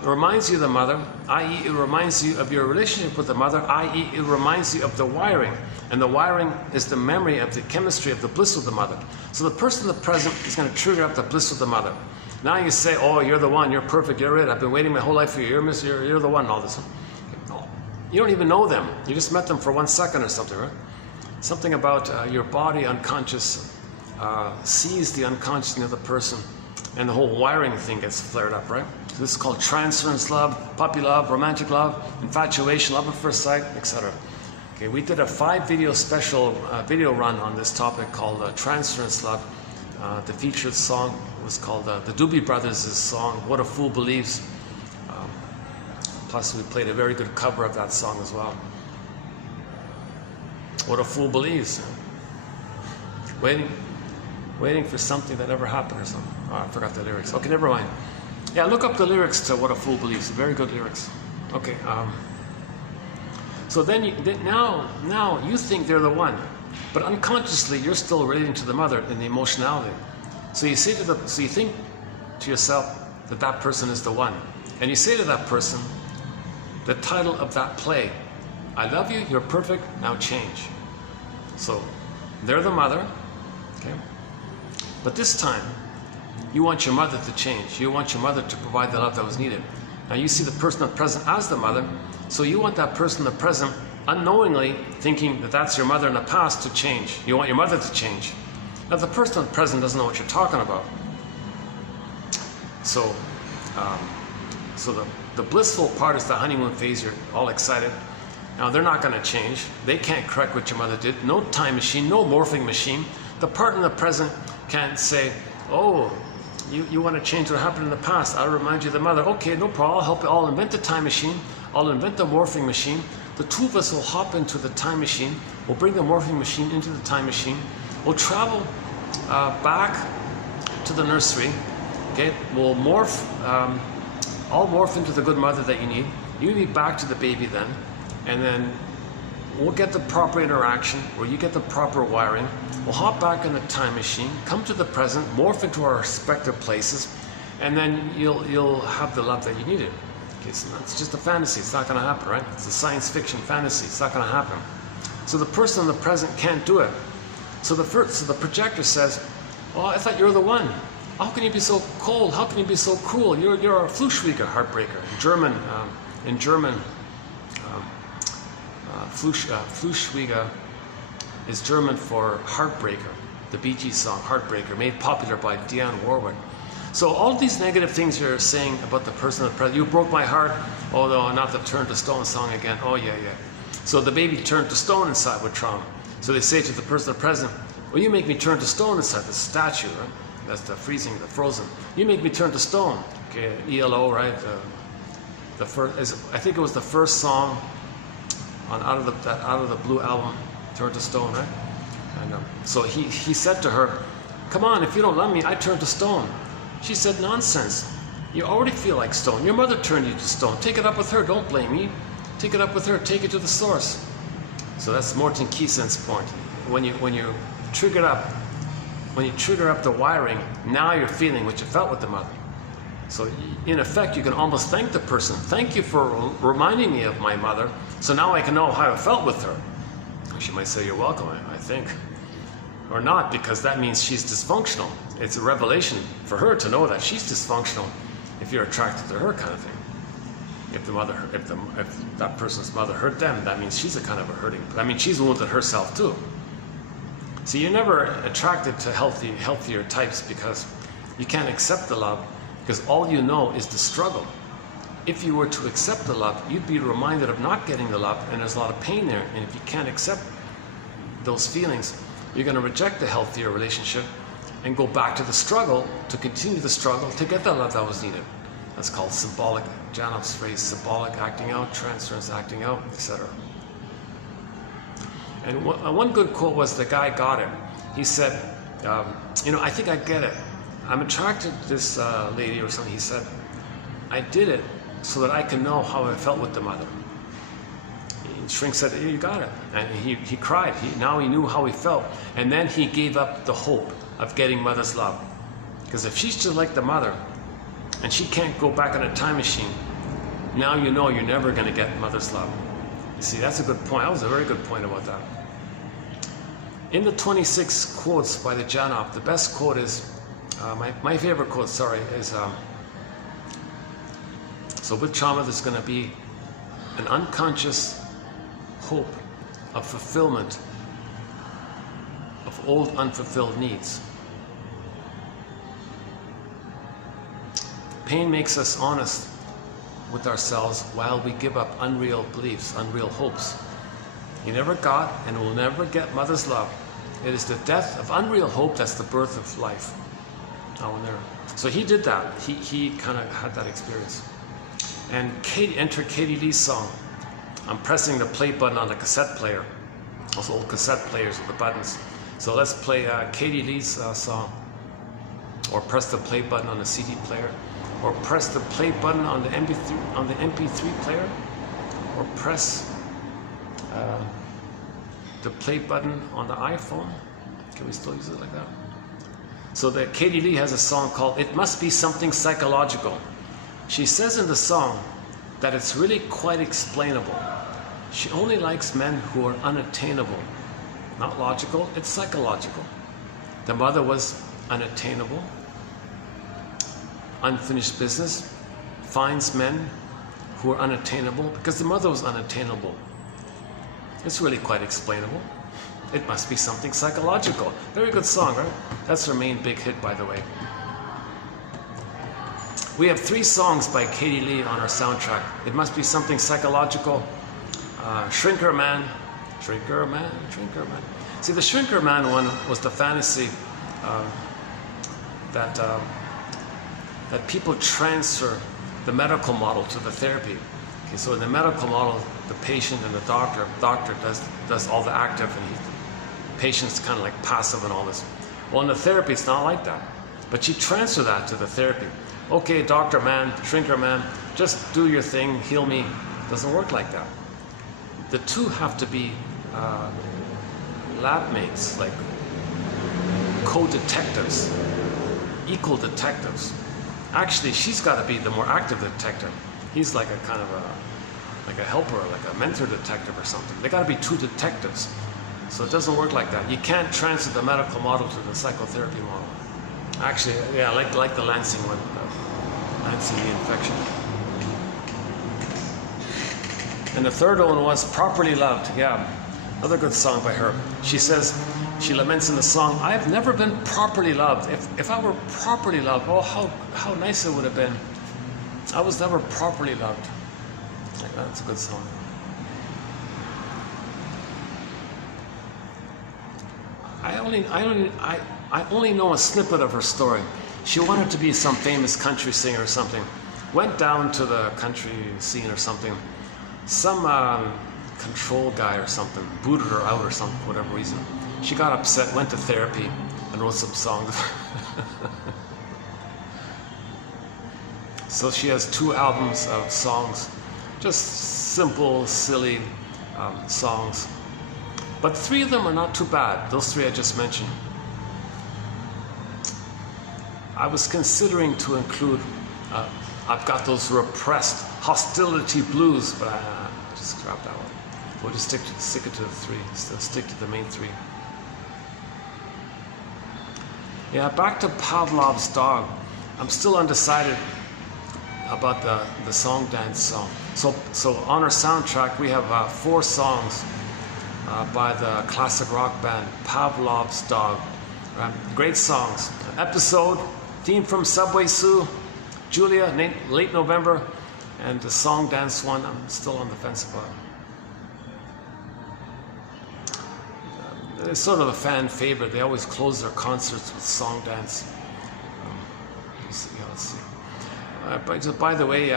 reminds you of the mother, i.e. it reminds you of your relationship with the mother, i.e. it reminds you of the wiring. And the wiring is the memory of the chemistry of the bliss of the mother. So the person in the present is going to trigger up the bliss of the mother. Now you say, oh, you're the one, you're perfect, you're it, I've been waiting my whole life for you, you're the one, all this. You don't even know them, you just met them for 1 second or something, right? Something about your body unconscious sees the unconscious in the other person, and the whole wiring thing gets flared up, right? So this is called transference love, puppy love, romantic love, infatuation, love at first sight, etc. Okay, we did a 5-video special video run on this topic called transference love. The featured song was called the Doobie Brothers' song, What a Fool Believes. Plus we played a very good cover of that song as well. What a Fool Believes. waiting for something that never happened or something. Oh, I forgot the lyrics. Okay, never mind. Yeah, look up the lyrics to What a Fool Believes. Very good lyrics. Okay. So then, now you think they're the one, but unconsciously you're still relating to the mother in the emotionality. So you think to yourself that that person is the one, and you say to that person the title of that play: I love you, you're perfect, now change. So they're the mother, okay? But this time, you want your mother to change. You want your mother to provide the love that was needed. Now you see the person in the present as the mother, so you want that person in the present, unknowingly thinking that that's your mother in the past, to change. You want your mother to change. Now the person in the present doesn't know what you're talking about. So, the blissful part is the honeymoon phase. You're all excited. Now they're not going to change. They can't correct what your mother did. No time machine, no morphing machine. The part in the present can't say, oh, you want to change what happened in the past. I'll remind you of the mother. Okay, no problem. I'll help you. I'll invent the time machine. I'll invent the morphing machine. The two of us will hop into the time machine. We'll bring the morphing machine into the time machine. We'll travel back to the nursery. Okay, we'll morph. I'll morph into the good mother that you need. You'll be back to the baby then. And then we'll get the proper interaction, where you get the proper wiring. We'll hop back in the time machine, come to the present, morph into our respective places, and then you'll have the love that you needed. Okay, so it's just a fantasy. It's not going to happen, right? It's a science fiction fantasy. It's not going to happen. So the person in the present can't do it. So the projector says, "Oh, I thought you were the one. How can you be so cold? How can you be so cruel? You're a Fluschwieger heartbreaker." In German, Fluschwieger is German for heartbreaker. The Bee Gees song Heartbreaker, made popular by Dionne Warwick. So all these negative things you're saying about the person at present, you broke my heart, although not the turn to stone song again. Oh yeah. So the baby turned to stone inside with trauma. So they say to the person at present, well, you make me turn to stone inside the statue, right? That's the freezing, the frozen. You make me turn to stone. Okay, ELO, right? The first, I think it was the first song on Out of the Blue album, Turn to Stone, right? And so he said to her, "Come on, if you don't love me, I turn to stone." She said, "Nonsense. You already feel like stone. Your mother turned you to stone. Take it up with her. Don't blame me. Take it up with her. Take it to the source." So that's Morton Keeson's point. When you trigger up the wiring, now you're feeling what you felt with the mother. So in effect, you can almost thank the person. Thank you for reminding me of my mother, so now I can know how I felt with her. She might say, "You're welcome," I think. Or not, because that means she's dysfunctional. It's a revelation for her to know that she's dysfunctional if you're attracted to her, kind of thing. If that person's mother hurt them, that means she's a kind of a hurting. I mean, she's wounded herself too. So you're never attracted to healthier types because you can't accept the love, because all you know is the struggle. If you were to accept the love, you'd be reminded of not getting the love, and there's a lot of pain there. And if you can't accept those feelings, you're going to reject the healthier relationship and go back to the struggle, to continue the struggle to get the love that was needed. That's called symbolic. Janoff's phrase, symbolic acting out, transference acting out, etc. And one good quote was, the guy got it. He said, "I think I get it. I'm attracted to this lady," or something. He said, "I did it so that I can know how I felt with the mother." Shrink said, "You got it." And he cried. Now he knew how he felt. And then he gave up the hope of getting mother's love. Because if she's just like the mother, and she can't go back in a time machine, now you know you're never going to get mother's love. You see, that's a good point. That was a very good point about that. In the 26 quotes by the Janoff, the best quote is, my favorite quote, is, so with trauma there's going to be an unconscious hope of fulfillment of old unfulfilled needs. Pain makes us honest with ourselves while we give up unreal beliefs, unreal hopes. You never got and will never get mother's love. It is the death of unreal hope that's the birth of life. So he did that. He kind of had that experience. And enter Katie Lee's song. I'm pressing the play button on the cassette player. Those old cassette players with the buttons. So let's play Katie Lee's song, or press the play button on the CD player, or press the play button on the MP3 player, or press the play button on the iPhone. Can we still use it like that? So that Katie Lee has a song called "It Must Be Something Psychological." She says in the song that it's really quite explainable. She only likes men who are unattainable. Not logical, it's psychological. The mother was unattainable, unfinished business, finds men who are unattainable because the mother was unattainable. It's really quite explainable. It must be something psychological. Very good song, right? That's her main big hit, by the way. We have 3 songs by Katie Lee on our soundtrack. It Must Be Something Psychological, Shrinker Man. See, the Shrinker Man one was the fantasy that people transfer the medical model to the therapy. Okay, so in the medical model, the patient and the doctor does all the active, and the patient's kind of like passive and all this. Well, in the therapy, it's not like that. But you transfer that to the therapy. Okay, doctor man, shrinker man, just do your thing, heal me. It doesn't work like that. The two have to be lab mates, like co-detectives, equal detectives. Actually, she's got to be the more active detective. He's like a kind of a helper, like a mentor detective or something. They got to be 2 detectives. So it doesn't work like that. You can't transfer the medical model to the psychotherapy model. Actually, yeah, I like the Lansing one, Lansing the infection. And the third one was Properly Loved. Yeah, another good song by her. She says, she laments in the song, "I have never been properly loved. If I were properly loved, oh, how nice it would have been. I was never properly loved." Like, that's a good song. I only know a snippet of her story. She wanted to be some famous country singer or something. Went down to the country scene or something. Some control guy or something booted her out or something for whatever reason. She got upset, went to therapy, and wrote some songs. So she has 2 albums of songs, just simple, silly songs. But 3 of them are not too bad, those 3 I just mentioned. I was considering to include, I've got those repressed hostility blues, but I just scrap that one. We'll just stick it to the 3, stick to the main 3. Yeah, back to Pavlov's dog. I'm still undecided about the song dance song. So on our soundtrack we have 4 songs by the classic rock band Pavlov's Dog. Great songs. Episode, theme from Subway Sue, Julia, Late November, and the song dance one I'm still on the fence about. It's sort of a fan favorite. They always close their concerts with song dance. Let's see. By the way,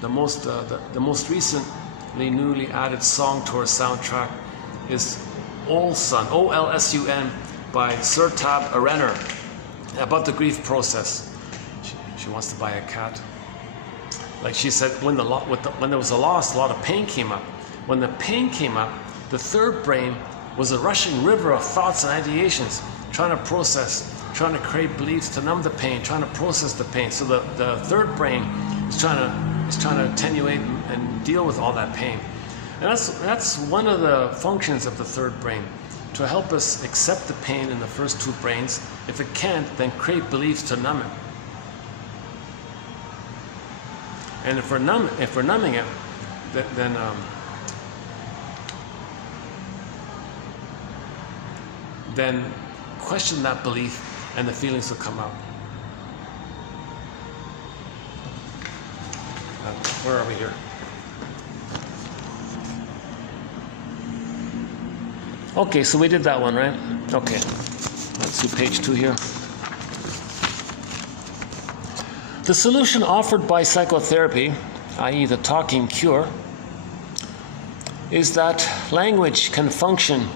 the most recently newly added song to our soundtrack is Olsun, O-L-S-U-N, by Sertab Erener, about the grief process. She wants to buy a cat. Like she said, when there was a loss, a lot of pain came up. When the pain came up, the third brain was a rushing river of thoughts and ideations, trying to process, trying to create beliefs to numb the pain, trying to process the pain. So the third brain is trying to attenuate and deal with all that pain. And that's one of the functions of the third brain, to help us accept the pain in the first 2 brains. If it can't, then create beliefs to numb it. And if we're numbing it, then question that belief, and the feelings will come out. Where are we here? Okay, so we did that one, right? Okay, let's do page 2 here. The solution offered by psychotherapy, i.e. the talking cure, is that language can function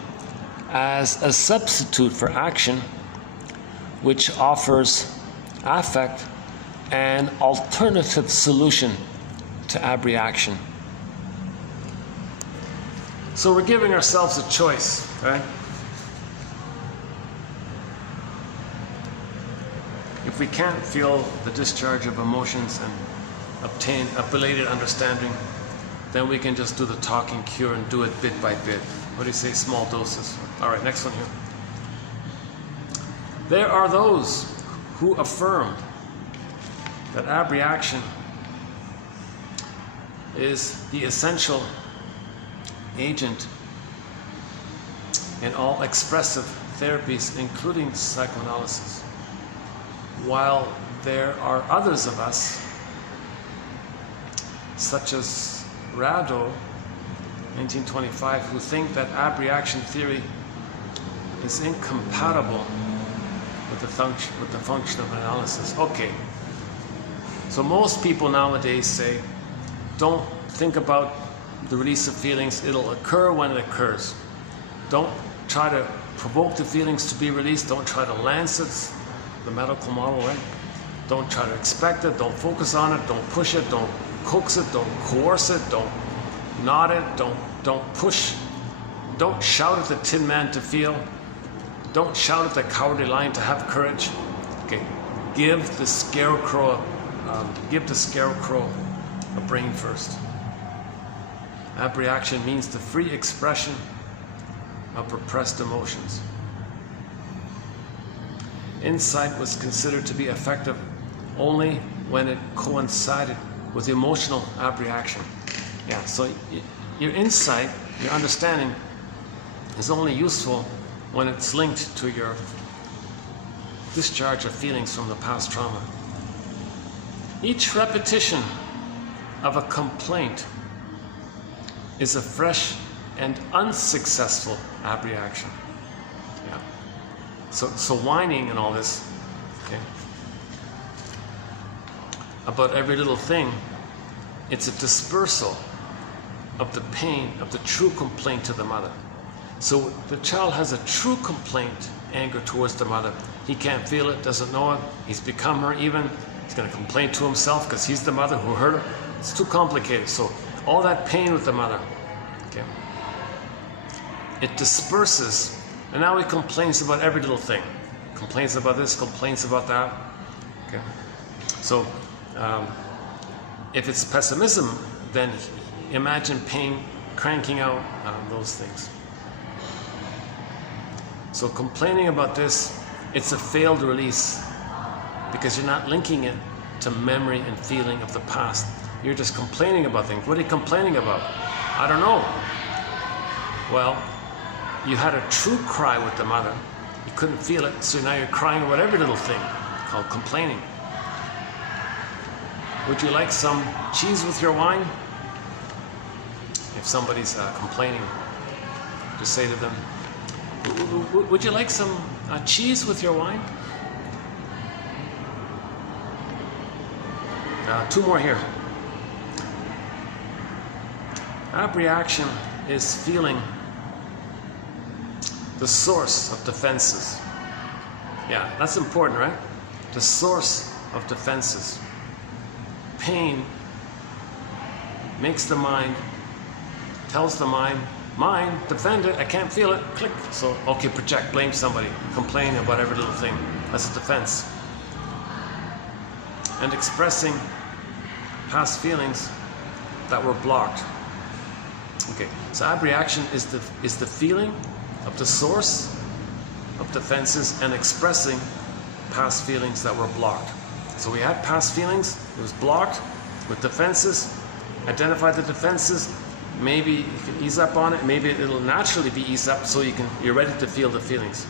as a substitute for action, which offers affect an alternative solution to abreaction. So we're giving ourselves a choice, right? If we can't feel the discharge of emotions and obtain a belated understanding, then we can just do the talking cure and do it bit by bit. What do you say? Small doses. All right, next one here. There are those who affirm that abreaction is the essential agent in all expressive therapies, including psychoanalysis, while there are others of us, such as Rado, 1925, who think that abreaction theory is incompatible with the function of analysis. Okay, so most people nowadays say, don't think about the release of feelings, it'll occur when it occurs. Don't try to provoke the feelings to be released, don't try to lance it, the medical model, right? Don't try to expect it, don't focus on it, don't push it, don't coax it, don't coerce it, don't nod it, don't push, don't shout at the tin man to feel, don't shout at the cowardly lion to have courage. Okay, give the scarecrow a brain first. Abreaction means the free expression of repressed emotions. Insight was considered to be effective only when it coincided with emotional abreaction. Yeah, so your insight, your understanding is only useful when it's linked to your discharge of feelings from the past trauma. Each repetition of a complaint is a fresh and unsuccessful abreaction. Yeah. So whining and all this, okay, about every little thing, it's a dispersal of the pain of the true complaint to the mother. So the child has a true complaint, anger towards the mother. He can't feel it, doesn't know it. He's become her even. He's going to complain to himself because he's the mother who hurt her. It's too complicated. So all that pain with the mother, okay, it disperses, and now he complains about every little thing. Complains about this, complains about that. Okay. So if it's pessimism, then imagine pain cranking out those things. So complaining about this, it's a failed release because you're not linking it to memory and feeling of the past. You're just complaining about things. What are you complaining about? I don't know. Well, you had a true cry with the mother. You couldn't feel it, so now you're crying about every little thing, called complaining. Would you like some cheese with your wine? If somebody's complaining, just say to them, would you like some cheese with your wine? Two more here. Abreaction is feeling the source of defenses. Yeah, that's important, right? The source of defenses. Pain makes the mind, tells the mind, defend it, I can't feel it, click. So, okay, project, blame somebody, complain about every little thing. That's a defense. And expressing past feelings that were blocked. Okay, so abreaction is the feeling of the source of defenses and expressing past feelings that were blocked. So we had past feelings, it was blocked with defenses, identify the defenses, maybe you can ease up on it, maybe it'll naturally be eased up so you're ready to feel the feelings.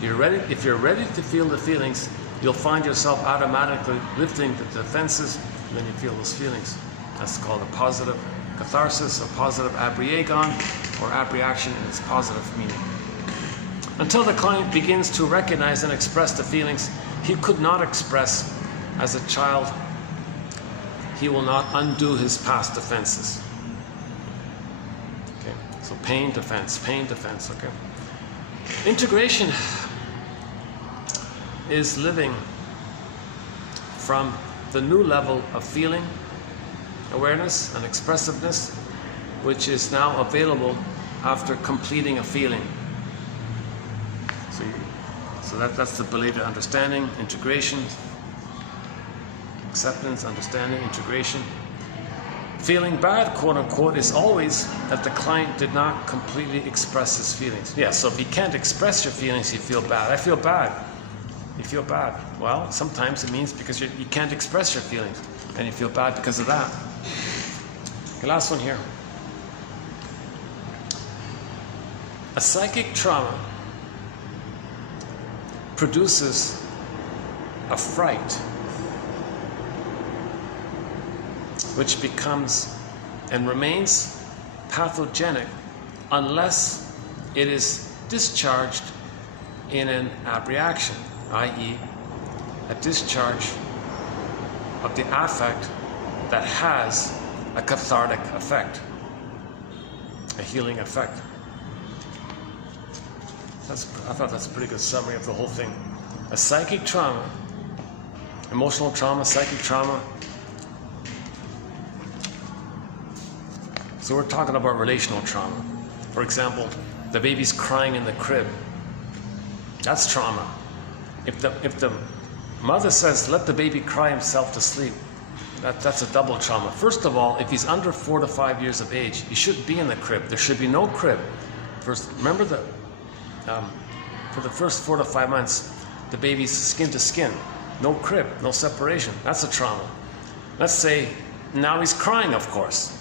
If you're ready to feel the feelings, you'll find yourself automatically lifting the defenses, and then you feel those feelings. That's called a positive catharsis, a positive abreagon, or abreaction in its positive meaning. Until the client begins to recognize and express the feelings he could not express as a child, he will not undo his past defenses. Okay, so pain, defense, okay. Integration is living from the new level of feeling, awareness, and expressiveness, which is now available after completing a feeling. So that's the belated understanding, integration, acceptance, understanding, integration. Feeling bad, quote unquote, is always that the client did not completely express his feelings. Yeah, so if you can't express your feelings, you feel bad. I feel bad. You feel bad. Well, sometimes it means because you can't express your feelings, and you feel bad because of that. Okay, last one here. A psychic trauma produces a fright which becomes and remains pathogenic unless it is discharged in an abreaction, i.e. a discharge of the affect that has a cathartic effect, a healing effect. I thought that's a pretty good summary of the whole thing. A psychic trauma, emotional trauma, psychic trauma. So we're talking about relational trauma. For example, the baby's crying in the crib. That's trauma. If the mother says, let the baby cry himself to sleep, that's a double trauma. First of all, if he's under 4 to 5 years of age, he shouldn't be in the crib. There should be no crib. First, remember that for the first 4 to 5 months, the baby's skin to skin. No crib, no separation. That's a trauma. Let's say now he's crying, of course.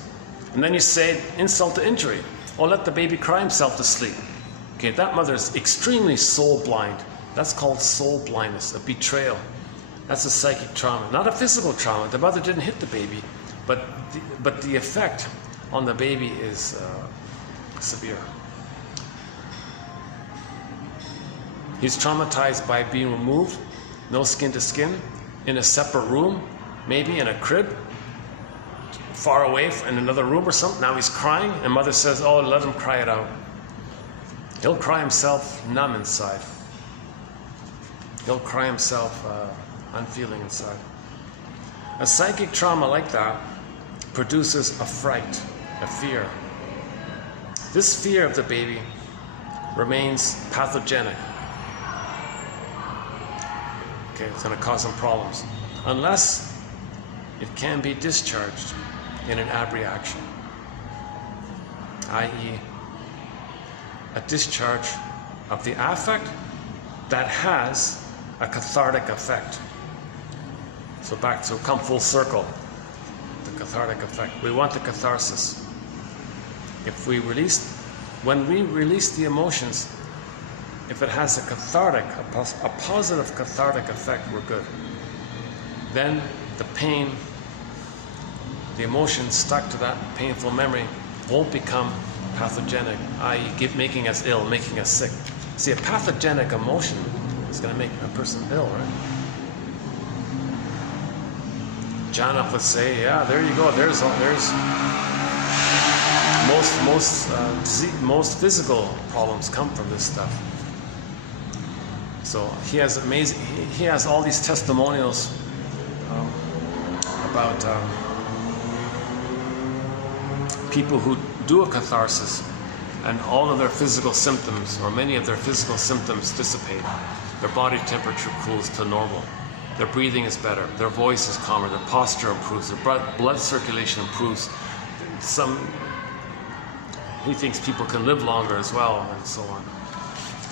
And then you say insult to injury. Oh, let the baby cry himself to sleep. Okay, that mother is extremely soul blind. That's called soul blindness, a betrayal. That's a psychic trauma, not a physical trauma. The mother didn't hit the baby, but the effect on the baby is severe. He's traumatized by being removed, no skin to skin, in a separate room, maybe in a crib, far away in another room or something. Now he's crying, and mother says, oh, let him cry it out. He'll cry himself numb inside. He'll cry himself unfeeling inside. A psychic trauma like that produces a fright, a fear. This fear of the baby remains pathogenic. Okay, it's going to cause some problems. Unless it can be discharged in an abreaction, i.e. a discharge of the affect that has a cathartic effect. So back to come full circle, the cathartic effect. We want the catharsis. When we release the emotions, if it has a cathartic, a positive cathartic effect, we're good. Then the pain, the emotion stuck to that painful memory won't become pathogenic, i.e. making us ill, making us sick. See, a pathogenic emotion is going to make a person ill, right? Janov would say, yeah, there you go. There's most physical problems come from this stuff. So he has all these testimonials about people who do a catharsis, and all of their physical symptoms, or many of their physical symptoms, dissipate. Their body temperature cools to normal. Their breathing is better. Their voice is calmer. Their posture improves. Their blood circulation improves. He thinks people can live longer as well, and so on.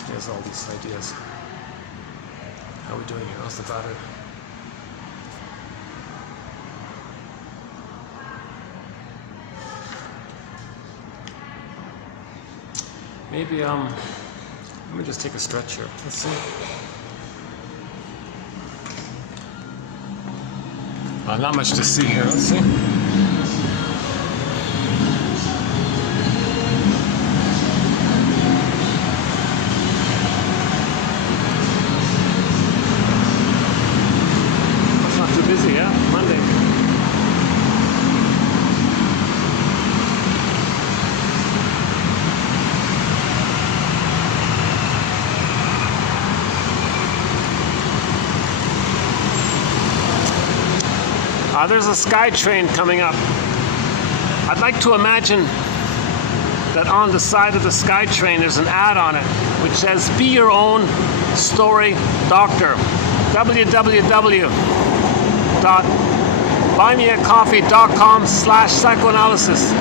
He has all these ideas. How are we doing here? How's the battery? Maybe, let me just take a stretch here. Let's see. Not much to see here. Let's see. It's not too busy, yeah? Monday. There's a sky train coming up. I'd like to imagine that on the side of the sky train there's an ad on it which says, "Be your own story doctor. www.buymeacoffee.com/psychoanalysis."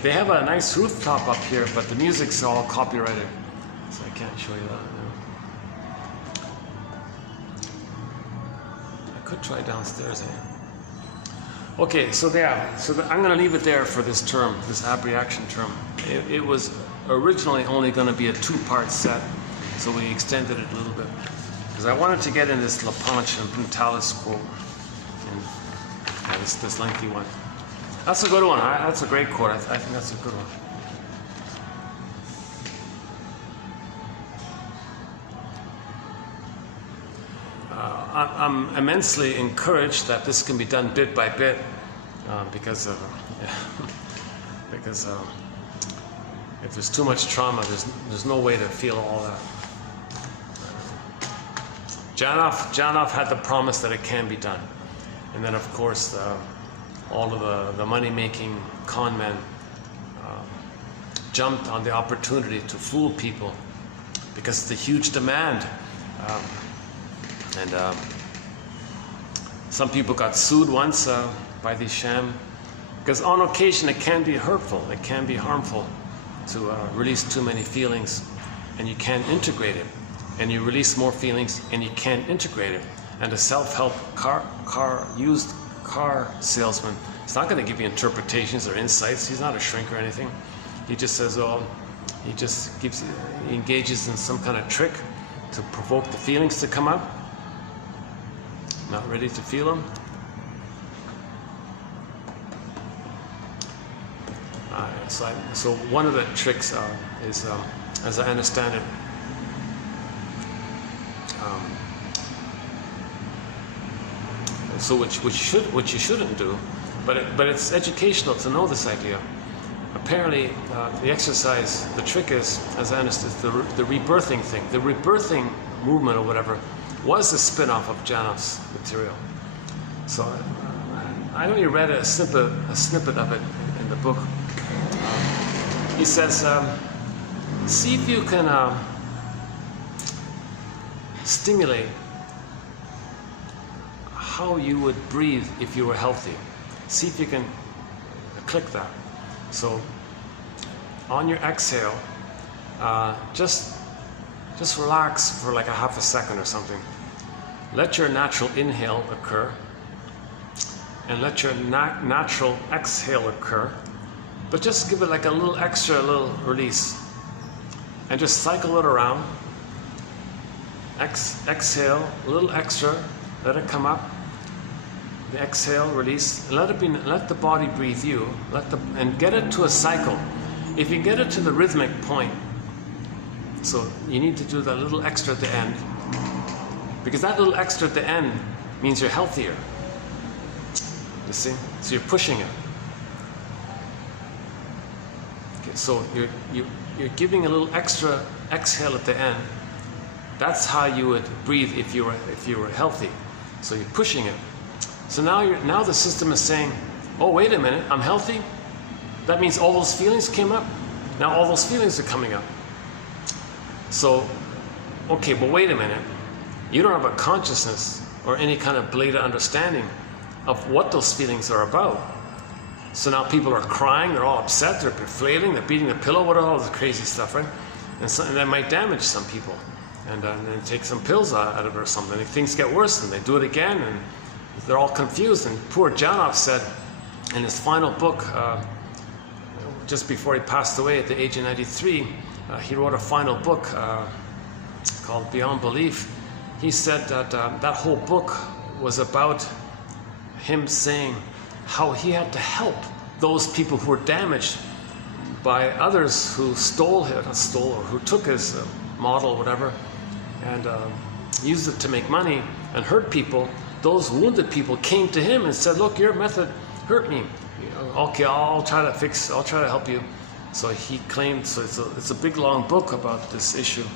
They have a nice rooftop up here, but the music's all copyrighted, so I can't show you that now. I could try downstairs, Okay, so I'm going to leave it there for this term, this abreaction term. It was originally only going to be a two-part set, so we extended it a little bit, because I wanted to get in this Laplanche and Pontalis quote, and this lengthy one. That's a good one. That's a great quote. I think that's a good one. I'm immensely encouraged that this can be done bit by bit, because if there's too much trauma, there's no way to feel all that. Janov had the promise that it can be done, and then of course all of the money-making con men jumped on the opportunity to fool people because of the huge demand. Some people got sued once by these sham, because on occasion it can be hurtful, it can be harmful to release too many feelings, and you can't integrate it, and you release more feelings and you can't integrate it. And a self-help used car salesman, he's not going to give you interpretations or insights. He's not a shrink or anything. He just says, he just he engages in some kind of trick to provoke the feelings to come up. Not ready to feel them. So one of the tricks is, as I understand it, so which you shouldn't do, but it's educational to know this idea. Apparently, the exercise, the trick is, as I understand, the rebirthing thing. The rebirthing movement or whatever was a spin-off of Janov's material. So I only read a snippet of it in the book. He says, see if you can stimulate how you would breathe if you were healthy. See if you can click that. So on your exhale, just relax for like a half a second or something. Let your natural inhale occur and let your natural exhale occur, but just give it like a little release and just cycle it around. Exhale, a little extra, let it come up. The exhale, release, and let the body breathe you, and get it to a cycle. If you get it to the rhythmic point, so you need to do that little extra at the end, because that little extra at the end means you're healthier. You see? So you're pushing it. Okay, so you're giving a little extra exhale at the end. That's how you would breathe if you were healthy. So you're pushing it. So now the system is saying, oh, wait a minute, I'm healthy. That means all those feelings came up. Now all those feelings are coming up. So, okay, but wait a minute. You don't have a consciousness or any kind of blatant understanding of what those feelings are about. So now people are crying, they're all upset, they're flailing, they're beating the pillow, what are all this crazy stuff, right? And that might damage some people. and then take some pills out of it or something. Things get worse, and they do it again, and they're all confused. And poor Janov said in his final book, just before he passed away at the age of 93, he wrote a final book called Beyond Belief. He said that that whole book was about him saying how he had to help those people who were damaged by others who stole or who took his model or whatever, and used it to make money and hurt people. Those wounded people came to him and said, "Look, your method hurt me. Okay, I'll try to help you." So he claimed. So it's a big long book about this issue.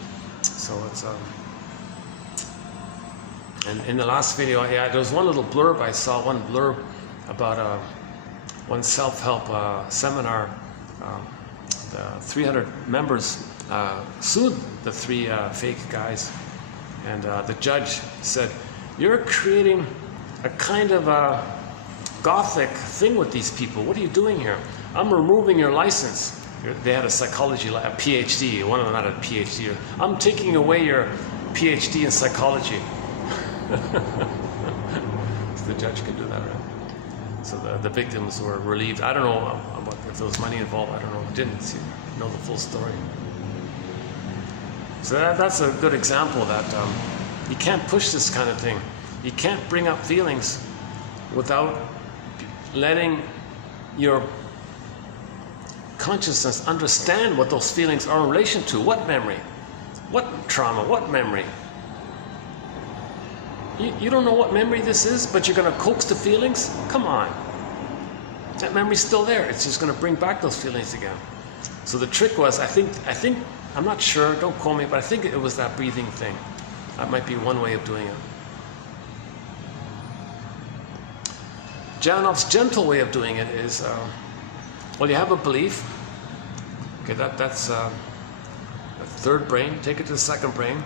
So it's and in the last video, yeah, there was one little blurb I saw. One blurb about one self-help seminar. The 300 members sued the 3 fake guys, and the judge said, "You're creating a kind of a gothic thing with these people. What are you doing here? I'm removing your license." They had a psychology, a PhD. One of them had a PhD. "I'm taking away your PhD in psychology." So the judge could do that, right? So the victims were relieved. I don't know if there was money involved. I don't know. I didn't know the full story. So that's a good example that you can't push this kind of thing. You can't bring up feelings without letting your consciousness understand what those feelings are in relation to. What memory? What trauma? What memory? You don't know what memory this is, but you're going to coax the feelings? Come on. That memory's still there. It's just going to bring back those feelings again. So the trick was, I think, I'm not sure, don't quote me, but I think it was that breathing thing. That might be one way of doing it. Janov's gentle way of doing it is, well, you have a belief. Okay, that's the third brain. Take it to the second brain.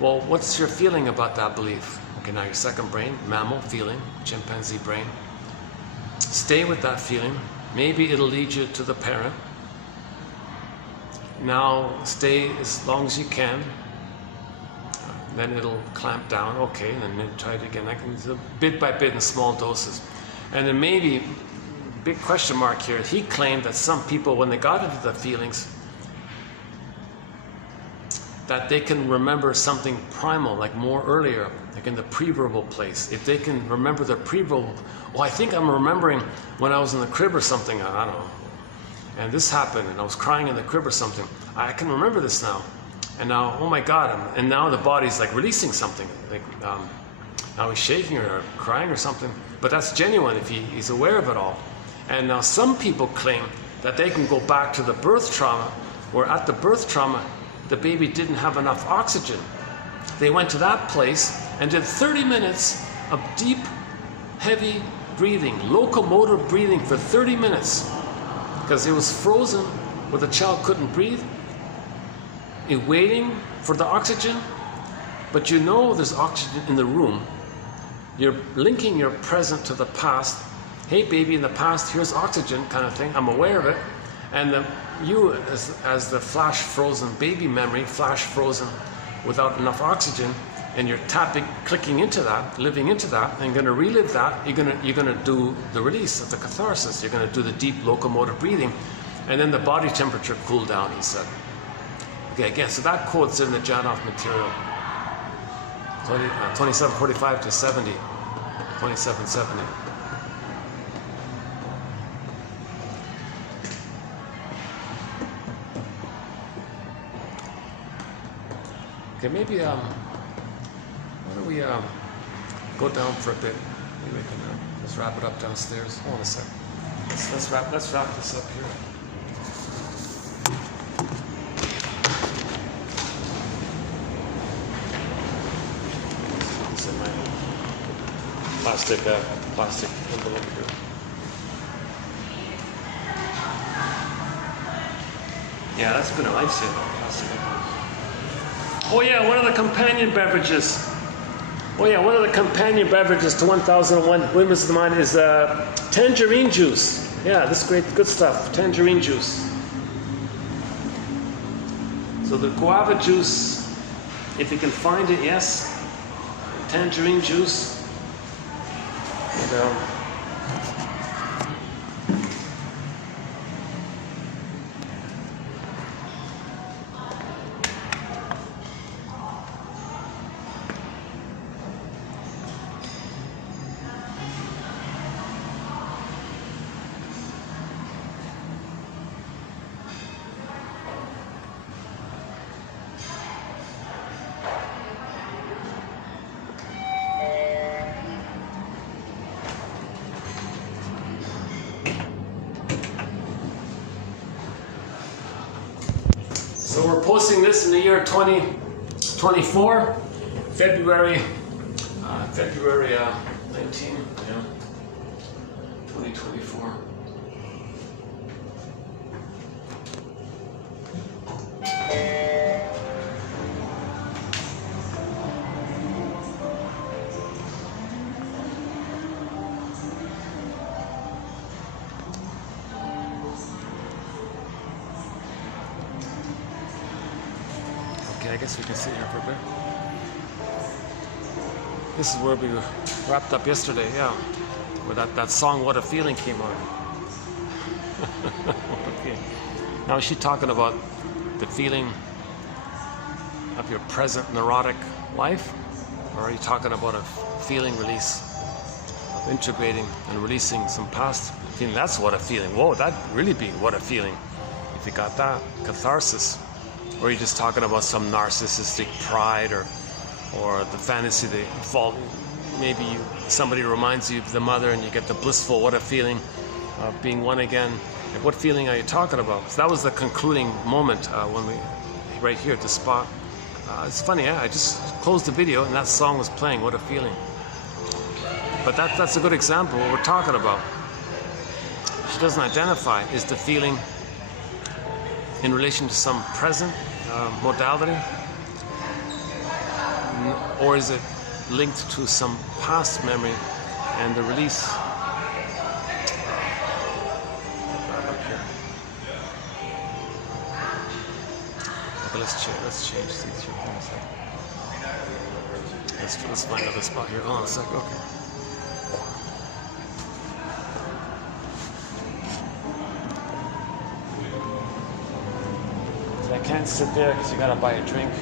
Well, what's your feeling about that belief? Okay, now your second brain, mammal, feeling, chimpanzee brain. Stay with that feeling. Maybe it'll lead you to the parent. Now stay as long as you can. Then it'll clamp down. Okay, and then try it again. Bit by bit in small doses. And then maybe, big question mark here, he claimed that some people, when they got into the feelings, that they can remember something primal, like more earlier, like in the pre-verbal place. If they can remember the pre-verbal, oh, I think I'm remembering when I was in the crib or something, I don't know, and this happened, and I was crying in the crib or something. I can remember this now. And now, oh my God, and now the body's like releasing something. Like now he's shaking or crying or something, but that's genuine if he's aware of it all. And now some people claim that they can go back to the birth trauma, where at the birth trauma, the baby didn't have enough oxygen. They went to that place and did 30 minutes of deep, heavy breathing, locomotor breathing for 30 minutes, because it was frozen where the child couldn't breathe, waiting for the oxygen. But you know there's oxygen in the room. You're linking your present to the past. Hey baby, in the past, here's oxygen kind of thing. I'm aware of it. And you, as the flash frozen baby memory, flash frozen without enough oxygen, and you're clicking into that, living into that, and you're going to relive that. You're going to do the release of the catharsis. You're going to do the deep locomotor breathing, and then the body temperature cool down, he said. Okay, again, so that quote's in the Janov material. 2745 to 70, 2770. Okay, maybe, why don't we go down for a bit? Maybe we can let's wrap it up downstairs. Hold on a sec. Let's wrap this up here. It's in my plastic envelope here. Yeah, that's been a lifesaver. Oh yeah, one of the companion beverages. Oh yeah, one of the companion beverages to 1001 Windmills of the Mind is tangerine juice. Yeah, this is great, good stuff. Tangerine juice. So the guava juice If you can find it, yes. Tangerine juice. And, so we're posting this in the year 2024, February 19, yeah, 2024. Okay, I guess we can sit here for a bit. This is where we wrapped up yesterday, yeah. Where that song, What a Feeling, came on. Okay. Now, is she talking about the feeling of your present neurotic life? Or are you talking about a feeling release, of integrating and releasing some past feeling? That's what a feeling. Whoa, that'd really be what a feeling. If you got that, catharsis. Or are you just talking about some narcissistic pride or the fantasy that fall? Maybe somebody reminds you of the mother and you get the blissful, what a feeling of being one again. Like, what feeling are you talking about? So that was the concluding moment when we, right here at the spot. It's funny, yeah? I just closed the video and that song was playing, What a Feeling. But that's a good example of what we're talking about. She doesn't identify, is the feeling in relation to some present modality, or is it linked to some past memory and the release? Okay, let's change these here. Hold on a sec. Let's find another spot here. Hold on a sec. Okay. I can't sit there because you gotta buy a drink.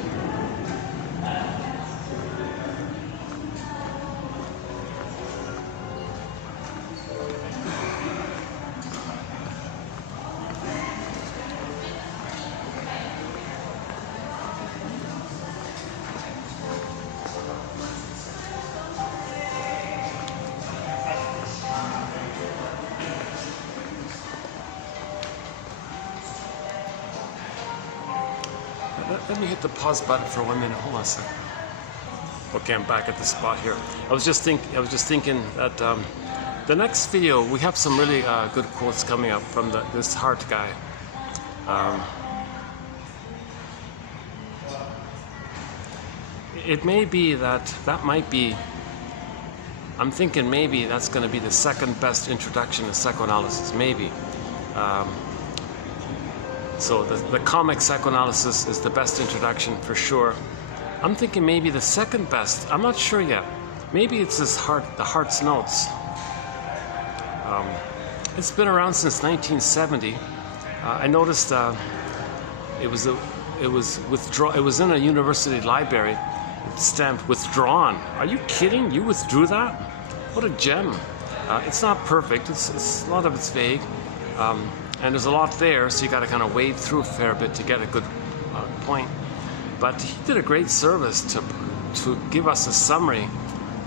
Let me hit the pause button for 1 minute. Hold on a second. Okay, I'm back at the spot here. I was just thinking that the next video we have some really good quotes coming up from this Hart guy. It may be that might be. I'm thinking maybe that's going to be the second best introduction to psychoanalysis. Maybe. So the comic psychoanalysis is the best introduction for sure. I'm thinking maybe the second best. I'm not sure yet. Maybe it's the Hart's Notes. It's been around since 1970. I noticed it was in a university library. It's stamped withdrawn. Are you kidding? You withdrew that? What a gem! It's not perfect. It's a lot of it's vague. And there's a lot there, so you got to kind of wade through a fair bit to get a good point. But he did a great service to give us a summary,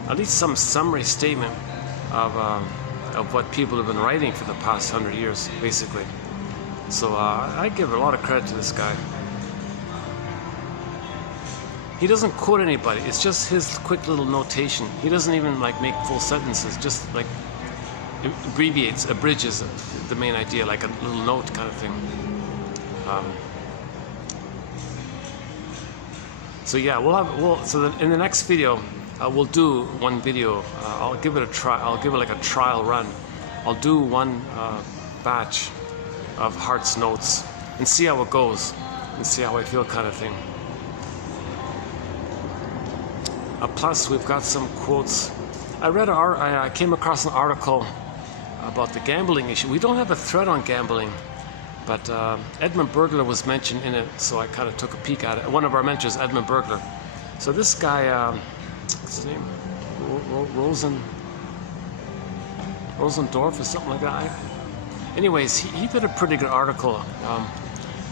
at least some summary statement of what people have been writing for the past 100 years, basically. So I give a lot of credit to this guy. He doesn't quote anybody. It's just his quick little notation. He doesn't even like make full sentences. Just like abbreviates, abridges the main idea, like a little note kind of thing. So yeah, so in the next video, we'll do one video. I'll give it a try. I'll give it like a trial run. I'll do one batch of Hart's Notes and see how it goes and see how I feel, kind of thing. Plus, we've got some quotes. I came across an article about the gambling issue. We don't have a thread on gambling, but Edmund Burglar was mentioned in it, so I kind of took a peek at it. One of our mentors, Edmund Burglar. So this guy, what's his name? Rosendorf or something like that. Anyways, he did a pretty good article.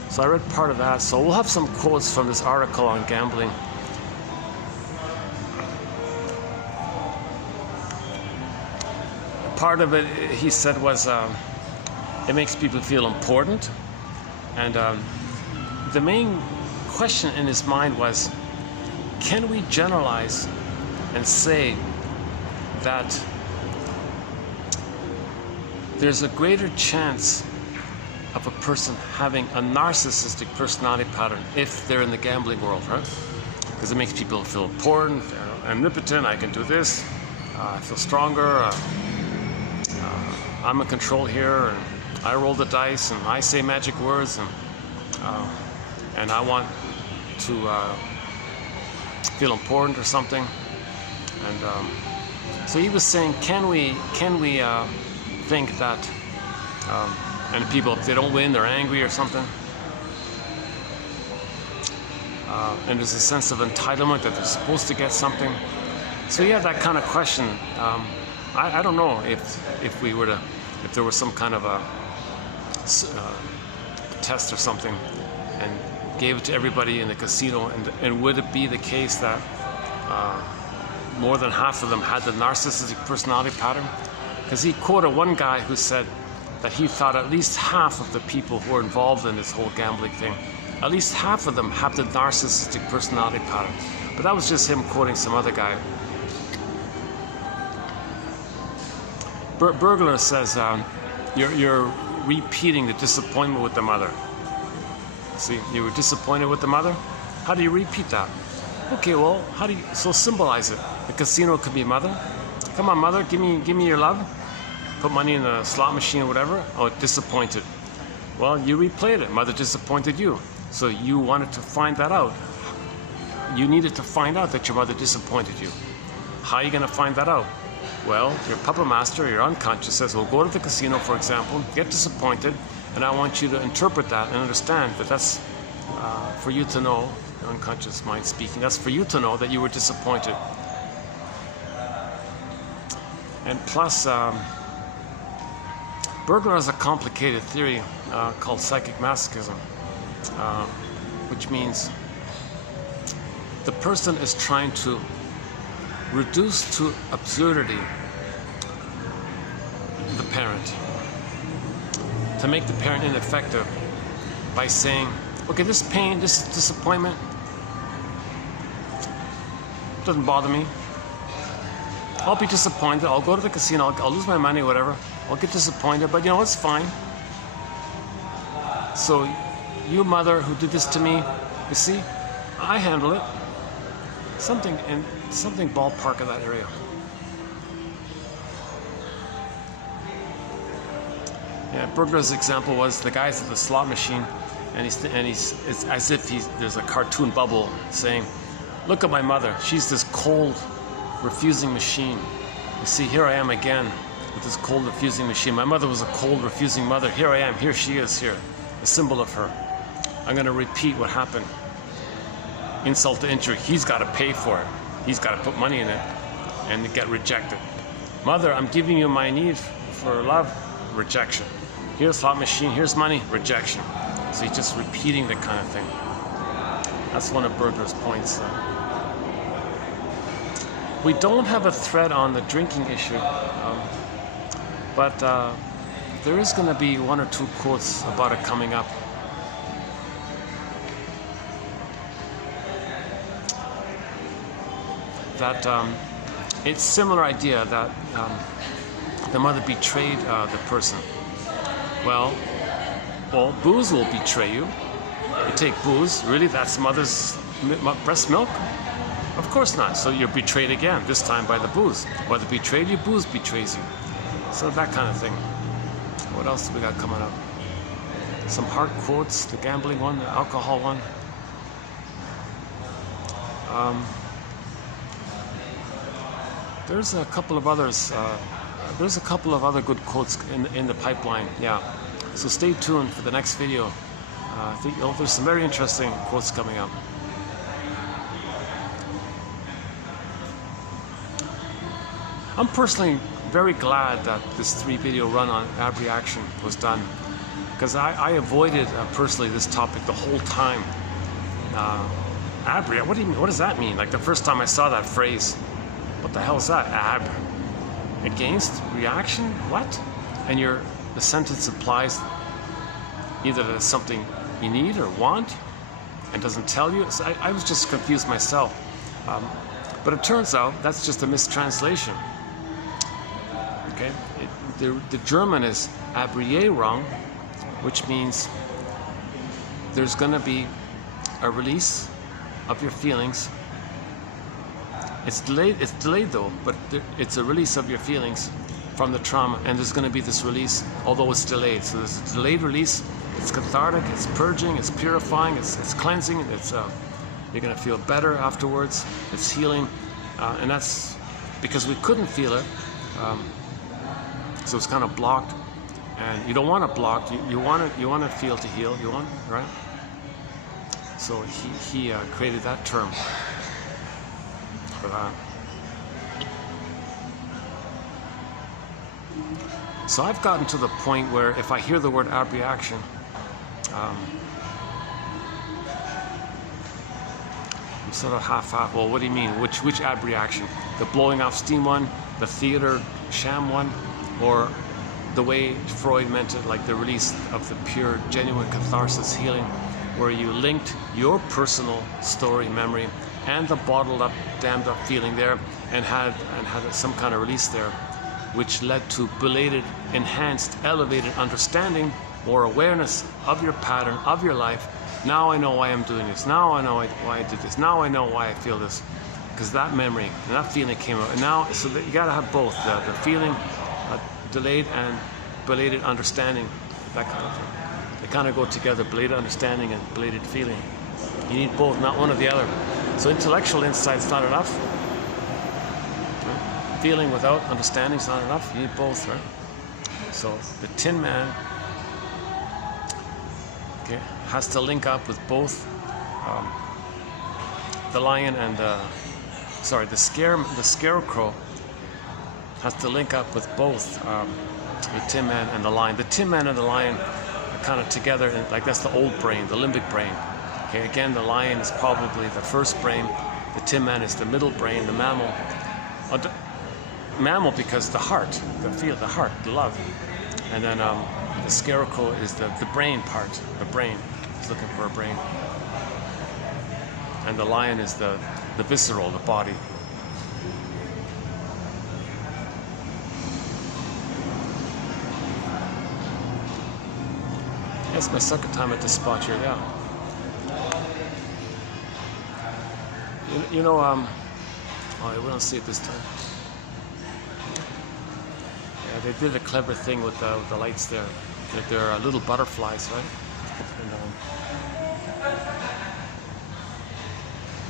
So I read part of that. So we'll have some quotes from this article on gambling. Part of it, he said, was it makes people feel important. And the main question in his mind was, can we generalize and say that there's a greater chance of a person having a narcissistic personality pattern if they're in the gambling world, right? Because it makes people feel important, omnipotent, I can do this, I feel stronger, I'm in control here, and I roll the dice, and I say magic words, and I want to feel important or something. And so he was saying, can we think that, and people, if they don't win, they're angry or something, and there's a sense of entitlement that they're supposed to get something. So he had that kind of question. I don't know if we were to, if there was some kind of a test or something, and gave it to everybody in the casino, and would it be the case that more than half of them had the narcissistic personality pattern? Because he quoted one guy who said that he thought at least half of the people who are involved in this whole gambling thing, at least half of them have the narcissistic personality pattern. But that was just him quoting some other guy. Burglar says, you're repeating the disappointment with the mother. See, you were disappointed with the mother? How do you repeat that? Okay, well, how do you, so symbolize it. The casino could be mother. Come on, mother, give me your love. Put money in a slot machine or whatever. Oh, disappointed. Well, you replayed it. Mother disappointed you. So you wanted to find that out. You needed to find out that your mother disappointed you. How are you going to find that out? Well, your puppet master, your unconscious says, well, go to the casino, for example, get disappointed, and I want you to interpret that and understand that that's for you to know, your unconscious mind speaking, that's for you to know that you were disappointed. And plus, Burglar has a complicated theory called psychic masochism, which means the person is trying to reduce to absurdity the parent, to make the parent ineffective by saying, okay, this pain, this disappointment doesn't bother me. I'll be disappointed, I'll go to the casino, I'll lose my money, whatever, I'll get disappointed, but you know, it's fine. So you, mother, who did this to me, you see, I handle it. Something ballpark of that area. Yeah, Burglar's example was the guy's at the slot machine, and it's as if there's a cartoon bubble saying, "Look at my mother. She's this cold, refusing machine. You see, here I am again with this cold, refusing machine. My mother was a cold, refusing mother. Here I am. Here she is. Here, a symbol of her. I'm going to repeat what happened. Insult to injury. He's got to pay for it. He's got to put money in it and get rejected. Mother, I'm giving you my need for love. Rejection. Here's slot machine. Here's money. Rejection." So he's just repeating the kind of thing. That's one of Burglar's points. We don't have a thread on the drinking issue, but there is going to be one or two quotes about it coming up. That it's similar idea that the mother betrayed the person. Well, booze will betray you. You take booze, really? That's mother's breast milk? Of course not. So you're betrayed again, this time by the booze. Mother betrayed you, booze betrays you. So that kind of thing. What else do we got coming up? Some Hart quotes, the gambling one, the alcohol one. There's a couple of others. There's a couple of other good quotes in the pipeline. Yeah. So stay tuned for the next video. I think there's some very interesting quotes coming up. I'm personally very glad that this 3-video run on abreaction was done, because I avoided personally this topic the whole time. What does that mean? Like the first time I saw that phrase, what the hell is that? Against reaction? What? And the sentence implies either that it's something you need or want and doesn't tell you. So I was just confused myself. But it turns out that's just a mistranslation. Okay? The German is Abreaction, which means there's going to be a release of your feelings. It's delayed though, but it's a release of your feelings from the trauma, and there's going to be this release, although it's delayed. So there's a delayed release. It's cathartic, it's purging, it's purifying, it's cleansing, you're going to feel better afterwards, it's healing, and that's because we couldn't feel it, so it's kind of blocked, and you don't want it blocked, you want to feel to heal, you want, right? So he created that term for that. So I've gotten to the point where if I hear the word abreaction, I'm sort of half-half. Well, what do you mean? Which abreaction? The blowing off steam one, the theater sham one, or the way Freud meant it, like the release of the pure, genuine catharsis healing, where you linked your personal story, memory, and the bottled up, dammed up feeling there, and had some kind of release there, which led to belated, enhanced, elevated understanding or awareness of your pattern, of your life. Now I know why I'm doing this. Now I know why I did this. Now I know why I feel this. Because that memory and that feeling came out. And now, so that you got to have both, the feeling, delayed and belated understanding, that kind of thing. They kind of go together, belated understanding and belated feeling. You need both, not one or the other. So intellectual insight's not enough. Right? Feeling without understanding is not enough. You need both, right? So the Tin Man, okay, has to link up with both the lion and the scarecrow has to link up with both the Tin Man and the lion. The Tin Man and the lion are kind of together, and like that's the old brain, the limbic brain. Okay, again, the lion is probably the first brain. The Tin Man is the middle brain, the mammal. Mammal because the heart, the heart, the love. And then the scarecrow is the brain part, the brain. He's looking for a brain. And the lion is the visceral, the body. It's my second time at this spot here, yeah. You know, oh, we don't see it this time. Yeah, they did a clever thing with the lights there. They're little butterflies, right? And,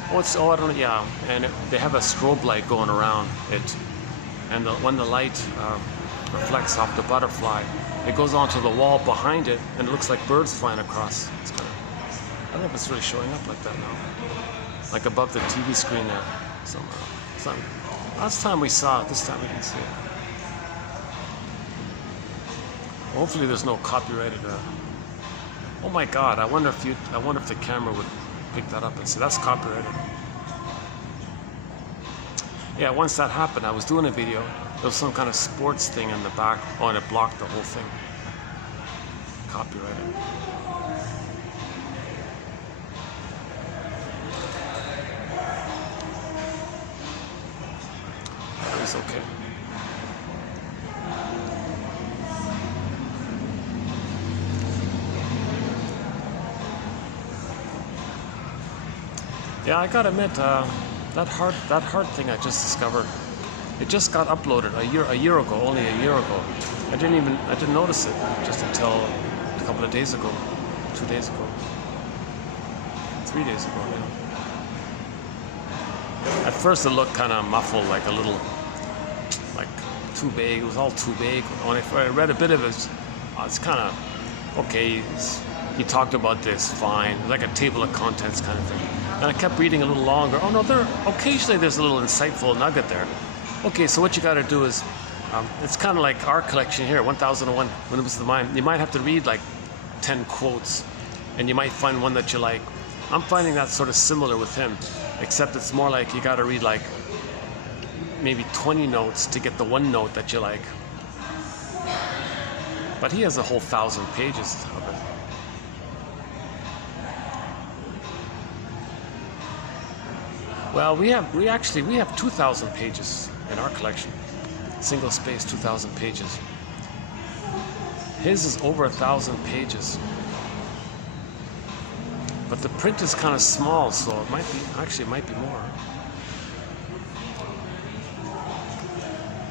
I don't know, yeah. And they have a strobe light going around it. And when the light reflects off the butterfly, it goes onto the wall behind it, and it looks like birds flying across. It's kind of, I don't know if it's really showing up like that now. Like above the TV screen there, somewhere. Last time we saw it, this time we didn't see it. Hopefully there's no copyrighted. Oh my God! I wonder if the camera would pick that up and say that's copyrighted. Yeah, once that happened, I was doing a video. There was some kind of sports thing in the back. Oh, and it blocked the whole thing. Copyrighted. It's okay. Yeah, I gotta admit, that Hart thing I just discovered, it just got uploaded a year ago, only a year ago. I didn't notice it just until a couple of days ago, 2 days ago, 3 days ago. Yeah. At first it looked kind of muffled, like a little too vague. It was all too vague. When I read a bit of it, it's kind of okay. He talked about this, fine, like a table of contents kind of thing. And I kept reading a little longer. Oh no, occasionally there's a little insightful nugget there. Okay, so what you got to do is, it's kind of like our collection here, 1001 Windmills of the Mind. You might have to read like 10 quotes, and you might find one that you like. I'm finding that sort of similar with him, except it's more like you got to read like maybe 20 notes to get the one note that you like. But he has a whole 1,000 pages of it. Well, we have 2,000 pages in our collection. Single space, 2,000 pages. His is over 1,000 pages. But the print is kind of small, so it might be more.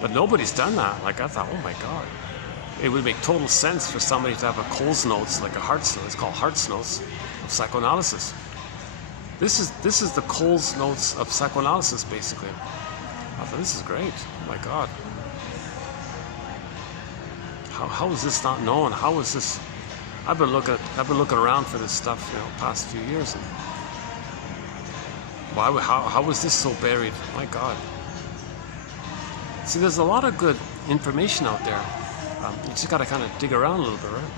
But nobody's done that. Like, I thought, oh my God. It would make total sense for somebody to have a Cole's Notes, like a Hart's Notes. It's called Hart's Notes of Psychoanalysis. This is the Cole's Notes of Psychoanalysis, basically. I thought, this is great. Oh my God. How is this not known? How is this? I've been looking around for this stuff, past few years. And how was this so buried? My God. See, there's a lot of good information out there. You just got to kind of dig around a little bit, right?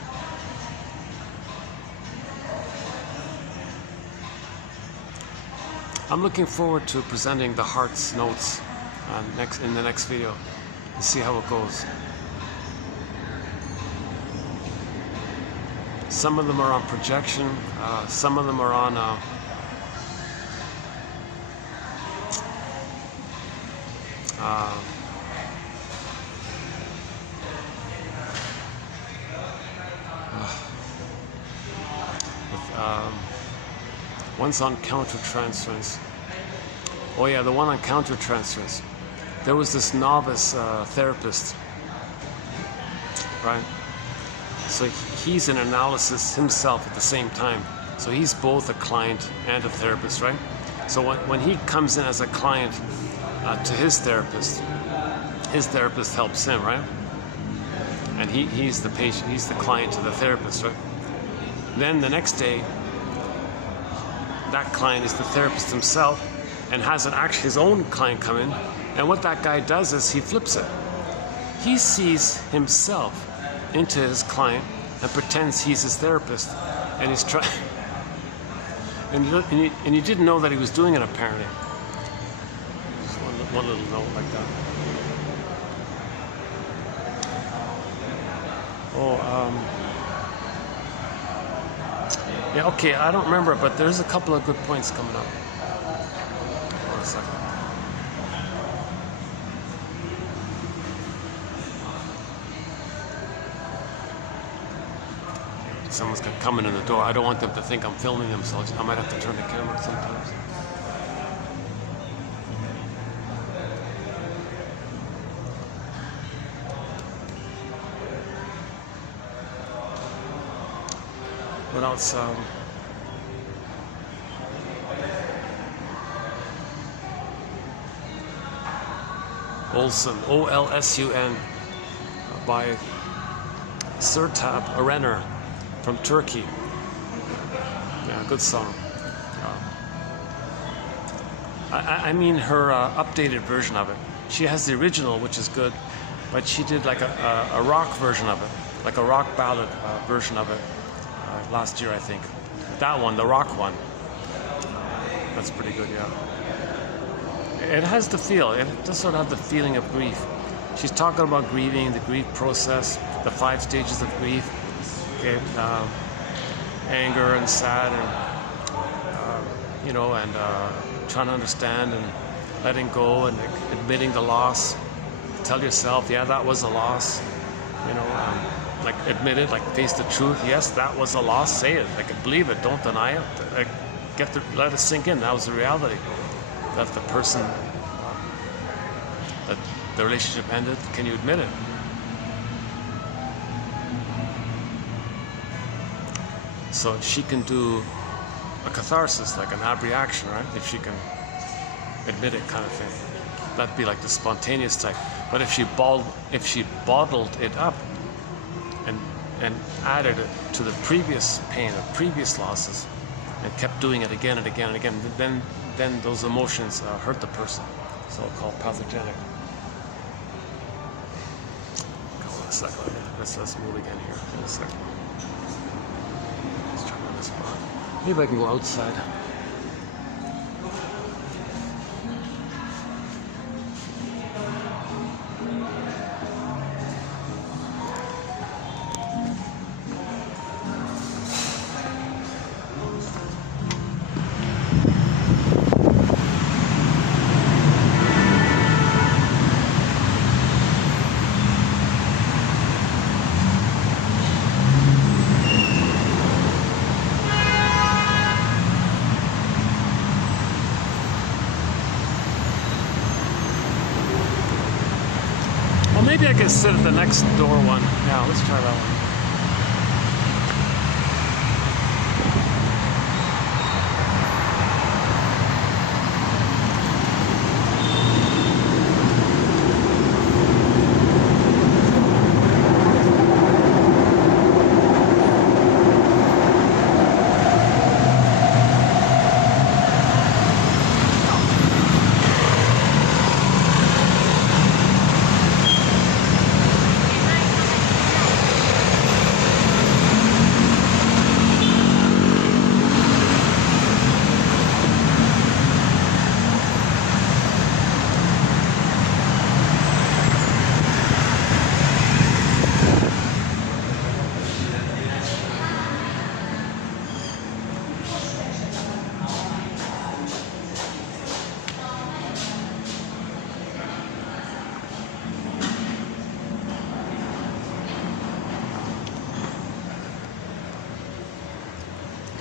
I'm looking forward to presenting the Hart's Notes in the next video and see how it goes. Some of them are on projection, some of them are on one's on countertransference. Oh yeah, the one on countertransference. There was this novice therapist, right? So he's in analysis himself at the same time. So he's both a client and a therapist, right? So when he comes in as a client to his therapist helps him, right? And he's the patient, he's the client to the therapist, right? Then the next day, that client is the therapist himself and has actually his own client come in. And what that guy does is he flips it. He sees himself into his client and pretends he's his therapist, and he's trying. And you didn't know that he was doing it, apparently. Just one little note like that. Yeah, okay, I don't remember, but there's a couple of good points coming up. Hold on a second. Someone's coming in the door. I don't want them to think I'm filming them, so I might have to turn the camera sometimes. What else? Olson, O-L-S-U-N, by Sertab Erener from Turkey. Yeah, good song. I mean her updated version of it. She has the original, which is good, but she did like a rock version of it, like a rock ballad version of it last year, I think. That one, the rock one. That's pretty good, yeah. It has the feel. It does sort of have the feeling of grief. She's talking about grieving, the grief process, the 5 stages of grief. Okay, anger and sad, and and trying to understand and letting go and admitting the loss. Tell yourself, yeah, that was a loss. Like admit it, like face the truth. Yes, that was a loss. Say it, like believe it. Don't deny it. Let it sink in. That was the reality. That the person, that the relationship ended. Can you admit it? So she can do a catharsis, like an abreaction, right? If she can admit it, kind of thing. That'd be like the spontaneous type. But if she bottled it up and added it to the previous pain or previous losses and kept doing it again and again and again, then those emotions hurt the person. So called pathogenic. Hold on a second. Let's move again here. In a second. Let's try on this spot. Maybe I can go outside. Maybe I can sit at the next door one. Yeah, let's try that one.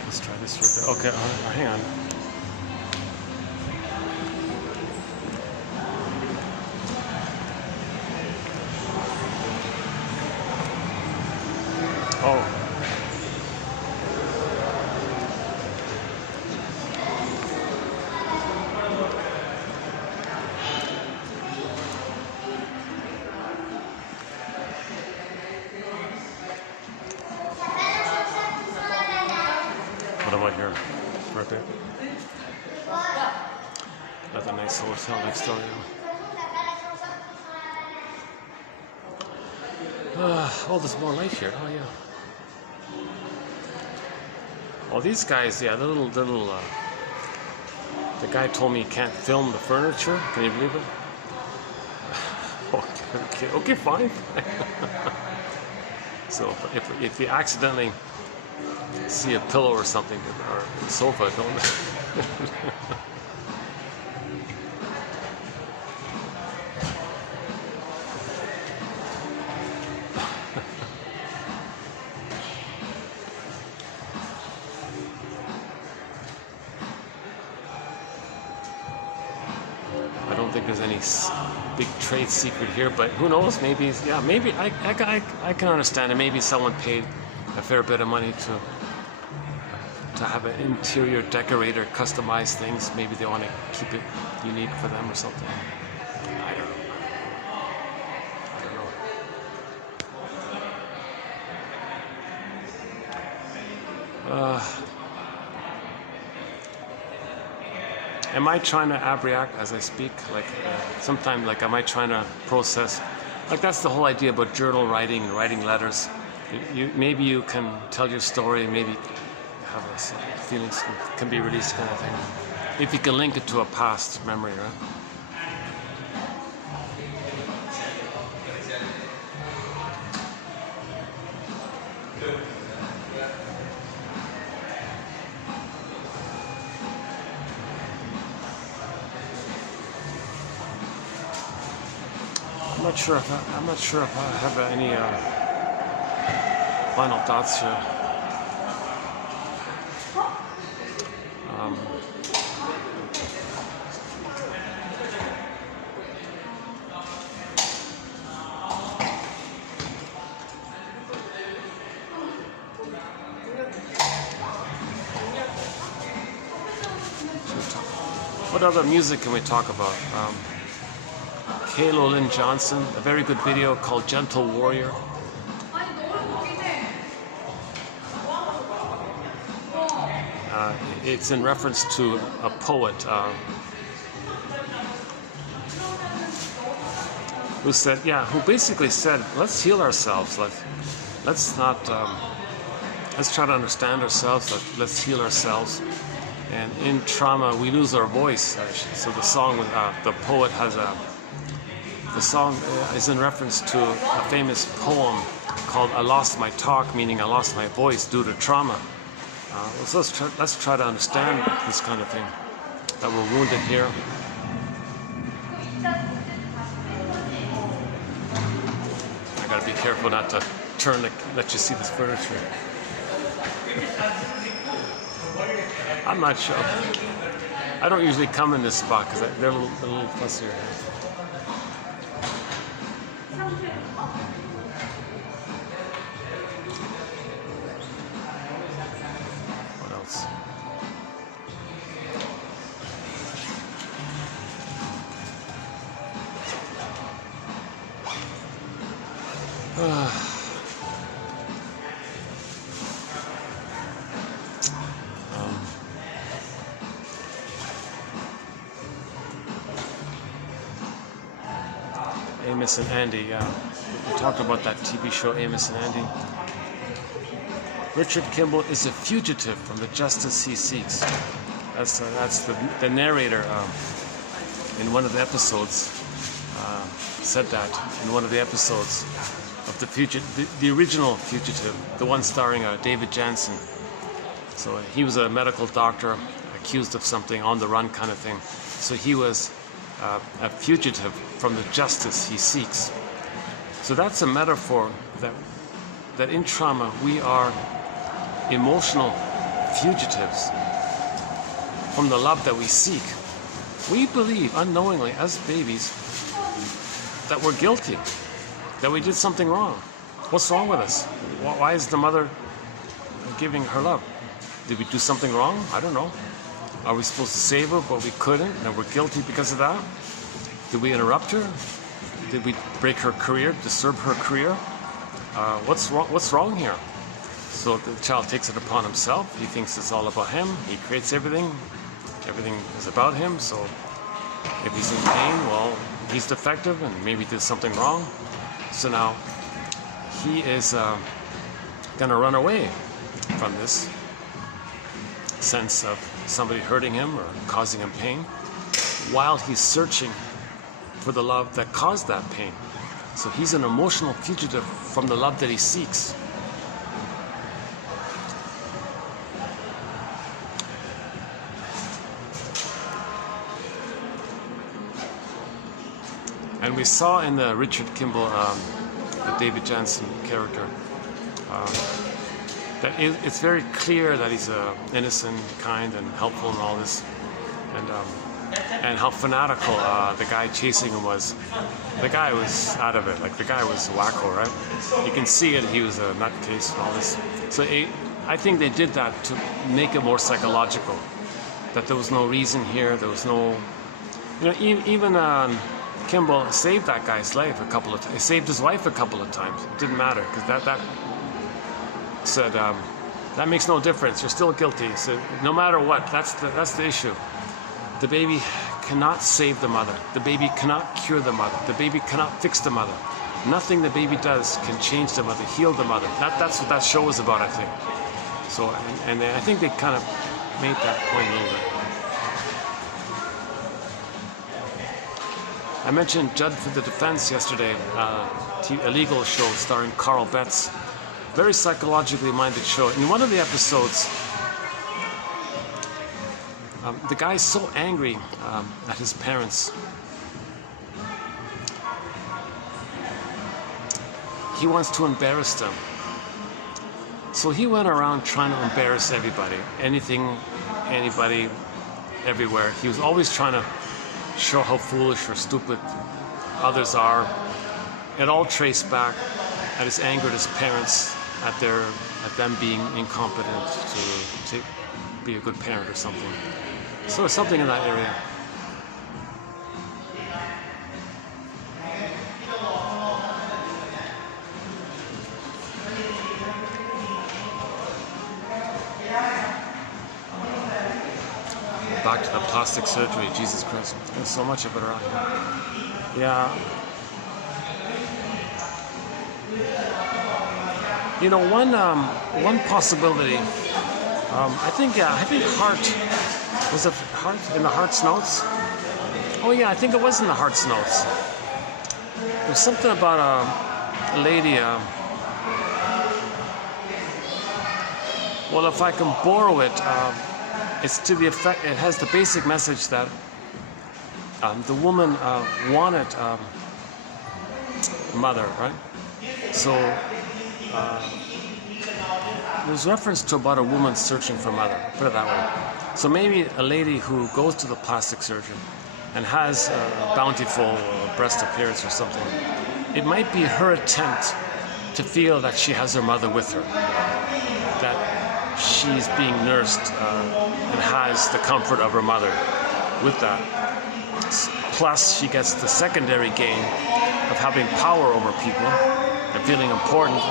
Let's try this real quick. Okay, hang on. Oh. What about here? Right there. That's a nice hotel next door. Oh, there's more light here. Oh, yeah. Oh, these guys, yeah, the guy told me he can't film the furniture. Can you believe it? Okay, fine. So if you accidentally see a pillow or something, or a sofa, don't. I don't think there's any big trade secret here, but who knows? Maybe, yeah, maybe I can understand it. Maybe someone paid a fair bit of money to have an interior decorator customize things. Maybe they want to keep it unique for them or something. I don't know. Am I trying to abreact as I speak? Like sometimes, like, am I trying to process? Like, that's the whole idea about journal writing and writing letters. Maybe you can tell your story, maybe have feelings can be released, kind of thing. If you can link it to a past memory, right? I'm not sure if I have any final thoughts here. What other music can we talk about? Halo Lynn Johnson, a very good video called Gentle Warrior. It's in reference to a poet who said, who basically said, let's heal ourselves. Let's try to understand ourselves. Let's heal ourselves. And in trauma, we lose our voice. So the song, the poet has the song is in reference to a famous poem called "I Lost My Talk," meaning I lost my voice due to trauma. So let's try to understand this kind of thing, that we're wounded here. I gotta be careful not to turn to let you see this furniture. I'm not sure. I don't usually come in this spot because they're a little fussier. What else? Amos and Andy, we talked about that TV show Amos and Andy. Richard Kimball is a fugitive from the justice he seeks. That's the narrator in one of the episodes said that in one of the episodes of the original Fugitive, the one starring David Jansen. So he was a medical doctor accused of something, on the run kind of thing. So he was a fugitive from the justice he seeks. So that's a metaphor that in trauma we are emotional fugitives from the love that we seek. We believe unknowingly as babies that we're guilty, that we did something wrong. What's wrong with us? Why is the mother giving her love? Did we do something wrong? I don't know. Are we supposed to save her, but we couldn't, and we're guilty because of that? Did we interrupt her? Did we break her career, disturb her career? What's wrong here? So the child takes it upon himself. He thinks it's all about him. He creates everything. Everything is about him. So if he's in pain, well, he's defective and maybe did something wrong. So now he is going to run away from this sense of somebody hurting him or causing him pain while he's searching for the love that caused that pain. So he's an emotional fugitive from the love that he seeks. And we saw in the Richard Kimball, the David Jansen character, that it's very clear that he's innocent, kind, and helpful and all this, and how fanatical the guy chasing him was. The guy was out of it. Like, the guy was wacko, right? You can see it. He was a nutcase and all this. So I think they did that to make it more psychological. That there was no reason here. There was no, even Kimball saved that guy's life a couple of times. He saved his wife a couple of times. It didn't matter because that said that makes no difference. You're still guilty. So no matter what, that's the issue. The baby cannot save the mother. The baby cannot cure the mother. The baby cannot fix the mother. Nothing the baby does can change the mother, heal the mother. That's what that show was about, I think. So and I think they kind of made that point a little bit. I mentioned Judge for the Defense yesterday, a legal show starring Carl Betts. Very psychologically minded show. In one of the episodes, the guy's so angry at his parents. He wants to embarrass them. So he went around trying to embarrass everybody, anything, anybody, everywhere. He was always trying to show how foolish or stupid others are. It all traced back at his anger at his parents, at them being incompetent to be a good parent or something. So something in that area. Back to the plastic surgery, Jesus Christ. There's so much of it around here. Yeah. You know, one possibility, I think Hart, was it Hart, in the Hart's notes? Oh yeah, I think it was in the Hart's notes. There was something about a lady, well, if I can borrow it, it's to the effect, it has the basic message that the woman wanted mother, right? So there's reference to about a woman searching for mother, put it that way. So maybe a lady who goes to the plastic surgeon and has a bountiful breast appearance or something, it might be her attempt to feel that she has her mother with her, that she's being nursed and has the comfort of her mother with that. Plus, she gets the secondary gain of having power over people and feeling important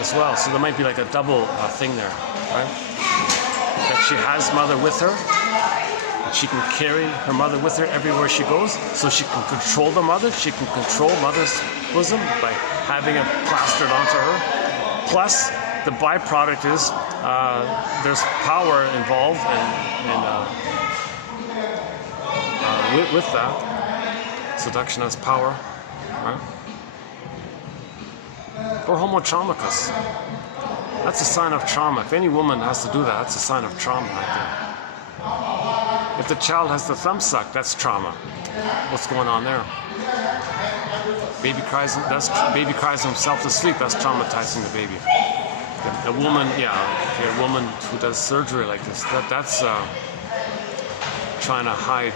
as well. So there might be like a double thing there, right? That she has mother with her, that she can carry her mother with her everywhere she goes, so she can control the mother, she can control mother's bosom by having it plastered onto her. Plus, the byproduct is there's power involved with that. Seduction has power, right? Or homo traumacus. That's a sign of trauma. If any woman has to do that, that's a sign of trauma right there. If the child has the thumb suck, that's trauma. What's going on there? Baby cries himself to sleep, that's traumatizing the baby. A woman, a woman who does surgery like this, that's trying to hide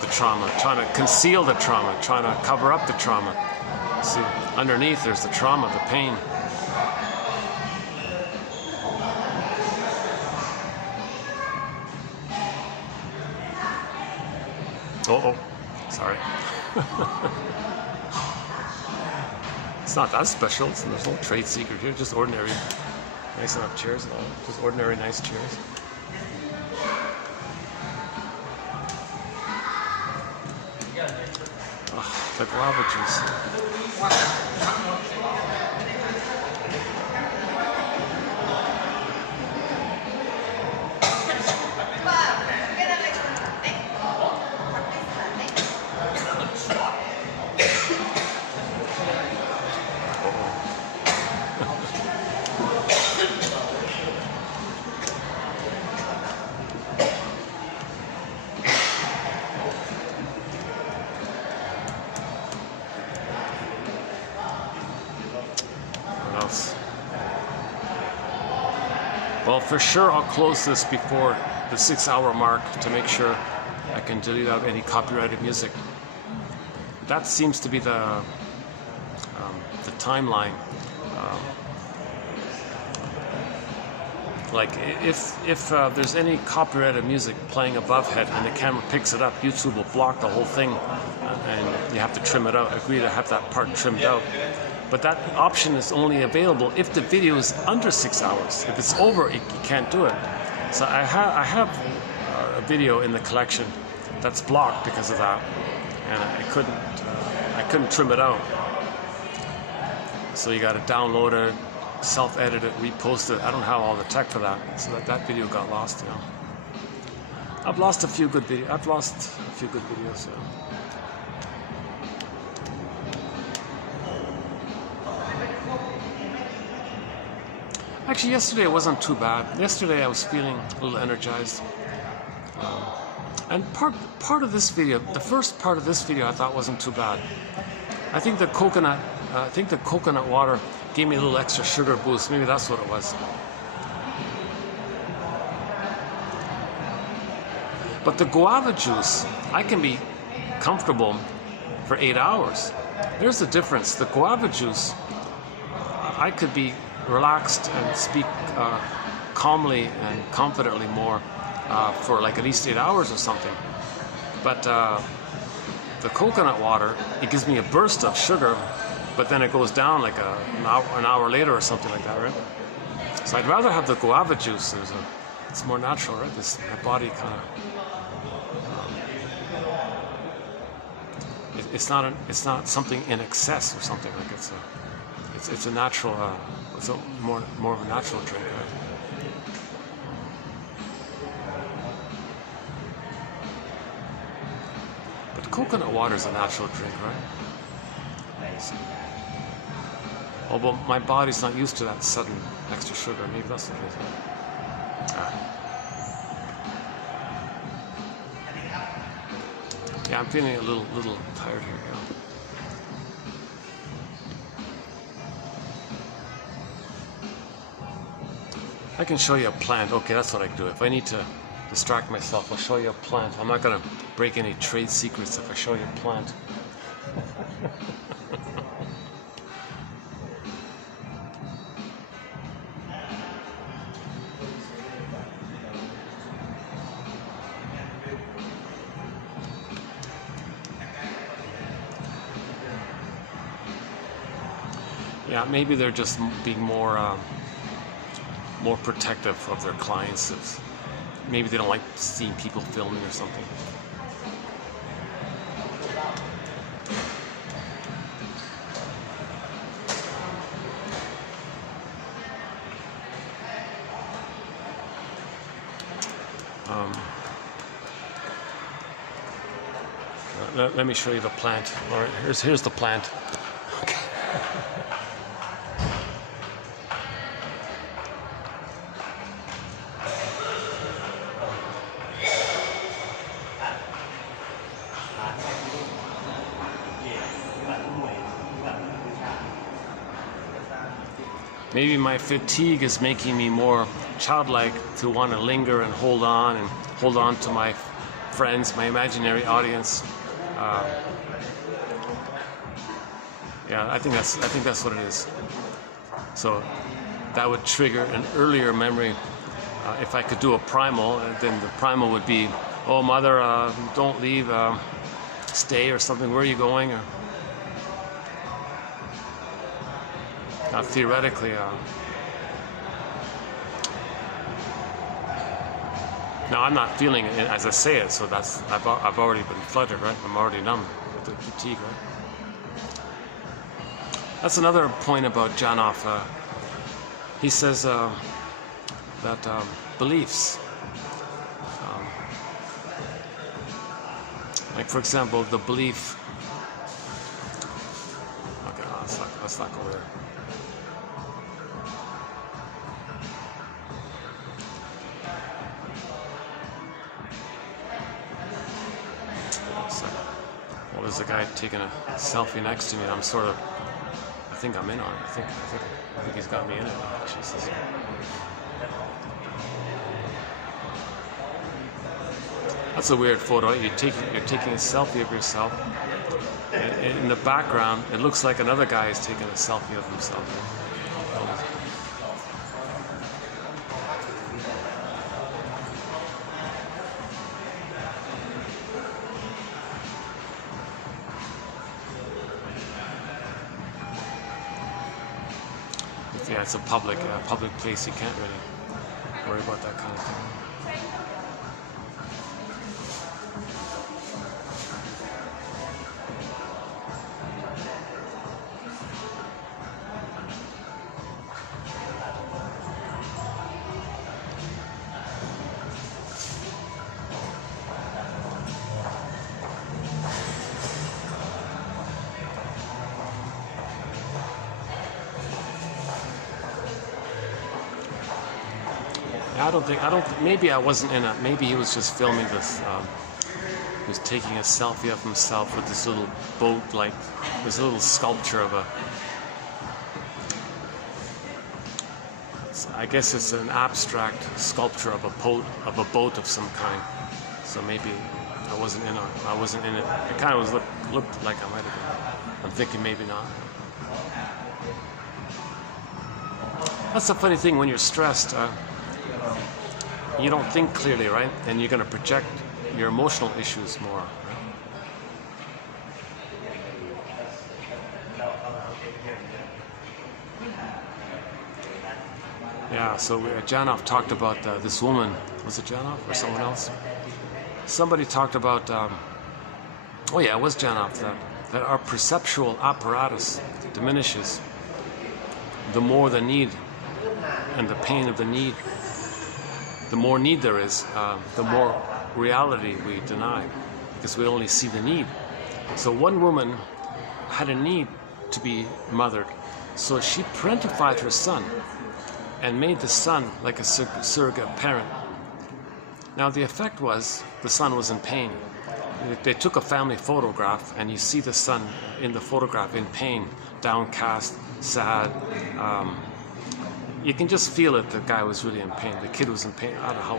the trauma, trying to conceal the trauma, trying to cover up the trauma. See, underneath there's the trauma, the pain. Oh, sorry. It's not that special. There's no trade secret here. Just ordinary, nice enough chairs and all. Just ordinary, nice chairs. Oh, the guava juice. Well, for sure, I'll close this before the 6-hour mark to make sure I can delete out any copyrighted music. That seems to be the timeline. Like if there's any copyrighted music playing above head and the camera picks it up, YouTube will block the whole thing, and you have to trim it out. Agree to have that part trimmed out. But that option is only available if the video is under 6 hours. If it's over, you can't do it. So I have a video in the collection that's blocked because of that, and I couldn't trim it out. So you got to download it, self-edit it, repost it. I don't have all the tech for that, so that video got lost. You know, I've lost a few good videos. Yeah. Actually, yesterday it wasn't too bad. Yesterday I was feeling a little energized. And part of this video, the first part of this video I thought wasn't too bad. I think the coconut water gave me a little extra sugar boost. Maybe that's what it was. But the guava juice, I can be comfortable for 8 hours. There's the difference. The guava juice, I could be relaxed and speak calmly and confidently more for like at least 8 hours or something. But the coconut water, it gives me a burst of sugar, but then it goes down like an hour later or something like that, right? So I'd rather have the guava juice. it's more natural, right? My body kind of it's not something in excess or something. Like it's a natural it's a more of a natural drink, right? But coconut water is a natural drink, right? So, although my body's not used to that sudden extra sugar, maybe that's what it is. Yeah, I'm feeling a little tired here. Yeah. I can show you a plant. Okay, that's what I do. If I need to distract myself, I'll show you a plant. I'm not going to break any trade secrets if I show you a plant. Yeah, maybe they're just being more protective of their clients. Maybe they don't like seeing people filming or something. Let me show you the plant. All right, here's the plant. Okay. Maybe my fatigue is making me more childlike to want to linger and hold on to my friends, my imaginary audience. Yeah, I think that's what it is. So that would trigger an earlier memory. If I could do a primal, then the primal would be, "Oh, mother, don't leave, stay," or something. "Where are you going?" Or, theoretically, now I'm not feeling it as I say it, so I've already been flooded, right? I'm already numb with the fatigue, right? That's another point about Janov. He says that beliefs, like for example, the belief. Okay, let's not go there. Well, there's a guy taking a selfie next to me, and I'm sort of. I think I'm in on it. I think he's got me in it. Jesus. That's a weird photo. You're taking a selfie of yourself. And in the background, it looks like another guy is taking a selfie of himself. Yeah, it's a public place. You can't really worry about that kind of thing. Maybe I wasn't in it. Maybe he was just filming this. He was taking a selfie of himself with this little boat, like this little sculpture of a. I guess it's an abstract sculpture of a boat of some kind. So maybe I wasn't in it. It kind of looked like I might have been. I'm thinking maybe not. That's the funny thing when you're stressed. You don't think clearly, right? And you're going to project your emotional issues more. Right? Yeah, so Janov talked about this woman. Was it Janov or someone else? Somebody talked about, oh yeah, it was Janov, that our perceptual apparatus diminishes the more the need and the pain of the need. The more need there is, the more reality we deny, because we only see the need. So one woman had a need to be mothered, so she parentified her son and made the son like a surrogate parent. Now the effect was the son was in pain. They took a family photograph, and you see the son in the photograph in pain, downcast, sad. You can just feel it. The guy was really in pain. The kid was in pain. I don't know how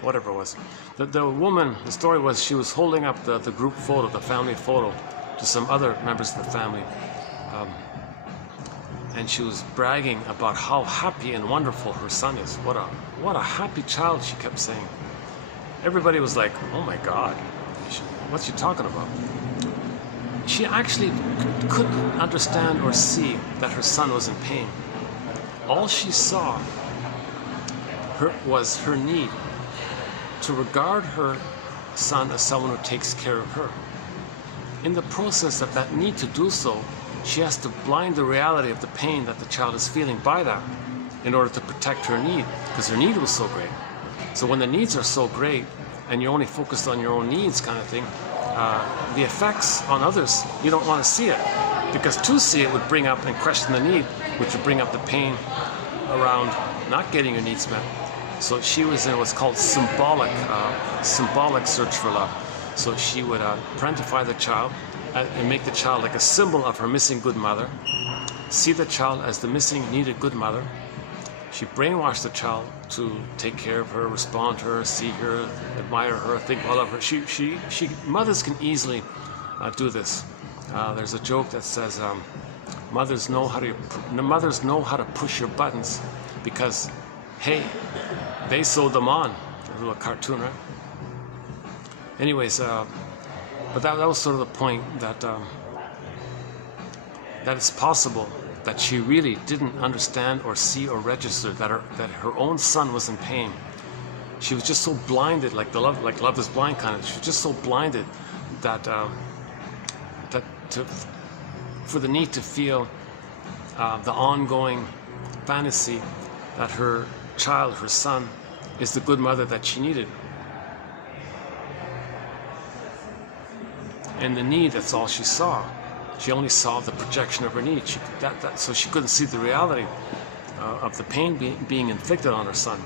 whatever it was. The woman, the story was, she was holding up the group photo, the family photo, to some other members of the family. And she was bragging about how happy and wonderful her son is. What a happy child, she kept saying. Everybody was like, oh my God, what's she talking about? She actually couldn't understand or see that her son was in pain. All she saw was her need to regard her son as someone who takes care of her. In the process of that need to do so, she has to blind the reality of the pain that the child is feeling by that in order to protect her need, because her need was so great. So when the needs are so great and you're only focused on your own needs kind of thing, the effects on others, you don't want to see it, because to see it would bring up and question the need, which would bring up the pain around not getting your needs met. So she was in what's called symbolic search for love. So she would parentify the child and make the child like a symbol of her missing good mother, see the child as the missing, needed good mother. She brainwashed the child to take care of her, respond to her, see her, admire her, think well of her. Mothers can easily do this. There's a joke that says, mothers know how to push your buttons because, hey, they sewed them on. A little cartoon, right? Anyways, but that was sort of the point that that it's possible that she really didn't understand or see or register that her own son was in pain. She was just so blinded, like love is blind kind of. She was just so blinded that for the need to feel the ongoing fantasy that her child, her son, is the good mother that she needed. And the need, that's all she saw. She only saw the projection of her need. So she couldn't see the reality of the pain being inflicted on her son.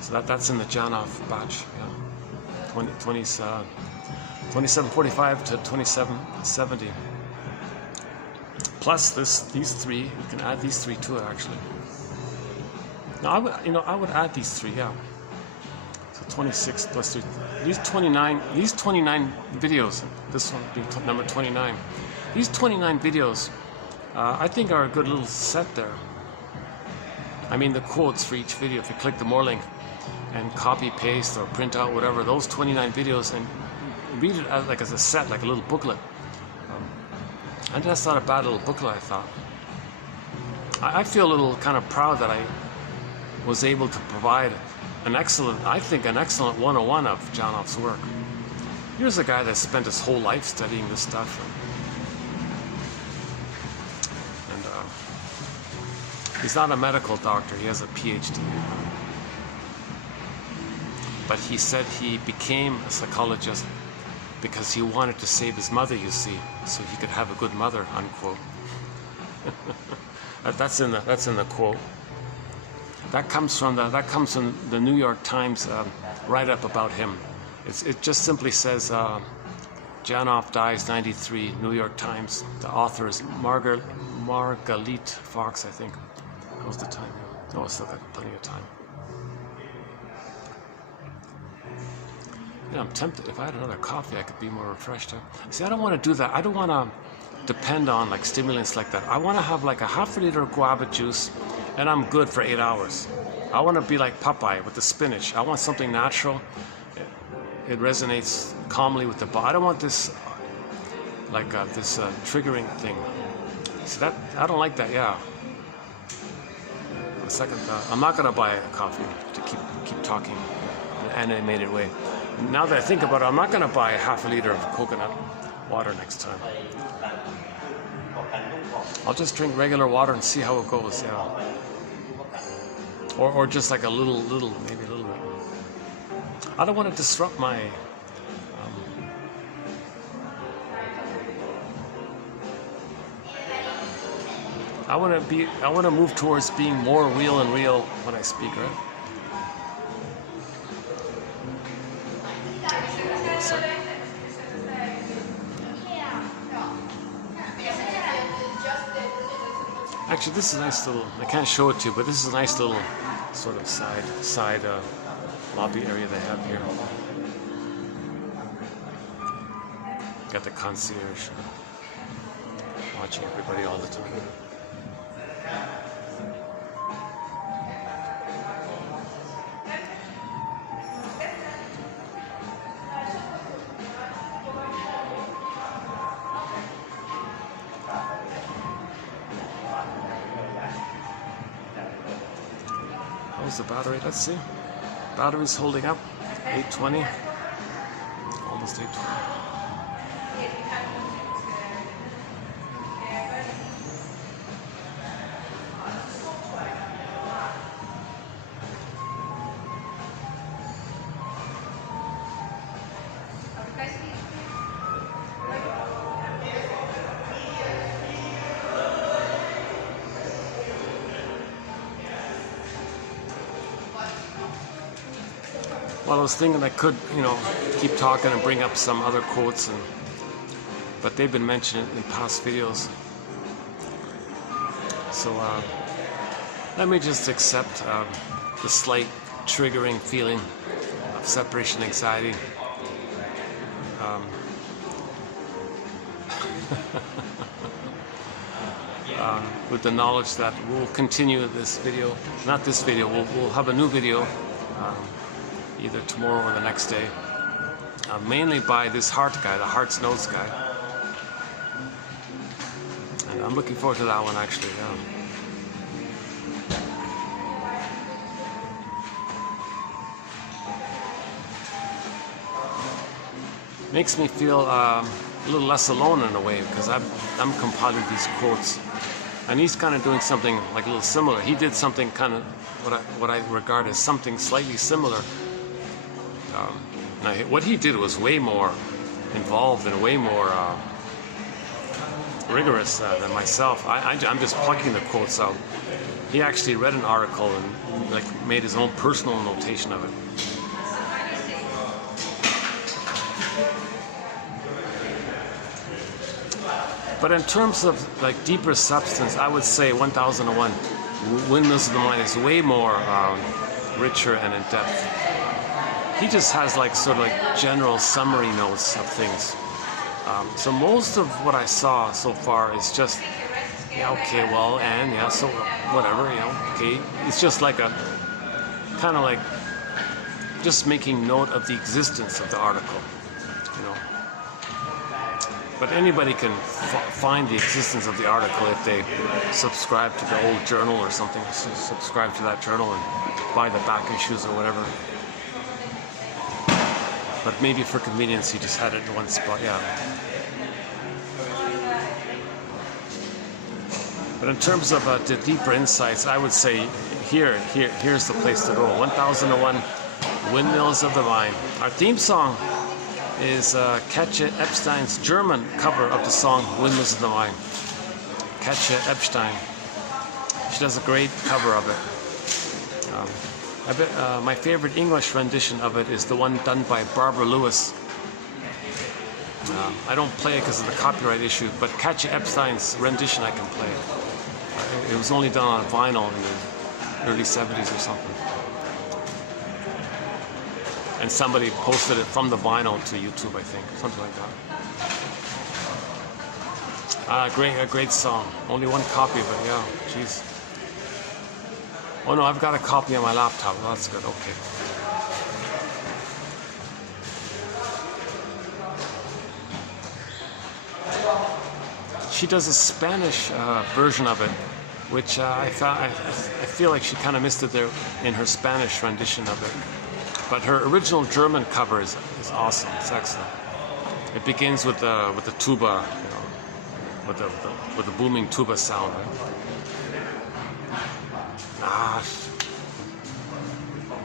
So that's in the Janov batch, yeah. 2745 to 2770. Plus these three, you can add these three to it actually. Now I would add these three, yeah. 26 plus 3, these 29 videos, this one being number 29, these 29 videos I think are a good little set there. I mean the quotes for each video, if you click the more link and copy paste or print out whatever, those 29 videos, and read it as a set, like a little booklet. And that's not a bad little booklet, I thought. I feel a little kind of proud that I was able to provide an excellent 101 of Janov's work. Here's a guy that spent his whole life studying this stuff. And he's not a medical doctor, he has a PhD. But he said he became a psychologist because he wanted to save his mother, you see, so he could have a good mother, unquote. That's in the quote. That comes from the New York Times write-up about him. It just simply says Janov dies 93, New York Times. The author is Margalit Fox, I think. That was the time. Oh, I still got plenty of time. Yeah, I'm tempted. If I had another coffee, I could be more refreshed. See, I don't want to do that. I don't want to depend on like stimulants like that. I want to have like a half a liter of guava juice, and I'm good for 8 hours. I want to be like Popeye with the spinach. I want something natural. It resonates calmly with the body. I don't want this like this triggering thing. See that? I don't like that. Yeah. second thought. I'm not gonna buy a coffee to keep talking in an animated way. Now that I think about it, I'm not gonna buy a half a liter of coconut water next time. I'll just drink regular water and see how it goes. Yeah. Or just like a little, maybe a little bit. I don't want to disrupt my. I want to move towards being more real and real when I speak, right? Actually, this is a nice little. I can't show it to you, but this is a nice little sort of side lobby area they have here. Got the concierge watching everybody all the time. How's the battery? Let's see. Battery's holding up. 820. Almost 820. Well, I was thinking I could, keep talking and bring up some other quotes, but they've been mentioned in past videos. So let me just accept the slight triggering feeling of separation anxiety. With the knowledge that we'll continue this video, not this video, we'll have a new video either tomorrow or the next day, mainly by this Hart guy, the Hart's Notes guy. And I'm looking forward to that one, actually. Makes me feel a little less alone in a way, because I'm compiling these quotes, and he's kind of doing something like a little similar. He did something kind of what I regard as something slightly similar. Now, what he did was way more involved and way more rigorous than myself. I'm just plucking the quotes out. He actually read an article and made his own personal notation of it. But in terms of deeper substance, I would say 1001 Windmills of the Mind is way more richer and in depth. He just has general summary notes of things. So most of what I saw so far is just, okay, well, and so whatever, okay. It's just just making note of the existence of the article, But anybody can find the existence of the article if they subscribe to the old journal or something. Subscribe to that journal and buy the back issues or whatever. But maybe for convenience, he just had it in one spot. Yeah. But in terms of the deeper insights, I would say here's the place to go. 1001 Windmills of the Mind. Our theme song is Katja Epstein's German cover of the song Windmills of the Mind. Katja Epstein. She does a great cover of it. My favorite English rendition of it is the one done by Barbara Lewis. I don't play it because of the copyright issue, but Katja Epstein's rendition I can play. It was only done on vinyl in the early 70s or something. And somebody posted it from the vinyl to YouTube, I think, something like that. A great song. Only one copy, but yeah, jeez. Oh no, I've got a copy on my laptop. Oh, that's good. Okay. She does a Spanish version of it, which I feel like she kind of missed it there in her Spanish rendition of it. But her original German cover is awesome. It's excellent. It begins with the tuba, you know, with the booming tuba sound. Right?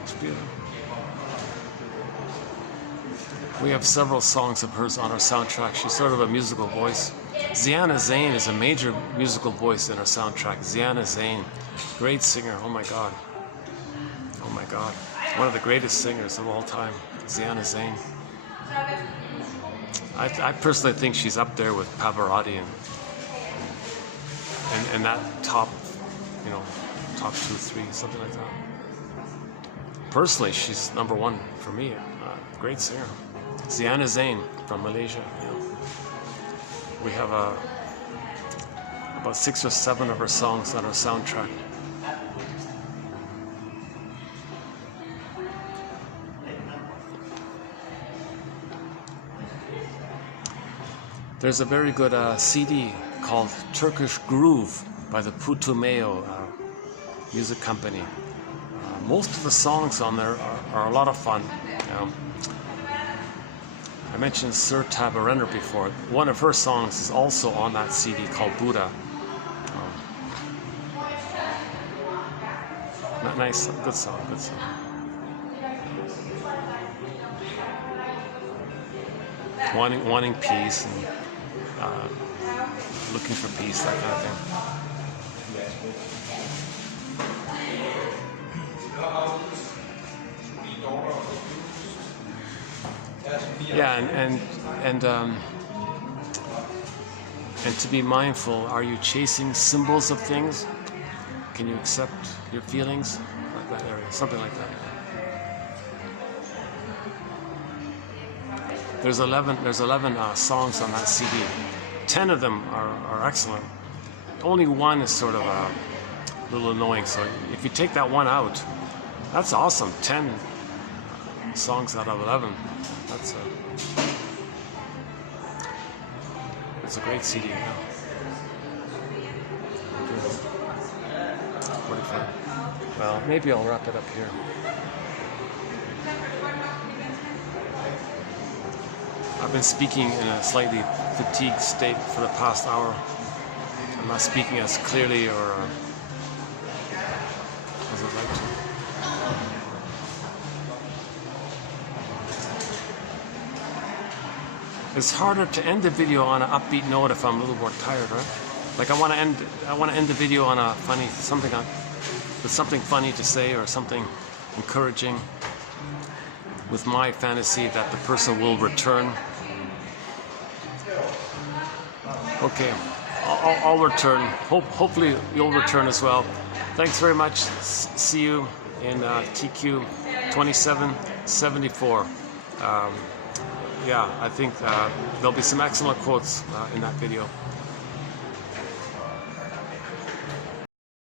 It's beautiful. We have several songs of hers on our soundtrack. She's sort of a musical voice. Ziana Zain is a major musical voice in our soundtrack. Ziana Zain, great singer. Oh my God. Oh my God. One of the greatest singers of all time, Ziana Zain. I personally think she's up there with Pavarotti and that top, you know, top 2, 3, something like that. Personally, she's number 1 for me. Great singer. Ziana Zain from Malaysia. You know. We have about 6 or 7 of her songs on our soundtrack. There's a very good CD called Turkish Groove by the Putumayo music company. Most of the songs on there are a lot of fun. I mentioned Sir Tabarender before. One of her songs is also on that CD called Buddha. Nice, good song, good song. Wanting peace and looking for peace, that kind of thing. Yeah, and to be mindful. Are you chasing symbols of things? Can you accept your feelings? Like that area, something like that. There's 11 songs on that CD. 10 of them are excellent. Only one is sort of a little annoying. So if you take that one out, that's awesome. 10 songs out of 11. It's a great CD. Yeah. 45. Well, maybe I'll wrap it up here. I've been speaking in a slightly fatigued state for the past hour. I'm not speaking as clearly or as I'd like to. It's harder to end the video on an upbeat note if I'm a little more tired, right? Like I want to end the video on a funny with something funny to say or something encouraging, with my fantasy that the person will return. Okay, I'll return. Hopefully you'll return as well. Thanks very much. See you in TQ 2774. Yeah, I think there'll be some excellent quotes in that video.